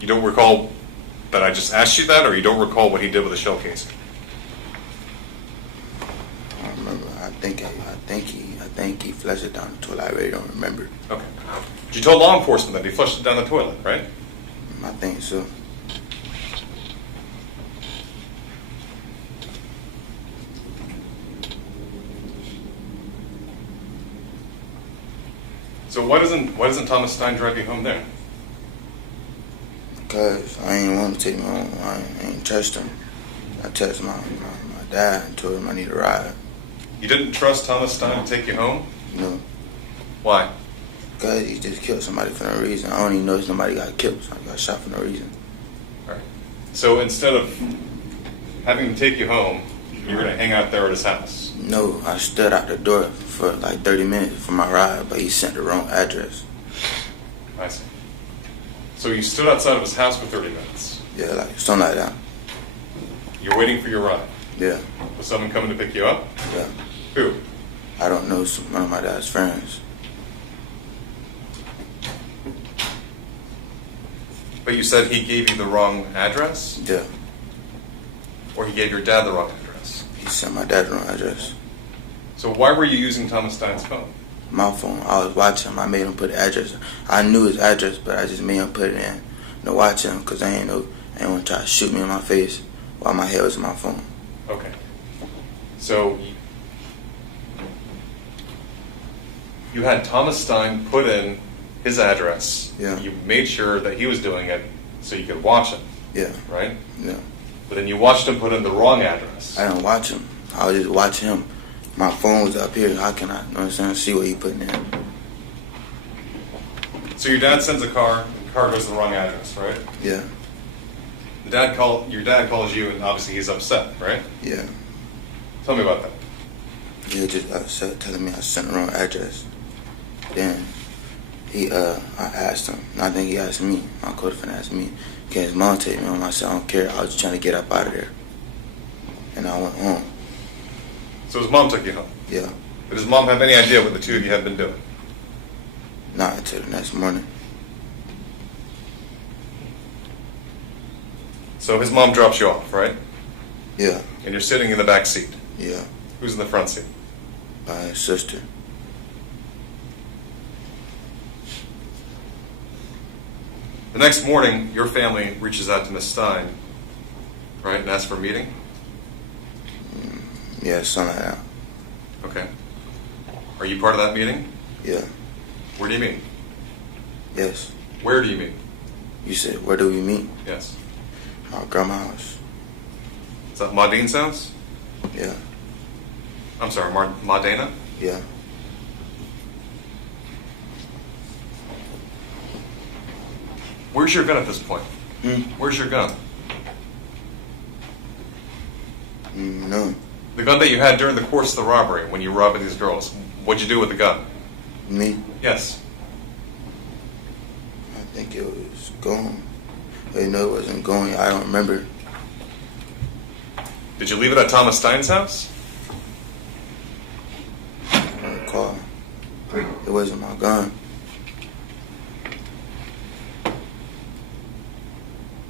You don't recall that I just asked you that, or you don't recall what he did with the shell casing? I don't remember. I think he flushed it down the toilet. I really don't remember. Okay. You told law enforcement that he flushed it down the toilet, right? I think so. So why doesn't Thomas Stein drive you home there? Because I ain't want to take me home. I ain't trust him. I texted my dad and told him I need a ride. You didn't trust Thomas Stein to take you home? No. Why? Because he just killed somebody for no reason. I don't even know if somebody got killed. Somebody got shot for no reason. All right. So instead of having him take you home, you're going to hang out there at his house? No, I stood out the door for like 30 minutes for my ride, but he sent the wrong address. I see. So you stood outside of his house for 30 minutes? Yeah, like something like that. You're waiting for your ride? Yeah. Was someone coming to pick you up? Yeah. Who? I don't know, one of my dad's friends. But you said he gave you the wrong address? Yeah. Or he gave your dad the wrong address? He sent my dad the wrong address. So why were you using Thomas Stein's phone? My phone. I was watching him. I made him put the address. I knew his address, but I just made him put it in to watch him because I ain't want to try to shoot me in my face while my head was in my phone. Okay. So you had Thomas Stein put in his address. Yeah. You made sure that he was doing it so you could watch him. Yeah. Right? Yeah. But then you watched him put in the wrong address. I didn't watch him. I was just watching him. My phone was up here. How can I, you know what I'm saying, see what he putting in? So your dad sends a car, and the car goes to the wrong address, right? Yeah. Your dad calls you, and obviously he's upset, right? Yeah. Tell me about that. He was just upset, telling me I sent the wrong address. Then I asked him, and I think he asked me, my co-defendant asked me, can his mom take me home? I said, I don't care. I was just trying to get up out of there. And I went home. So his mom took you home? Yeah. Did his mom have any idea what the two of you had been doing? Not until the next morning. So his mom drops you off, right? Yeah. And you're sitting in the back seat? Yeah. Who's in the front seat? By his sister. The next morning, your family reaches out to Miss Stein, right, and asks for a meeting? Yeah, something like that. Okay. Are you part of that meeting? Yeah. Where do you meet? Yes. Where do you meet? You said, where do we meet? Yes. My grandma's house. Is that Maudine's house? Yeah. I'm sorry, Maudana? Yeah. Where's your gun at this point? Where's your gun? No. The gun that you had during the course of the robbery, when you robbed these girls, what'd you do with the gun? Me? Yes. I think it was gone. But no, it wasn't going. I don't remember. Did you leave it at Thomas Stein's house? I don't recall. It wasn't my gun.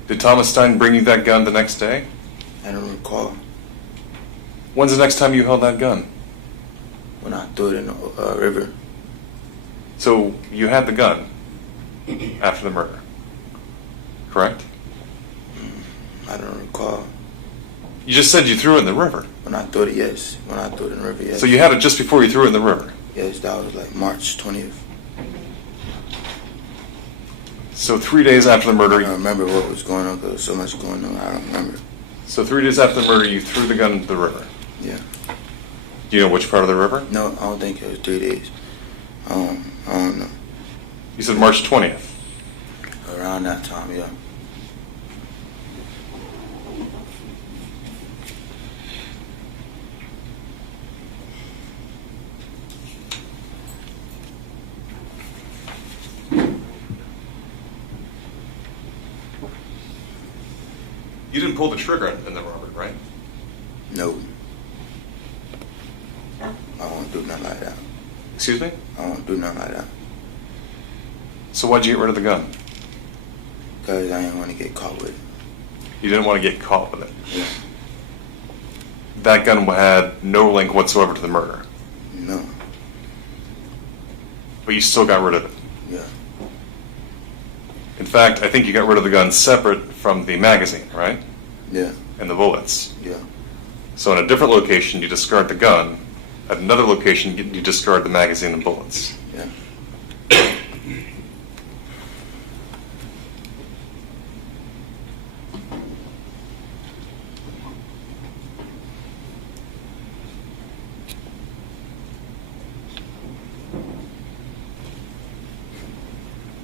Did Thomas Stein bring you that gun the next day? I don't recall. When's the next time you held that gun? When I threw it in the river. So you had the gun after the murder, correct? I don't recall. You just said you threw it in the river. When I threw it, yes. When I threw it in the river, yes. So you had it just before you threw it in the river? Yes, that was like March 20th. So 3 days after the murder... I don't remember what was going on because there was so much going on. I don't remember. So 3 days after the murder, you threw the gun into the river? Yeah. Do you know which part of the river? No, I don't think it was 3 days. I don't know. You said March 20th? Around that time, yeah. You didn't pull the trigger in the robbery, right? No. I won't do nothing like that. Excuse me? I won't do nothing like that. So why'd you get rid of the gun? Because I didn't want to get caught with it. You didn't want to get caught with it. Yeah. That gun had no link whatsoever to the murder. No. But you still got rid of it. Yeah. In fact, I think you got rid of the gun separate from the magazine, right? Yeah. And the bullets. Yeah. So in a different location, you discard the gun. At another location, you discard the magazine and bullets. Yeah.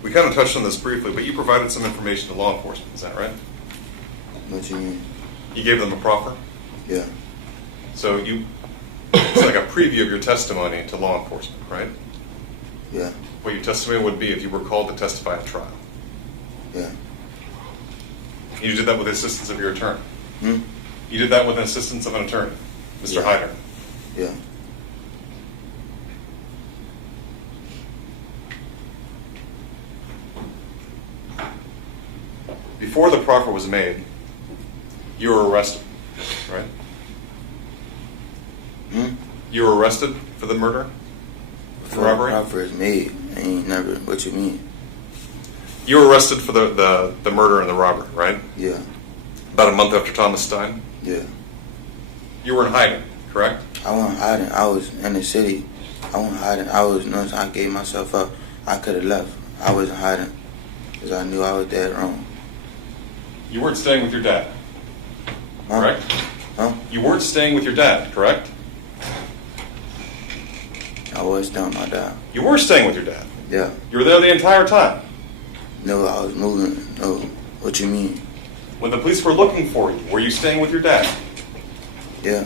We kind of touched on this briefly, but you provided some information to law enforcement, is that right? What you mean? You gave them a proffer? Yeah. So it's like a preview of your testimony to law enforcement, right? Yeah. What your testimony would be if you were called to testify at trial. Yeah. You did that with the assistance of your attorney. Hmm? You did that with the assistance of an attorney, Mr. Yeah. Hyder. Yeah. Before the proffer was made, you were arrested, right? Hmm? You were arrested for the murder? Before robbery? the proffer is made, I ain't never. What you mean? You were arrested for the murder and the robbery, right? Yeah. About a month after Thomas Stein? Yeah. You were in hiding, correct? I wasn't hiding. I was in the city. I wasn't hiding. I gave myself up. I could have left. I wasn't hiding because I knew I was dead wrong. You weren't staying with your dad, Huh? correct? Huh? You weren't staying with your dad, correct? I was down my dad. You were staying with your dad. Yeah. You were there the entire time. No, I was moving. No. What you mean? When the police were looking for you, were you staying with your dad? Yeah.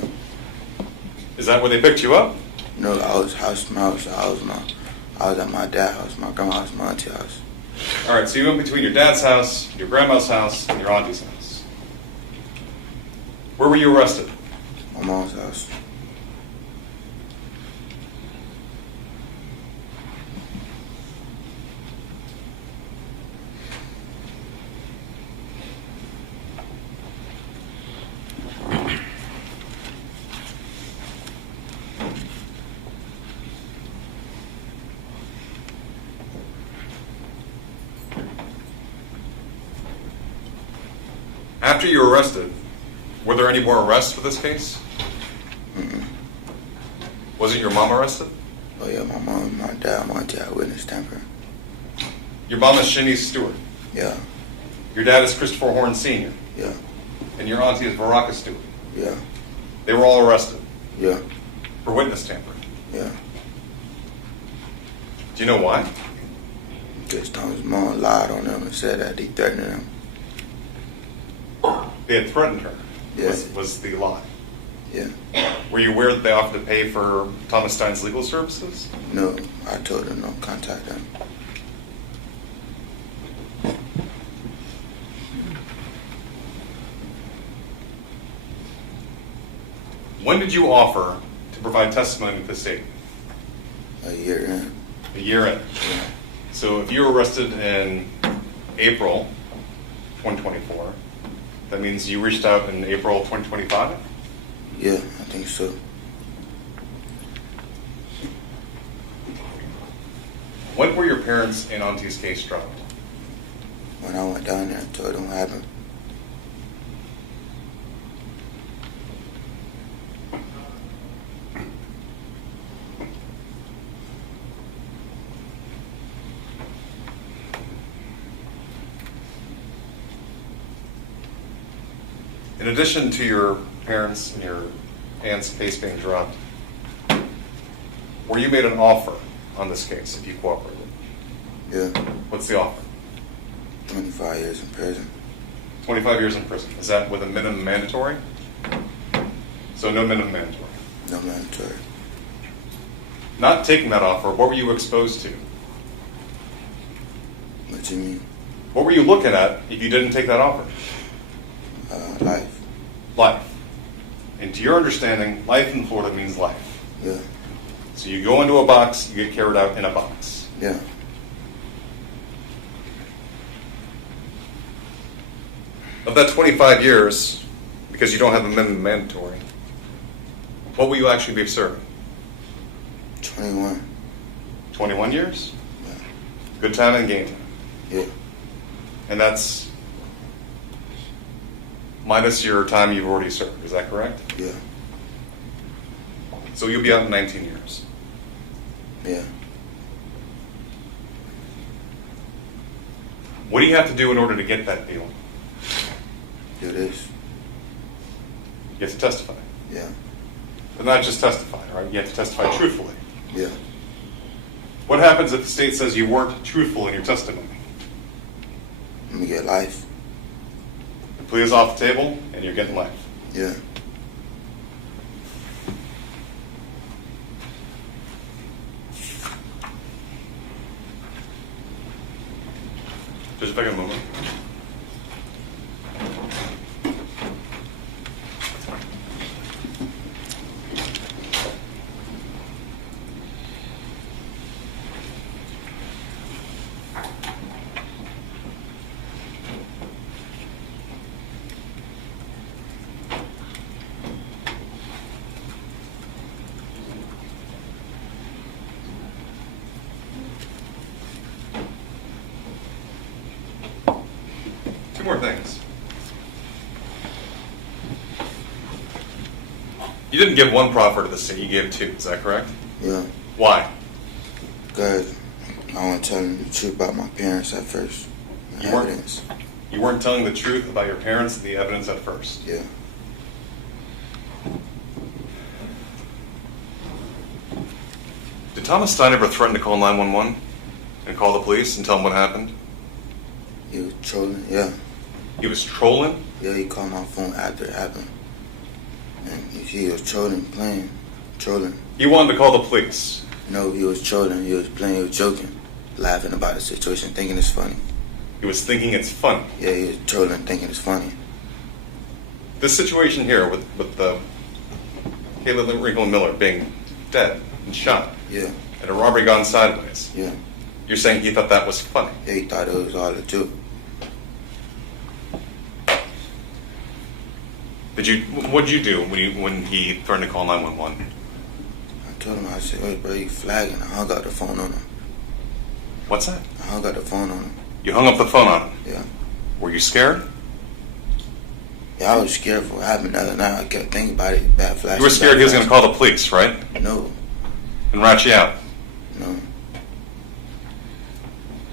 Is that where they picked you up? No, I was house mouse. I was at my dad's house, my grandma's, my auntie's house. All right, so you went between your dad's house, your grandma's house, and your auntie's house. Where were you arrested? My mom's house. After you were arrested, were there any more arrests for this case? Mm-mm. Wasn't your mom arrested? Oh yeah, my mom, my dad, my auntie, I witnessed tampering. Your mom is Shanice Stewart. Yeah. Your dad is Christopher Horne Sr. Yeah. And your auntie is Baraka Stewart. Yeah. They were all arrested Yeah. for witness tampering. Yeah. Do you know why? Because Thomas' mom lied on them and said that he threatened them. They had threatened her. Yeah. Was the lie. Yeah. Were you aware that they offered to pay for Thomas Stein's legal services? No, I told them don't contact them. When did you offer to provide testimony to the state? A year in. A year in. So if you were arrested in April 2024, that means you reached out in April 2025? Yeah, I think so. When were your parents and auntie's case dropped? When I went down there and told them what happened. In addition to your parents and your aunt's case being dropped, were you made an offer on this case if you cooperated? Yeah. What's the offer? 25 years in prison. 25 years in prison. Is that with a minimum mandatory? So no minimum mandatory. No mandatory. Not taking that offer, what were you exposed to? What you mean? What were you looking at if you didn't take that offer? Life. Life. And to your understanding, life in Florida means life. Yeah. So you go into a box, you get carried out in a box. Yeah. Of that 25 years, because you don't have amendment mandatory, what will you actually be serving? 21. 21 years? Yeah. Good time and game time. Yeah. And that's minus your time you've already served, is that correct? Yeah. So you'll be out in 19 years. Yeah. What do you have to do in order to get that deal? Do this. You have to testify. Yeah. But not just testify, right? You have to testify truthfully. Yeah. What happens if the state says you weren't truthful in your testimony? Let me get life. The plea is off the table, and you're getting life. Yeah. Just a second moment. Two more things. You didn't give one proffer to the state, you gave two, is that correct? Yeah. Why? Because I want to tell them the truth about my parents at first. You weren't telling the truth about your parents and the evidence at first. Yeah. Did Thomas Stein ever threaten to call 911 and call the police and tell them what happened? He was trolling, yeah. He was trolling? Yeah, he called my phone after it happened. And he was trolling, trolling. He wanted to call the police? No, he was trolling, he was playing, he was joking, laughing about the situation, thinking it's funny. He was thinking it's funny? Yeah, he was trolling, thinking it's funny. This situation here with Kayla Rincon-Miller being dead and shot. Yeah. And a robbery gone sideways. Yeah. You're saying he thought that was funny? Yeah, he thought it was all a joke. What did you do when he threatened to call 911? I told him, I said, "Wait, bro, you flagging." I hung up the phone on him. What's that? I hung up the phone on him. You hung up the phone on him? Yeah. Were you scared? Yeah, I was scared for what happened the other night. I kept thinking about it, bad flash. You were scared he was going to call the police, right? No. And rat you out? No.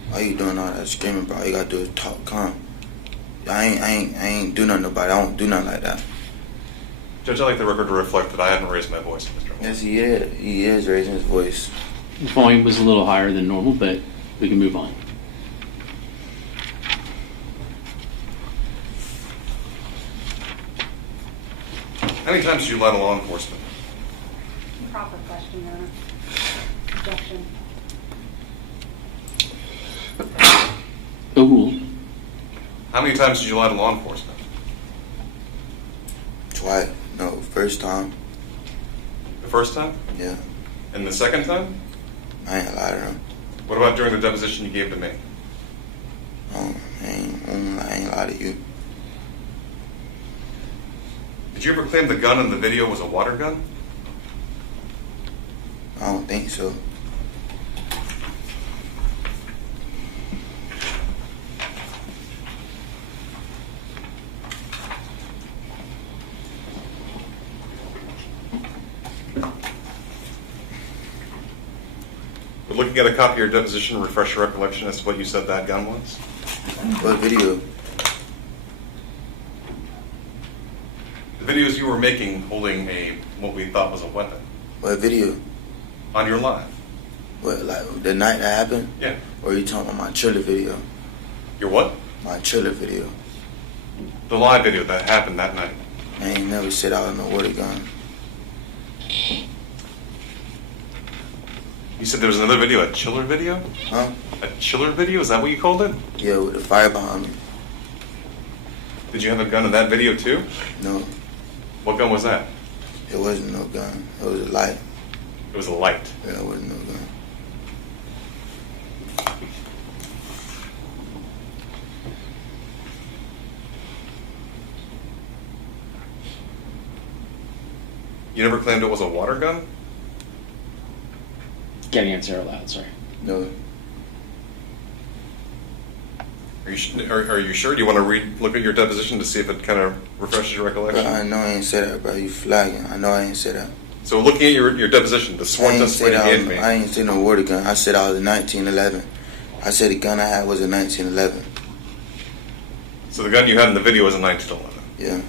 Why you doing all that screaming, bro? All you gotta do is talk calm. I ain't do nothing about it. I don't do nothing like that. Judge, I'd like the record to reflect that I haven't raised my voice, Mr. Horne. Yes, he is. He is raising his voice. The volume was a little higher than normal, but we can move on. How many times did you lie to law enforcement? Proper question, Your Honor. Objection. Overruled. How many times did you lie to law enforcement? Twice. No, first time. The first time? Yeah. And the second time? I ain't lie to him. What about during the deposition you gave to me? I ain't lie to you. Did you ever claim the gun in the video was a water gun? I don't think so. But looking at a copy of your deposition, refresh your recollection as to what you said that gun was? What video? The videos you were making holding what we thought was a weapon. What video? On your live. What, like the night that happened? Yeah. Or are you talking about my trailer video? Your what? My trailer video. The live video that happened that night. I ain't never said I was no water gun. You said there was another video, a chiller video? Huh? A chiller video? Is that what you called it? Yeah, with the fire behind me. Did you have a gun in that video too? No, What gun was that? it wasn't no gun. It was a light. It was a light. Yeah, it wasn't no gun. You never claimed it was a water gun? Can't answer out loud, sorry. No. Are you sure? Do you want to look at your deposition to see if it kind of refreshes your Bro, recollection? I know I ain't said that, bro. You flagging. I know I ain't said that. So looking at your deposition, the sworn testimony you gave me. I ain't said no water gun. I said I was a 1911. I said the gun I had was a 1911. So the gun you had in the video was a 1911. Yeah.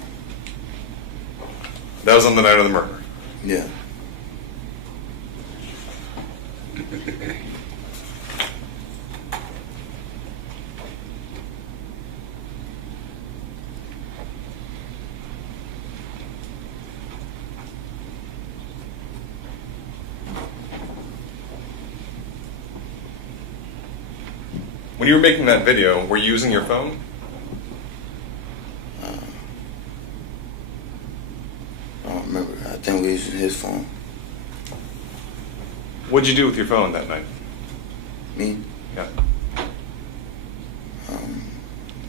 That was on the night of the murder. Yeah. When you were making that video, were you using your phone? I don't remember. I think we used his phone. What'd you do with your phone that night? Me? Yeah.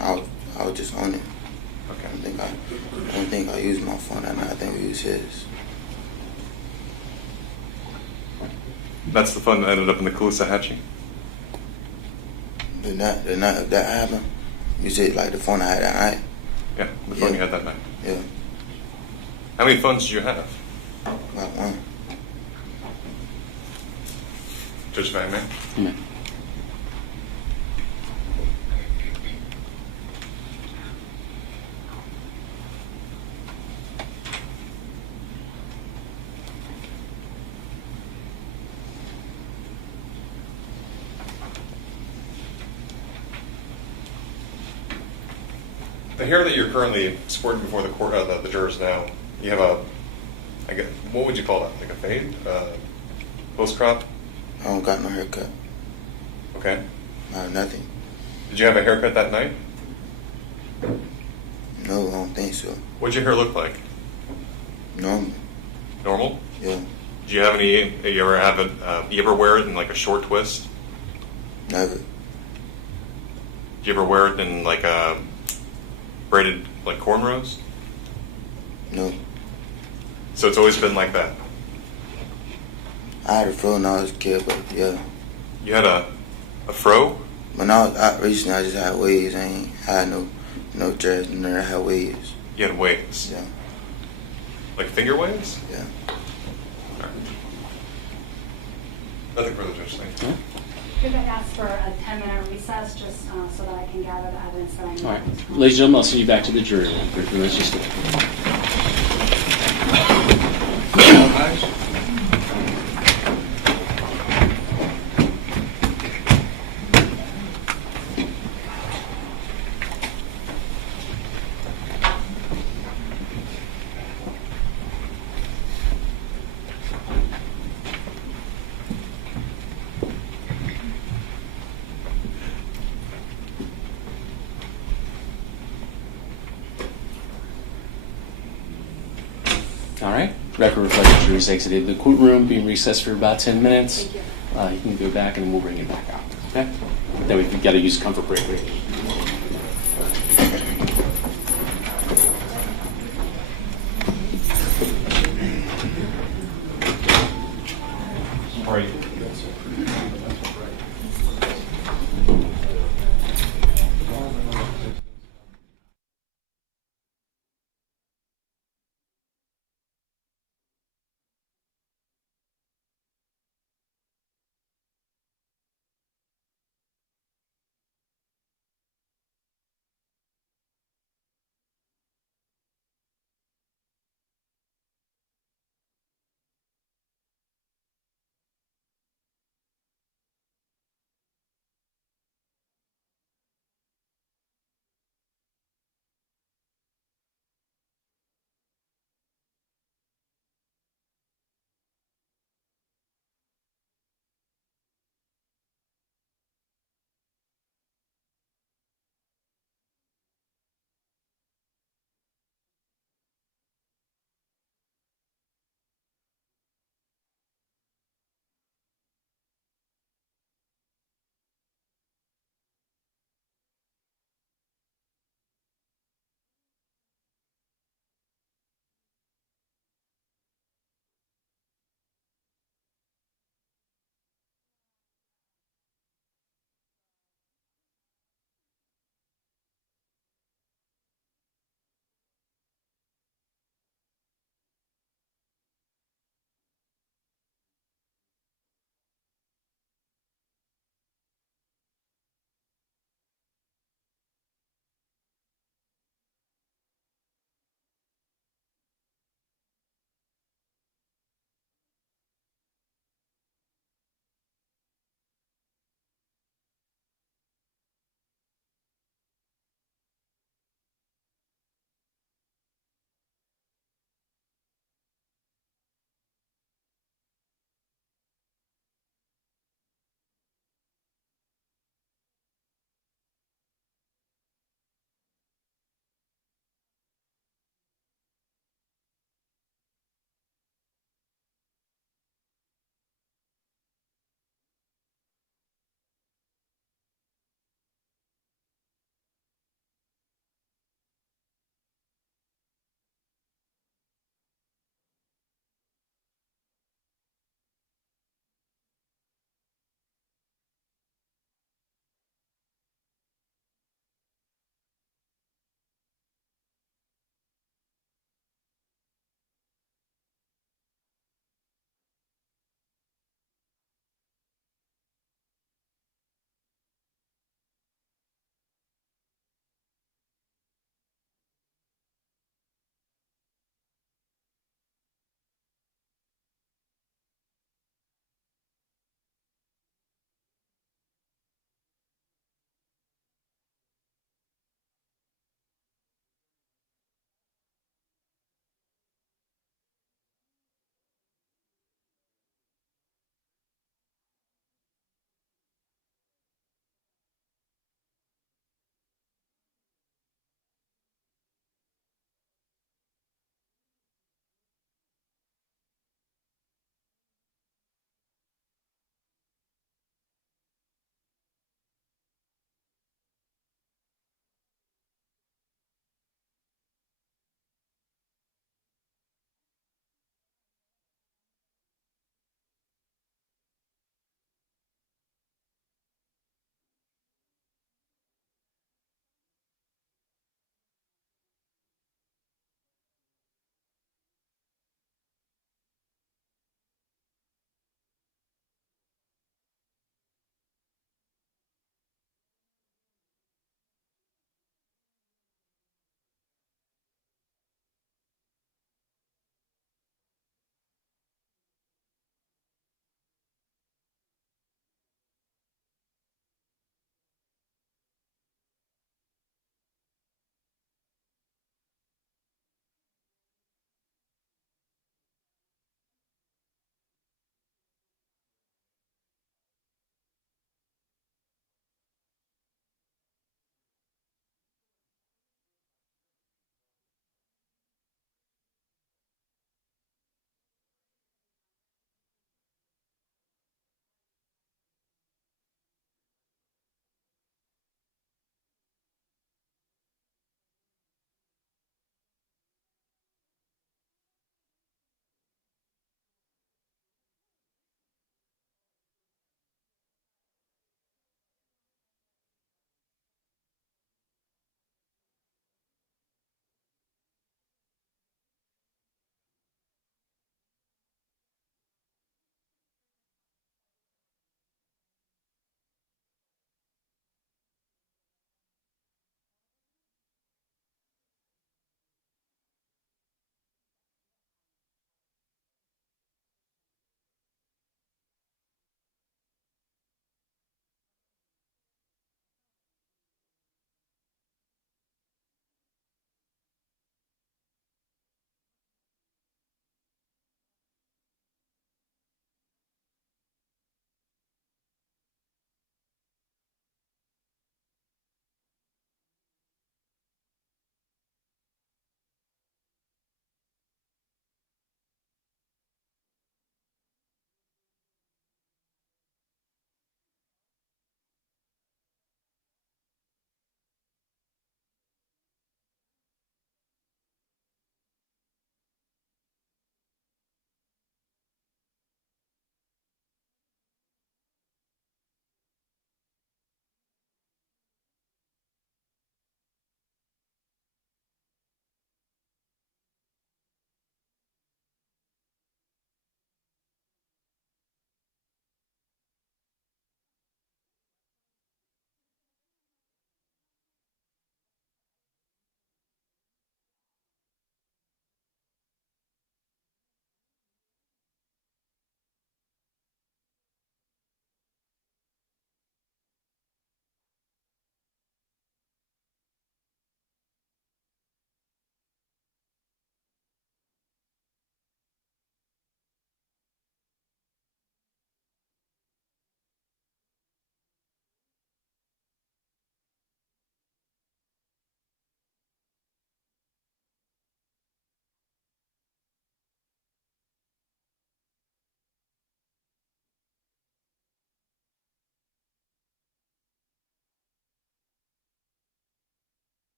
I was just on it. Okay. I don't think I used my phone that night. I think we used his. That's the phone that ended up in the Caloosahatchee? The night of that happened, you said like the phone I had that night? Yeah, the phone you had that night. Yeah. How many phones did you have? About one. Judge Wagner? Amen. The hair that you're currently sporting before the court, the jurors now, you have what would you call that? Like a fade? Post crop? I don't got no haircut. Okay. Nothing. Did you have a haircut that night? No, I don't think so. What'd your hair look like? Normal. Normal? Yeah. Did you have any? You ever wear it in like a short twist? Never. Did you ever wear it in like a braided like cornrows? No. So it's always been like that. I had a fro when I was a kid, but yeah. You had a fro? When I was out recently, I just had waves. I ain't had no dreads, none of that. I had waves. You had waves? Yeah. Like finger waves? Yeah. All right. Nothing further, Judge. Thank you. Could I ask for a 10-minute recess just so that I can gather the evidence that I need? All right. Ladies and gentlemen, I'll send you back to the jury room for a few minutes. Just all right. Record reflects the jury's exited the courtroom, being recessed for about 10 minutes. You can go back and we'll bring it back out. Okay? Then we've got to use comfort break. Right.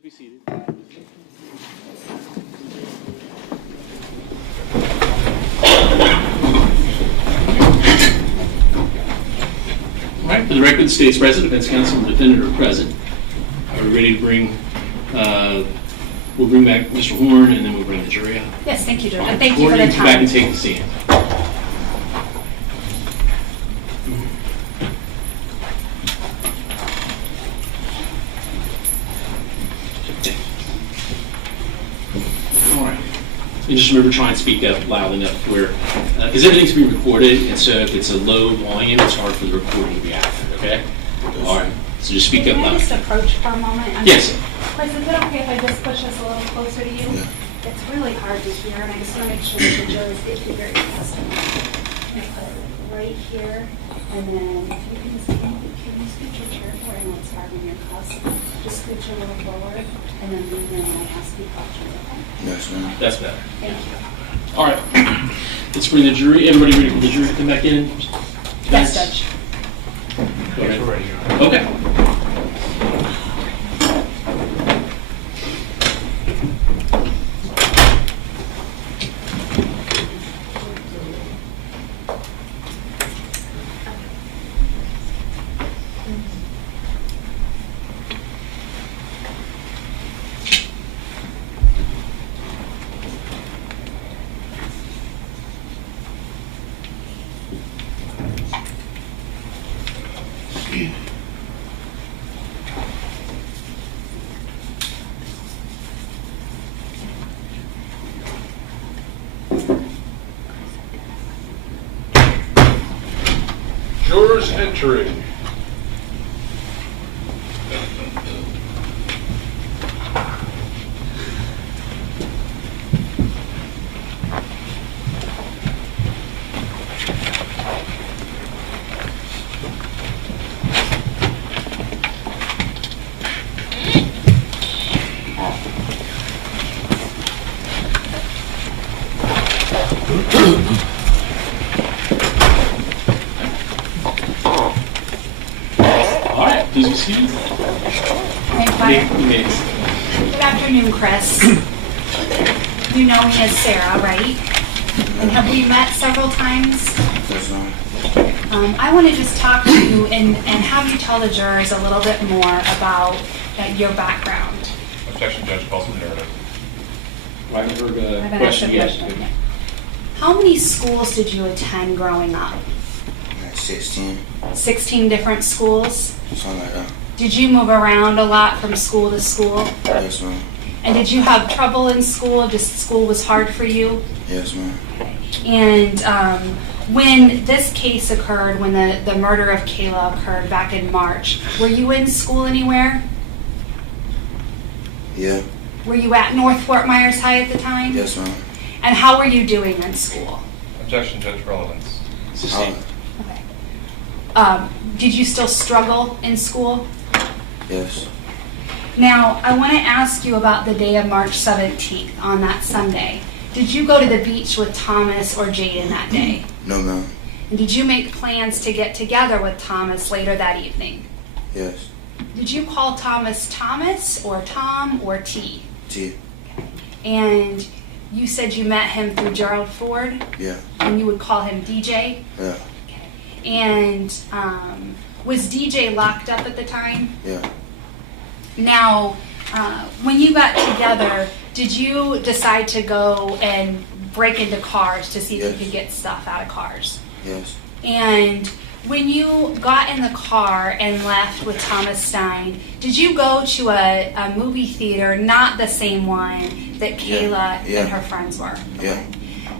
Please be seated. All right, for the record, the state's president, defense counsel, and defendant are present. Are we ready to bring, we'll bring back Mr. Horne, and then we'll bring the jury out. Yes, thank you, Judge. And thank you for the Come back time. and take the stand. All right. And just remember, try and speak up loud enough where, because everything's being recorded, and so if it's a low volume, it's hard for the recording to be accurate, okay? All right, so just speak up Can I loud. just approach for a moment? Yes. Chris, is it okay if I just push us a little closer to you? It's really hard to hear, and I just want to make sure that the jurors get you very custom. I'm going to put it right here, and then if you can just scoot your chair forward, and it's hard when you're cussed. Just scoot a little forward, and then lean in when I ask you questions, okay? Yes, ma'am. That's better. Thank you. All right. Let's bring the jury. Everybody ready for the jury to come back in? Yes, Judge. Go ahead. We're ready, Your Honor. Okay. Jurors entering. All right, please be seated. Good afternoon, Chris. You know me as Sarah, right? And have we met several times? Yes, ma'am. I want to just talk to you and have you tell the jurors a little bit more about your background. Objection, Judge, calls for narrative. I haven't heard I a haven't question asked a yet. question. How many schools did you attend growing up? Like 16, 16 different schools? something like that. Did you move around a lot from school to school? Yes, ma'am. And did you have trouble in school? Just school was hard for you? Yes, ma'am. And when this case occurred, when the murder of Kayla occurred back in March, were you in school anywhere? Yeah. Were you at North Fort Myers High at the time? Yes, ma'am. And how were you doing in school? Objection, Judge, relevance. Sustained. Okay. Did you still struggle in school? Yes. Now, I want to ask you about the day of March 17th, on that Sunday. Did you go to the beach with Thomas or Jaden that day? No, ma'am. And did you make plans to get together with Thomas later that evening? Yes. Did you call Thomas Thomas or Tom or T? T. And you said you met him through Gerald Ford? Yeah. And you would call him DJ? Yeah. And was DJ locked up at the time? Yeah. Now, when you got together, did you decide to go and break into cars to see if Yes. you could get stuff out of cars? Yes. And when you got in the car and left with Thomas Stein, did you go to a movie theater, not the same one that Kayla Yeah. and her friends were? Yeah.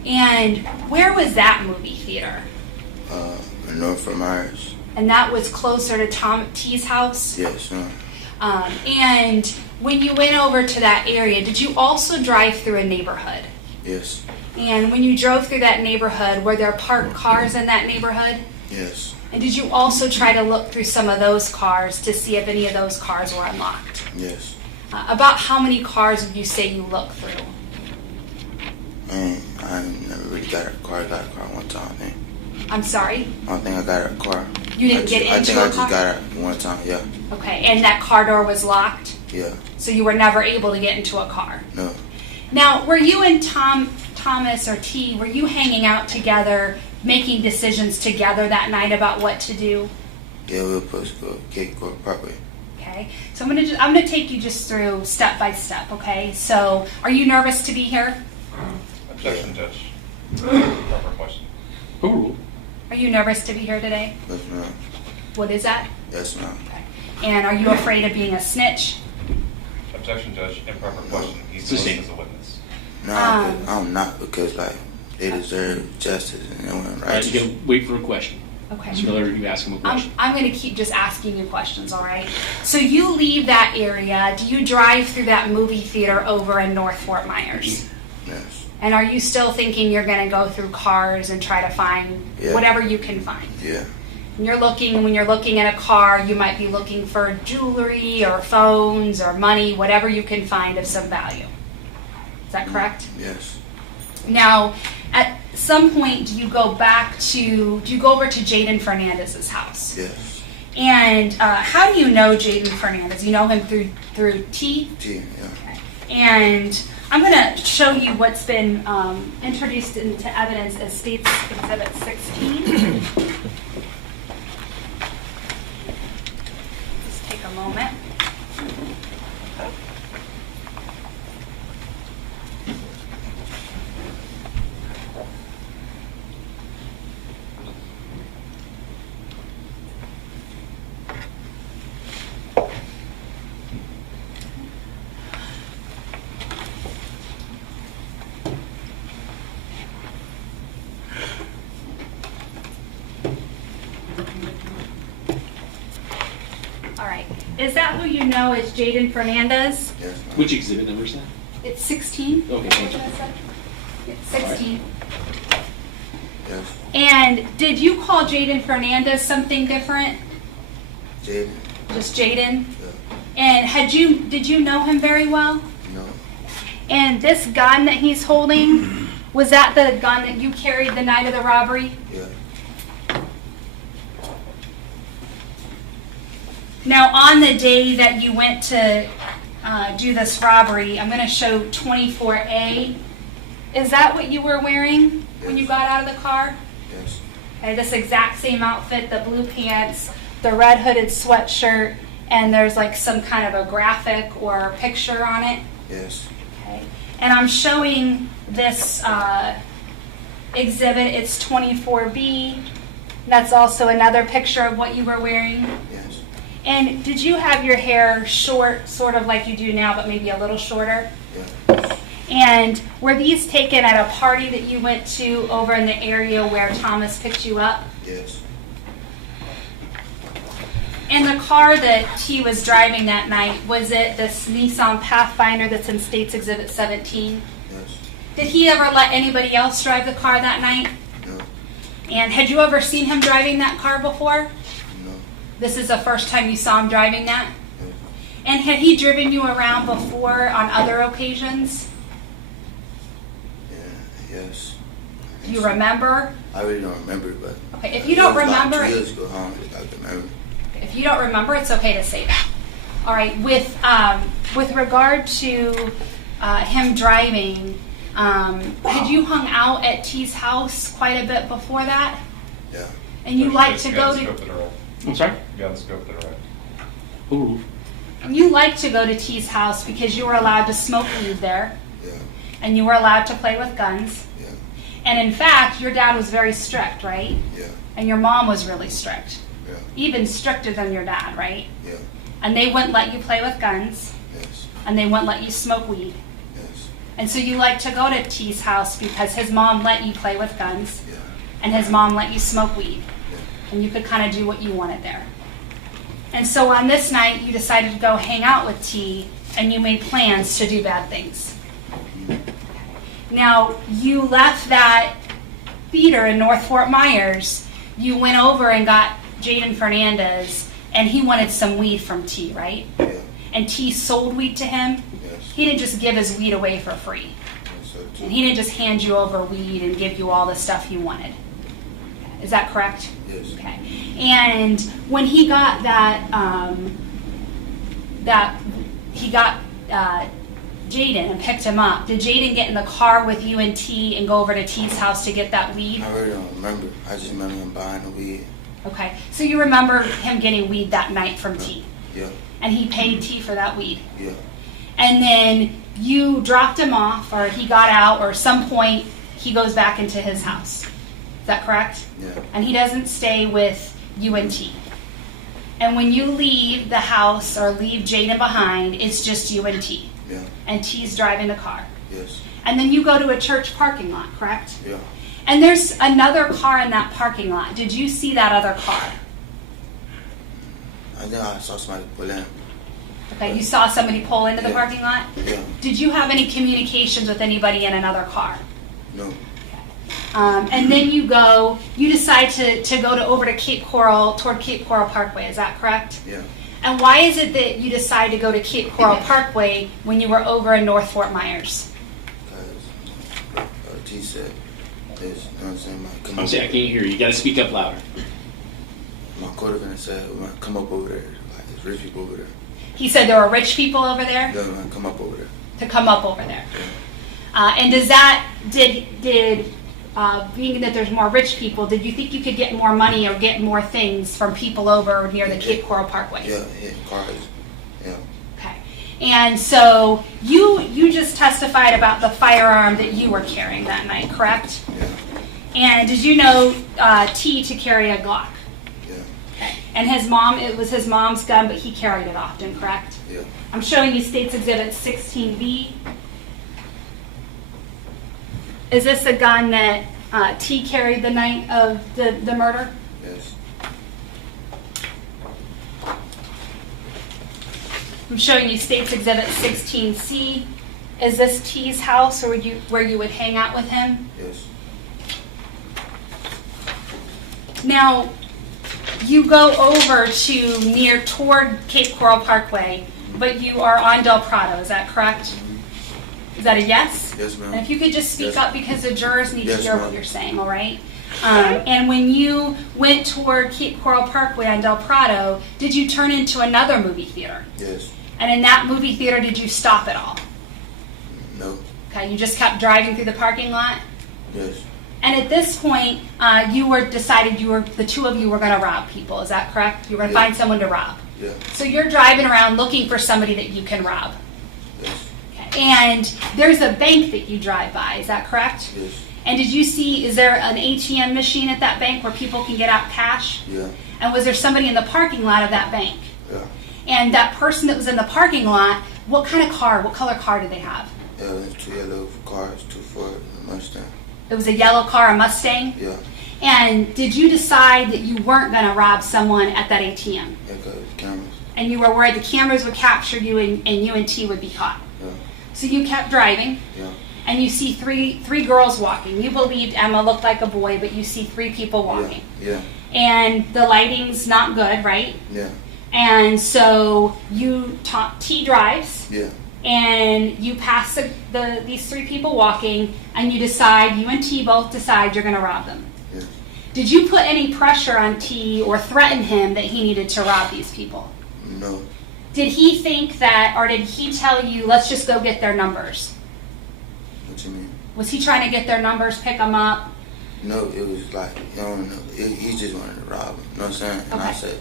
And where was that movie theater? North Fort Myers. And that was closer to Tom T's house? Yes, ma'am. And when you went over to that area, did you also drive through a neighborhood? Yes. And when you drove through that neighborhood, were there parked cars in that neighborhood? Yes. And did you also try to look through some of those cars to see if any of those cars were unlocked? Yes. About how many cars would you say you looked through? I never really got a car. I got a car one time, man. I'm sorry? I don't think I got a car. You didn't get I into think a I just car? got it one time, yeah. Okay, and that car door was locked? Yeah. So you were never able to get into a car? No. Now, were you and Thomas or T, were you hanging out together, making decisions together that night about what to do? Yeah, we were supposed to go Cape Coral Parkway. Okay, so I'm gonna take you just through step by step. Okay, so are you nervous to be here? Objection, Judge. Proper question. Overruled. Are you nervous to be here today? Yes, ma'am. What is that? Yes, ma'am. And are you afraid of being a snitch? Objection, Judge. Improper question. He's Sustained. listed as a witness. No, I'm not, because like they deserve justice and they went All right, right. you can wait for a question. Okay. Mr. Miller, you ask him a question. I'm going to keep just asking you questions, all right? So you leave that area. Do you drive through that movie theater over in North Fort Myers? Yes. And are you still thinking you're going to go through cars and try to find whatever you can find? Yeah. And when you're looking at a car, you might be looking for jewelry or phones or money, whatever you can find of some value. Is that correct? Yes. Now, at some point, do you go over to Jaden Fernandez's house? Yes. And how do you know Jaden Fernandez? You know him through T? T, yeah. Okay. And I'm going to show you what's been introduced into evidence as State's Exhibit 16. Just take a moment. All right. Is that who you know as Jaden Fernandez? Yes, ma'am. Which exhibit number is that? It's 16. Okay, thank you. It's 16. Yes. And did you call Jaden Fernandez something different? Jaden. Just Jaden? Yeah. And did you know him very well? No. And this gun that he's holding, was that the gun that you carried the night of the robbery? Yeah. Now, on the day that you went to do this robbery, I'm going to show 24A. Is that what you were wearing when you got out of the car? Yes. Okay, this exact same outfit, the blue pants, the red hooded sweatshirt, and there's like some kind of a graphic or picture on it. Yes. Okay. And I'm showing this exhibit. It's 24B. That's also another picture of what you were wearing. Yes. And did you have your hair short, sort of like you do now, but maybe a little shorter? Yeah. And were these taken at a party that you went to over in the area where Thomas picked you up? Yes. And the car that T was driving that night, was it this Nissan Pathfinder that's in State's Exhibit 17? Yes. Did he ever let anybody else drive the car that night? No. And had you ever seen him driving that car before? No. This is the first time you saw him driving that? Yes. And had he driven you around before on other occasions? Yeah. Yes. Do you remember? I really don't remember, but. Okay, if you don't remember, Like 2 years ago, I can remember. if you don't remember, it's okay to say that. All right, with regard to him driving, had you hung out at T's house quite a bit before that? Yeah. And you like to go to. I'm sorry? Beyond the scope that are right. Overruled. You like to go to T's house because you were allowed to smoke weed there. Yeah. And you were allowed to play with guns. Yeah. And in fact, your dad was very strict, right? Yeah. And your mom was really strict. Yeah. Even stricter than your dad, right? Yeah. And they wouldn't let you play with guns. Yes. And they wouldn't let you smoke weed. Yes. And so you like to go to T's house because his mom let you play with guns. Yeah. And his mom let you smoke weed. Yeah. And you could kind of do what you wanted there. And so on this night, you decided to go hang out with T, and you made plans to do bad things. Now, you left that theater in North Fort Myers. You went over and got Jaden Fernandez, and he wanted some weed from T, right? Yeah. And T sold weed to him. Yes. He didn't just give his weed away for free. Yes, so too. And he didn't just hand you over weed and give you all the stuff you wanted. Is that correct? Yes. Okay. And when he got that, Jaden and picked him up, did Jaden get in the car with you and T and go over to T's house to get that weed? I really don't remember. I just remember him buying the weed. Okay, so you remember him getting weed that night from T? Yeah. And he paid T for that weed? Yeah. And then you dropped him off, or he got out, or some point he goes back into his house. Is that correct? Yeah. And he doesn't stay with you and T. And when you leave the house or leave Jaden behind, it's just you and T. Yeah. And T's driving the car. Yes. And then you go to a church parking lot, correct? Yeah. And there's another car in that parking lot. Did you see that other car? I think I saw somebody pull in. Okay, you saw somebody pull into the parking lot? Yeah. Did you have any communications with anybody in another car? No. And then you decide to go over to Cape Coral, toward Cape Coral Parkway, is that correct? Yeah. And why is it that you decide to go to Cape Coral Parkway when you were over in North Fort Myers? Because T said, this, you know what I'm saying? I'm saying I can't hear you. You got to speak up louder. My co-defendant said, we're going to come up over there. Like, there's rich people over there. He said there were rich people over there? They're going to come up over there. To come up over there. Yeah. And being that there's more rich people, did you think you could get more money or get more things from people over near the Cape Coral Parkway? Yeah, cars. Yeah. Okay. And so you just testified about the firearm that you were carrying that night, correct? Yeah. And did you know T to carry a Glock? Yeah. Okay. And it was his mom's gun, but he carried it often, correct? Yeah. I'm showing you State's Exhibit 16B. Is this a gun that T carried the night of the murder? Yes. I'm showing you State's Exhibit 16C. Is this T's house or where you would hang out with him? Yes. Now, you go over toward Cape Coral Parkway, but you are on Del Prado, is that correct? Is that a yes? Yes, ma'am. And if you could just speak Yes. up because the jurors need to hear ma'am. what you're saying, all right? And when you went toward Cape Coral Parkway on Del Prado, did you turn into another movie theater? Yes. And in that movie theater, did you stop at all? No. Okay, you just kept driving through the parking lot? Yes. And at this point, the two of you were going to rob people, is that correct? You were going to Yeah. find someone to rob. Yeah. So you're driving around looking for somebody that you can rob. Yes. Okay. And there's a bank that you drive by, is that correct? Yes. And is there an ATM machine at that bank where people can get out cash? Yeah. And was there somebody in the parking lot of that bank? Yeah. And that person that was in the parking lot, what color car did they have? Yeah, there's 2 yellow cars, 2 Ford, and a Mustang. It was a yellow car, a Mustang? Yeah. And did you decide that you weren't going to rob someone at that ATM? Yeah, because cameras. And you were worried the cameras would capture you and you and T would be caught? Yeah. So you kept driving? Yeah. And you see three girls walking. You believed Emma looked like a boy, but you see 3 people walking. Yeah. And the lighting's not good, right? Yeah. And so T drives. Yeah. And you pass these 3 people walking, and you and T both decide you're going to rob them. Yeah. Did you put any pressure on T or threaten him that he needed to rob these people? No. Did he think that, or did he tell you, let's just go get their numbers? What you mean? Was he trying to get their numbers, pick them up? No, it was like, you don't know, he just wanted to rob him, you know what I'm saying? And I said,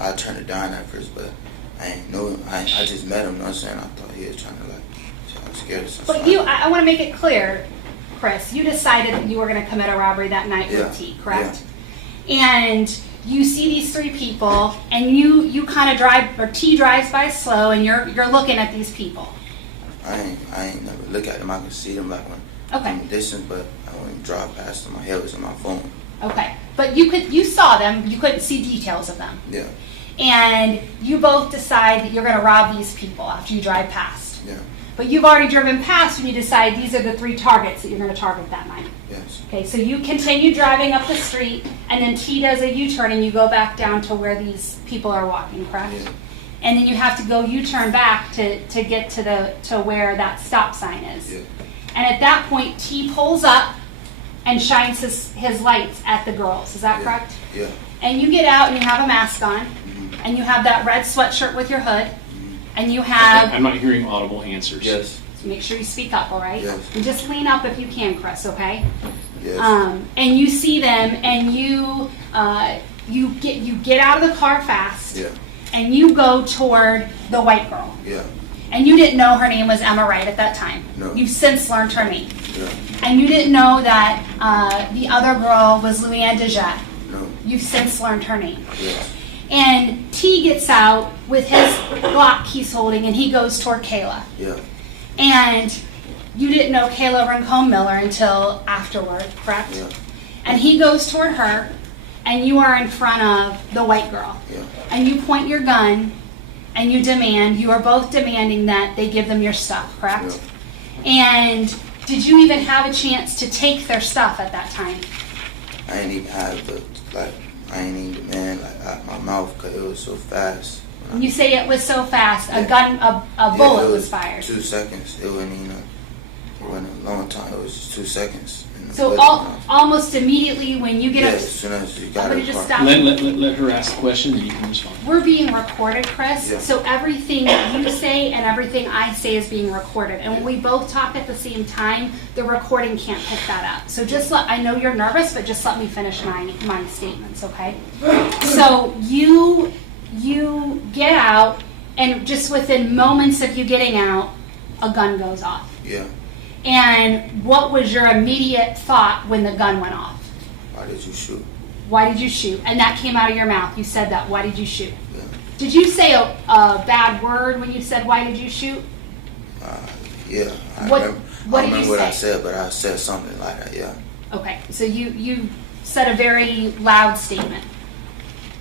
I turned it down at first, but I ain't know him. I just met him, you know what I'm saying? I thought he was trying to, I was scared of something. But I want to make it clear, Chris, you decided that you were going to commit a robbery that night with T, correct? Yeah. And you see these 3 people, and you kind of drive, or T drives by slow, and you're looking at these people. I ain't never look at them. I can see them like when I'm in distance, but I wouldn't drive past them. My head was in my phone. Okay, but you saw them. You couldn't see details of them. Yeah. And you both decide that you're going to rob these people after you drive past. Yeah. But you've already driven past when you decide these are the 3 targets that you're going to target that night. Yes. Okay, so you continue driving up the street, and then T does a U-turn, and you go back down to where these people are walking, correct? Yeah. And then you have to go U-turn back to get to where that stop sign is. Yeah. And at that point, T pulls up and shines his lights at the girls. Is that correct? Yeah. And you get out and you have a mask on, and you have that red sweatshirt with your hood, And you have, I'm not hearing audible answers. Yes. so make sure you speak up, all right? Yes. And just lean up if you can, Chris, okay? Yes. And you see them, and you get out of the car fast, Yeah. and you go toward the white girl. Yeah. And you didn't know her name was Emma Wright at that time. No. You've since learned her name. Yeah. And you didn't know that the other girl was Louisanne DeJette. No. You've since learned her name. Yes. And T gets out with his Glock he's holding, and he goes toward Kayla. Yeah. And you didn't know Kayla Rincon-Miller until afterward, correct? Yeah. And he goes toward her, and you are in front of the white girl. Yeah. And you point your gun, and you are both demanding that they give them your stuff, correct? Yeah. And did you even have a chance to take their stuff at that time? I ain't even have the, I ain't even demand, out my mouth, because it was so fast. And you say it was so fast, Yeah. a bullet it was fired. 2 seconds. It wasn't even it wasn't a long time. It was just 2 seconds. So almost immediately when you get yeah, up, as soon as you got I'm gonna it. just stop. Let her ask the question, and you can respond. We're being recorded, Chris. Yeah. So everything you say and everything I say is being recorded. And when we both talk at the same time, the recording can't pick that up. So I know you're nervous, but just let me finish my statements, okay? So you get out, and just within moments of you getting out, a gun goes off. Yeah. And what was your immediate thought when the gun went off? Why did you shoot? Why did you shoot? And that came out of your mouth. You said that. Why did you shoot? Yeah. Did you say a bad word when you said, why did you shoot? Yeah. What I did you remember what I say? said, but I said something like that, yeah. Okay, so you said a very loud statement.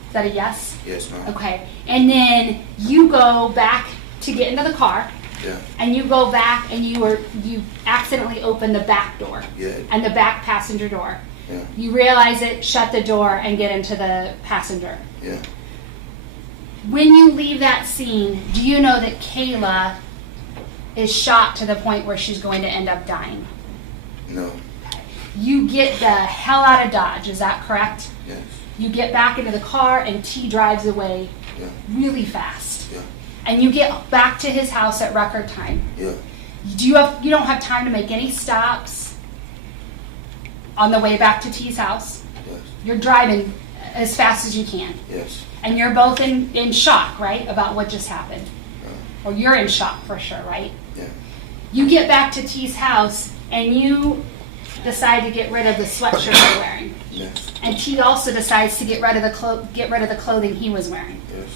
Is that a yes? Yes, ma'am. Okay, and then you go back to get into the car, Yeah. and you go back and you accidentally open the back door. Yeah. And the back passenger door. Yeah. You realize it, shut the door, and get into the passenger. Yeah. When you leave that scene, do you know that Kayla is shot to the point where she's going to end up dying? No. You get the hell out of Dodge, is that correct? Yes. You get back into the car and T drives away Yeah. really fast. Yeah. And you get back to his house at record time. Yeah. You don't have time to make any stops on the way back to T's house. Yes. You're driving as fast as you can. Yes. And you're both in shock, right, about what just happened. Or you're in shock for sure, right? Yeah. You get back to T's house and you decide to get rid of the sweatshirt you're wearing. Yes. And T also decides to get rid of the clothing he was wearing. Yes.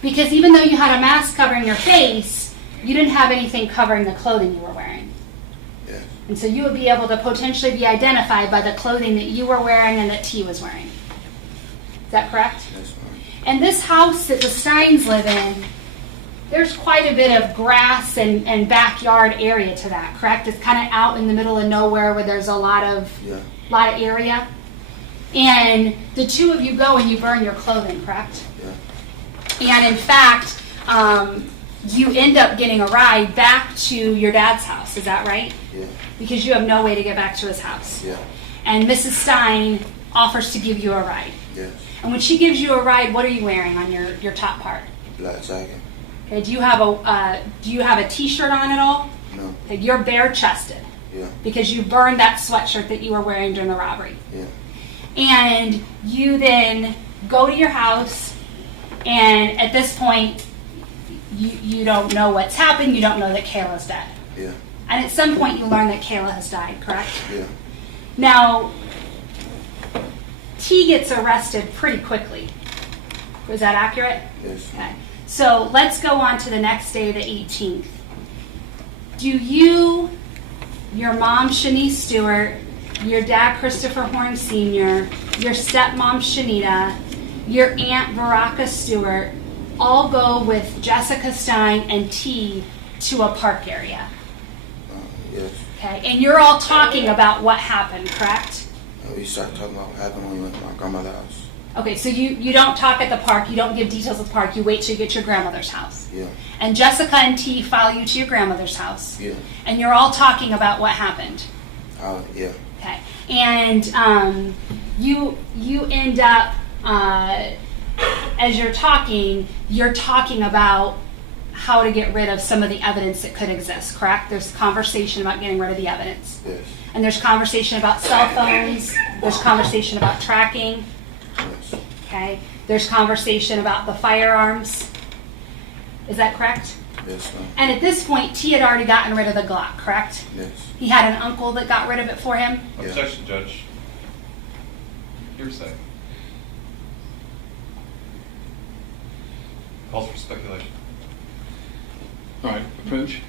Because even though you had a mask covering your face, you didn't have anything covering the clothing you were wearing. Yes. And so you would be able to potentially be identified by the clothing that you were wearing and that T was wearing. Is that correct? Yes, ma'am. And this house that the Steins live in, there's quite a bit of grass and backyard area to that, correct? It's kind of out in the middle of nowhere where there's a lot of area. And the two of you go and you burn your clothing, correct? Yeah. And in fact, you end up getting a ride back to your dad's house, is that right? Yeah. Because you have no way to get back to his house. Yeah. And Mrs. Stein offers to give you a ride. Yes. And when she gives you a ride, what are you wearing on your top part? Black jacket. Okay, do you have a t-shirt on at all? No. Okay, you're bare chested. Yeah. Because you burned that sweatshirt that you were wearing during the robbery. Yeah. And you then go to your house, and at this point, you don't know what's happened. You don't know that Kayla's dead. Yeah. And at some point, you learn that Kayla has died, correct? Yeah. Now, T gets arrested pretty quickly. Was that accurate? Yes. Okay. So let's go on to the next day, the 18th. Do you, your mom, Shanice Stewart, your dad, Christopher Horne Sr., your stepmom, Shanita, your aunt, Baraka Stewart, all go with Jessica Stein and T to a park area? Yes. Okay, and you're all talking about what happened, correct? We started talking about what happened when we went to my grandmother's house. Okay, so you don't talk at the park, you don't give details of the park, you wait till you get to your grandmother's house. Yeah. And Jessica and T follow you to your grandmother's house. Yeah. And you're all talking about what happened. Yeah. Okay. And you end up, as you're talking about how to get rid of some of the evidence that could exist, correct? There's conversation about getting rid of the evidence. Yes. And there's conversation about cell phones, there's conversation about tracking, Yes. okay? There's conversation about the firearms. Is that correct? Yes, ma'am. And at this point, T had already gotten rid of the Glock, correct? Yes. He had an uncle that got rid of it for him? Yeah. Objection, Judge. Hearsay. Calls for speculation. All right, approach.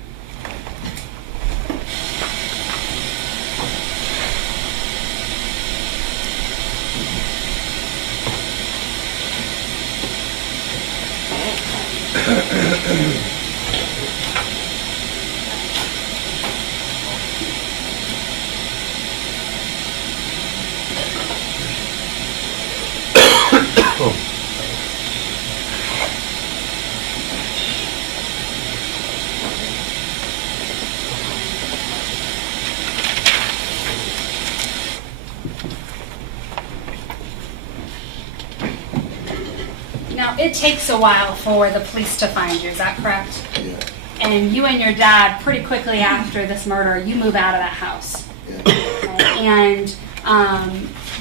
Now, it takes a while for the police to find you, is that correct? Yeah. And you and your dad, pretty quickly after this murder, you move out of that house. Yeah. Okay? And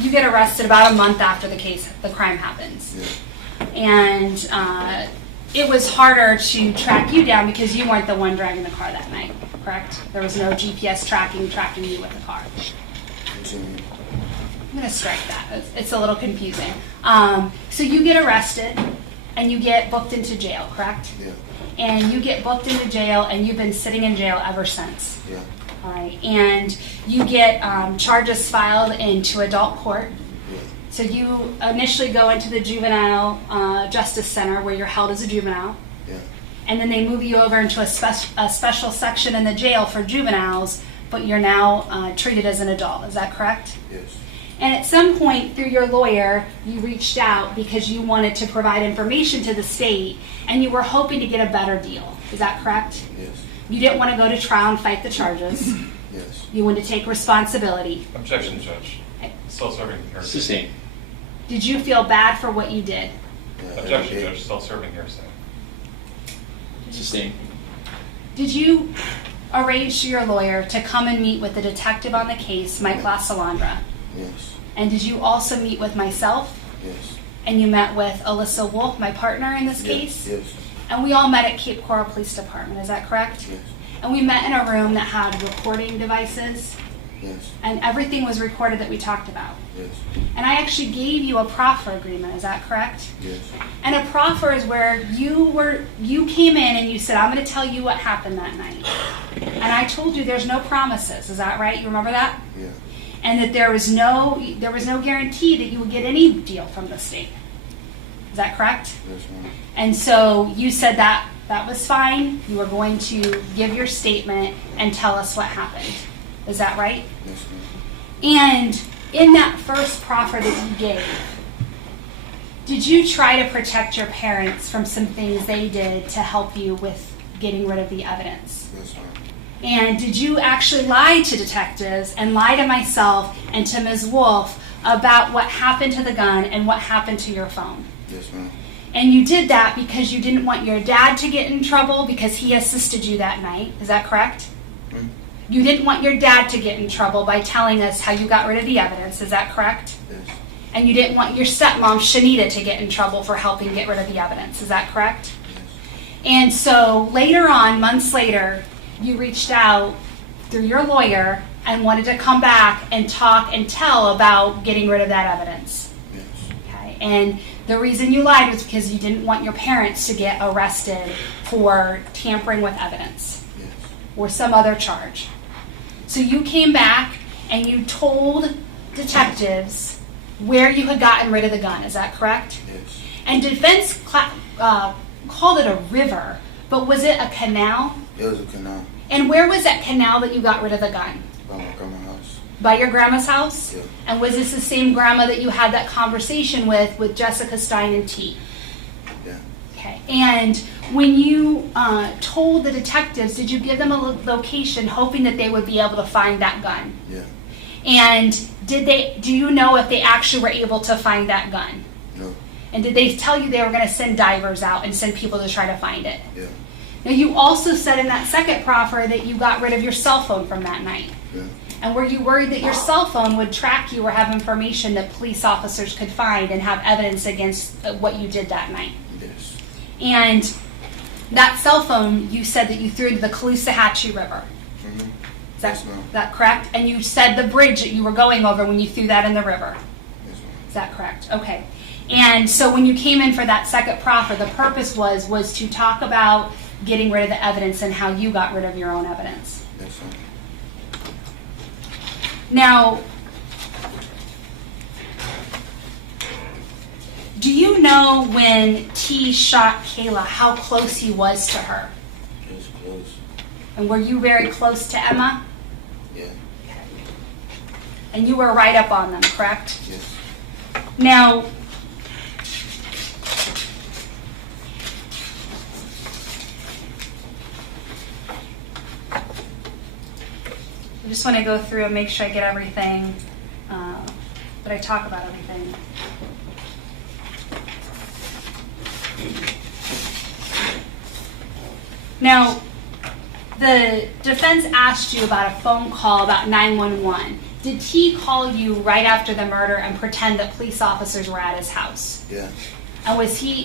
you get arrested about a month after the crime happens. Yeah. And it was harder to track you down because you weren't the one driving the car that night, correct? There was no GPS tracking you with the car. I'm going to strike that. It's a little confusing. So you get arrested and you get booked into jail, correct? Yeah. And you get booked into jail and you've been sitting in jail ever since. Yeah. All right. And you get charges filed into adult court. Yeah. So you initially go into the juvenile justice center where you're held as a juvenile. Yeah. And then they move you over into a special section in the jail for juveniles, but you're now treated as an adult. Is that correct? Yes. And at some point through your lawyer, you reached out because you wanted to provide information to the state and you were hoping to get a better deal. Is that correct? Yes. You didn't want to go to trial and fight the charges. Yes. You wanted to take responsibility. Objection, Judge. Self-serving hearsay. Sustained. Did you feel bad for what you did? Yeah. Objection, Judge. Self-serving hearsay. Sustained. Did you arrange for your lawyer to come and meet with the detective on the case, Mike LaSalandra? Yes. And did you also meet with myself? Yes. And you met with Alyssa Wolf, my partner in this Yes. case? Yes. And we all met at Cape Coral Police Department, is that correct? Yes. And we met in a room that had recording devices, Yes. and everything was recorded that we talked about. Yes. And I actually gave you a proffer agreement, is that correct? Yes. And a proffer is where you came in and you said, I'm going to tell you what happened that night. And I told you there's no promises, is that right? You remember that? Yeah. And that there was no guarantee that you would get any deal from the state. Is that correct? Yes, ma'am. And so you said that was fine. You were going to give your statement and tell us what happened. Is that right? Yes, ma'am. And in that first proffer that you gave, did you try to protect your parents from some things they did to help you with getting rid of the evidence? Yes, ma'am. And did you actually lie to detectives and lie to myself and to Ms. Wolf about what happened to the gun and what happened to your phone? Yes, ma'am. And you did that because you didn't want your dad to get in trouble because he assisted you that night. Is that correct? Hmm? You didn't want your dad to get in trouble by telling us how you got rid of the evidence. Is that correct? Yes. And you didn't want your stepmom, Shanita, to get in trouble for helping get rid of the evidence. Is that correct? Yes. And so later on, months later, you reached out through your lawyer and wanted to come back and talk and tell about getting rid of that evidence. Yes. Okay. And the reason you lied was because you didn't want your parents to get arrested for tampering with evidence Yes. or some other charge. So you came back and you told detectives where you had gotten rid of the gun. Is that correct? Yes. And defense called it a river, but was it a canal? It was a canal And where was that canal that you got rid of the gun? by my grandma's house. By your grandma's house? Yeah. And was this the same grandma that you had that conversation with Jessica Stein and T? Yeah. Okay. And when you told the detectives, did you give them a location hoping that they would be able to find that gun? Yeah. And do you know if they actually were able to find that gun? No. And did they tell you they were going to send divers out and send people to try to find it? Yeah. Now, you also said in that second proffer that you got rid of your cell phone from that night. Yeah. And were you worried that your cell phone would track you or have information that police officers could find and have evidence against what you did that night? Yes. And that cell phone, you said that you threw into the Caloosahatchee River. Mm-hmm. Is Yes, ma'am. that correct? And you said the bridge that you were going over when you threw that in the river. Yes, ma'am. Is that correct? Okay. And so when you came in for that second proffer, the purpose was to talk about getting rid of the evidence and how you got rid of your own evidence. Yes, ma'am. Now, do you know when T shot Kayla how close he was to her? He was close. And were you very close to Emma? Yeah. And you were right up on them, correct? Yes. Now, I just want to go through and make sure I get everything, that I talk about everything. Now, the defense asked you about a phone call about 911. Did he call you right after the murder and pretend that police officers were at his house? Yeah. And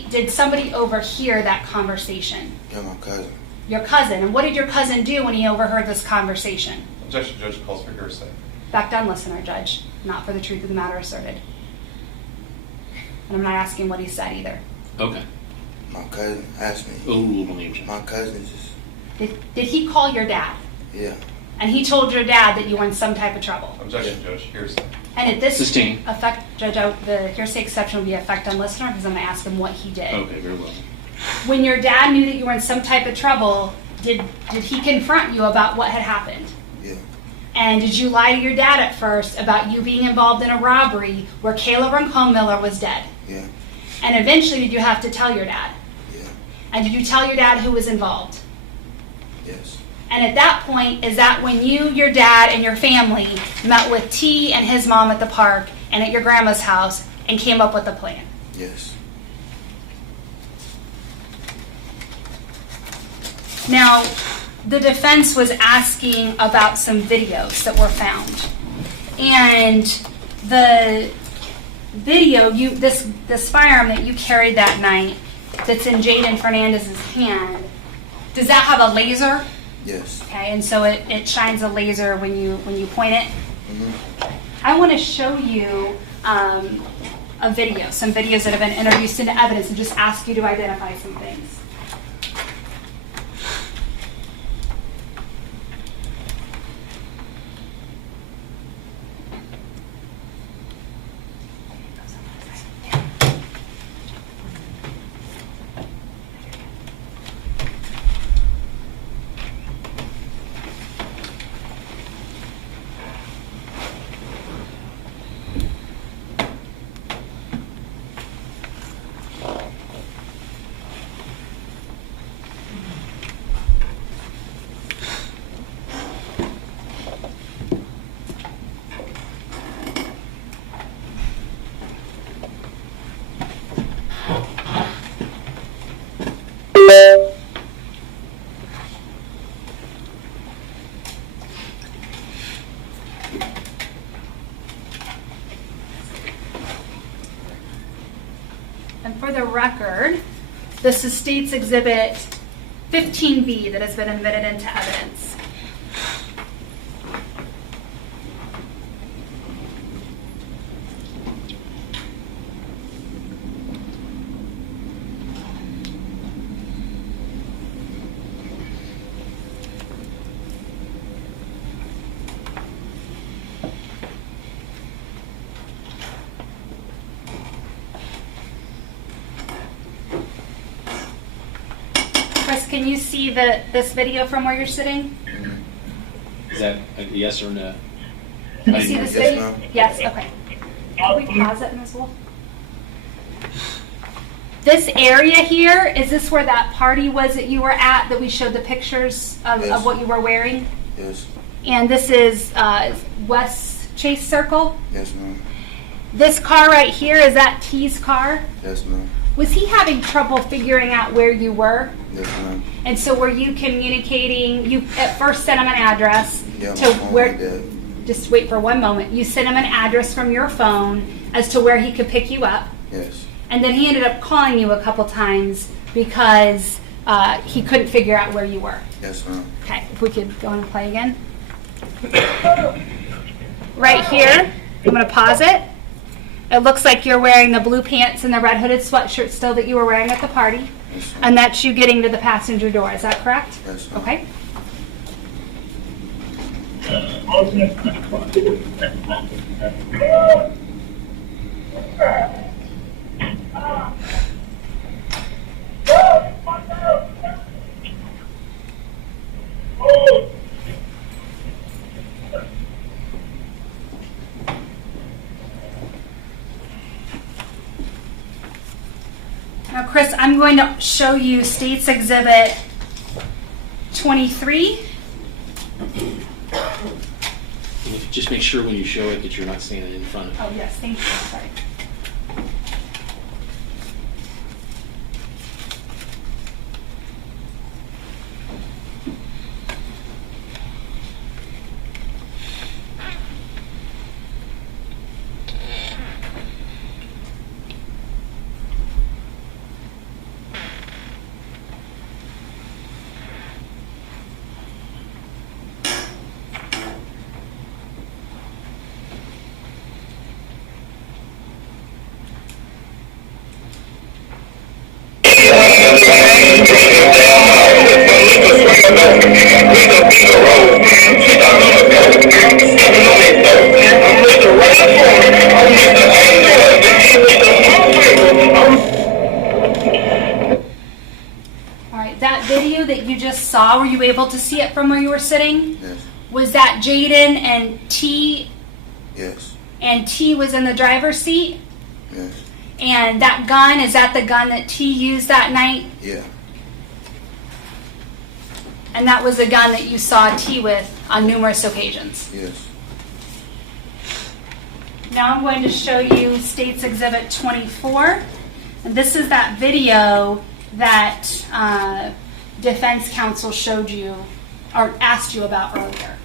did somebody overhear that conversation? Yeah, my cousin. Your cousin. And what did your cousin do when he overheard this conversation? Objection, Judge calls for hearsay. Back down, listener, Judge. Not for the truth of the matter asserted. And I'm not asking what he said either. Okay. My cousin asked me. Oh, name check. My cousin just. Did he call your dad? Yeah. And he told your dad that you were in some type of trouble? Objection, Judge, hearsay. And at this Sustained. effect, Judge, the hearsay exception will be effect on listener because I'm going to ask him what he did. Okay, very well. When your dad knew that you were in some type of trouble, did he confront you about what had happened? Yeah. And did you lie to your dad at first about you being involved in a robbery where Kayla Rincon-Miller was dead? Yeah. And eventually, did you have to tell your dad? Yeah. And did you tell your dad who was involved? Yes. And at that point, is that when you, your dad, and your family met with T and his mom at the park and at your grandma's house and came up with a plan? Yes. Now, the defense was asking about some videos that were found. And the video, this firearm that you carried that night that's in Jaden Fernandez's hand, does that have a laser? Yes. Okay, and so it shines a laser when you point it. Mm-hmm. I want to show you a video, some videos that have been introduced into evidence, and just ask you to identify some things. And for the record, this is State's Exhibit 15B that has been admitted into evidence. Chris, can you see this video from where you're sitting? Is that a yes or no? Can you see this video? ma'am. Yes, okay. Can we pause it, Ms. Wolf? This area here, is this where that party was that you were at, that we showed the pictures of Yes. what you were wearing? Yes. And this is West Chase Circle? Yes, ma'am. This car right here, is that T's car? Yes, ma'am. Was he having trouble figuring out where you were? Yes, ma'am. And so were you communicating, you at first sent him an address Yeah, to my phone where, did. just wait for one moment. You sent him an address from your phone as to where he could pick you up. Yes. And then he ended up calling you a couple times because he couldn't figure out where you were. Yes, ma'am. Okay, if we could go and play again. Right here, I'm going to pause it. It looks like you're wearing the blue pants and the red hooded sweatshirt still that you were wearing at the party. Yes, ma'am. And that's you getting to the passenger door. Is that correct? Yes, ma'am. Okay. Now, Chris, I'm going to show you State's Exhibit 23. Just make sure when you show it that you're not standing in front of it. Oh, yes, thank you. Sorry. Saw, were you able to see it from where you were sitting? Yes. Was that Jaden and T? Yes. And T was in the driver's seat? Yes. And that gun, is that the gun that T used that night? Yeah. And that was the gun that you saw T with on numerous occasions? Yes. Now I'm going to show you State's Exhibit 24. And this is that video that defense counsel showed you or asked you about earlier.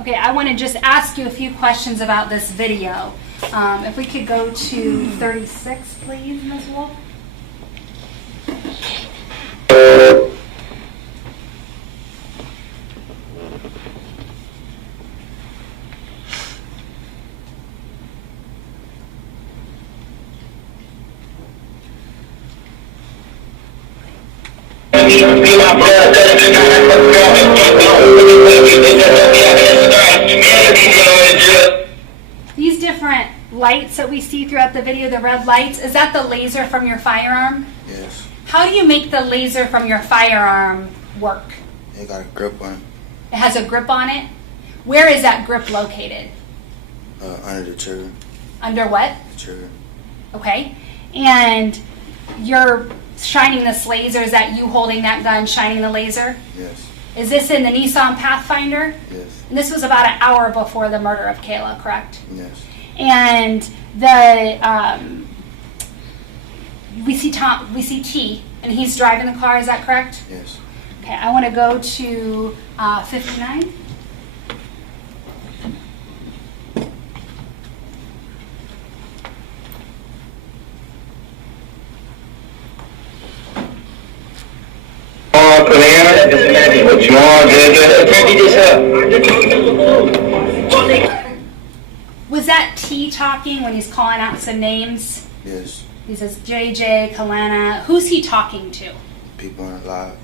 Okay, I want to just ask you a few questions about this video. If we could go to 36, please, Ms. Wolf. lights that we see throughout the video, the red lights, is that the laser from your firearm? Yes. How do you make the laser from your firearm work? It got a grip on it. It has a grip on it? Where is that grip located? Under the trigger. Under what? The trigger. Okay. And you're shining this laser. Is that you holding that gun, shining the laser? Yes. Is this in the Nissan Pathfinder? Yes. And this was about an hour before the murder of Kayla, correct? Yes. And the we see T, and he's driving the car. Is that correct? Yes. Okay. I want to go to 59. Was that T talking when he's calling out some names? Yes. He says JJ, Kalana. Who's he talking to? People on it live.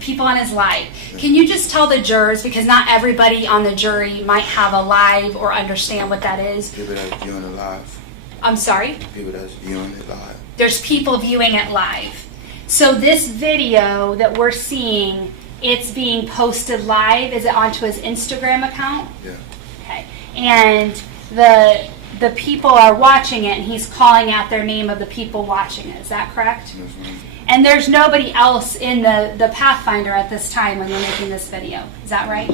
People on his live. Can you just tell the jurors, because not everybody on the jury might have a live or understand what that is. People that's viewing it live. I'm sorry? People that's viewing it live. There's people viewing it live. So this video that we're seeing, it's being posted live. Is it onto his Instagram account? Yeah. Okay. And the people are watching it, and he's calling out their name of the people watching it. Is that correct? Yes, ma'am. And there's nobody else in the Pathfinder at this time when you're making this video. Is that right?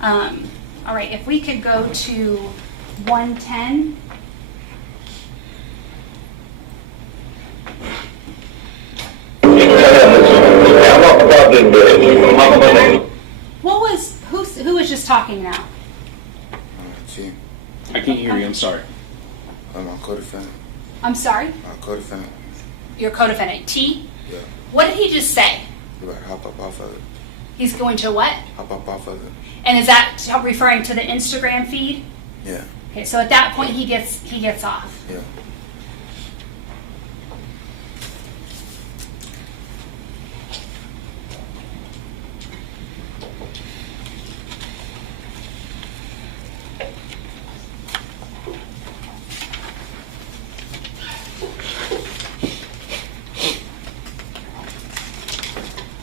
All right, if we could go to 110. Who was just talking now? T. I can't hear you. I'm sorry. I'm a co-defendant. I'm sorry? I'm a co-defendant. Your co-defendant, T? Yeah. What did he just say? You better hop up off of it. He's going to what? Hop up off of it. And is that referring to the Instagram feed? Yeah. Okay, so at that point he gets off. Yeah.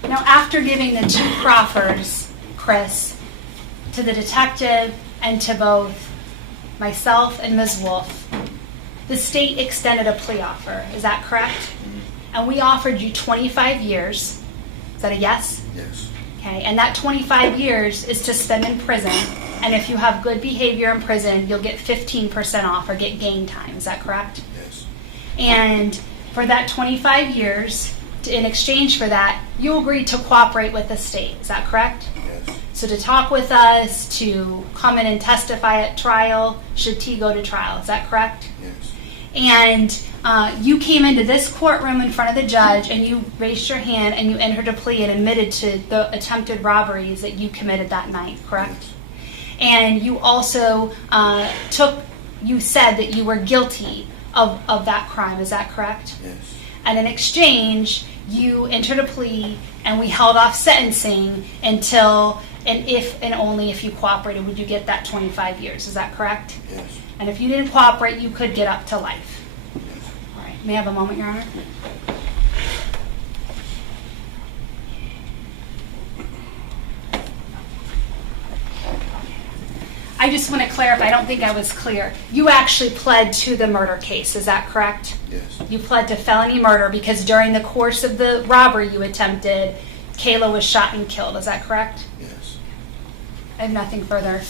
Now, after giving the two proffers, Chris, to the detective and to both myself and Ms. Wolf, the state extended a plea offer. Is that correct? Mm-hmm. And we offered you 25 years. Is that a yes? Yes. Okay, and that 25 years is to spend in prison. And if you have good behavior in prison, you'll get 15% off or get gain time. Is that correct? Yes. And for that 25 years, in exchange for that, you agreed to cooperate with the state. Is that correct? Yes. So to talk with us, to come in and testify at trial, should T go to trial. Is that correct? Yes. And you came into this courtroom in front of the judge and you raised your hand and you entered a plea and admitted to the attempted robberies that you committed that night, correct? Yes. And you also you said that you were guilty of that crime. Is that correct? Yes. And in exchange, you entered a plea and we held off sentencing until, and if and only if you cooperated, would you get that 25 years. Is that correct? Yes. And if you didn't cooperate, you could get up to life. All right. May I have a moment, Your Honor? I just want to clarify, I don't think I was clear. You actually pled to the murder case, is that correct? Yes. You pled to felony murder because during the course of the robbery you attempted, Kayla was shot and killed, is that correct? Yes. I have nothing further.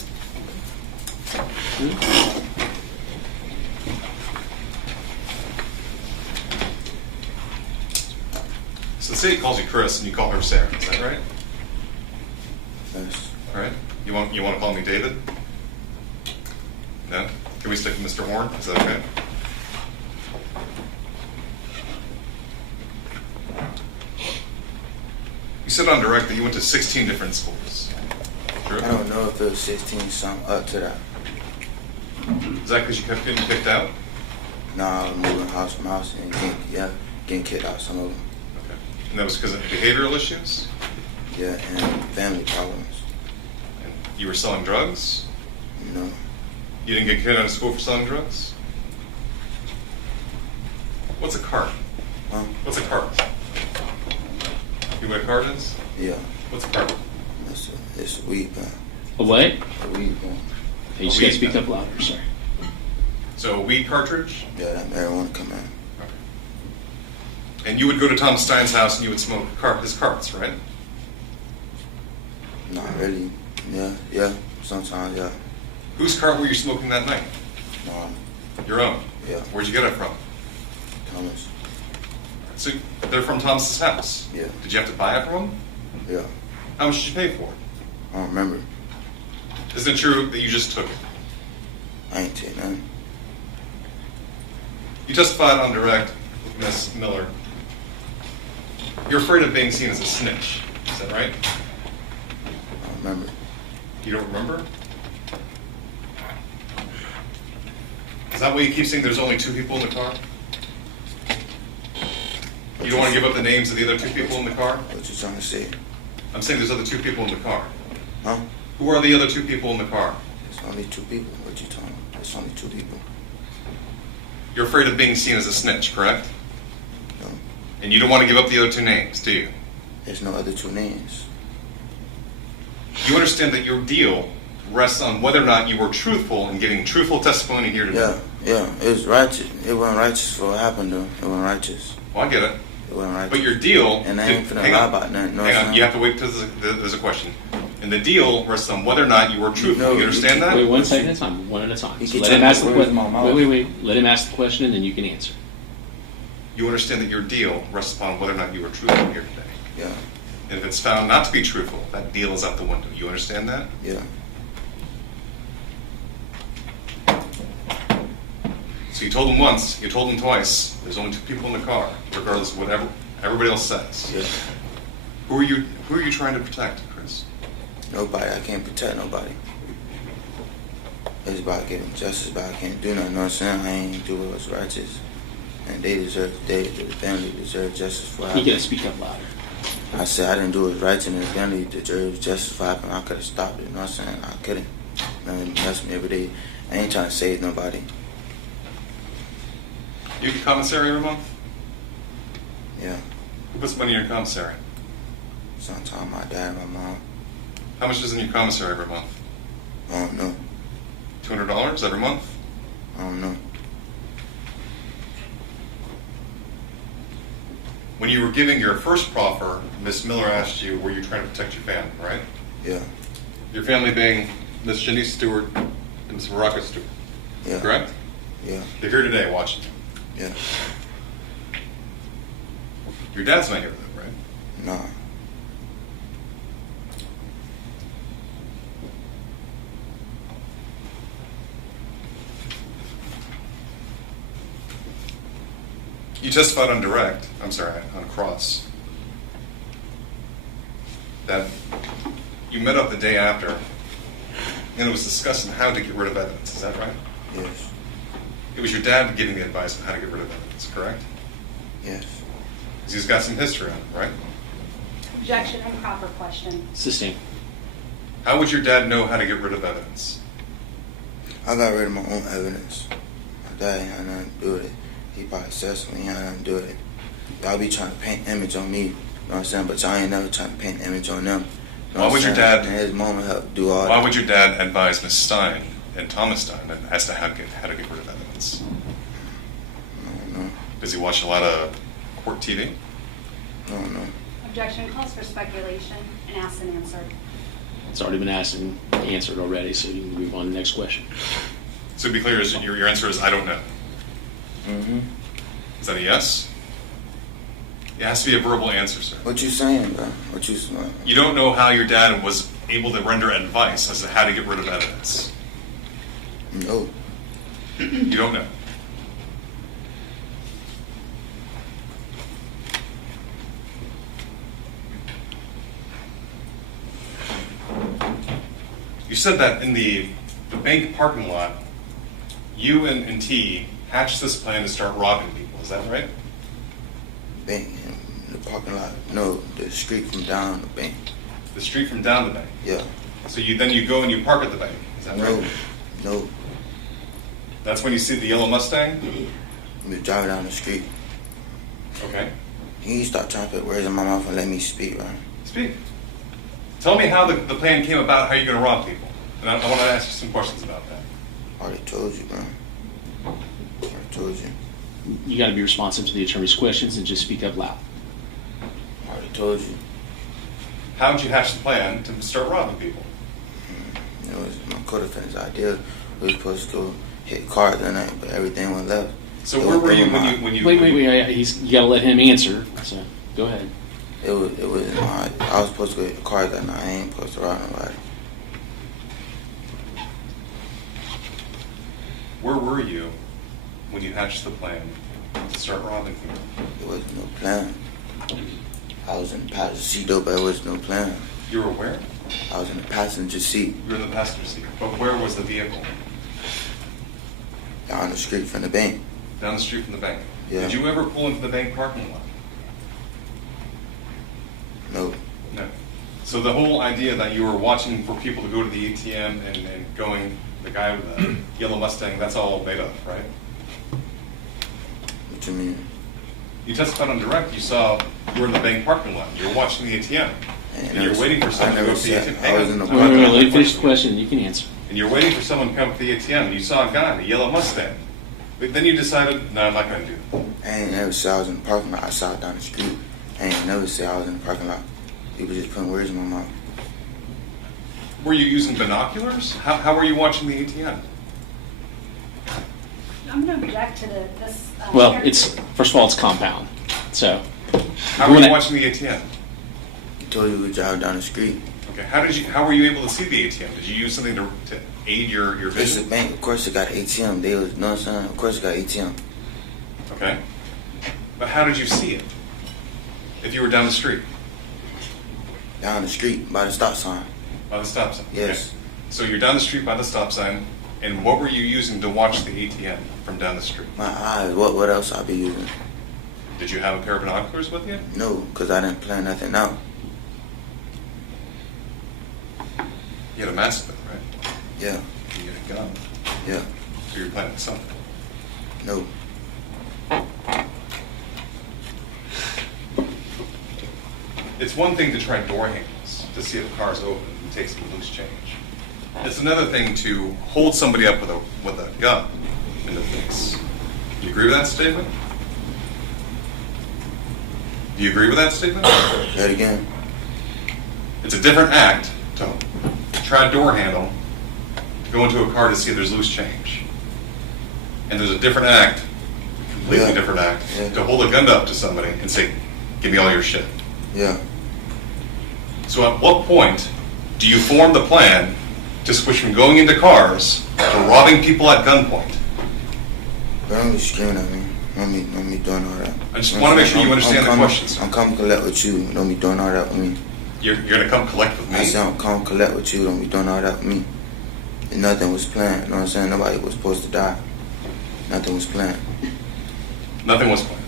So the state calls you Chris and you call her Sarah, is that right? Yes. All right. You want to call me David? No? Can we stick with Mr. Horne? Is that okay? You said on direct that you went to 16 different schools. True? I don't know if it was 16 something up to that. Is that because you kept getting kicked out? Nah, I was moving house from house and getting kicked out some of them. Okay. And that was because of behavioral issues? Yeah, and family problems. And you were selling drugs? No. You didn't get kicked out of school for selling drugs? What's a cart? What's a cart? You know what a cart is? Yeah. What's a cart? It's a weed gun. A what? A weed gun. Hey, you just gotta speak up louder, sorry. So a weed cartridge? Yeah, that marijuana come out. Okay. And you would go to Thomas Stein's house and you would smoke his carts, right? Not really. Yeah. Sometimes, yeah. Whose cart were you smoking that night? Mom. Your own? Yeah. Where'd you get it from? Thomas. So they're from Thomas's house? Yeah. Did you have to buy it from him? Yeah. How much did you pay for it? I don't remember. Isn't it true that you just took it? I ain't take nothing. You testified on direct with Miss Miller. You're afraid of being seen as a snitch. Is that right? I don't remember. You don't remember? Is that why you keep saying there's only 2 people in the car? You don't want to give up the names of the other 2 people in the car? What you trying to say? I'm saying there's other 2 people in the car. Huh? Who are the other 2 people in the car? There's only 2 people. What you talking about? There's only 2 people. You're afraid of being seen as a snitch, correct? No. And you don't want to give up the other 2 names, do you? There's no other 2 names. You understand that your deal rests on whether or not you were truthful in getting truthful testimony here today? Yeah. It was righteous. It wasn't righteous for what happened, though. It wasn't righteous. Well, I get it. It wasn't righteous. But your deal... And I ain't finna lie about nothing. No, hang on, you have to wait till there's a question. And the deal rests on whether or not you were truthful. No, you understand that? Wait, 1 second at a time. One at a time. You So keep let trying him to ask the put words in question. my mouth. Wait. Let him ask the question, and then you can answer. You understand that your deal rests upon whether or not you were truthful here today. Yeah. And if it's found not to be truthful, that deal is out the window. You understand that? Yeah. So you told him once, you told him twice, there's only 2 people in the car, regardless of whatever everybody else says. Yeah. Who are you trying to protect, Chris? Nobody. I can't protect nobody. It's about giving justice, but I can't do nothing. You know what I'm saying? I ain't do what was righteous. And the family deserve justice for You gotta speak up louder. I said I didn't do what was right, and the family deserves justice for happening. I could have stopped it. You know what I'm saying? I couldn't. Man, that's me every day. I ain't trying to save nobody. You get commissary every month? Yeah. Who puts money in your commissary? Sometimes my dad and my mom. How much is in your commissary every month? I don't know. $200 every month? I don't know. When you were giving your first proffer, Miss Miller asked you, were you trying to protect your family, right? Yeah. Your family being Miss Janice Stewart and Miss Baraka Stewart, Yeah. correct? Yeah. They're here today watching you. Yeah. Your dad's not here though, right? Nah. You testified on cross, that you met up the day after, and it was discussing how to get rid of evidence. Is that right? Yes. It was your dad giving the advice on how to get rid of evidence, correct? Yes. Because he's got some history on it, right? Objection, improper question. Sustained. How would your dad know how to get rid of evidence? I got rid of my own evidence. My dad ain't had nothing to do with it. He probably said something, he ain't had nothing to do with it. Y'all be trying to paint an image on me, you know what I'm saying? But y'all ain't never trying to paint an image on them. You know Why would your dad? And his mama helped do all that. Why would your dad advise Miss Stein and Thomas Stein as to how to get rid of evidence? I don't know. Does he watch a lot of court TV? I don't know. Objection calls for speculation and asked and answered. It's already been asked and answered already, so you can move on to the next question. So to be clear, your answer is I don't know. Mm-hmm. Is that a yes? It has to be a verbal answer, sir. What you saying, bro? You don't know how your dad was able to render advice as to how to get rid of evidence. No. You don't know. You said that in the bank parking lot, you and T hatched this plan to start robbing people. Is that right? Bank in the parking lot. No, the street from down the bank. The street from down the bank? Yeah. So you go and you park at the bank. Is that right? No. That's when you see the yellow Mustang? We was driving down the street. Okay. He started trying to put words in my mouth and let me speak, right? Speak. Tell me how the plan came about, how you're going to rob people. And I want to ask you some questions about that. I already told you, bro. I already told you. You got to be responsive to the attorney's questions and just speak up loud. I already told you. How did you hatch the plan to start robbing people? It was my co-defendant's idea. We were supposed to go hit cars that night, but everything went left. So where were you when you... Wait. You got to let him answer. So go ahead. It was I was supposed to go hit cars that night. I ain't supposed to rob nobody. Where were you when you hatched the plan to start robbing people? There was no plan. I was in the passenger seat though, but there was no plan. You were where? I was in the passenger seat. You were in the passenger seat. But where was the vehicle? Down the street from the bank. Down the street from the bank. Yeah. Did you ever pull into the bank parking lot? No. No. So the whole idea that you were watching for people to go to the ATM and going, the guy with the yellow Mustang, that's all made up, right? What you mean? You testified on direct, you were in the bank parking lot, you were watching the ATM. And you're waiting for someone to go to the ATM. I was in the Let me finish the question, you can answer. And you're waiting for someone to come to the ATM, and you saw a guy in a yellow Mustang. But then you decided, no, I'm not going to do that. I ain't never said I was in the parking lot. I saw it down the street. I ain't never said I was in the parking lot. People just putting words in my mouth. Were you using binoculars? How were you watching the ATM? I'm going to object to this. Well, first of all, it's compound. So, how were you watching the ATM? I told you we were driving down the street. Okay, how were you able to see the ATM? Did you use something to aid your vision? It's a bank. Of course it got an ATM. They was, you know what I'm saying? Of course it got ATM. Okay. But how did you see it? If you were down the street? Down the street, by the stop sign. By the stop sign? Yes. Okay. So you're down the street by the stop sign, and what were you using to watch the ATM from down the street? My eyes. What else I be using? Did you have a pair of binoculars with you? No, because I didn't plan nothing out. You had a mask gun, right? Yeah. You had a gun. Yeah. So you're planning something. No. It's one thing to try door handles to see if the car's open and take some loose change. It's another thing to hold somebody up with a gun in the face. Do you agree with that statement? Do you agree with that statement? Say it again. It's a different act to try a door handle, to go into a car to see if there's loose change. And there's a different act, completely different act, to hold a gun up to somebody and say, give me all your shit. Yeah. So at what point do you form the plan to switch from going into cars to robbing people at gunpoint? Don't be screaming at me. Don't be doing all that. I just want to make sure you understand the questions. I'm coming collect with you. Don't be doing all that with me. You're going to come collect with me? I said I'm come collect with you. Don't be doing all that with me. And nothing was planned. You know what I'm saying? Nobody was supposed to die. Nothing was planned. Nothing was planned?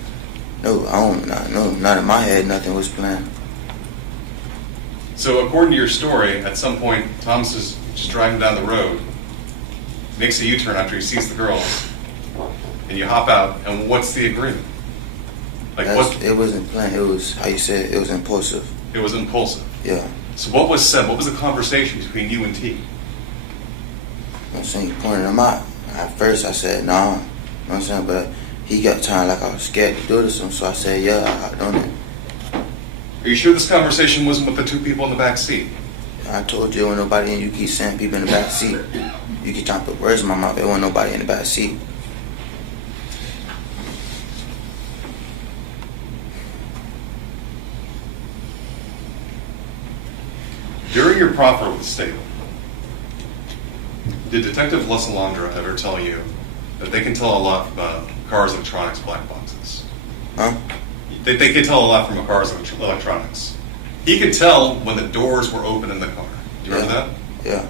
No, not in my head. Nothing was planned. So according to your story, at some point, Thomas is just driving down the road, makes a U-turn after he sees the girls, and you hop out, and what's the agreement? It wasn't planned. It was, how you said, it was impulsive. It was impulsive? Yeah. So what was said? What was the conversation between you and T? You know what I'm saying? You pointed him out. At first I said, nah. You know what I'm saying? But he got time like I was scared to do this, so I said, yeah, I hopped on it. Are you sure this conversation wasn't with the two people in the back seat? I told you there wasn't nobody, and you keep saying people in the back seat. You keep trying to put words in my mouth. There wasn't nobody in the back seat. During your proffer with the state, did Detective Lasalandra ever tell you that they can tell a lot from cars, electronics, black boxes? Huh? They can tell a lot from a car's electronics. He could tell when the doors were open in the car. Do you remember that? Yeah.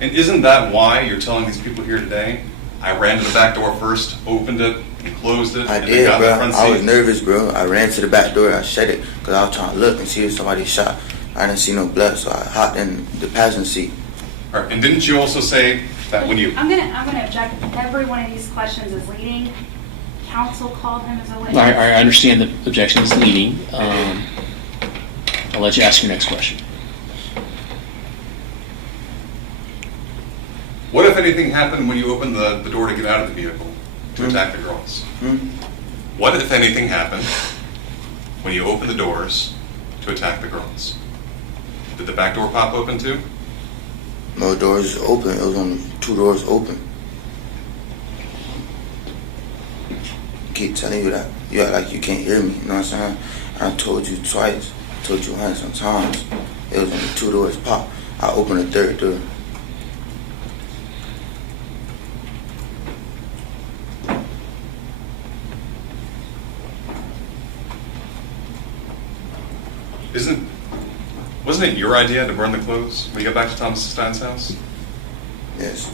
And isn't that why you're telling these people here today, I ran to the back door first, opened it, and closed it, I and did, got bro. in the front seat? I was nervous, bro. I ran to the back door. I shut it because I was trying to look and see if somebody shot. I didn't see no blood, so I hopped in the passenger seat. All right, and didn't you also say that when you... I'm gonna object. Every one of these questions is leading. Counsel called him as a witness. I understand the objection is leading. I'll let you ask your next question. What, if anything, happened when you opened the door to get out of the vehicle to attack the girls? What, if anything, happened when you opened the doors to attack the girls? Did the back door pop open too? No doors open. It was only 2 doors open. Keep telling you that. You act like you can't hear me. You know what I'm saying? I told you twice. I told you hundreds of times. It was only 2 doors pop. I opened the 3rd door. Wasn't it your idea to burn the clothes when you got back to Thomas Stein's house? Yes.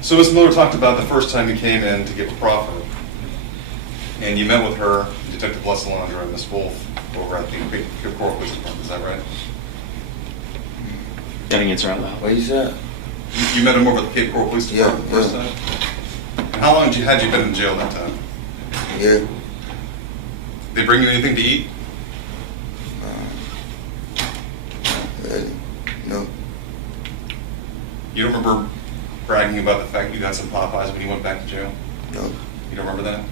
So Ms. Miller talked about the first time you came in to give a proffer, and you met with her, Detective Blessalandra and Ms. Wolf, over at the Cape Coral Police Department. Is that right? Gotta answer out loud. What you said? You met him over at the Cape Coral Police Department the first time? And how long had you been in jail that time? Yeah. They bring you anything to eat? Really? No. You don't remember bragging about the fact you got some Popeyes when you went back to jail? No. You don't remember that?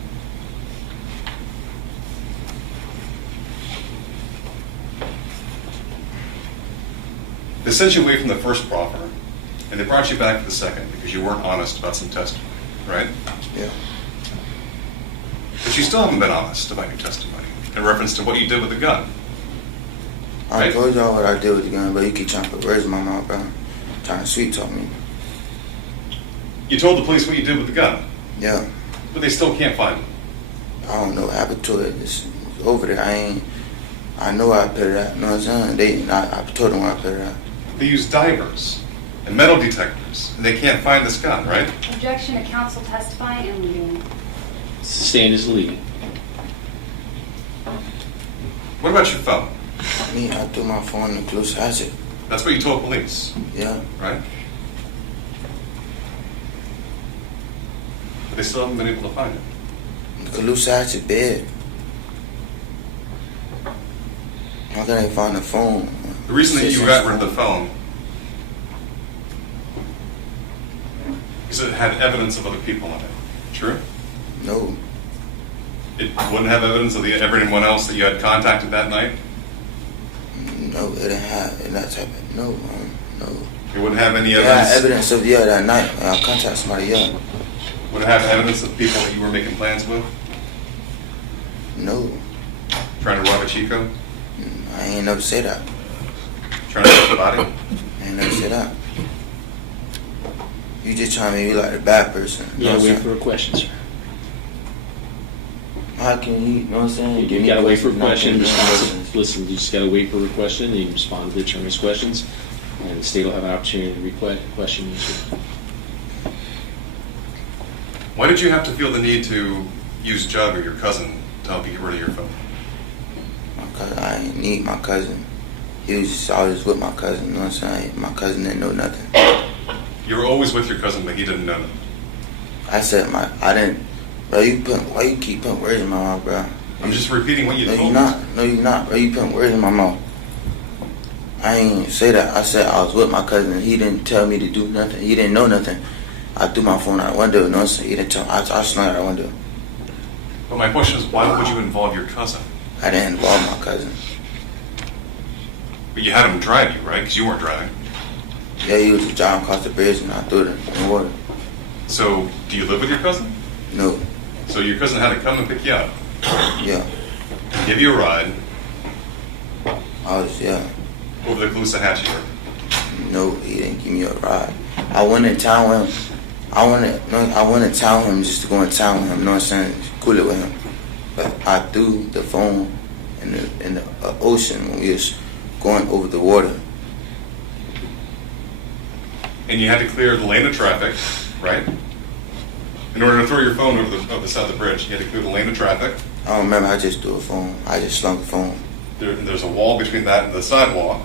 They sent you away from the first proffer, and they brought you back for the second because you weren't honest about some testimony, right? Yeah. But you still haven't been honest about your testimony in reference to what you did with the gun. I told y'all what I did with the gun, but you keep trying to put words in my mouth, bro. Trying to sweet talk me. You told the police what you did with the gun. Yeah. But they still can't find it. I don't know what happened to it. It's over there. I know where I put it at. You know what I'm saying? I told them where I put it at. They use divers and metal detectors, and they can't find this gun, right? Objection to counsel testifying and leading. Sustained is leading. What about your phone? Me, I threw my phone in the close hatchet. That's what you told police. Yeah. Right? But they still haven't been able to find it. The loose hatchet bed. How can they find the phone? The reason that you got rid of the phone is it had evidence of other people on it. True? No. It wouldn't have evidence of everyone else that you had contacted that night? No, it didn't have that type of, no. It wouldn't have any It evidence? had evidence of, that night. I contacted somebody, Would it have evidence of people that you were making plans with? No. Trying to rob a Chico? I ain't never say that. Trying to get the body? I ain't never say that. You just trying to make me like a bad person. You gotta wait for a question, sir. How can you know what I'm saying? You gotta wait for a question. Listen, you just gotta wait for a question, and you can respond to the attorney's questions, and the state will have an opportunity to question you. Why did you have to feel the need to use Jug or your cousin to help you get rid of your phone? I ain't need my cousin. He was just always with my cousin, you know what I'm saying? My cousin didn't know nothing. You were always with your cousin, but he didn't know nothing. I said I didn't. Bro, why you keep putting words in my mouth, bro? I'm just repeating what you told me. No, you're not, bro. You putting words in my mouth. I ain't say that. I said I was with my cousin. He didn't tell me to do nothing. He didn't know nothing. I threw my phone out the window, you know what I'm saying? He didn't tell me. I slung it out the window. But my question is, why would you involve your cousin? I didn't involve my cousin. But you had him drive you, right? Because you weren't driving. Yeah, he was driving across the bridge and I threw it in the water. So, do you live with your cousin? No. So your cousin had to come and pick you up? Yeah. Give you a ride? Over the Caloosahatchee River? No, he didn't give me a ride. I went in town with him. I went in town with him just to go in town with him, you know what I'm saying? Cool it with him. But I threw the phone in the ocean when we was going over the water. And you had to clear the lane of traffic, right? In order to throw your phone over the side of the bridge, you had to clear the lane of traffic. I don't remember. I just threw a phone. I just slung the phone. there's a wall between that and the sidewalk,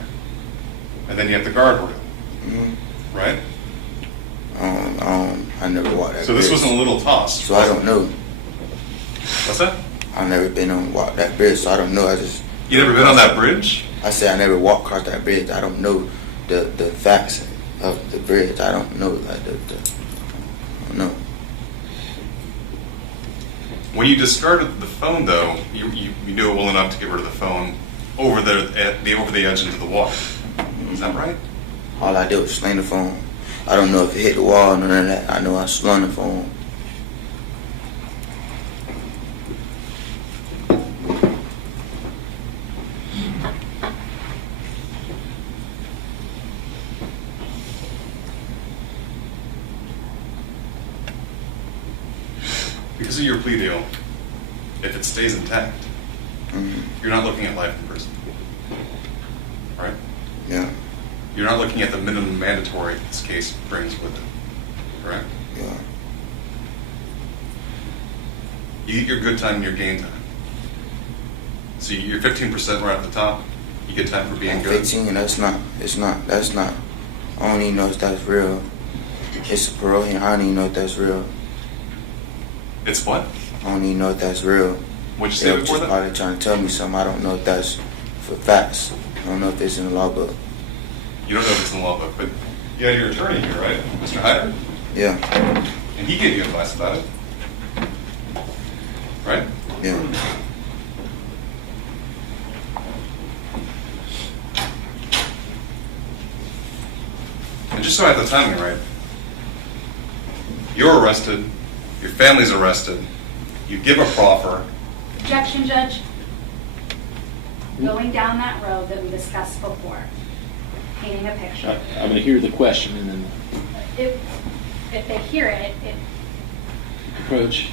and then you have the guardrail, right? I never walked that So this bridge. wasn't a little toss. So I don't know. What's that? I've never been on walk that bridge, so I don't know. You never been on that bridge? I said I never walked across that bridge. I don't know the facts of the bridge. I don't know like I don't know. When you discarded the phone, though, you knew it well enough to get rid of the phone over the edge into the water. Is that right? All I did was sling the phone. I don't know if it hit the wall or none of that. I know I slung the phone. Because of your plea deal, if it stays intact, you're not looking at life in prison, right? Yeah. You're not looking at the minimum mandatory this case brings with it, correct? Yeah. You get your good time and your game time. So you're 15% right at the top. You get time for being good. 15, that's not. I don't even know if that's real. It's a parole here. I don't even know if that's real. It's what? I don't even know if that's real. What'd you say They're before just that? probably trying to tell me something. I don't know if that's for facts. I don't know if it's in the law book. You don't know if it's in the law book, but you had your attorney here, right? Mr. Hyder? Yeah. And he gave you advice about it. Right? Yeah. And just so I have the timing right, you're arrested, your family's arrested, you give a proffer. Objection, Judge. Going down that road that we discussed before, painting a picture. I'm going to hear the question and then If they hear it, approach.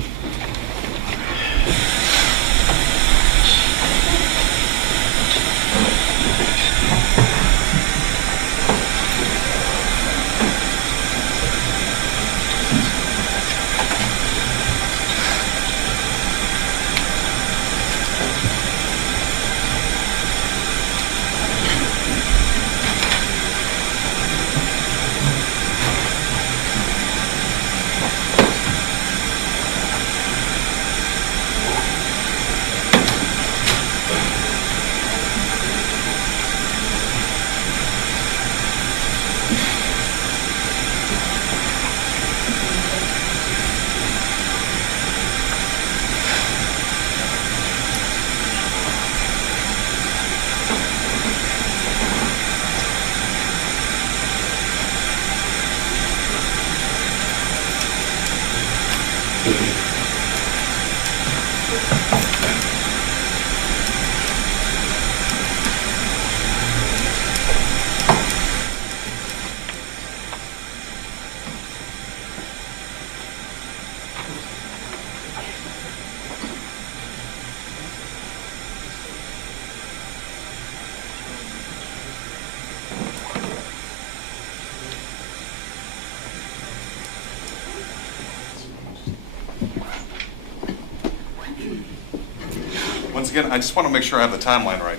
Once again, I just want to make sure I have the timeline right.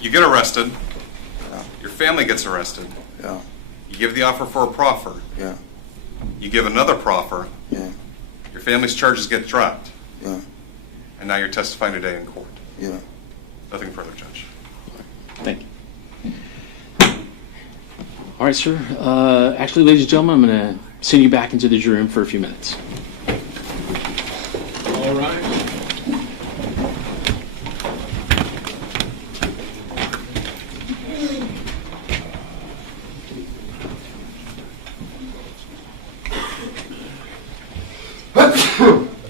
You get arrested. Your family gets arrested. Yeah. You give the offer for a proffer. Yeah. You give another proffer. Yeah. Your family's charges get dropped. Yeah. And now you're testifying today in court. Yeah. Nothing further, Judge. Thank you. All right, sir. Actually, ladies and gentlemen, I'm going to send you back into the jury room for a few minutes. All right.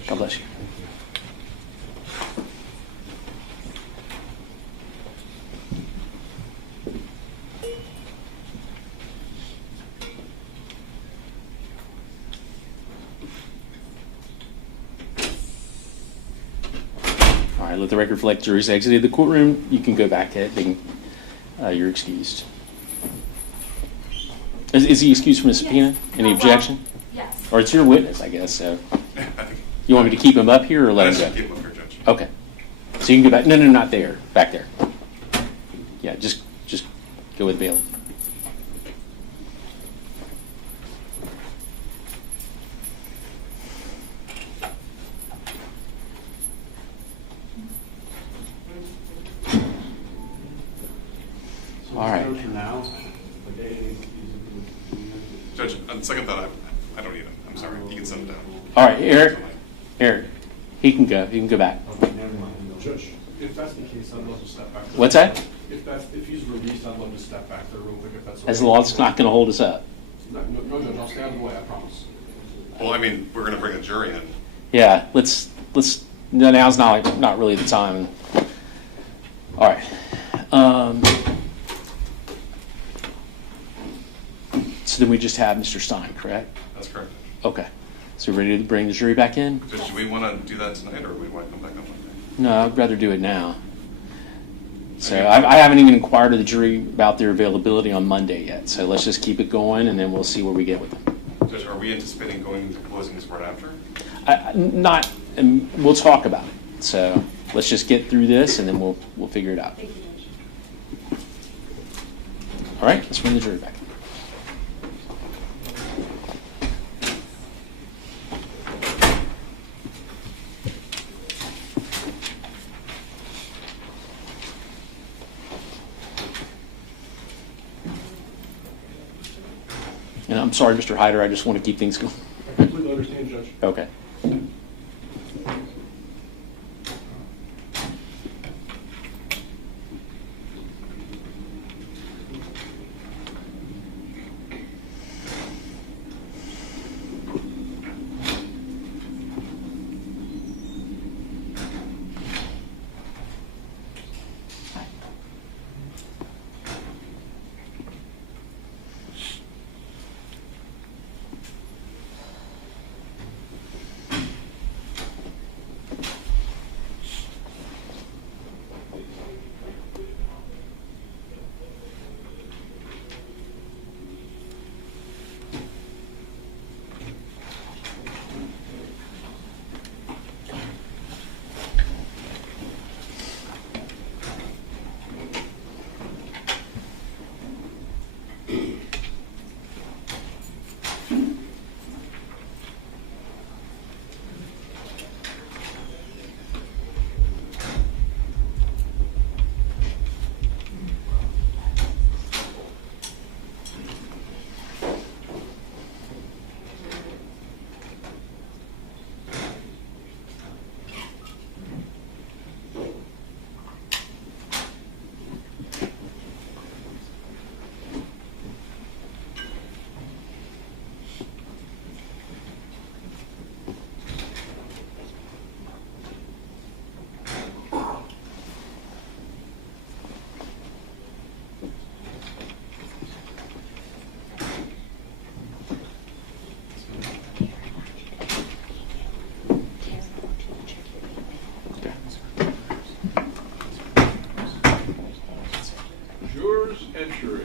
God bless you. All right, let the record reflect jury's exited the courtroom. You can go back to it. You're excused. Is he excused from the subpoena? Any objection? yes. Or it's your witness, I guess. So, you want me to keep him up here or let him I go? should keep him up here, Judge. Okay. So you can go back. No, not there. Back there. Yeah, just go with bailiff. All right. Judge, on second thought, I don't need him. I'm sorry. You can send him down. All right, Eric, he can go. He can go back. Judge, if that's the case, I'd love to step back. What's that? If he's released, I'd love to step back there real quick. If that's As long as it's not going to hold us up. No, Judge, I'll stay out of the way. I promise. Well, I mean, we're going to bring a jury in. Yeah, let's. No, now's not really the time. All right. So then we just have Mr. Stein, correct? That's correct. Okay. So we're ready to bring the jury back in? Judge, do we want to do that tonight, or do we want to come back on Monday? No, I'd rather do it now. So I haven't even inquired of the jury about their availability on Monday yet. So let's just keep it going, and then we'll see where we get with them. Judge, are we anticipating going into closing this right after? And we'll talk about it. So let's just get through this, and then we'll figure it out. All right, let's bring the jury back. And I'm sorry, Mr. Hyder, I just want to keep things going. I completely understand, Judge. Okay. Entry.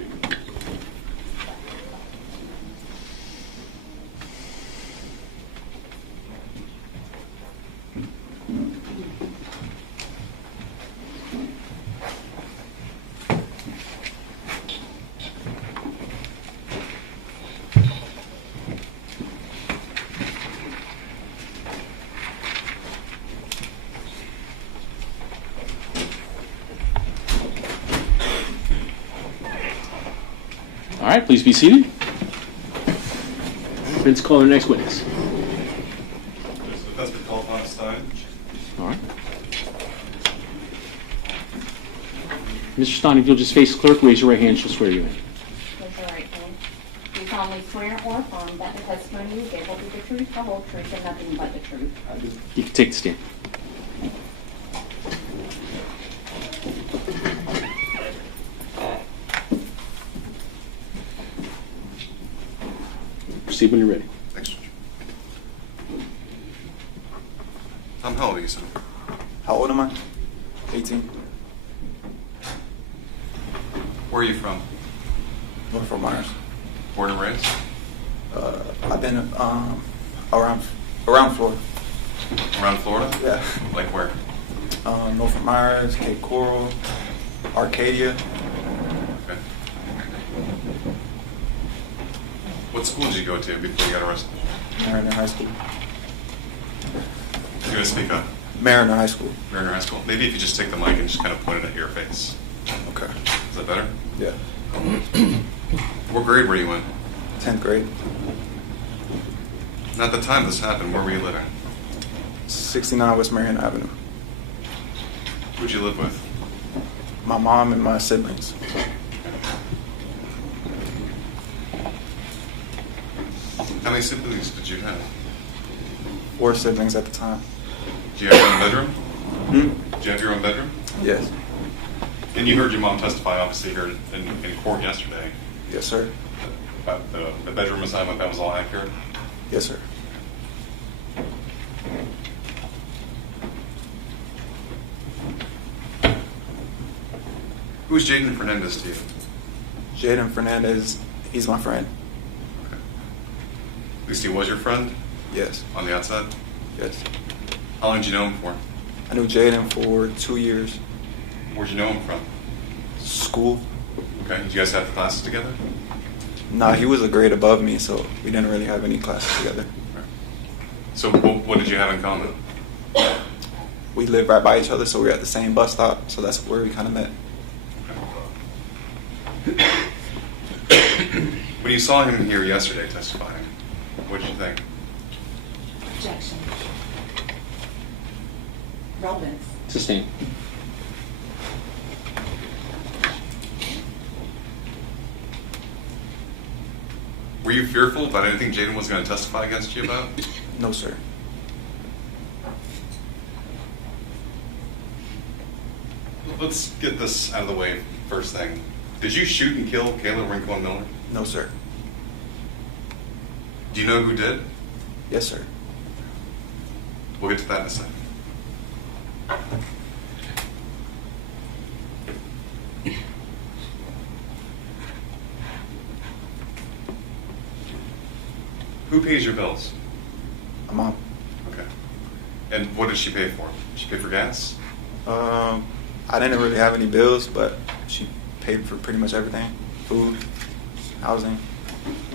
All right, please be seated. Let's call our next witness. That's been called Thomas Stein. All right. Mr. Stein, if you'll just face the clerk, raise your right hand, she'll swear you in. Raise your right hand. Do you solemnly swear or affirm that the testimony you give will be the truth, the whole truth, and nothing but the truth? I do. You can take the stand. Proceed when you're ready. Thanks, Judge. Tom, how old are you, son? How old am I? 18. Where are you from? North Fort Myers. Born and raised? I've been around Florida. Around Florida? Yeah. Like where? Norfolk Myers, Cape Coral, Arcadia. Okay. What school did you go to before you got arrested? Mariner High School. You're going to speak up. Mariner High School. Mariner High School. Maybe if you just take the mic and just kind of point it at your face. Okay. Is that better? Yeah. What grade were you in? 10th grade. And at the time this happened, where were you living? 69 West Marion Avenue. Who'd you live with? My mom and my siblings. How many siblings did you have? 4 siblings at the time. Do you have your own bedroom? Hmm? Did you have your own bedroom? Yes. And you heard your mom testify, obviously, here in court yesterday. Yes, sir. About the bedroom assignment, that was all accurate? Yes, sir. Who's Jaden Fernandez to you? Jaden Fernandez, he's my friend. Okay. At least he was your friend? Yes. On the outside? Yes. How long did you know him for? I knew Jaden for 2 years. Where'd you know him from? School. Okay. Did you guys have classes together? Nah, he was a grade above me, so we didn't really have any classes together. So what did you have in common? We lived right by each other, so we were at the same bus stop, so that's where we kind of met. When you saw him here yesterday testifying, what did you think? Objection. Relevance. Sustained. Were you fearful about anything Jaden was going to testify against you about? No, sir. Let's get this out of the way first thing. Did you shoot and kill Kayla Rincon-Miller? No, sir. Do you know who did? Yes, sir. We'll get to that in a second. Who pays your bills? My mom. Okay. And what did she pay for? Did she pay for gas? I didn't really have any bills, but she paid for pretty much everything. Food, housing.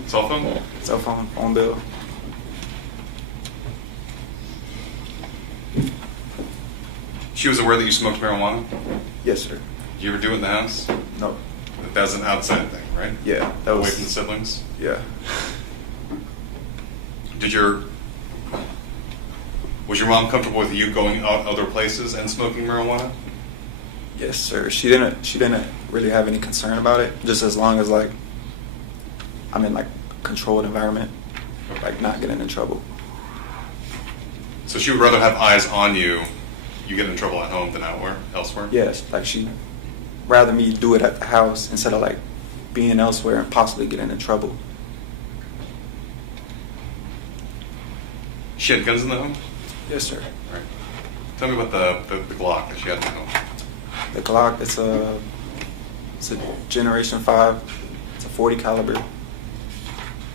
Cell phone? Cell phone, phone bill. She was aware that you smoked marijuana? Yes, sir. Do you ever do it in the house? No. That's an outside thing, right? Yeah. That was, away from the siblings? Yeah. Was your mom comfortable with you going out other places and smoking marijuana? Yes, sir. She didn't really have any concern about it, just as long as like I'm in like a controlled environment, like not getting in trouble. So she would rather have eyes on you get in trouble at home than elsewhere? Yes, like she'd rather me do it at the house instead of like being elsewhere and possibly getting in trouble. She had guns in the home? Yes, sir. Right. Tell me about the Glock that she had in the home. The Glock, it's a Generation 5. It's a 40 caliber.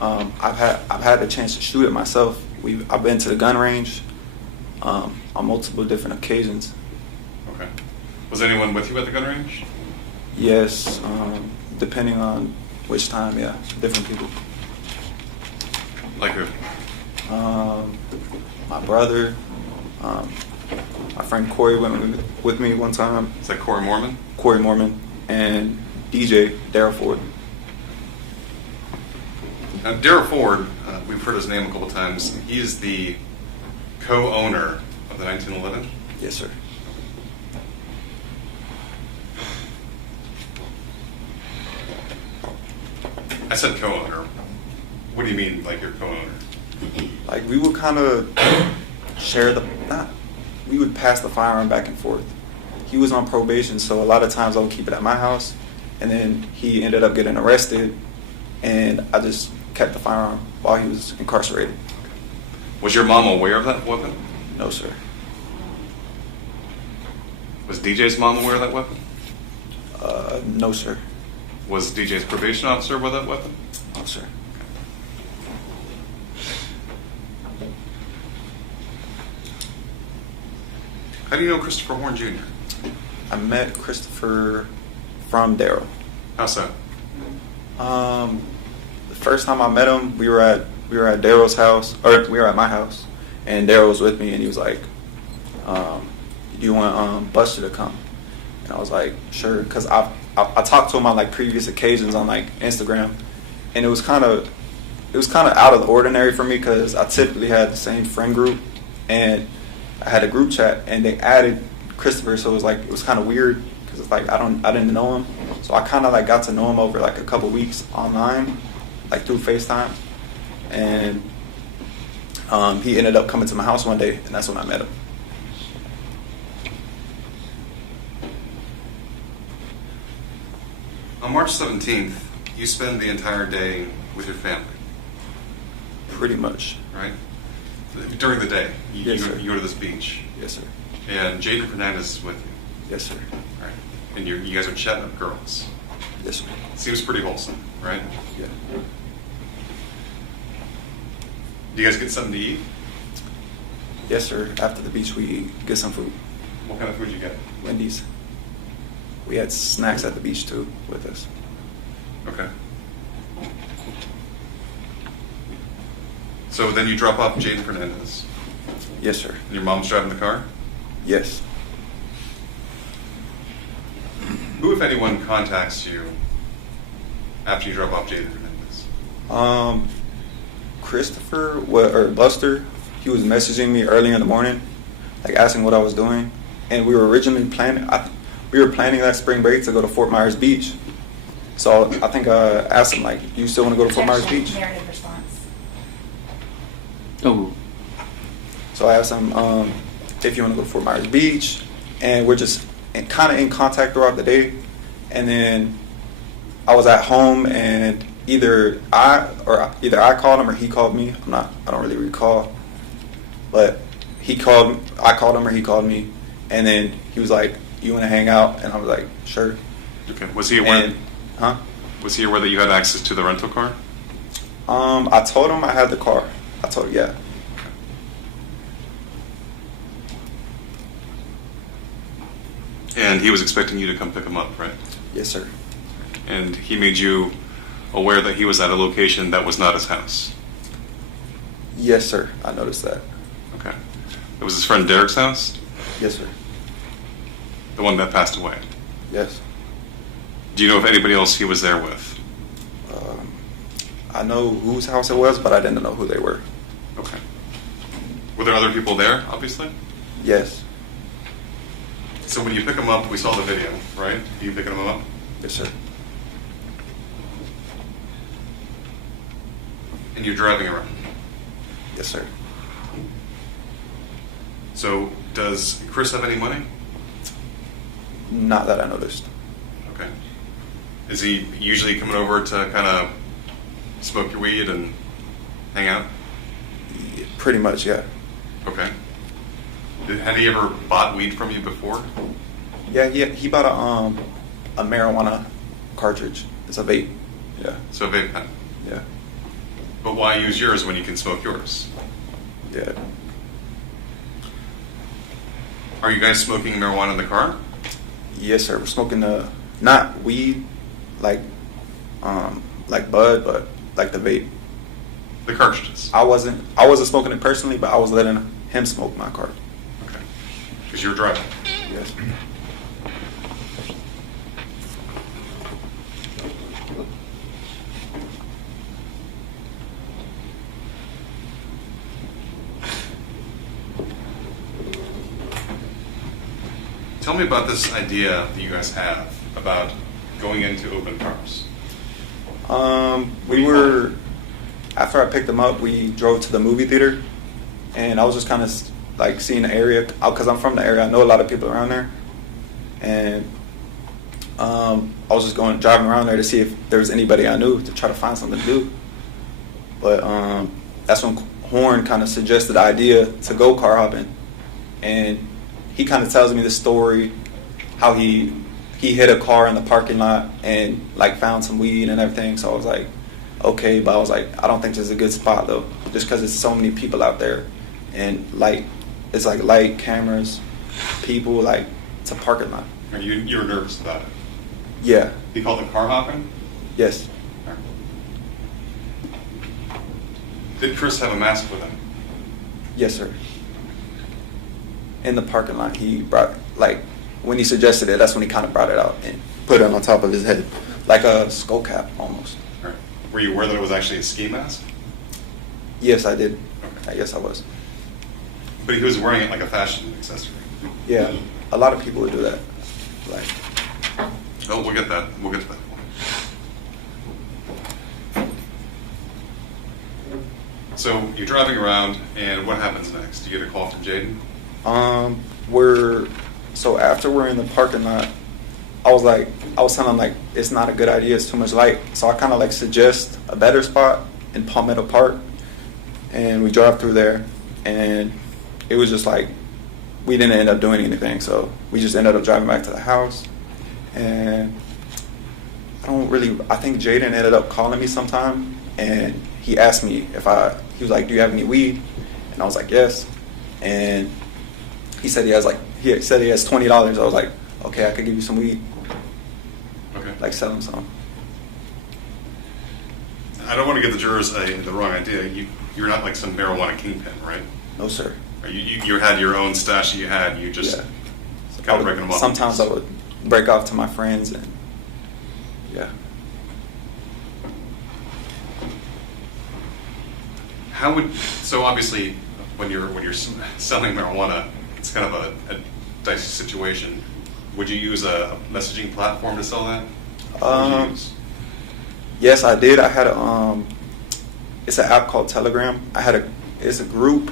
I've had the chance to shoot it myself. I've been to the gun range on multiple different occasions. Okay. Was anyone with you at the gun range? Yes, depending on which time, yeah, different people. Like who? My brother, my friend Corey went with me one time. Is that Corey Mormon? Corey Mormon, and DJ Darryl Ford. Now, Darryl Ford, we've heard his name a couple times. He is the co-owner of the 1911? Yes, sir. I said co-owner. What do you mean, like you're co-owner? Like we would kind of share we would pass the firearm back and forth. He was on probation, so a lot of times I would keep it at my house, and then he ended up getting arrested, and I just kept the firearm while he was incarcerated. Was your mom aware of that weapon? No, sir. Was DJ's mom aware of that weapon? No, sir. Was DJ's probation officer with that weapon? No, sir. How do you know Christopher Horne Jr.? I met Christopher from Daryl. How so? The first time I met him, we were at Daryl's house, or we were at my house, and Daryl was with me, and he was like, "Do you want Buster to come?" And I was like, "Sure," because I talked to him on like previous occasions on like Instagram, and it was kind of out of the ordinary for me because I typically had the same friend group, and I had a group chat, and they added Christopher, so it was kind of weird because it's like I didn't know him, so I kind of like got to know him over like a couple weeks online, like through FaceTime, and he ended up coming to my house one day, and that's when I met him. On March 17th, you spend the entire day with your family. Pretty much. Right? During the day, Yes, sir. you go to this beach. Yes, sir. And Jaden Fernandez is with you. Yes, sir. Right. And you guys are chatting up girls. Yes, sir. Seems pretty wholesome, right? Yeah. Do you guys get something to eat? Yes, sir. After the beach, we get some food. What kind of food you get? Wendy's. We had snacks at the beach too with us. Okay. So then you drop off Jaden Fernandez. Yes, sir. And your mom's driving the car? Yes. Who, if anyone, contacts you after you drop off Jaden Fernandez? Christopher or Buster, he was messaging me early in the morning, like asking what I was doing, and we were originally planning. We were planning that spring break to go to Fort Myers Beach. So I think I asked him like, "You still want to go to Fort Myers Beach?" Narrative response. Oh. So I asked him if you want to go to Fort Myers Beach, and we're just kind of in contact throughout the day. And then I was at home, and either I called him or he called me. I don't really recall, but I called him or he called me, and then he was like, "You want to hang out?" And I was like, "Sure." Okay. Was he aware? Huh? Was he aware that you had access to the rental car? I told him I had the car. I told him, yeah. And he was expecting you to come pick him up, right? Yes, sir. And he made you aware that he was at a location that was not his house? Yes, sir. I noticed that. Okay. It was his friend Derek's house? Yes, sir. The one that passed away? Yes. Do you know if anybody else he was there with? I know whose house it was, but I didn't know who they were. Okay. Were there other people there, obviously? Yes. So when you pick him up, we saw the video, right? You picking him up? Yes, sir. And you're driving around? Yes, sir. So does Chris have any money? Not that I noticed. Okay. Is he usually coming over to kind of smoke your weed and hang out? Pretty much, yeah. Okay. Had he ever bought weed from you before? Yeah, he bought a marijuana cartridge. It's a vape. Yeah. So a vape pen? Yeah. But why use yours when you can smoke yours? Yeah. Are you guys smoking marijuana in the car? Yes, sir. We're smoking not weed, like bud, but like the vape. The cartridges? I wasn't smoking it personally, but I was letting him smoke my car. Okay. Because you're driving? Yes. Tell me about this idea that you guys have about going into open cars. After I picked him up, we drove to the movie theater, and I was just kind of like seeing the area, because I'm from the area. I know a lot of people around there, and I was just driving around there to see if there was anybody I knew to try to find something to do. But that's when Horne kind of suggested the idea to go car hopping, and he kind of tells me the story, how he hit a car in the parking lot and like found some weed and everything. So I was like, okay, but I was like, I don't think this is a good spot though, just because there's so many people out there, and it's like light cameras, people, like, it's a parking lot. You were nervous about it? Yeah. He called it car hopping? Yes. Did Chris have a mask with him? Yes, sir. In the parking lot, he brought, like, when he suggested it, that's when he kind of brought it out and put it on top of his head, like a skull cap almost. Right. Were you aware that it was actually a ski mask? Yes, I did. Okay. Yes, I was. But he was wearing it like a fashion accessory. Yeah, a lot of people would do that. Like, oh, we'll get that. We'll get to that. So you're driving around, and what happens next? Do you get a call from Jaden? So after we're in the parking lot, I was telling him, like, it's not a good idea, it's too much light. So I kind of, like, suggest a better spot in Palmetto Park, and we drive through there, and it was just like, we didn't end up doing anything, so we just ended up driving back to the house, and I think Jaden ended up calling me sometime, and he asked me he was like, do you have any weed? And I was like, yes. And he said he has $20. I was like, okay, I could give you some weed. Okay. Like, sell him some. I don't want to give the jurors the wrong idea. You're not like some marijuana kingpin, right? No, sir. You had your own stash that you had. You just kind of breaking them off. Sometimes I would break off to my friends, and yeah. So obviously, when you're selling marijuana, it's kind of a dicey situation. Would you use a messaging platform to sell that? Yes, I did. I had it's an app called Telegram. It's a group.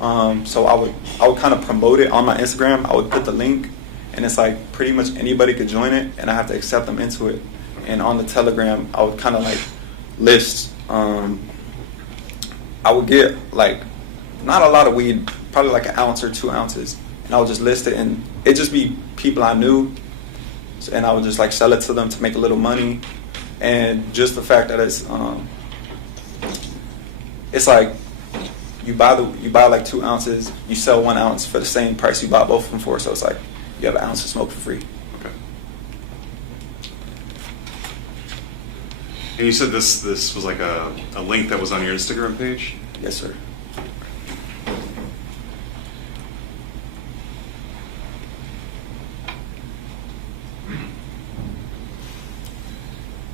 So I would kind of promote it on my Instagram. I would put the link, and it's like pretty much anybody could join it, and I have to accept them into it. And on the Telegram, I would kind of like list. I would get like not a lot of weed, probably like an ounce or 2 ounces, and I would just list it, and it'd just be people I knew, and I would just like sell it to them to make a little money. And just the fact that it's like you buy like 2 ounces, you sell 1 ounce for the same price you bought both of them for, so it's like you have an ounce of smoke for free. Okay. And you said this was like a link that was on your Instagram page? Yes, sir.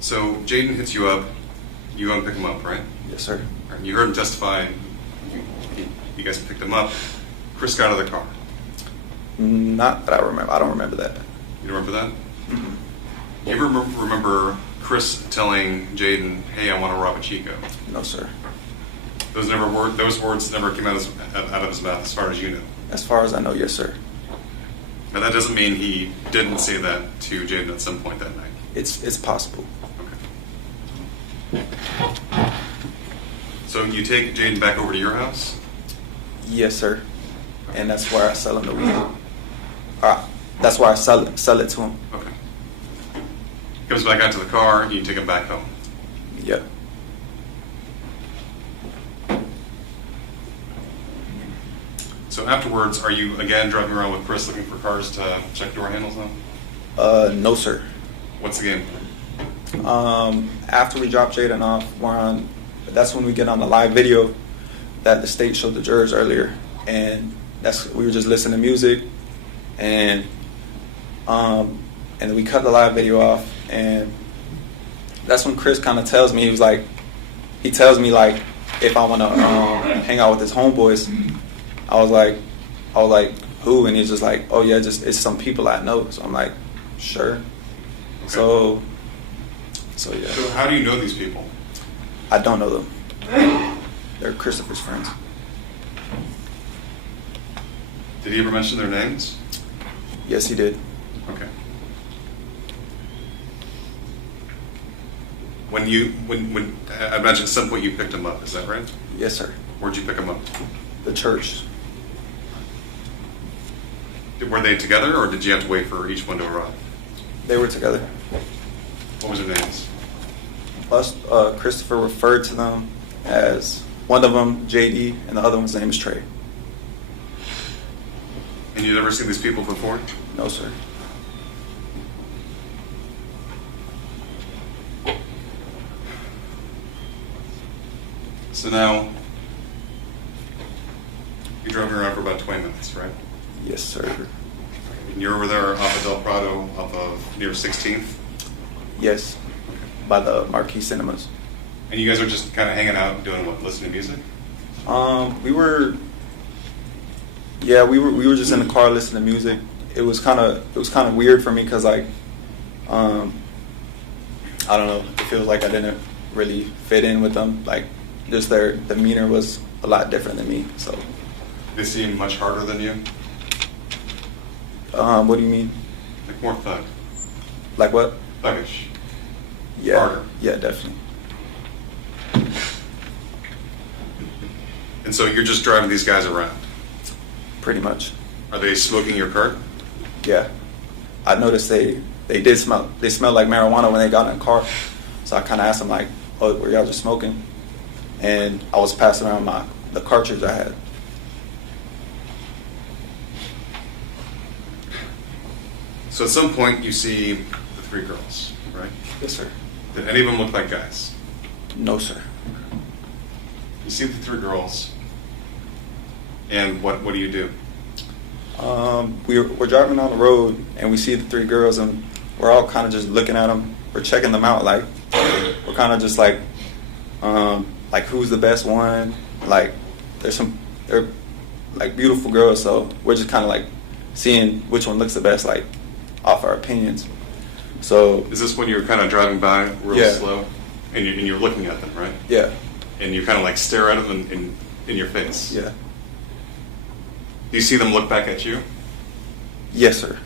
So Jaden hits you up. You go and pick him up, right? Yes, sir. And you heard him testify. You guys picked him up. Chris got out of the car. Not that I remember. I don't remember that. You don't remember that? Mm-hmm. You ever remember Chris telling Jaden, "Hey, I want to rob a Chico"? No, sir. Those words never came out of his mouth, as far as you know. As far as I know, yes, sir. Now that doesn't mean he didn't say that to Jaden at some point that night. It's possible. Okay. So you take Jaden back over to your house? Yes, sir. And that's where I sell him the weed. That's where I sell it to him. Okay. He comes back out to the car, and you take him back home. Yeah. So afterwards, are you again driving around with Chris looking for cars to check door handles on? No, sir. What's the game? After we drop Jaden off, that's when we get on the live video that the state showed the jurors earlier, and we were just listening to music, and then we cut the live video off, and that's when Chris kind of tells me, he tells me like if I want to hang out with his homeboys. I was like, who? And he's just like, oh yeah, it's some people I know. So I'm like, sure. Okay. So yeah. So how do you know these people? I don't know them. They're Christopher's friends. Did he ever mention their names? Yes, he did. Okay. When I imagine at some point you picked him up, is that right? Yes, sir. Where'd you pick him up? The church. Were they together, or did you have to wait for each one to arrive? They were together. What was their names? Christopher referred to them as, one of them JD, and the other one's name is Trey. And you never seen these people before? No, sir. So now, you're driving around for about 20 minutes, right? Yes, sir. And you're over there off of Del Prado, off of near 16th? Yes, by the Marquee Cinemas. And you guys are just kind of hanging out and doing what, listening to music? We were just in the car listening to music. It was kind of weird for me because like, I don't know. It feels like I didn't really fit in with them. Like, just their demeanor was a lot different than me. So. They seem much harder than you? What do you mean? Like more thug. Like what? Thuggish. Yeah. Harder. Yeah, definitely. And so you're just driving these guys around? Pretty much. Are they smoking your cart? Yeah. I noticed they smelled like marijuana when they got in the car. So I kind of asked them like, "Oh, were y'all just smoking?" And I was passing around the cartridge I had. So at some point you see the three girls, right? Yes, sir. Did any of them look like guys? No, sir. You see the three girls, and what do you do? We're driving down the road, and we see the three girls, and we're all kind of just looking at them. We're checking them out, like we're kind of just like who's the best one? Like they're like beautiful girls, so we're just kind of like seeing which one looks the best, like off our opinions. So is this when you're kind of driving by real Yeah. slow, and you're looking at them, right? Yeah. And you kind of like stare at them in your face. Yeah. Do you see them look back at you? Yes, sir.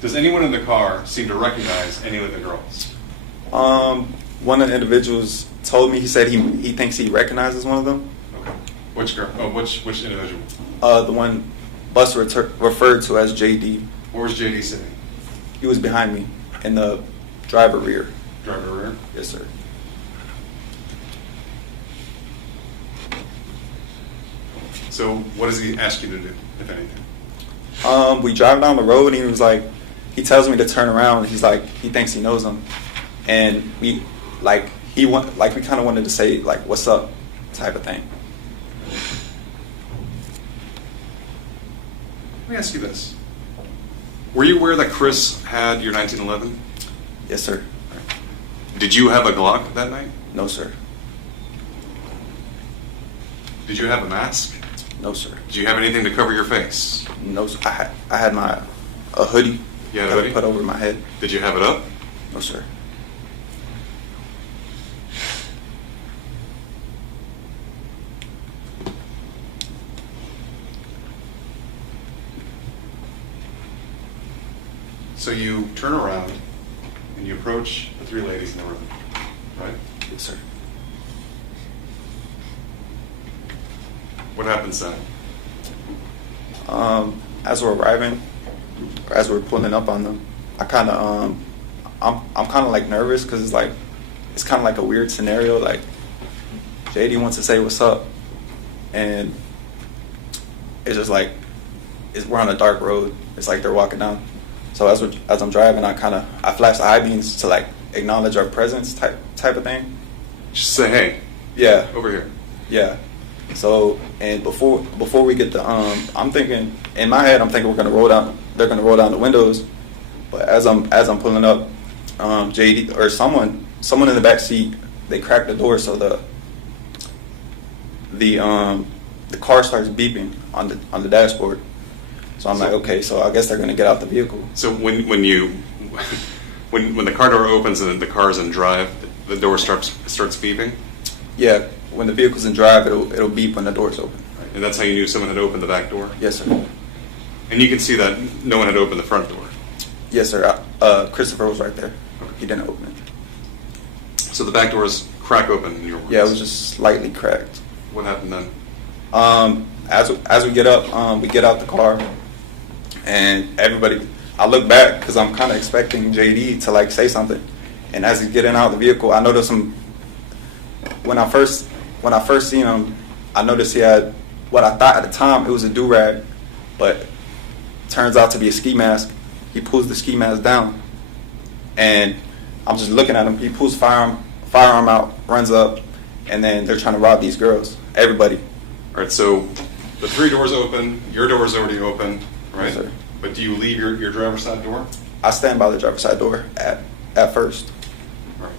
Does anyone in the car seem to recognize any of the girls? One of the individuals told me, he said he thinks he recognizes one of them. Okay. Which girl? Oh, which individual? The one Bus referred to as JD. Where was JD sitting? He was behind me in the driver rear. Driver rear? Yes, sir. So what does he ask you to do, if anything? We drive down the road, and he was like, he tells me to turn around. He's like, he thinks he knows him, and we kind of wanted to say like, "What's up?" type of thing. Let me ask you this: were you aware that Chris had your 1911? Yes, sir. Did you have a Glock that night? No, sir. Did you have a mask? No, sir. Did you have anything to cover your face? No, sir. I had a hoodie. You had a that I hoodie? put over my head. Did you have it up? No, sir. So you turn around and you approach the three ladies in the room, right? Yes, sir. What happens then? As we're arriving, or as we're pulling up on them, I kind of, I'm kind of like nervous because it's kind of like a weird scenario. Like, JD wants to say what's up, and it's just like, we're on a dark road. It's like they're walking down. So as I'm driving, I flash the high beams to like acknowledge our presence type of thing. Just say, hey. Yeah. Over here. Yeah. So, and before we get to, I'm thinking, in my head, I'm thinking they're gonna roll down the windows. But as I'm pulling up, JD or someone in the back seat, they crack the door, so the car starts beeping on the dashboard. So I'm like, okay, so I guess they're gonna get out the vehicle. So when the car door opens and the car's in drive, the door starts beeping? Yeah, when the vehicle's in drive, it'll beep when the door's open. Right. And that's how you knew someone had opened the back door? Yes, sir. And you can see that no one had opened the front door? Yes, sir. Christopher was right there. He didn't open it. So the back door is crack open in your words? Yeah, it was just slightly cracked. What happened then? As we get up, we get out the car, and everybody, I look back because I'm kind of expecting JD to like say something. And as he's getting out of the vehicle, I noticed him. When I first seen him, I noticed he had what I thought at the time it was a do-rag, but turns out to be a ski mask. He pulls the ski mask down, and I'm just looking at him. He pulls firearm out, runs up, and then they're trying to rob these girls. Everybody. All right, so the 3 doors open, your door is already open, right? Yes, sir. But do you leave your driver's side door? I stand by the driver's side door at first. All right.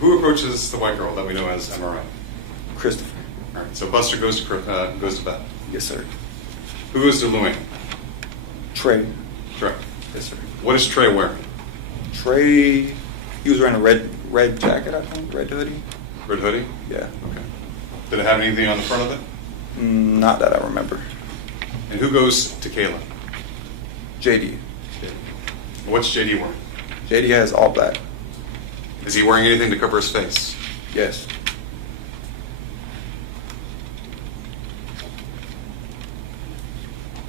Who approaches the white girl that we know as MRI? Christopher. All right, so Buster goes to Beth. Yes, sir. Who goes to Louie? Trey. Trey. Yes, sir. What is Trey wearing? Trey, he was wearing a red jacket, I think, red hoodie. Red hoodie? Yeah. Okay. Did it have anything on the front of it? Not that I remember. And who goes to Kayla? JD. What's JD wearing? JD has all black. Is he wearing anything to cover his face? Yes.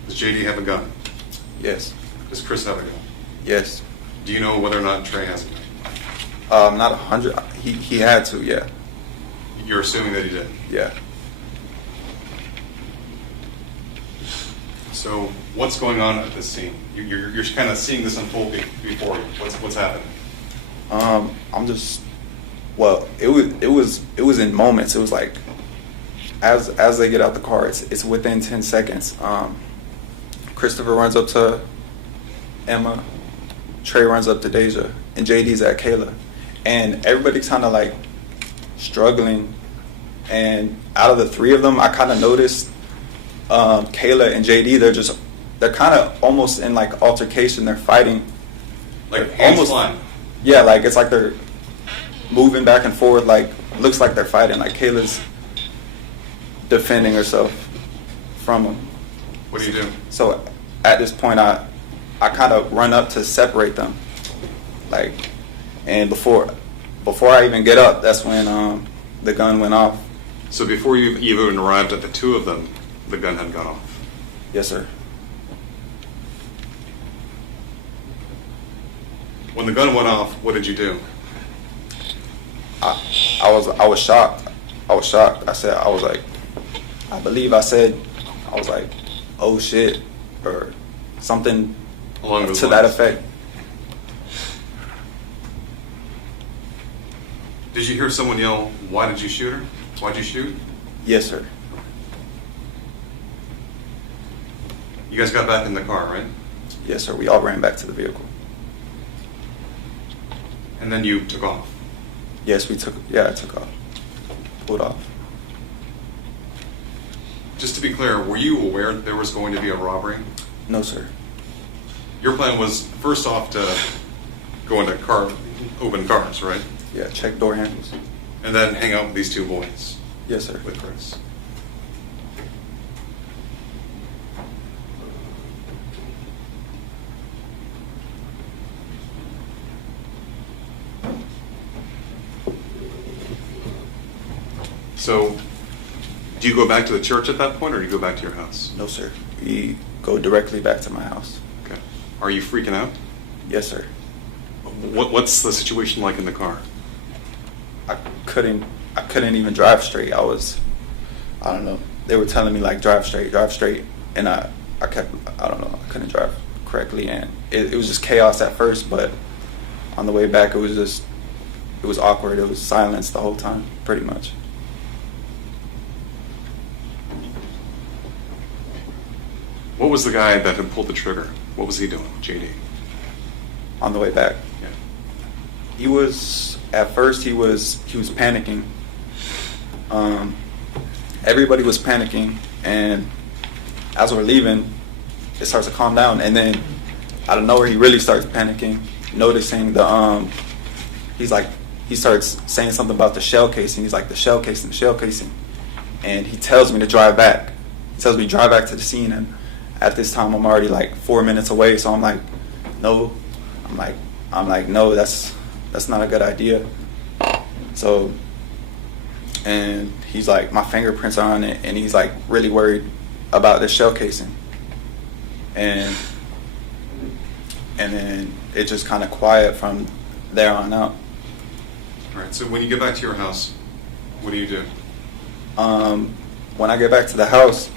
Does JD have a gun? Yes. Does Chris have a gun? Yes. Do you know whether or not Trey has a gun? Not 100. He had to, yeah. You're assuming that he did? Yeah. So what's going on at this scene? You're kind of seeing this unfold before you. What's happening? I'm just, well, it was in moments. It was like as they get out the car, it's within 10 seconds. Christopher runs up to Emma, Trey runs up to Deja, and JD's at Kayla, and everybody's kind of like struggling. And out of the 3 of them, I kind of noticed Kayla and JD. They're kind of almost in like altercation. They're fighting, like hands flying. Yeah, like it's like they're moving back and forth. Like looks like they're fighting. Like Kayla's defending herself from him. What do you do? So at this point, I kind of run up to separate them. Like, and before I even get up, that's when the gun went off. So before you even arrived at the 2 of them, the gun had gone off? Yes, sir. When the gun went off, what did you do? I was shocked. I was like, I believe I said, I was like, oh shit, or something along those to lines. that effect. Did you hear someone yell, "Why did you shoot her? Why'd you shoot?" Yes, sir. You guys got back in the car, right? Yes, sir. We all ran back to the vehicle. And then you took off? Yes, I took off. Pulled off. Just to be clear, were you aware there was going to be a robbery? No, sir. Your plan was first off to go into open cars, right? Yeah, check door handles. And then hang out with these 2 boys? Yes, sir. With Chris. So, do you go back to the church at that point, or do you go back to your house? No, sir. We go directly back to my house. Okay. Are you freaking out? Yes, sir. What's the situation like in the car? I couldn't even drive straight. I don't know. They were telling me like drive straight, and I couldn't drive correctly, and it was just chaos at first, but on the way back it was awkward. It was silence the whole time, pretty much. What was the guy that had pulled the trigger? What was he doing, JD? On the way back? Yeah. He was panicking. Everybody was panicking, and as we're leaving, it starts to calm down, and then out of nowhere he really starts panicking, noticing he starts saying something about the shell casing. He's like, the shell casing, and he tells me to drive back. He tells me to drive back to the scene, and at this time I'm already like 4 minutes away, so I'm like, no. I'm like, no, that's not a good idea. So, and he's like, my fingerprints are on it, and he's like really worried about the shell casing. And then it just kind of quiet from there on out. All right, so when you get back to your house, what do you do? When I get back to the house,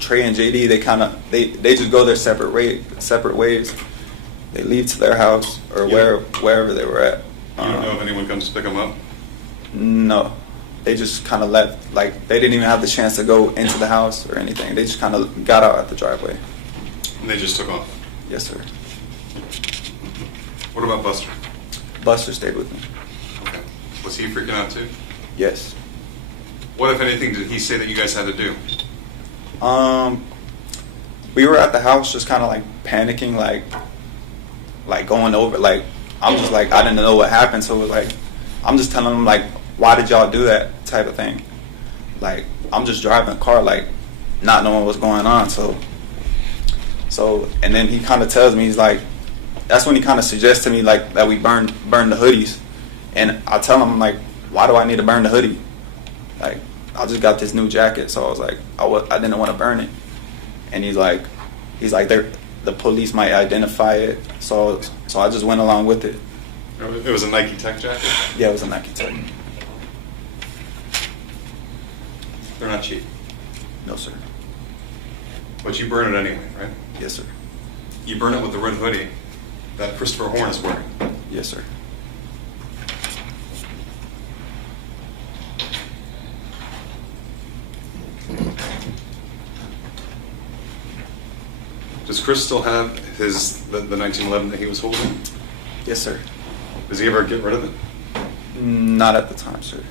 Trey and JD, they just go their separate ways. They leave to their house or wherever they were at. You don't know if anyone comes to pick them up? No, they just kind of left. Like, they didn't even have the chance to go into the house or anything. They just kind of got out at the driveway. And they just took off? Yes, sir. What about Buster? Buster stayed with me. Okay. Was he freaking out too? Yes. What, if anything, did he say that you guys had to do? We were at the house just kind of like panicking, like going over, like, I'm just like, I didn't know what happened, so it was like, I'm just telling him, like, why did y'all do that type of thing? Like, I'm just driving a car, like, not knowing what's going on, so, and then he kind of tells me, he's like, that's when he kind of suggests to me, like, that we burn the hoodies, and I tell him, like, why do I need to burn the hoodie? Like, I just got this new jacket, so I was like, I didn't want to burn it, and he's like, the police might identify it, so I just went along with it. It was a Nike Tech jacket? Yeah, it was a Nike Tech. They're not cheap. No, sir. But you burn it anyway, right? Yes, sir. You burn it with the red hoodie that Christopher Horne is wearing. Yes, sir. Does Chris still have the 1911 that he was holding? Yes, sir. Does he ever get rid of it? Not at the time, sir.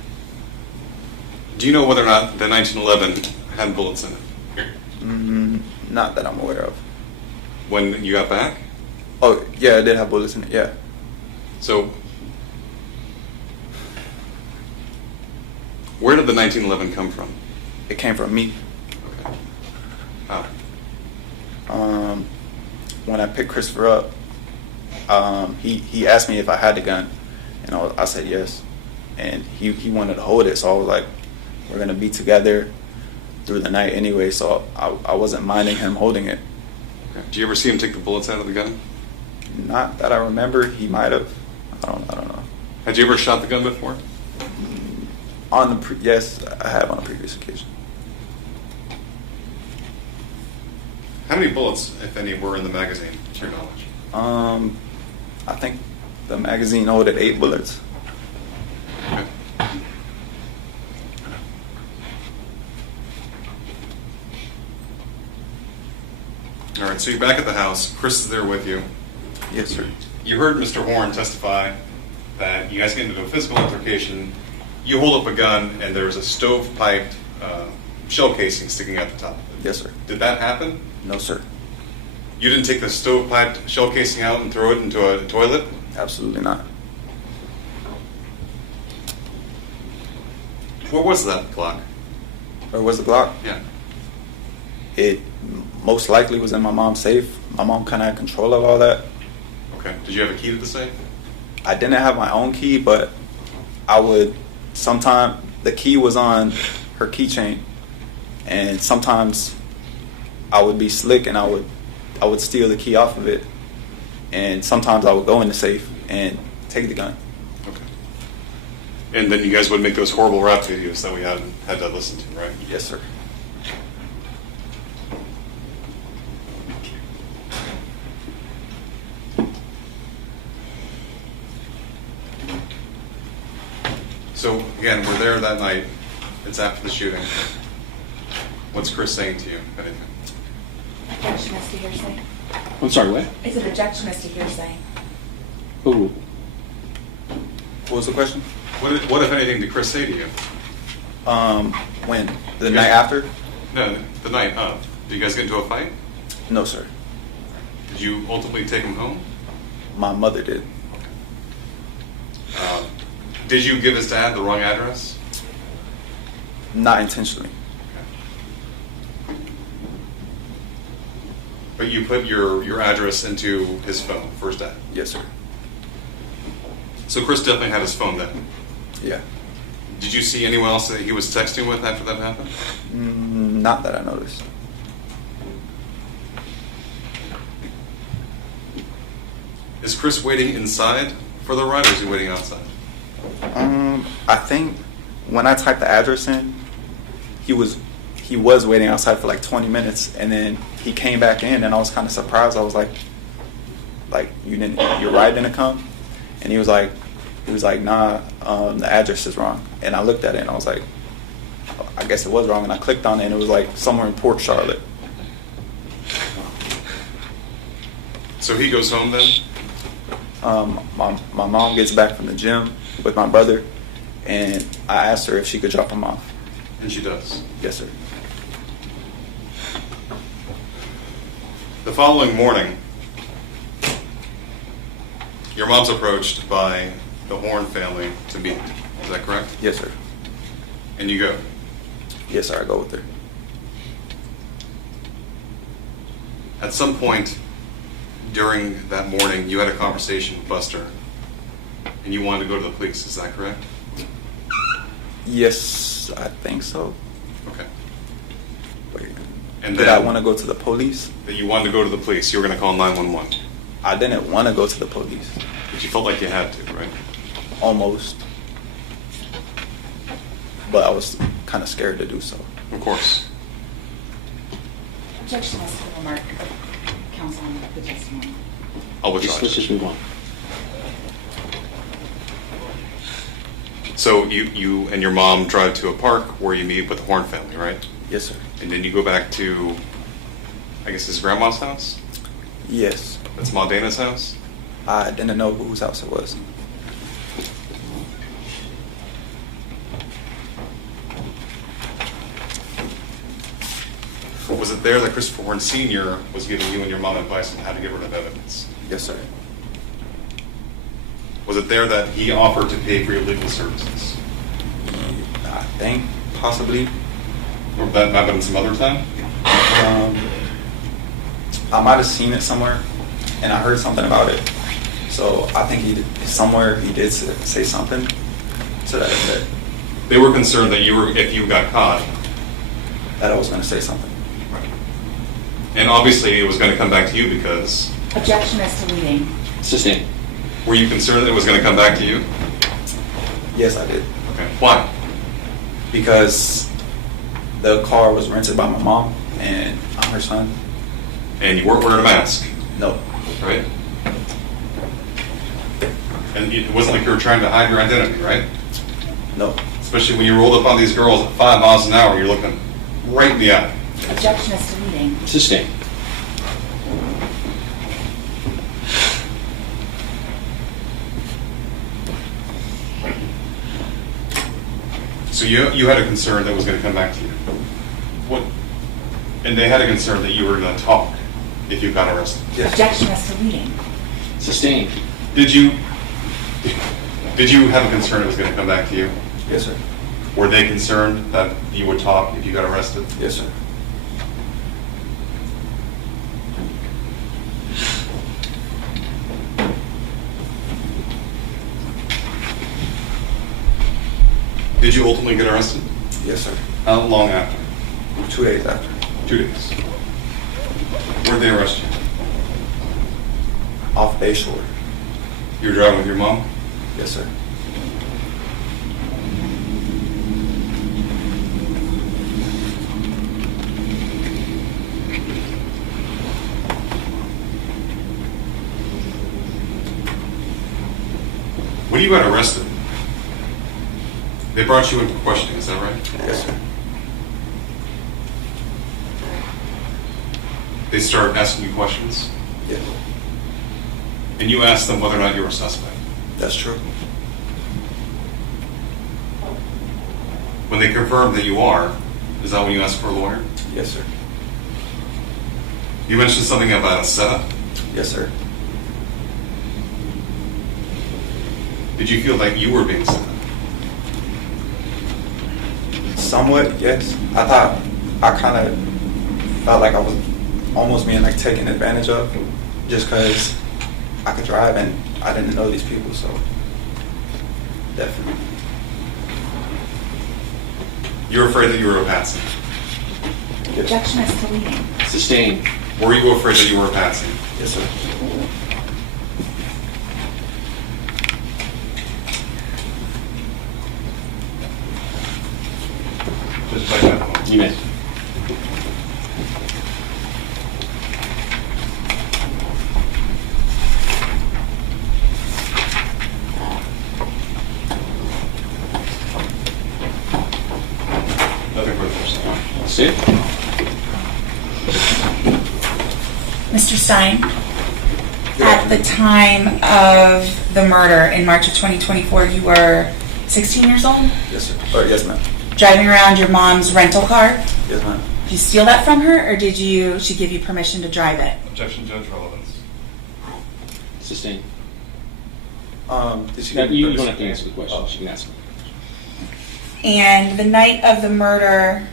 Do you know whether or not the 1911 had bullets in it? Not that I'm aware of. When you got back? Oh, yeah, it did have bullets in it, yeah. So, where did the 1911 come from? It came from me. Okay. How? When I picked Christopher up, he asked me if I had the gun, and I said yes. And he wanted to hold it, so I was like, we're going to be together through the night anyway, so I wasn't minding him holding it. Okay. Did you ever see him take the bullets out of the gun? Not that I remember. He might have. I don't know. Had you ever shot the gun before? Yes, I have on a previous occasion. How many bullets, if any, were in the magazine, to your knowledge? I think the magazine holded 8 bullets. Okay. All right, so you're back at the house. Chris is there with you. Yes, sir. You heard Mr. Horne testify that you guys get into a physical altercation. You hold up a gun, and there's a stove-piped shell casing sticking out the top. Yes, sir. Did that happen? No, sir. You didn't take the stove-piped shell casing out and throw it into a toilet? Absolutely not. Where was that Glock? Where was the Glock? Yeah. It most likely was in my mom's safe. My mom kind of had control of all that. Okay. Did you have a key to the safe? I didn't have my own key, but I would sometimes, the key was on her keychain, and sometimes I would be slick and I would steal the key off of it, and sometimes I would go in the safe and take the gun. Okay. And then you guys would make those horrible rap videos that we had to listen to, right? Yes, sir. So, again, we're there that night. It's after the shooting. What's Chris saying to you, if anything? Objection as to hearsay. I'm sorry, what? Is it objection as to hearsay? Ooh. What was the question? What if anything, did Chris say to you? When? The night after? No, the night of. Did you guys get into a fight? No, sir. Did you ultimately take him home? My mother did. Did you give his dad the wrong address? Not intentionally. But you put your address into his phone for his dad? Yes, sir. So Chris definitely had his phone then? Yeah. Did you see anyone else that he was texting with after that happened? Not that I noticed. Is Chris waiting inside for the ride, or is he waiting outside? I think when I typed the address in, he was waiting outside for like 20 minutes, and then he came back in, and I was kind of surprised. I was like your ride didn't come, and he was like, nah, the address is wrong. And I looked at it, and I was like, I guess it was wrong, and I clicked on it, and it was like somewhere in Port Charlotte. So he goes home then? My mom gets back from the gym with my brother, and I asked her if she could drop him off. And she does? Yes, sir. The following morning, your mom's approached by the Horne family to meet. Is that correct? Yes, sir. And you go? Yes, sir, I go with her. At some point during that morning, you had a conversation with Buster, and you wanted to go to the police. Is that correct? Yes, I think so. Okay. And did I want to go to the police? That you wanted to go to the police. You were going to call 911. I didn't want to go to the police. But you felt like you had to, right? Almost. But I was kind of scared to do so. Of course. Objection as to the remark of counsel on the testimony. I'll withdraw. Let's just move on. So you and your mom drive to a park where you meet with the Horne family, right? Yes, sir. And then you go back to, I guess, his grandma's house? Yes. That's Ma Dana's house? I didn't know whose house it was. Was it there that Christopher Horne Sr. was giving you and your mom advice on how to get rid of evidence? Yes, sir. Was it there that he offered to pay for your legal services? I think possibly. Or that might have been some other time? I might have seen it somewhere, and I heard something about it. So I think he did say something to that effect. They were concerned that if you got caught, that I was going to say something. Right. And obviously it was going to come back to you because... Objection as to leading. Sustained. Were you concerned that it was going to come back to you? Yes, I did. Okay. Why? Because the car was rented by my mom, and I'm her son. And you weren't wearing a mask? No. Right? And it wasn't like you were trying to hide your identity, right? No. Especially when you rolled up on these girls at 5 miles an hour, you're looking right in the eye. Objection as to leading. Sustained. So you had a concern that was going to come back to you. What? And they had a concern that you were going to talk if you got arrested. Yes. Objection as to leading. Sustained. Did you have a concern it was going to come back to you? Yes, sir. Were they concerned that you would talk if you got arrested? Yes, sir. Did you ultimately get arrested? Yes, sir. How long after? 2 days after. 2 days. Where'd they arrest you? Off Bayshore. You were driving with your mom? Yes, sir. When you got arrested, they brought you in for questioning, is that right? Yes, sir. They started asking you questions? Yes. And you asked them whether or not you were a suspect? That's true. When they confirmed that you are, is that when you asked for a lawyer? Yes, sir. You mentioned something about a setup. Yes, sir. Did you feel like you were being set up? Somewhat, yes. I kind of felt like I was almost being like taken advantage of, just because I could drive and I didn't know these people, so definitely. You were afraid that you were a patsy? Objection as to leading. Sustained. Were you afraid that you were a patsy? Yes, sir. Just like that. You may. Nothing further. See it? Mr. Stein, at the time of the murder in March of 2024, you were 16 years old? Yes, sir. Or yes, ma'am. Driving around your mom's rental car? Yes, ma'am. Did you steal that from her, or did she give you permission to drive it? Objection, Judge, relevance. Sustained. Did she No, give me you permission? don't have to answer the question. Oh. She can ask. And the night of the murder,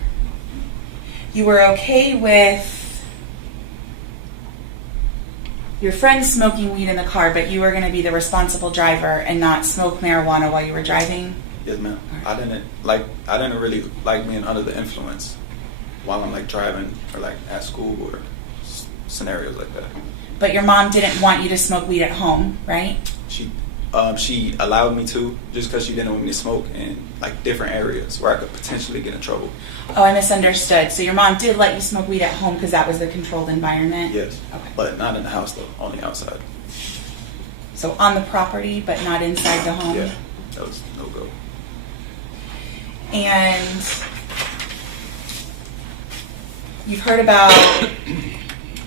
you were okay with your friends smoking weed in the car, but you were going to be the responsible driver and not smoke marijuana while you were driving? Yes, ma'am. I didn't really like being under the influence while I'm like driving or like at school or scenarios like that. But your mom didn't want you to smoke weed at home, right? She allowed me to just because she didn't want me to smoke in like different areas where I could potentially get in trouble. Oh, I misunderstood. So your mom did let you smoke weed at home because that was the controlled environment? Yes. Okay. But not in the house though, only outside. So on the property, but not inside the home? Yeah, that was no go. And you've heard about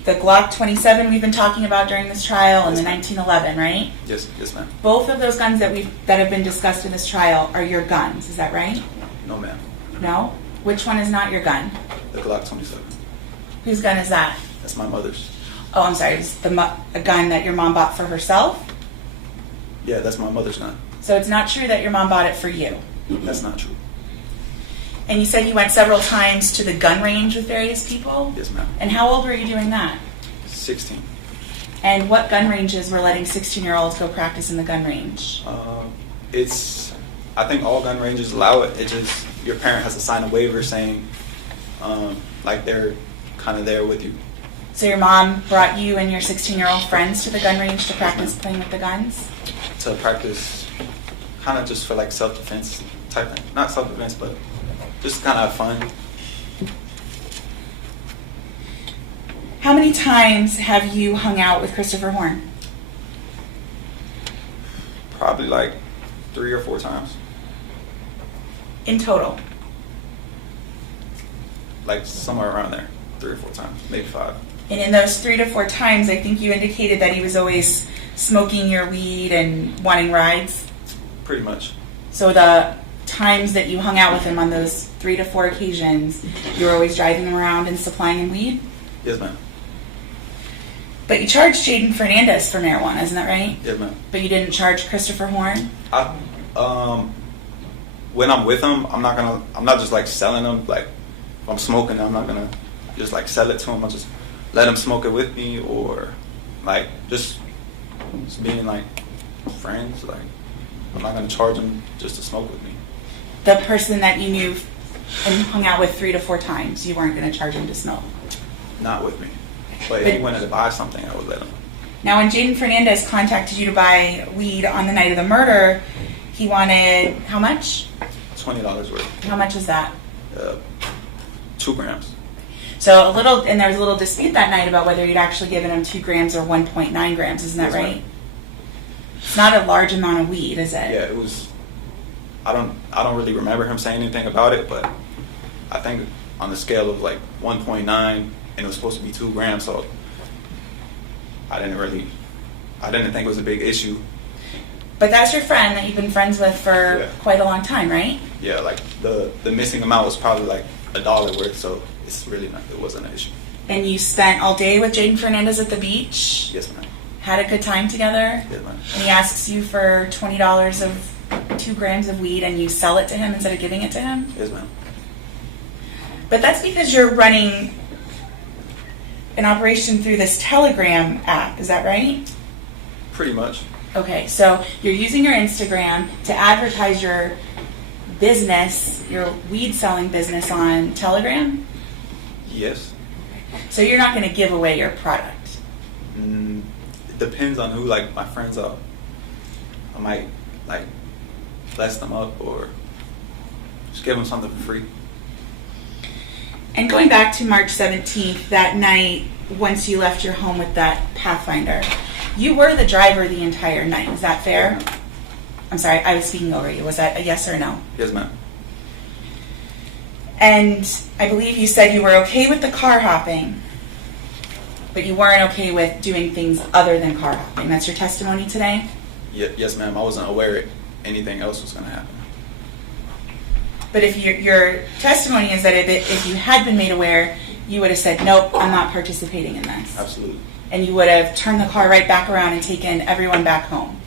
the Glock 27 we've been talking about during this trial and the 1911, right? Yes, ma'am. Both of those guns that have been discussed in this trial are your guns, is that right? No, ma'am. No? Which one is not your gun? The Glock 27. Whose gun is that? That's my mother's. Oh, I'm sorry. It's a gun that your mom bought for herself? Yeah, that's my mother's gun. So it's not true that your mom bought it for you? That's not true. And you said you went several times to the gun range with various people? Yes, ma'am. And how old were you doing that? 16. And what gun ranges were letting 16-year-olds go practice in the gun range? I think all gun ranges allow it. It just, your parent has to sign a waiver saying, like they're kind of there with you. So your mom brought you and your 16-year-old friends to the gun range to practice playing with the guns? To practice, kind of just for like self-defense type thing. Not self-defense, but just kind of have fun. How many times have you hung out with Christopher Horne? Probably like 3 or 4 times. In total? Like somewhere around there. 3 or 4 times, maybe 5. And in those 3 to 4 times, I think you indicated that he was always smoking your weed and wanting rides? Pretty much. So the times that you hung out with him on those 3 to 4 occasions, you were always driving him around and supplying him weed? Yes, ma'am. But you charged Jaden Fernandez for marijuana, isn't that right? Yes, ma'am. But you didn't charge Christopher Horne? When I'm with him, I'm not just like selling him. Like if I'm smoking, I'm not gonna just like sell it to him. I'll just let him smoke it with me, or like just being like friends. Like I'm not gonna charge him just to smoke with me. The person that you knew and hung out with 3 to 4 times, you weren't going to charge him to smoke? Not with me. But if he wanted to buy something, I would let him. Now, when Jaden Fernandez contacted you to buy weed on the night of the murder, he wanted how much? $20 worth. How much is that? 2 grams. So and there was a little dispute that night about whether you'd actually given him 2 grams or 1.9 grams. Isn't that right? It's not a large amount of weed, is it? Yeah, it was. I don't really remember him saying anything about it, but I think on the scale of like 1.9, and it was supposed to be 2 grams, so I didn't think it was a big issue. But that's your friend that you've been friends with for quite a long time, right? Yeah, like the missing amount was probably like $1 worth, so it wasn't an issue. And you spent all day with Jaden Fernandez at the beach? Yes, ma'am. Had a good time together? Yes, ma'am. And he asks you for $20 of 2 grams of weed, and you sell it to him instead of giving it to him? Yes, ma'am. But that's because you're running an operation through this Telegram app, is that right? Pretty much. Okay, so you're using your Instagram to advertise your business, your weed selling business on Telegram? Yes. So you're not going to give away your product? It depends on who, like, my friends are. I might, like, bless them up or just give them something for free. And going back to March 17th, that night, once you left your home with that Pathfinder, you were the driver the entire night. Is that fair? I'm sorry, I was speaking over you. Was that a yes or no? Yes, ma'am. And I believe you said you were okay with the car hopping, but you weren't okay with doing things other than car hopping. That's your testimony today? Yes, ma'am. I wasn't aware anything else was going to happen. But if your testimony is that if you had been made aware, you would have said, nope, I'm not participating in this. Absolutely. And you would have turned the car right back around and taken everyone back home.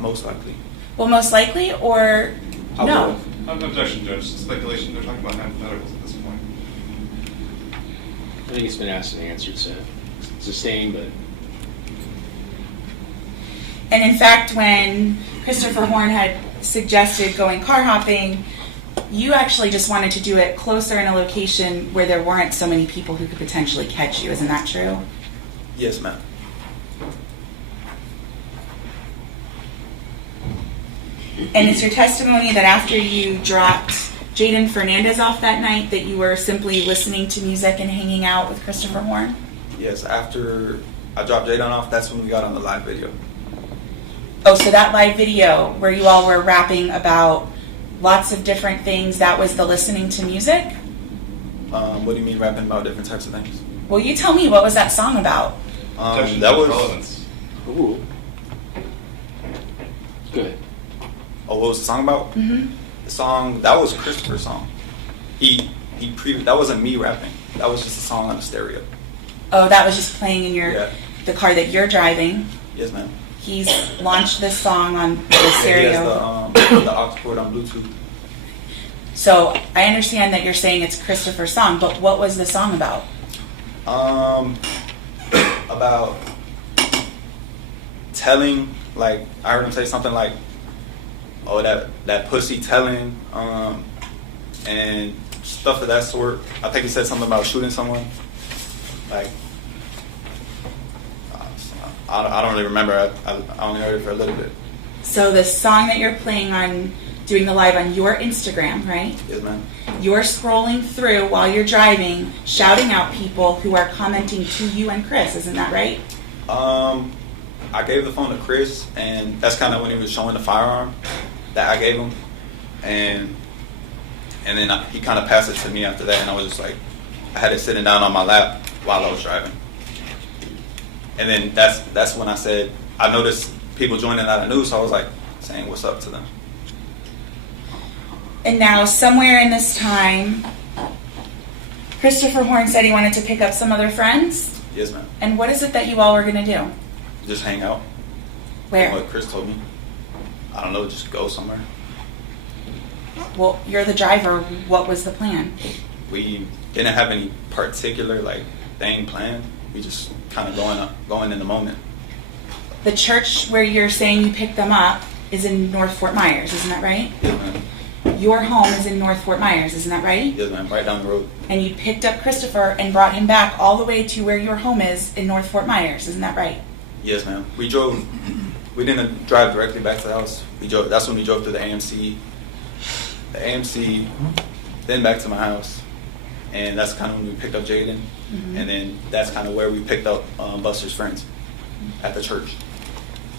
Most likely. Well, most likely, or no? Objection, Judge. Speculation. They're talking about hypotheticals at this point. I think it's been asked and answered, so sustained, but... And in fact, when Christopher Horne had suggested going car hopping, you actually just wanted to do it closer in a location where there weren't so many people who could potentially catch you. Isn't that true? Yes, ma'am. And it's your testimony that after you dropped Jaden Fernandez off that night, that you were simply listening to music and hanging out with Christopher Horne? Yes, after I dropped Jaden off, that's when we got on the live video. Oh, so that live video where you all were rapping about lots of different things, that was the listening to music? What do you mean rapping about different types of things? Well, you tell me, what was that song about? That was... Ooh. Good. Oh, what was the song about? Mm-hmm. The song, that was Christopher's song. That wasn't me rapping. That was just a song on the stereo. Oh, that was just playing in the car that you're driving. Yes, ma'am. He's launched this song on the stereo. He has the aux port on Bluetooth. So I understand that you're saying it's Christopher's song, but what was the song about? About telling, like, I heard him say something like, oh, that pussy telling, and stuff of that sort. I think he said something about shooting someone. Like, I don't really remember. I only heard it for a little bit. So the song that you're playing on, doing the live on your Instagram, right? Yes, ma'am. You're scrolling through while you're driving, shouting out people who are commenting to you and Chris. Isn't that right? I gave the phone to Chris, and that's kind of when he was showing the firearm that I gave him, and then he kind of passed it to me after that, and I was just like, I had it sitting down on my lap while I was driving, and then that's when I said, I noticed people joining out of news, so I was like saying what's up to them. And now somewhere in this time, Christopher Horne said he wanted to pick up some other friends. Yes, ma'am. And what is it that you all were going to do? Just hang out. Where? What Chris told me. I don't know, just go somewhere. Well, you're the driver. What was the plan? We didn't have any particular thing planned. We just kind of going in the moment. The church where you're saying you picked them up is in North Fort Myers, isn't that right? Yes, ma'am. Your home is in NorthOrt Myers, isn't that right? Yes, ma'am, right down the road. And you picked up Christopher and brought him back all the way to where your home is in North Fort Myers, isn't that right? Yes, ma'am. We didn't drive directly back to the house. That's when we drove to the AMC, then back to my house. And that's kind of when we picked up Jaden. Mm-hmm. And then that's kind of where we picked up Buster's friends at the church.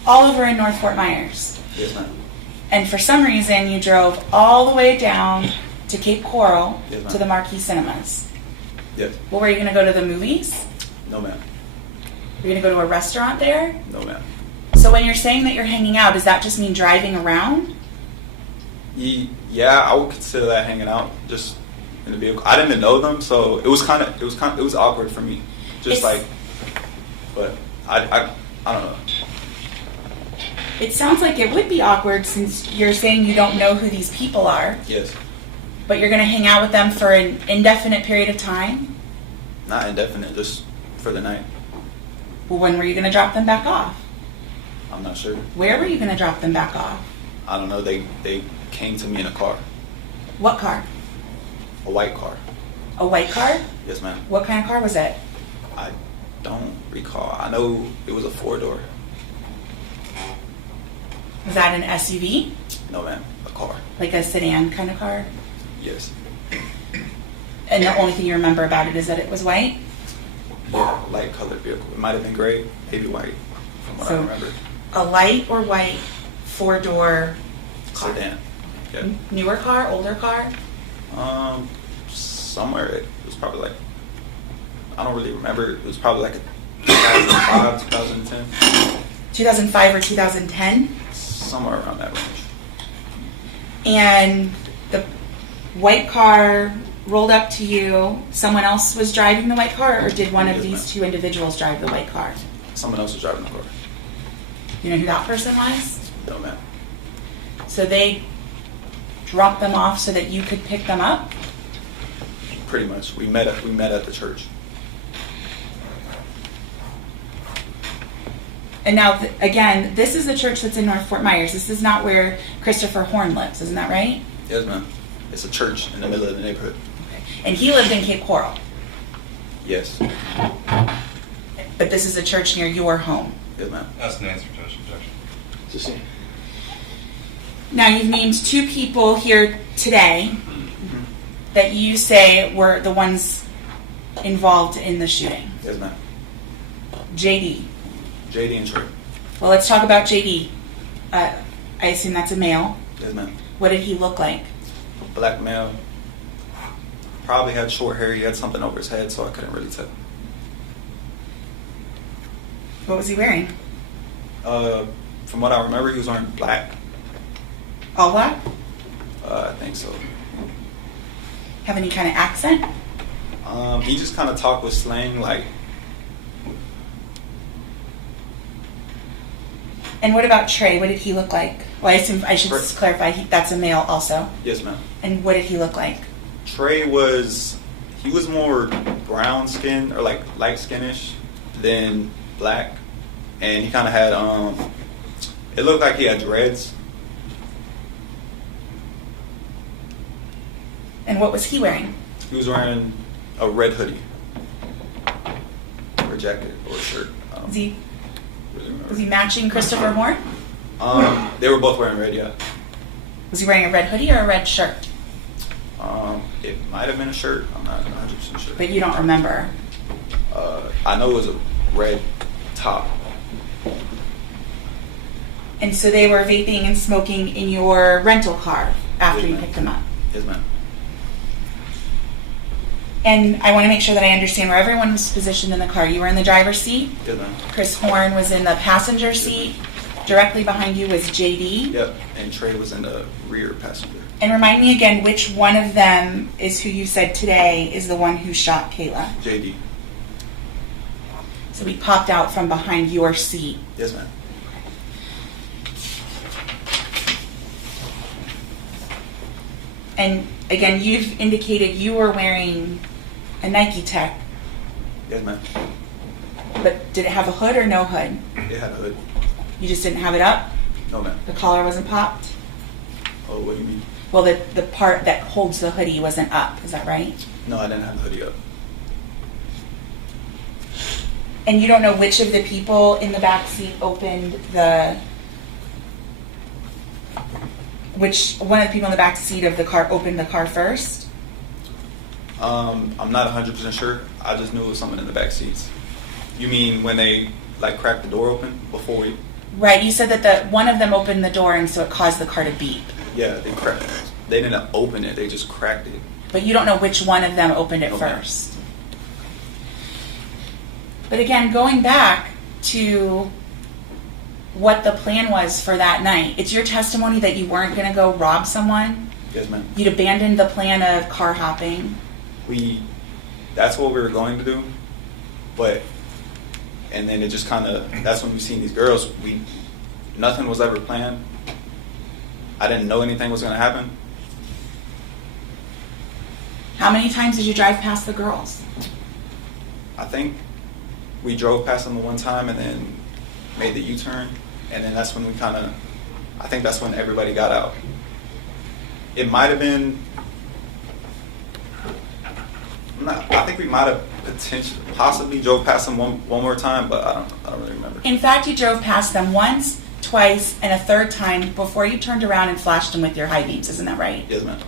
All over in North Fort Myers? Yes, ma'am. And for some reason, you drove all the way down to Cape Coral, yes, to the Marquee Cinemas. Yes. Well, were you going to go to the movies? No, ma'am. Were you going to go to a restaurant there? No, ma'am. So when you're saying that you're hanging out, does that just mean driving around? Yeah, I would consider that hanging out, just in the vehicle. I didn't know them, so it was awkward for me. But I don't know. It sounds like it would be awkward since you're saying you don't know who these people are. Yes. But you're going to hang out with them for an indefinite period of time? Not indefinite, just for the night. Well, when were you going to drop them back off? I'm not sure. Where were you going to drop them back off? I don't know. They came to me in a car. What car? A white car. A white car? Yes, ma'am. What kind of car was it? I don't recall. I know it was a 4-door. Was that an SUV? No, ma'am. A car. Like a sedan kind of car? Yes. And the only thing you remember about it is that it was white? Yeah, light colored vehicle. It might have been gray, maybe white, from what I remember. A light or white 4-door car? Sedan. Yeah. Newer car, older car? Somewhere it was probably like, I don't really remember. It was probably like a 2005, 2010. 2005 or 2010? Somewhere around that range. And the white car rolled up to you. Someone else was driving the white car, or did one of these two individuals drive the white car? Someone else was driving the car. You know who that person was? No, ma'am. So they dropped them off so that you could pick them up? Pretty much. We met at the church. And now, again, this is the church that's in North Fort Myers. This is not where Christopher Horne lives, isn't that right? Yes, ma'am. It's a church in the middle of the neighborhood. Okay. And he lived in Cape Coral. Yes. But this is a church near your home. Yes, ma'am. That's an answer, Judge. Objection. Now, you've named two people here today that you say were the ones involved in the shooting. Yes, ma'am. JD. JD and Trey. Well, let's talk about JD. I assume that's a male. Yes, ma'am. What did he look like? Black male. Probably had short hair. He had something over his head, so I couldn't really tell. What was he wearing? From what I remember, he was wearing black. All black? I think so. Have any kind of accent? He just kind of talked with slang, like. And what about Trey? What did he look like? Well, I assume I should clarify. That's a male also. Yes, ma'am. And what did he look like? Trey was more brown skin or like light skinish than black, and he kind of had it looked like he had dreads. And what was he wearing? He was wearing a red hoodie or jacket or shirt. Was he matching Christopher Horne? They were both wearing red, yeah. Was he wearing a red hoodie or a red shirt? It might have been a shirt. I'm not 100% sure. But you don't remember? I know it was a red top. And so they were vaping and smoking in your rental car after you picked them up? Yes, ma'am. And I want to make sure that I understand where everyone was positioned in the car. You were in the driver's seat? Yes, ma'am. Chris Horne was in the passenger seat. Directly behind you was JD? Yep, and Trey was in the rear passenger. And remind me again, which one of them is who you said today is the one who shot Kayla? JD. So he popped out from behind your seat? Yes, ma'am. And again, you've indicated you were wearing a Nike Tech. Yes, ma'am. But did it have a hood or no hood? It had a hood. You just didn't have it up? No, ma'am. The collar wasn't popped? Oh, what do you mean? Well, the part that holds the hoodie wasn't up, is that right? No, I didn't have the hoodie up. And you don't know which of the people in the back seat opened the... Which one of the people in the back seat of the car opened the car first? I'm not 100% sure. I just knew it was someone in the back seats. You mean when they like cracked the door open before we? Right. You said that one of them opened the door, and so it caused the car to beep. Yeah, they cracked. They didn't open it. They just cracked it. But you don't know which one of them opened it first. But again, going back to what the plan was for that night, it's your testimony that you weren't going to go rob someone. Yes, ma'am. You'd abandoned the plan of car hopping. That's what we were going to do, and then it just kind of, that's when we seen these girls. Nothing was ever planned. I didn't know anything was going to happen. How many times did you drive past the girls? I think we drove past them one time and then made the U-turn, and then that's when I think that's when everybody got out. It might have been, I think we might have possibly drove past them one more time, but I don't really remember. In fact, you drove past them once, twice, and a third time before you turned around and flashed them with your high beams. Isn't that right? Yes, ma'am.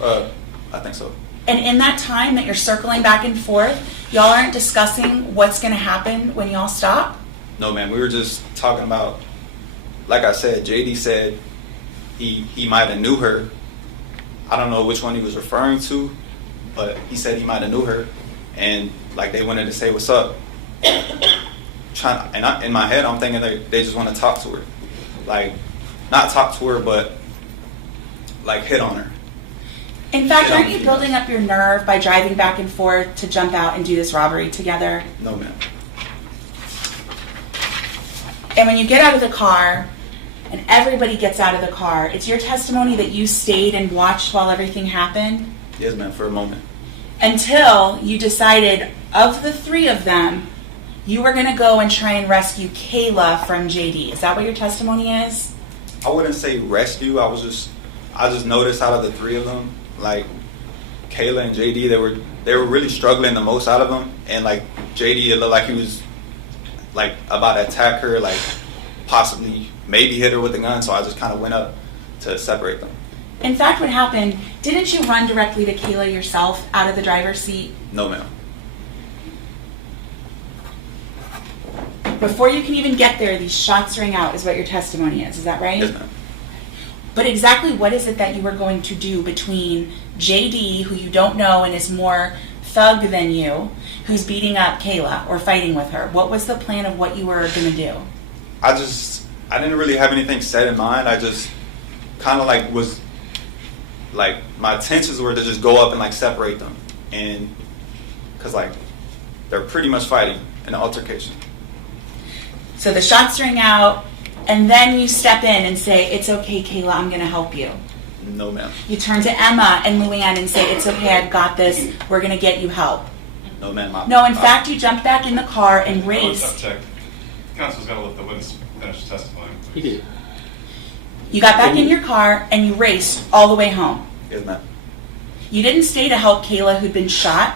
I think so. And in that time that you're circling back and forth, y'all aren't discussing what's going to happen when y'all stop? No, man. We were just talking about, like I said, JD said he might have knew her. I don't know which one he was referring to, but he said he might have knew her, and like they wanted to say what's up. In my head, I'm thinking they just want to talk to her, like not talk to her, but like hit on her. In fact, aren't you building up your nerve by driving back and forth to jump out and do this robbery together? No, ma'am. And when you get out of the car, and everybody gets out of the car, it's your testimony that you stayed and watched while everything happened? Yes, ma'am, for a moment. Until you decided, of the three of them, you were going to go and try and rescue Kayla from JD. Is that what your testimony is? I wouldn't say rescue. I just noticed out of the three of them, like Kayla and JD, they were really struggling the most out of them. And like JD, it looked like he was like about to attack her, like possibly maybe hit her with a gun. So I just kind of went up to separate them. In fact, what happened, didn't you run directly to Kayla yourself out of the driver's seat? No, ma'am. Before you can even get there, these shots ring out is what your testimony is that right? Yes, ma'am. But exactly what is it that you were going to do between JD, who you don't know and is more thug than you, who's beating up Kayla or fighting with her? What was the plan of what you were going to do? I didn't really have anything set in mind. I just kind of like was like, my intentions were to just go up and like separate them. And because like they're pretty much fighting in an altercation. So the shots ring out, and then you step in and say, "It's okay, Kayla, I'm going to help you." No, ma'am. You turn to Emma and Luann and say, "It's okay, I've got this. We're going to get you help." No, ma'am. No, in fact, you jumped back in the car and raced. Check. Counsel's got to let the witness finish testifying. He did. You got back in your car and you raced all the way home. Yes, ma'am. You didn't stay to help Kayla, who'd been shot.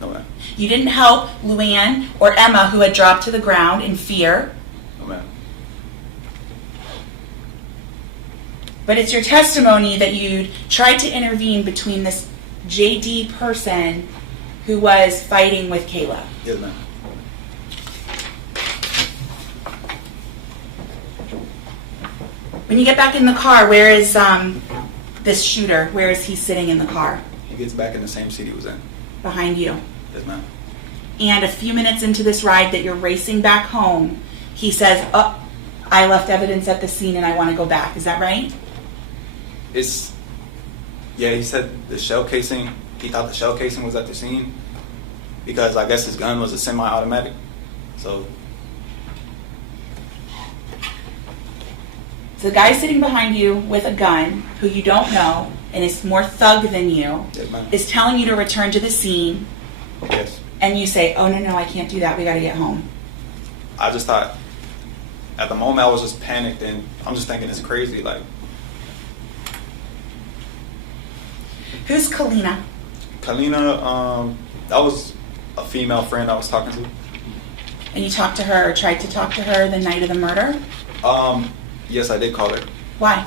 No, ma'am. You didn't help Luann or Emma, who had dropped to the ground in fear. No, ma'am. But it's your testimony that you'd tried to intervene between this JD person who was fighting with Kayla. Yes, ma'am. When you get back in the car, where is this shooter? Where is he sitting in the car? He gets back in the same seat he was in. Behind you. Yes, ma'am. And a few minutes into this ride that you're racing back home, he says, "Oh, I left evidence at the scene and I want to go back." Is that right? Yeah, he said the shell casing, he thought the shell casing was at the scene because I guess his gun was a semi-automatic. So the guy sitting behind you with a gun, who you don't know and is more thug than you, yes, ma'am. is telling you to return to the scene. Yes. And you say, "Oh, no, I can't do that. We got to get home." I just thought, at the moment I was just panicked and I'm just thinking it's crazy. Like, Who's Kalina? Kalina, that was a female friend I was talking to. And you talked to her or tried to talk to her the night of the murder? Yes, I did call her. Why?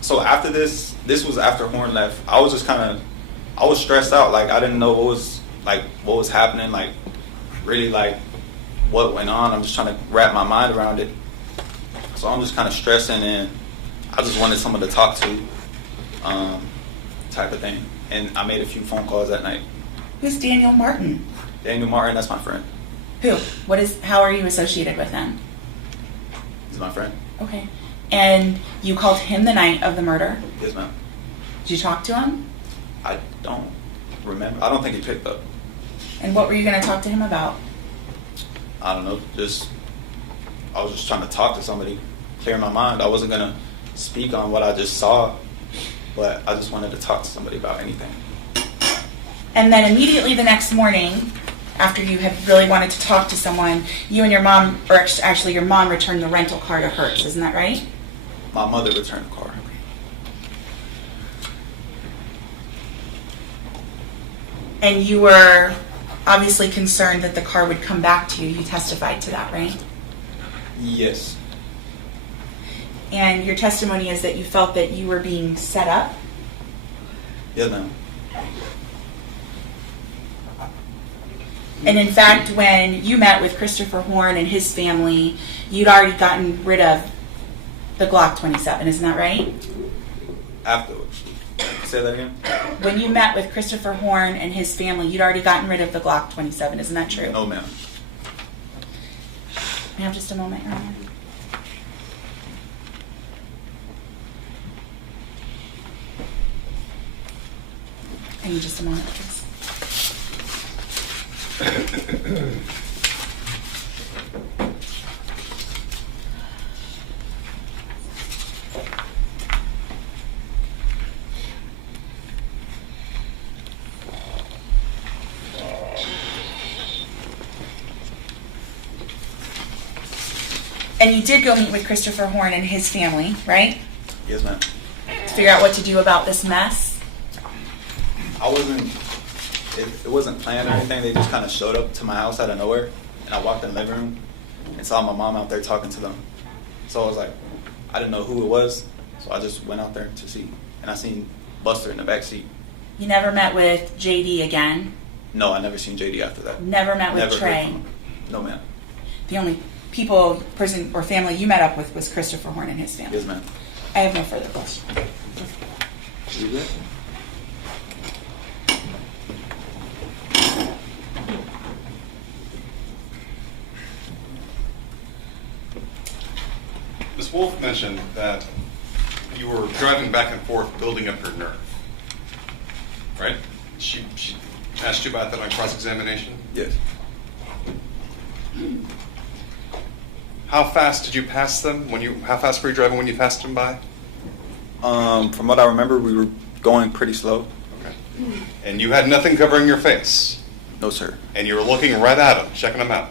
So after this was after Horne left. I was just I was stressed out. Like, I didn't know what was happening, like, really, like, what went on. I'm just trying to wrap my mind around it. So I'm just kind of stressing, and I just wanted someone to talk to, type of thing. And I made a few phone calls that night. Who's Daniel Martin? Daniel Martin, that's my friend. Who? How are you associated with him? He's my friend. Okay. And you called him the night of the murder? Yes, ma'am. Did you talk to him? I don't remember. I don't think he picked up. And what were you going to talk to him about? I don't know. I was just trying to talk to somebody, clear my mind. I wasn't going to speak on what I just saw, but I just wanted to talk to somebody about anything. And then immediately the next morning, after you had really wanted to talk to someone, you and your mom, or actually your mom, returned the rental car to Hertz. Isn't that right? My mother returned the car. And you were obviously concerned that the car would come back to you. You testified to that, right? Yes. And your testimony is that you felt that you were being set up? Yes, ma'am. And in fact, when you met with Christopher Horne and his family, you'd already gotten rid of the Glock 27, isn't that right? Afterwards. Say that again? When you met with Christopher Horne and his family, you'd already gotten rid of the Glock 27, isn't that true? No, ma'am. May I have just a moment, Your Honor? I need just a moment, please. And you did go meet with Christopher Horne and his family, right? Yes, ma'am. To figure out what to do about this mess? It wasn't planned or anything. They just kind of showed up to my house out of nowhere. And I walked in the living room and saw my mom out there talking to them. So I was like, I didn't know who it was. So I just went out there to see. And I seen Buster in the back seat. You never met with JD again? No, I never seen JD after that. Never met with Never Trey? heard from him. No, ma'am. The only person or family you met up with was Christopher Horne and his family? Yes, ma'am. I have no further questions. Ms. Wolf mentioned that you were driving back and forth building up your nerve, right? She asked you about that on cross-examination? Yes. How fast did you pass them? How fast were you driving when you passed them by? From what I remember, we were going pretty slow. Okay. And you had nothing covering your face? No, sir. And you were looking right at them, checking them out?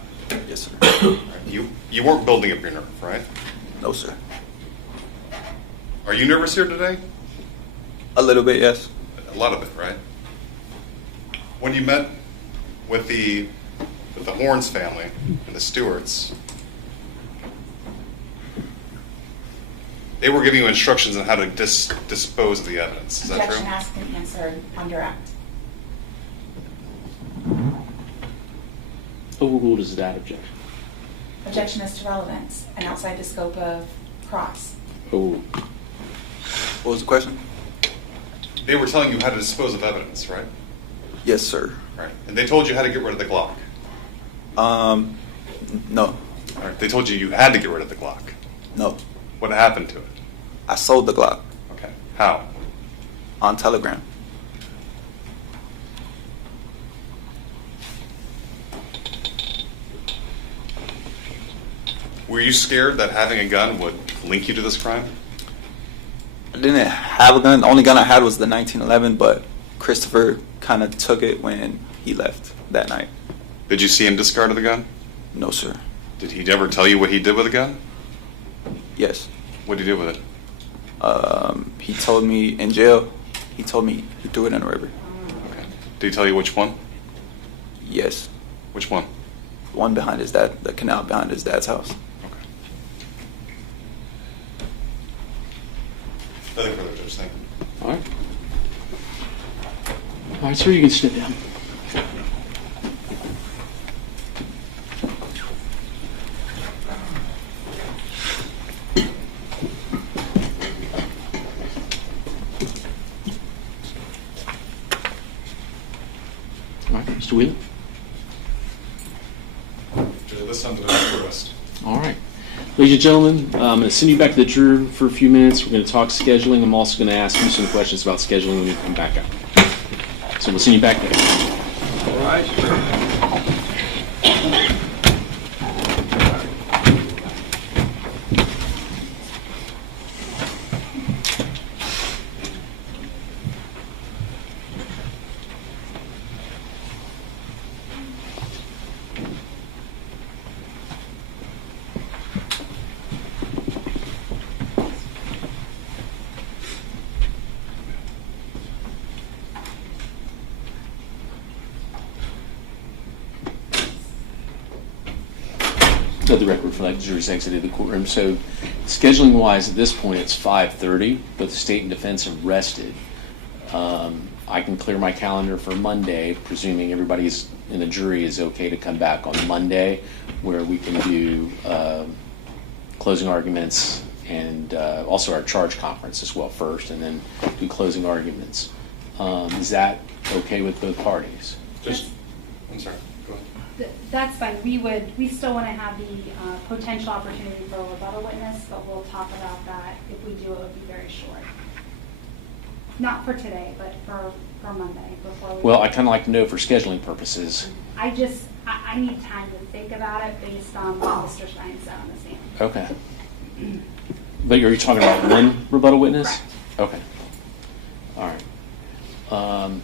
Yes, sir. You weren't building up your nerve, right? No, sir. Are you nervous here today? A little bit, yes. A lot of it, right? When you met with the Horns family and the Stewarts, they were giving you instructions on how to dispose of the evidence. Is that Objection true? asked and answered on direct. Overruled is that objection. Objection as to relevance and outside the scope of cross. Overruled. What was the question? They were telling you how to dispose of evidence, right? Yes, sir. Right. And they told you how to get rid of the Glock? No. All right. They told you had to get rid of the Glock? No. What happened to it? I sold the Glock. Okay. How? On Telegram. Were you scared that having a gun would link you to this crime? I didn't have a gun. The only gun I had was the 1911, but Christopher kind of took it when he left that night. Did you see him discard the gun? No, sir. Did he ever tell you what he did with the gun? Yes. What did he do with it? He told me in jail, he told me he threw it in a river. Okay. Did he tell you which one? Yes. Which one? The one behind his dad, the canal behind his dad's house. Nothing further, Judge. Thank you. All right. All right, sir, you can sit down. All right, Mr. Wheeler. Judge, this time to the rest. All right. Ladies and gentlemen, I'm going to send you back to the juror for a few minutes. We're going to talk scheduling. I'm also going to ask you some questions about scheduling when you come back out. So we'll send you back there. All right. The record reflects the jury's exited the courtroom. So scheduling wise, at this point, it's 5:30, but the state and defense have rested. I can clear my calendar for Monday, presuming everybody's in the jury is okay to come back on Monday, where we can do closing arguments and also our charge conference as well first, and then do closing arguments. Is that okay with both parties? I'm sorry. Go ahead. That's fine. We still want to have the potential opportunity for a rebuttal witness, but we'll talk about that. If we do, it would be very short. Not for today, but for Monday before we. Well, I kind of like to know for scheduling purposes. I need time to think about it based on what Mr. Stein said on the stand. Okay. But are you talking about one rebuttal witness? Correct. Okay. All right.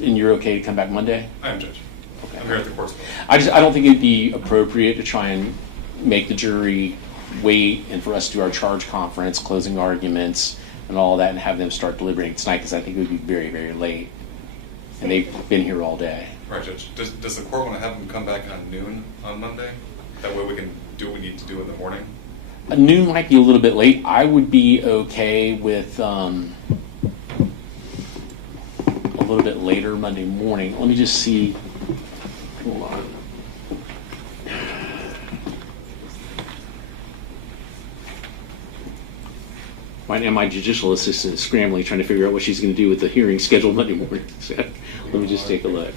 And you're okay to come back Monday? I am, Judge. Okay. I'm here at the court's. I don't think it'd be appropriate to try and make the jury wait and for us to do our charge conference, closing arguments, and all that, and have them start deliberating tonight, because I think it would be very, very late. And they've been here all day. Right, Judge. Does the court want to have them come back on noon on Monday? That way we can do what we need to do in the morning? Noon might be a little bit late. I would be okay with a little bit later Monday morning. Let me just see. Hold on. Right now, my judicial assistant is scrambling, trying to figure out what she's going to do with the hearing scheduled Monday morning. So, let me just take a look.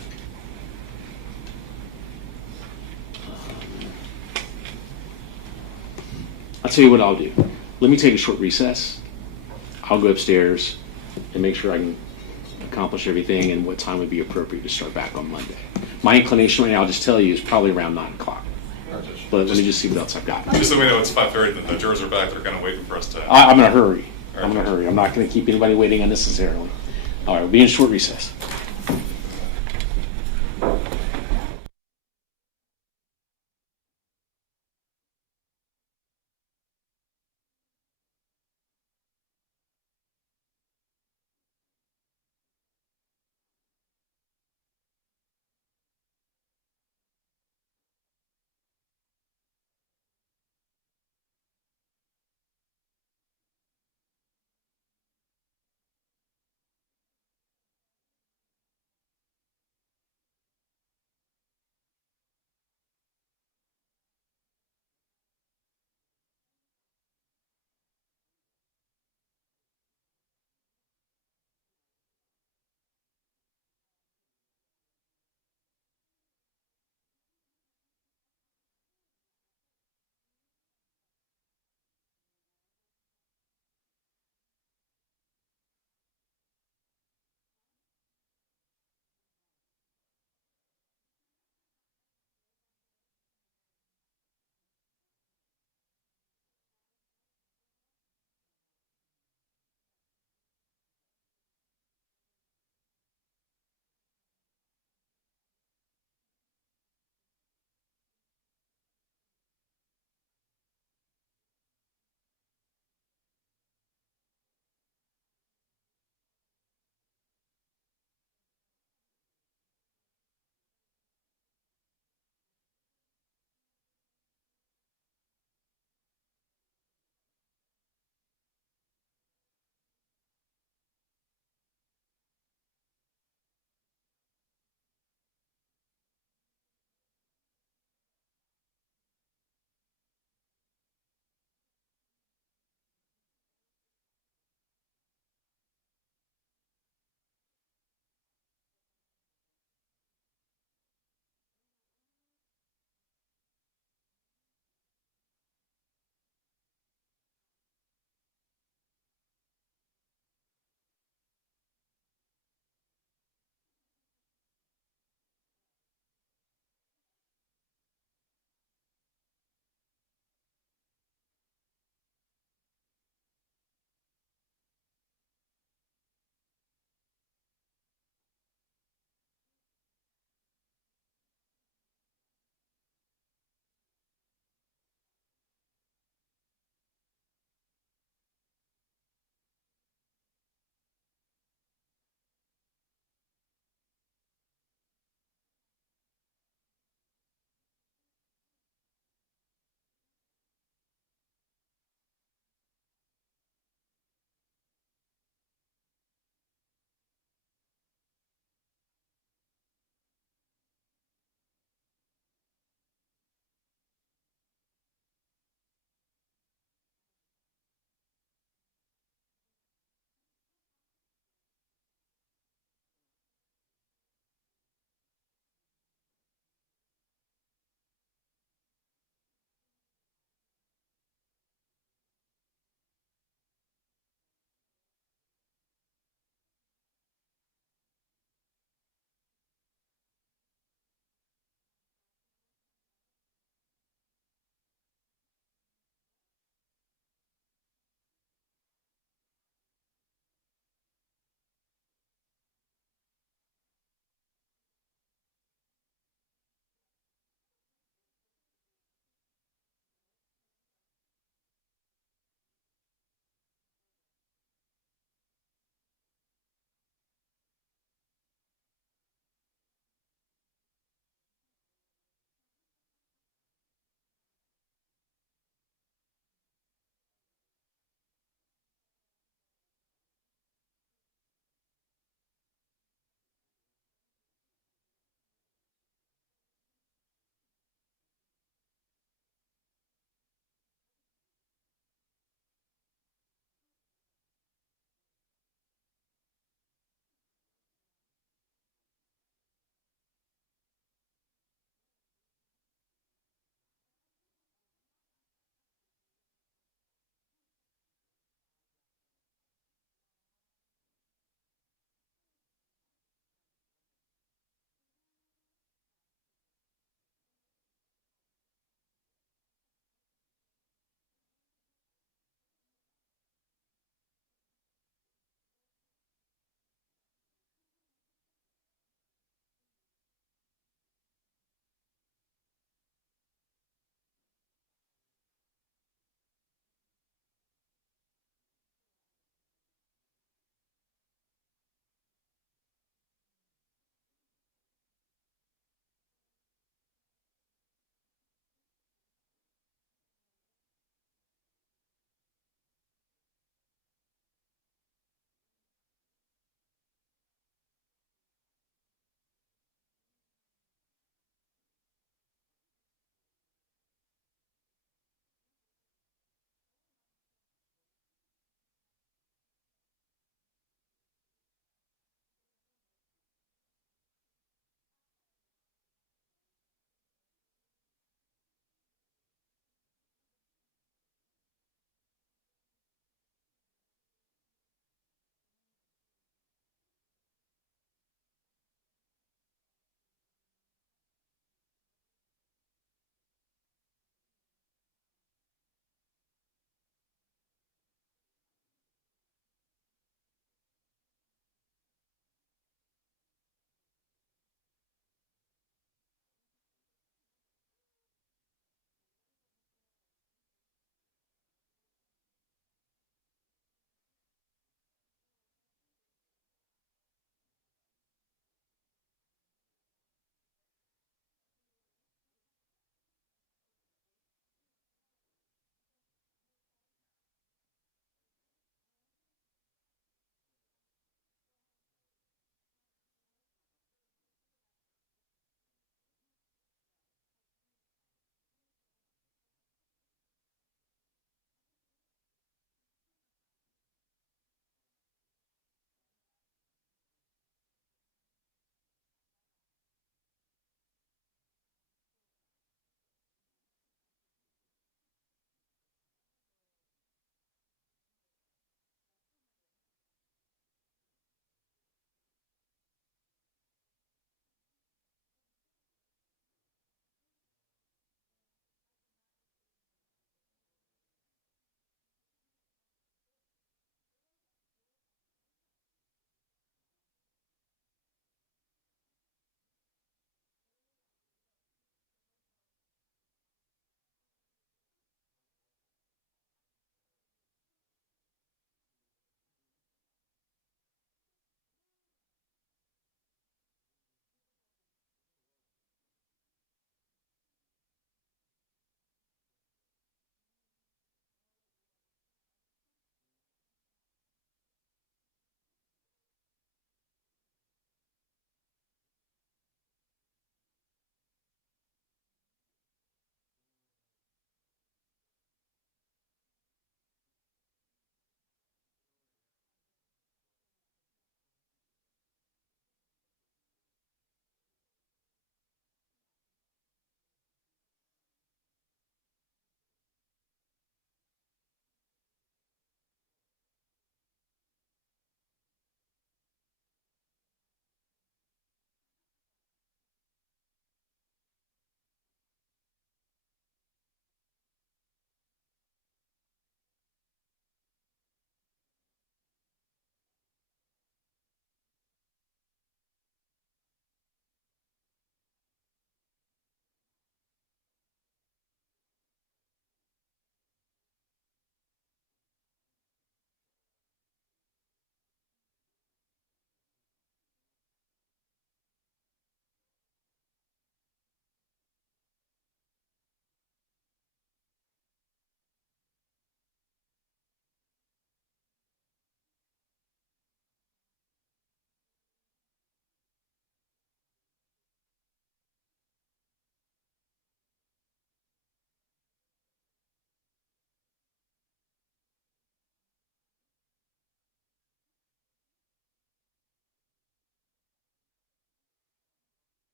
I'll tell you what I'll do. Let me take a short recess. I'll go upstairs and make sure I can accomplish everything and what time would be appropriate to start back on Monday. My inclination right now, I'll just tell you, is probably around 9 o'clock. But let me just see what else I've got. Just so we know it's 5:30, the jurors are back. They're kind of waiting for us to. I'm in a hurry. I'm in a hurry. I'm not going to keep anybody waiting unnecessarily. All right, we'll be in short recess.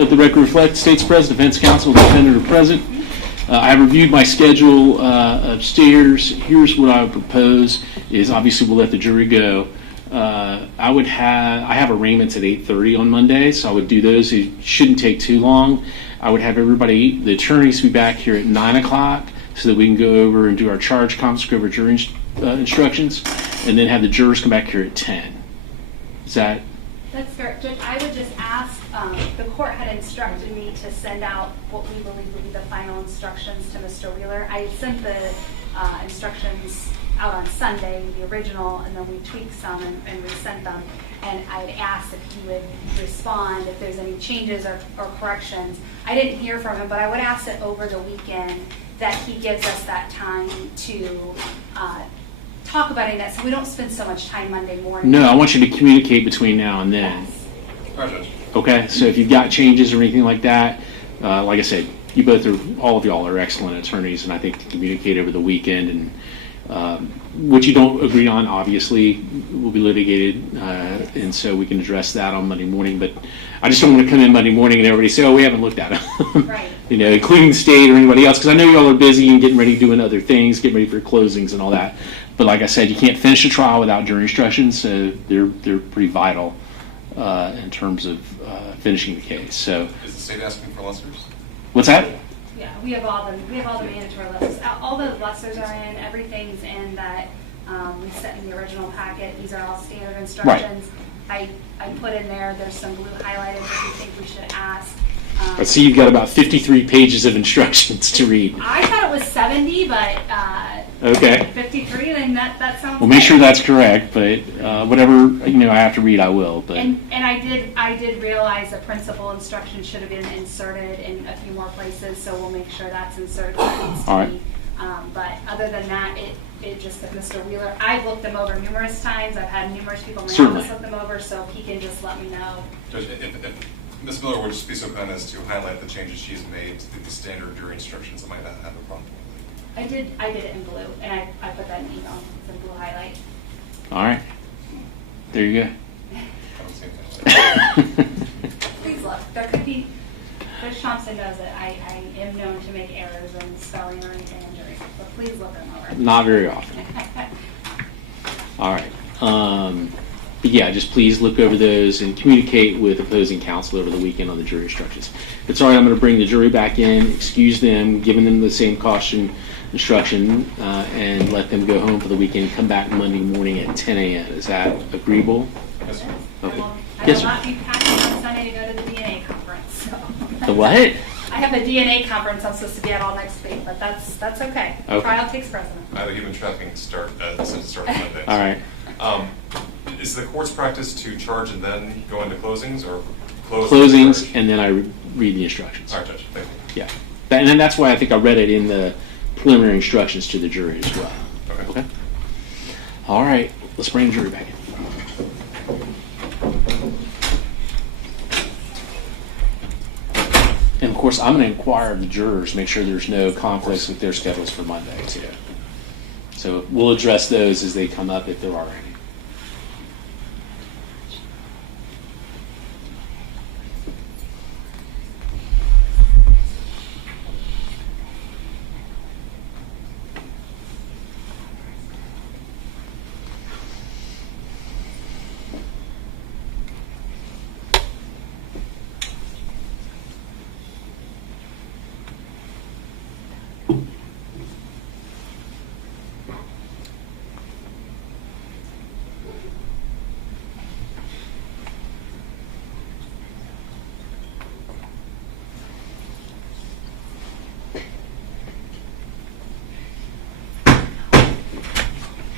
let the record reflect, State's President, Defense Counsel, Defendant are present. I reviewed my schedule upstairs. Here's what I would propose is obviously we'll let the jury go. I have arraignments at 8:30 on Monday, so I would do those. It shouldn't take too long. I would have the attorneys be back here at 9 o'clock so that we can go over and do our charge conference, go over jury instructions, and then have the jurors come back here at 10. Is that? That's fair. Judge, I would just ask, the court had instructed me to send out what we believe would be the final instructions to Mr. Wheeler. I sent the instructions out on Sunday, the original, and then we tweaked some and resent them. And I'd asked if he would respond if there's any changes or corrections. I didn't hear from him, but I would ask that over the weekend that he gives us that time to talk about it, so we don't spend so much time Monday morning. No, I want you to communicate between now and then. Yes. All right, Judge. Okay, so if you've got changes or anything like that, like I said, all of y'all are excellent attorneys, and I think to communicate over the weekend and what you don't agree on, obviously, will be litigated, and so we can address that on Monday morning. But I just don't want to come in Monday morning and everybody say, "Oh, we haven't looked at it," Right. Including the state or anybody else, because I know y'all are busy and getting ready doing other things, getting ready for closings and all that. But like I said, you can't finish a trial without jury instructions, so they're pretty vital in terms of finishing the case. So, Is the state asking for lessers? what's that? Yeah, we have all the mandatory lessers. All the lessers are in. Everything's in that we sent in the original packet. These are all standard instructions. Right. I put in there. There's some blue highlighted that we think we should ask. I see you've got about 53 pages of instructions to read. I thought it was 70, but Okay. 53. Then that sounds. Well, make good. sure that's correct, but whatever I have to read, I will. But And I did realize the principal instruction should have been inserted in a few more places, so we'll make sure that's inserted. All right. But other than that, it just that Mr. Wheeler, I've looked them over numerous times. I've had numerous people in my Certainly. office look them over, so he can just let me know. Judge, if Ms. Miller would just be so kind as to highlight the changes she's made to the standard jury instructions, I might not have a problem. I did it in blue, and I put that in email. It's in blue highlight. all right, there you go. I haven't seen that. Please look. There could be. Judge Thompson knows that I am known to make errors in spelling or anything in jury, but please look them over. Not very often. All right. But yeah, just please look over those and communicate with opposing counsel over the weekend on the jury instructions. If it's all right, I'm going to bring the jury back in, excuse them, giving them the same caution instruction, and let them go home for the weekend, come back Monday morning at 10 a.m. Is that agreeable? Yes, sir. Okay. I Yes, will sir. not be packing on Sunday to go to the DNA conference. So. The what? I have a DNA conference I'm supposed to be at all next week, but that's okay. Okay. Trial takes precedent. I have a human trafficking start on Monday. All right. Is the court's practice to charge and then go into closings, or close Closings, charge? and then I read the instructions. All right, Judge. Thank you. Yeah. And then that's why I think I read it in the preliminary instructions to the jury as well. Okay. All right. Let's bring the jury back in. And of course, I'm going to inquire of the jurors, make sure there's no conflicts with their schedules for Monday, too. So we'll address those as they come up if there are any.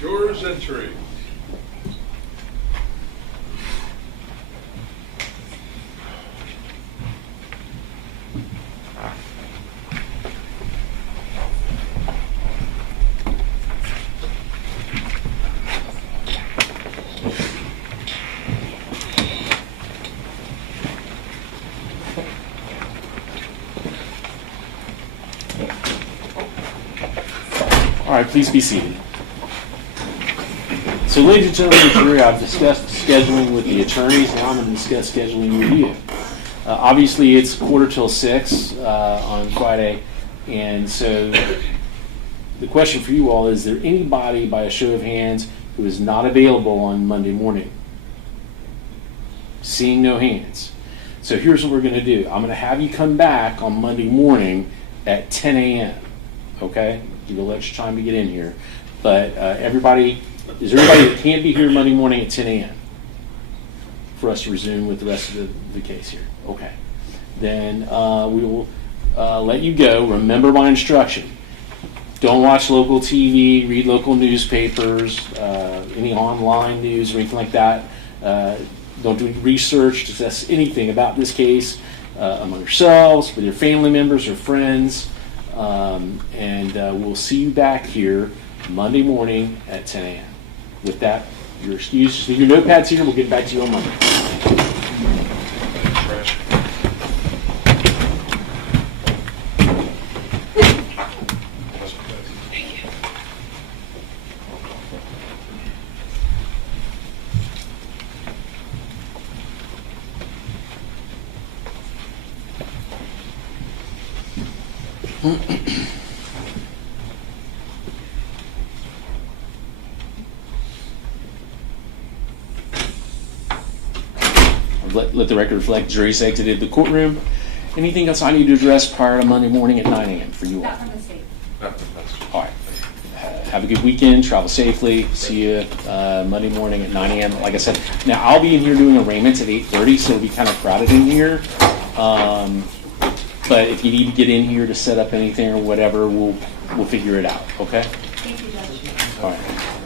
Jurors entering. All right, please be seated. So, ladies and gentlemen of the jury, I've discussed scheduling with the attorneys. Now I'm going to discuss scheduling with you. Obviously, it's 5:45 on Friday, and so the question for you all is there anybody, by a show of hands, who is not available on Monday morning? Seeing no hands. So here's what we're going to do. I'm going to have you come back on Monday morning at 10 a.m., okay? Give you a little extra time to get in here. But is there anybody that can't be here Monday morning at 10 a.m. for us to resume with the rest of the case here? Okay. Then we will let you go. Remember my instruction. Don't watch local TV, read local newspapers, any online news or anything like that. Don't do any research, discuss anything about this case among yourselves, with your family members or friends. And we'll see you back here Monday morning at 10 a.m. With that, your excuse. Just leave your notepads here. We'll get back to you on Monday. Let the record reflect jury's exited the courtroom. Anything else I need to address prior to Monday morning at 9 a.m. for you all? Not from the state. All right. Have a good weekend. Travel safely. See you Monday morning at 9 a.m. Like I said, now I'll be in here doing arraignments at 8:30, so it'll be kind of crowded in here. But if you need to get in here to set up anything or whatever, we'll figure it out. Okay? Thank you, Judge. All right.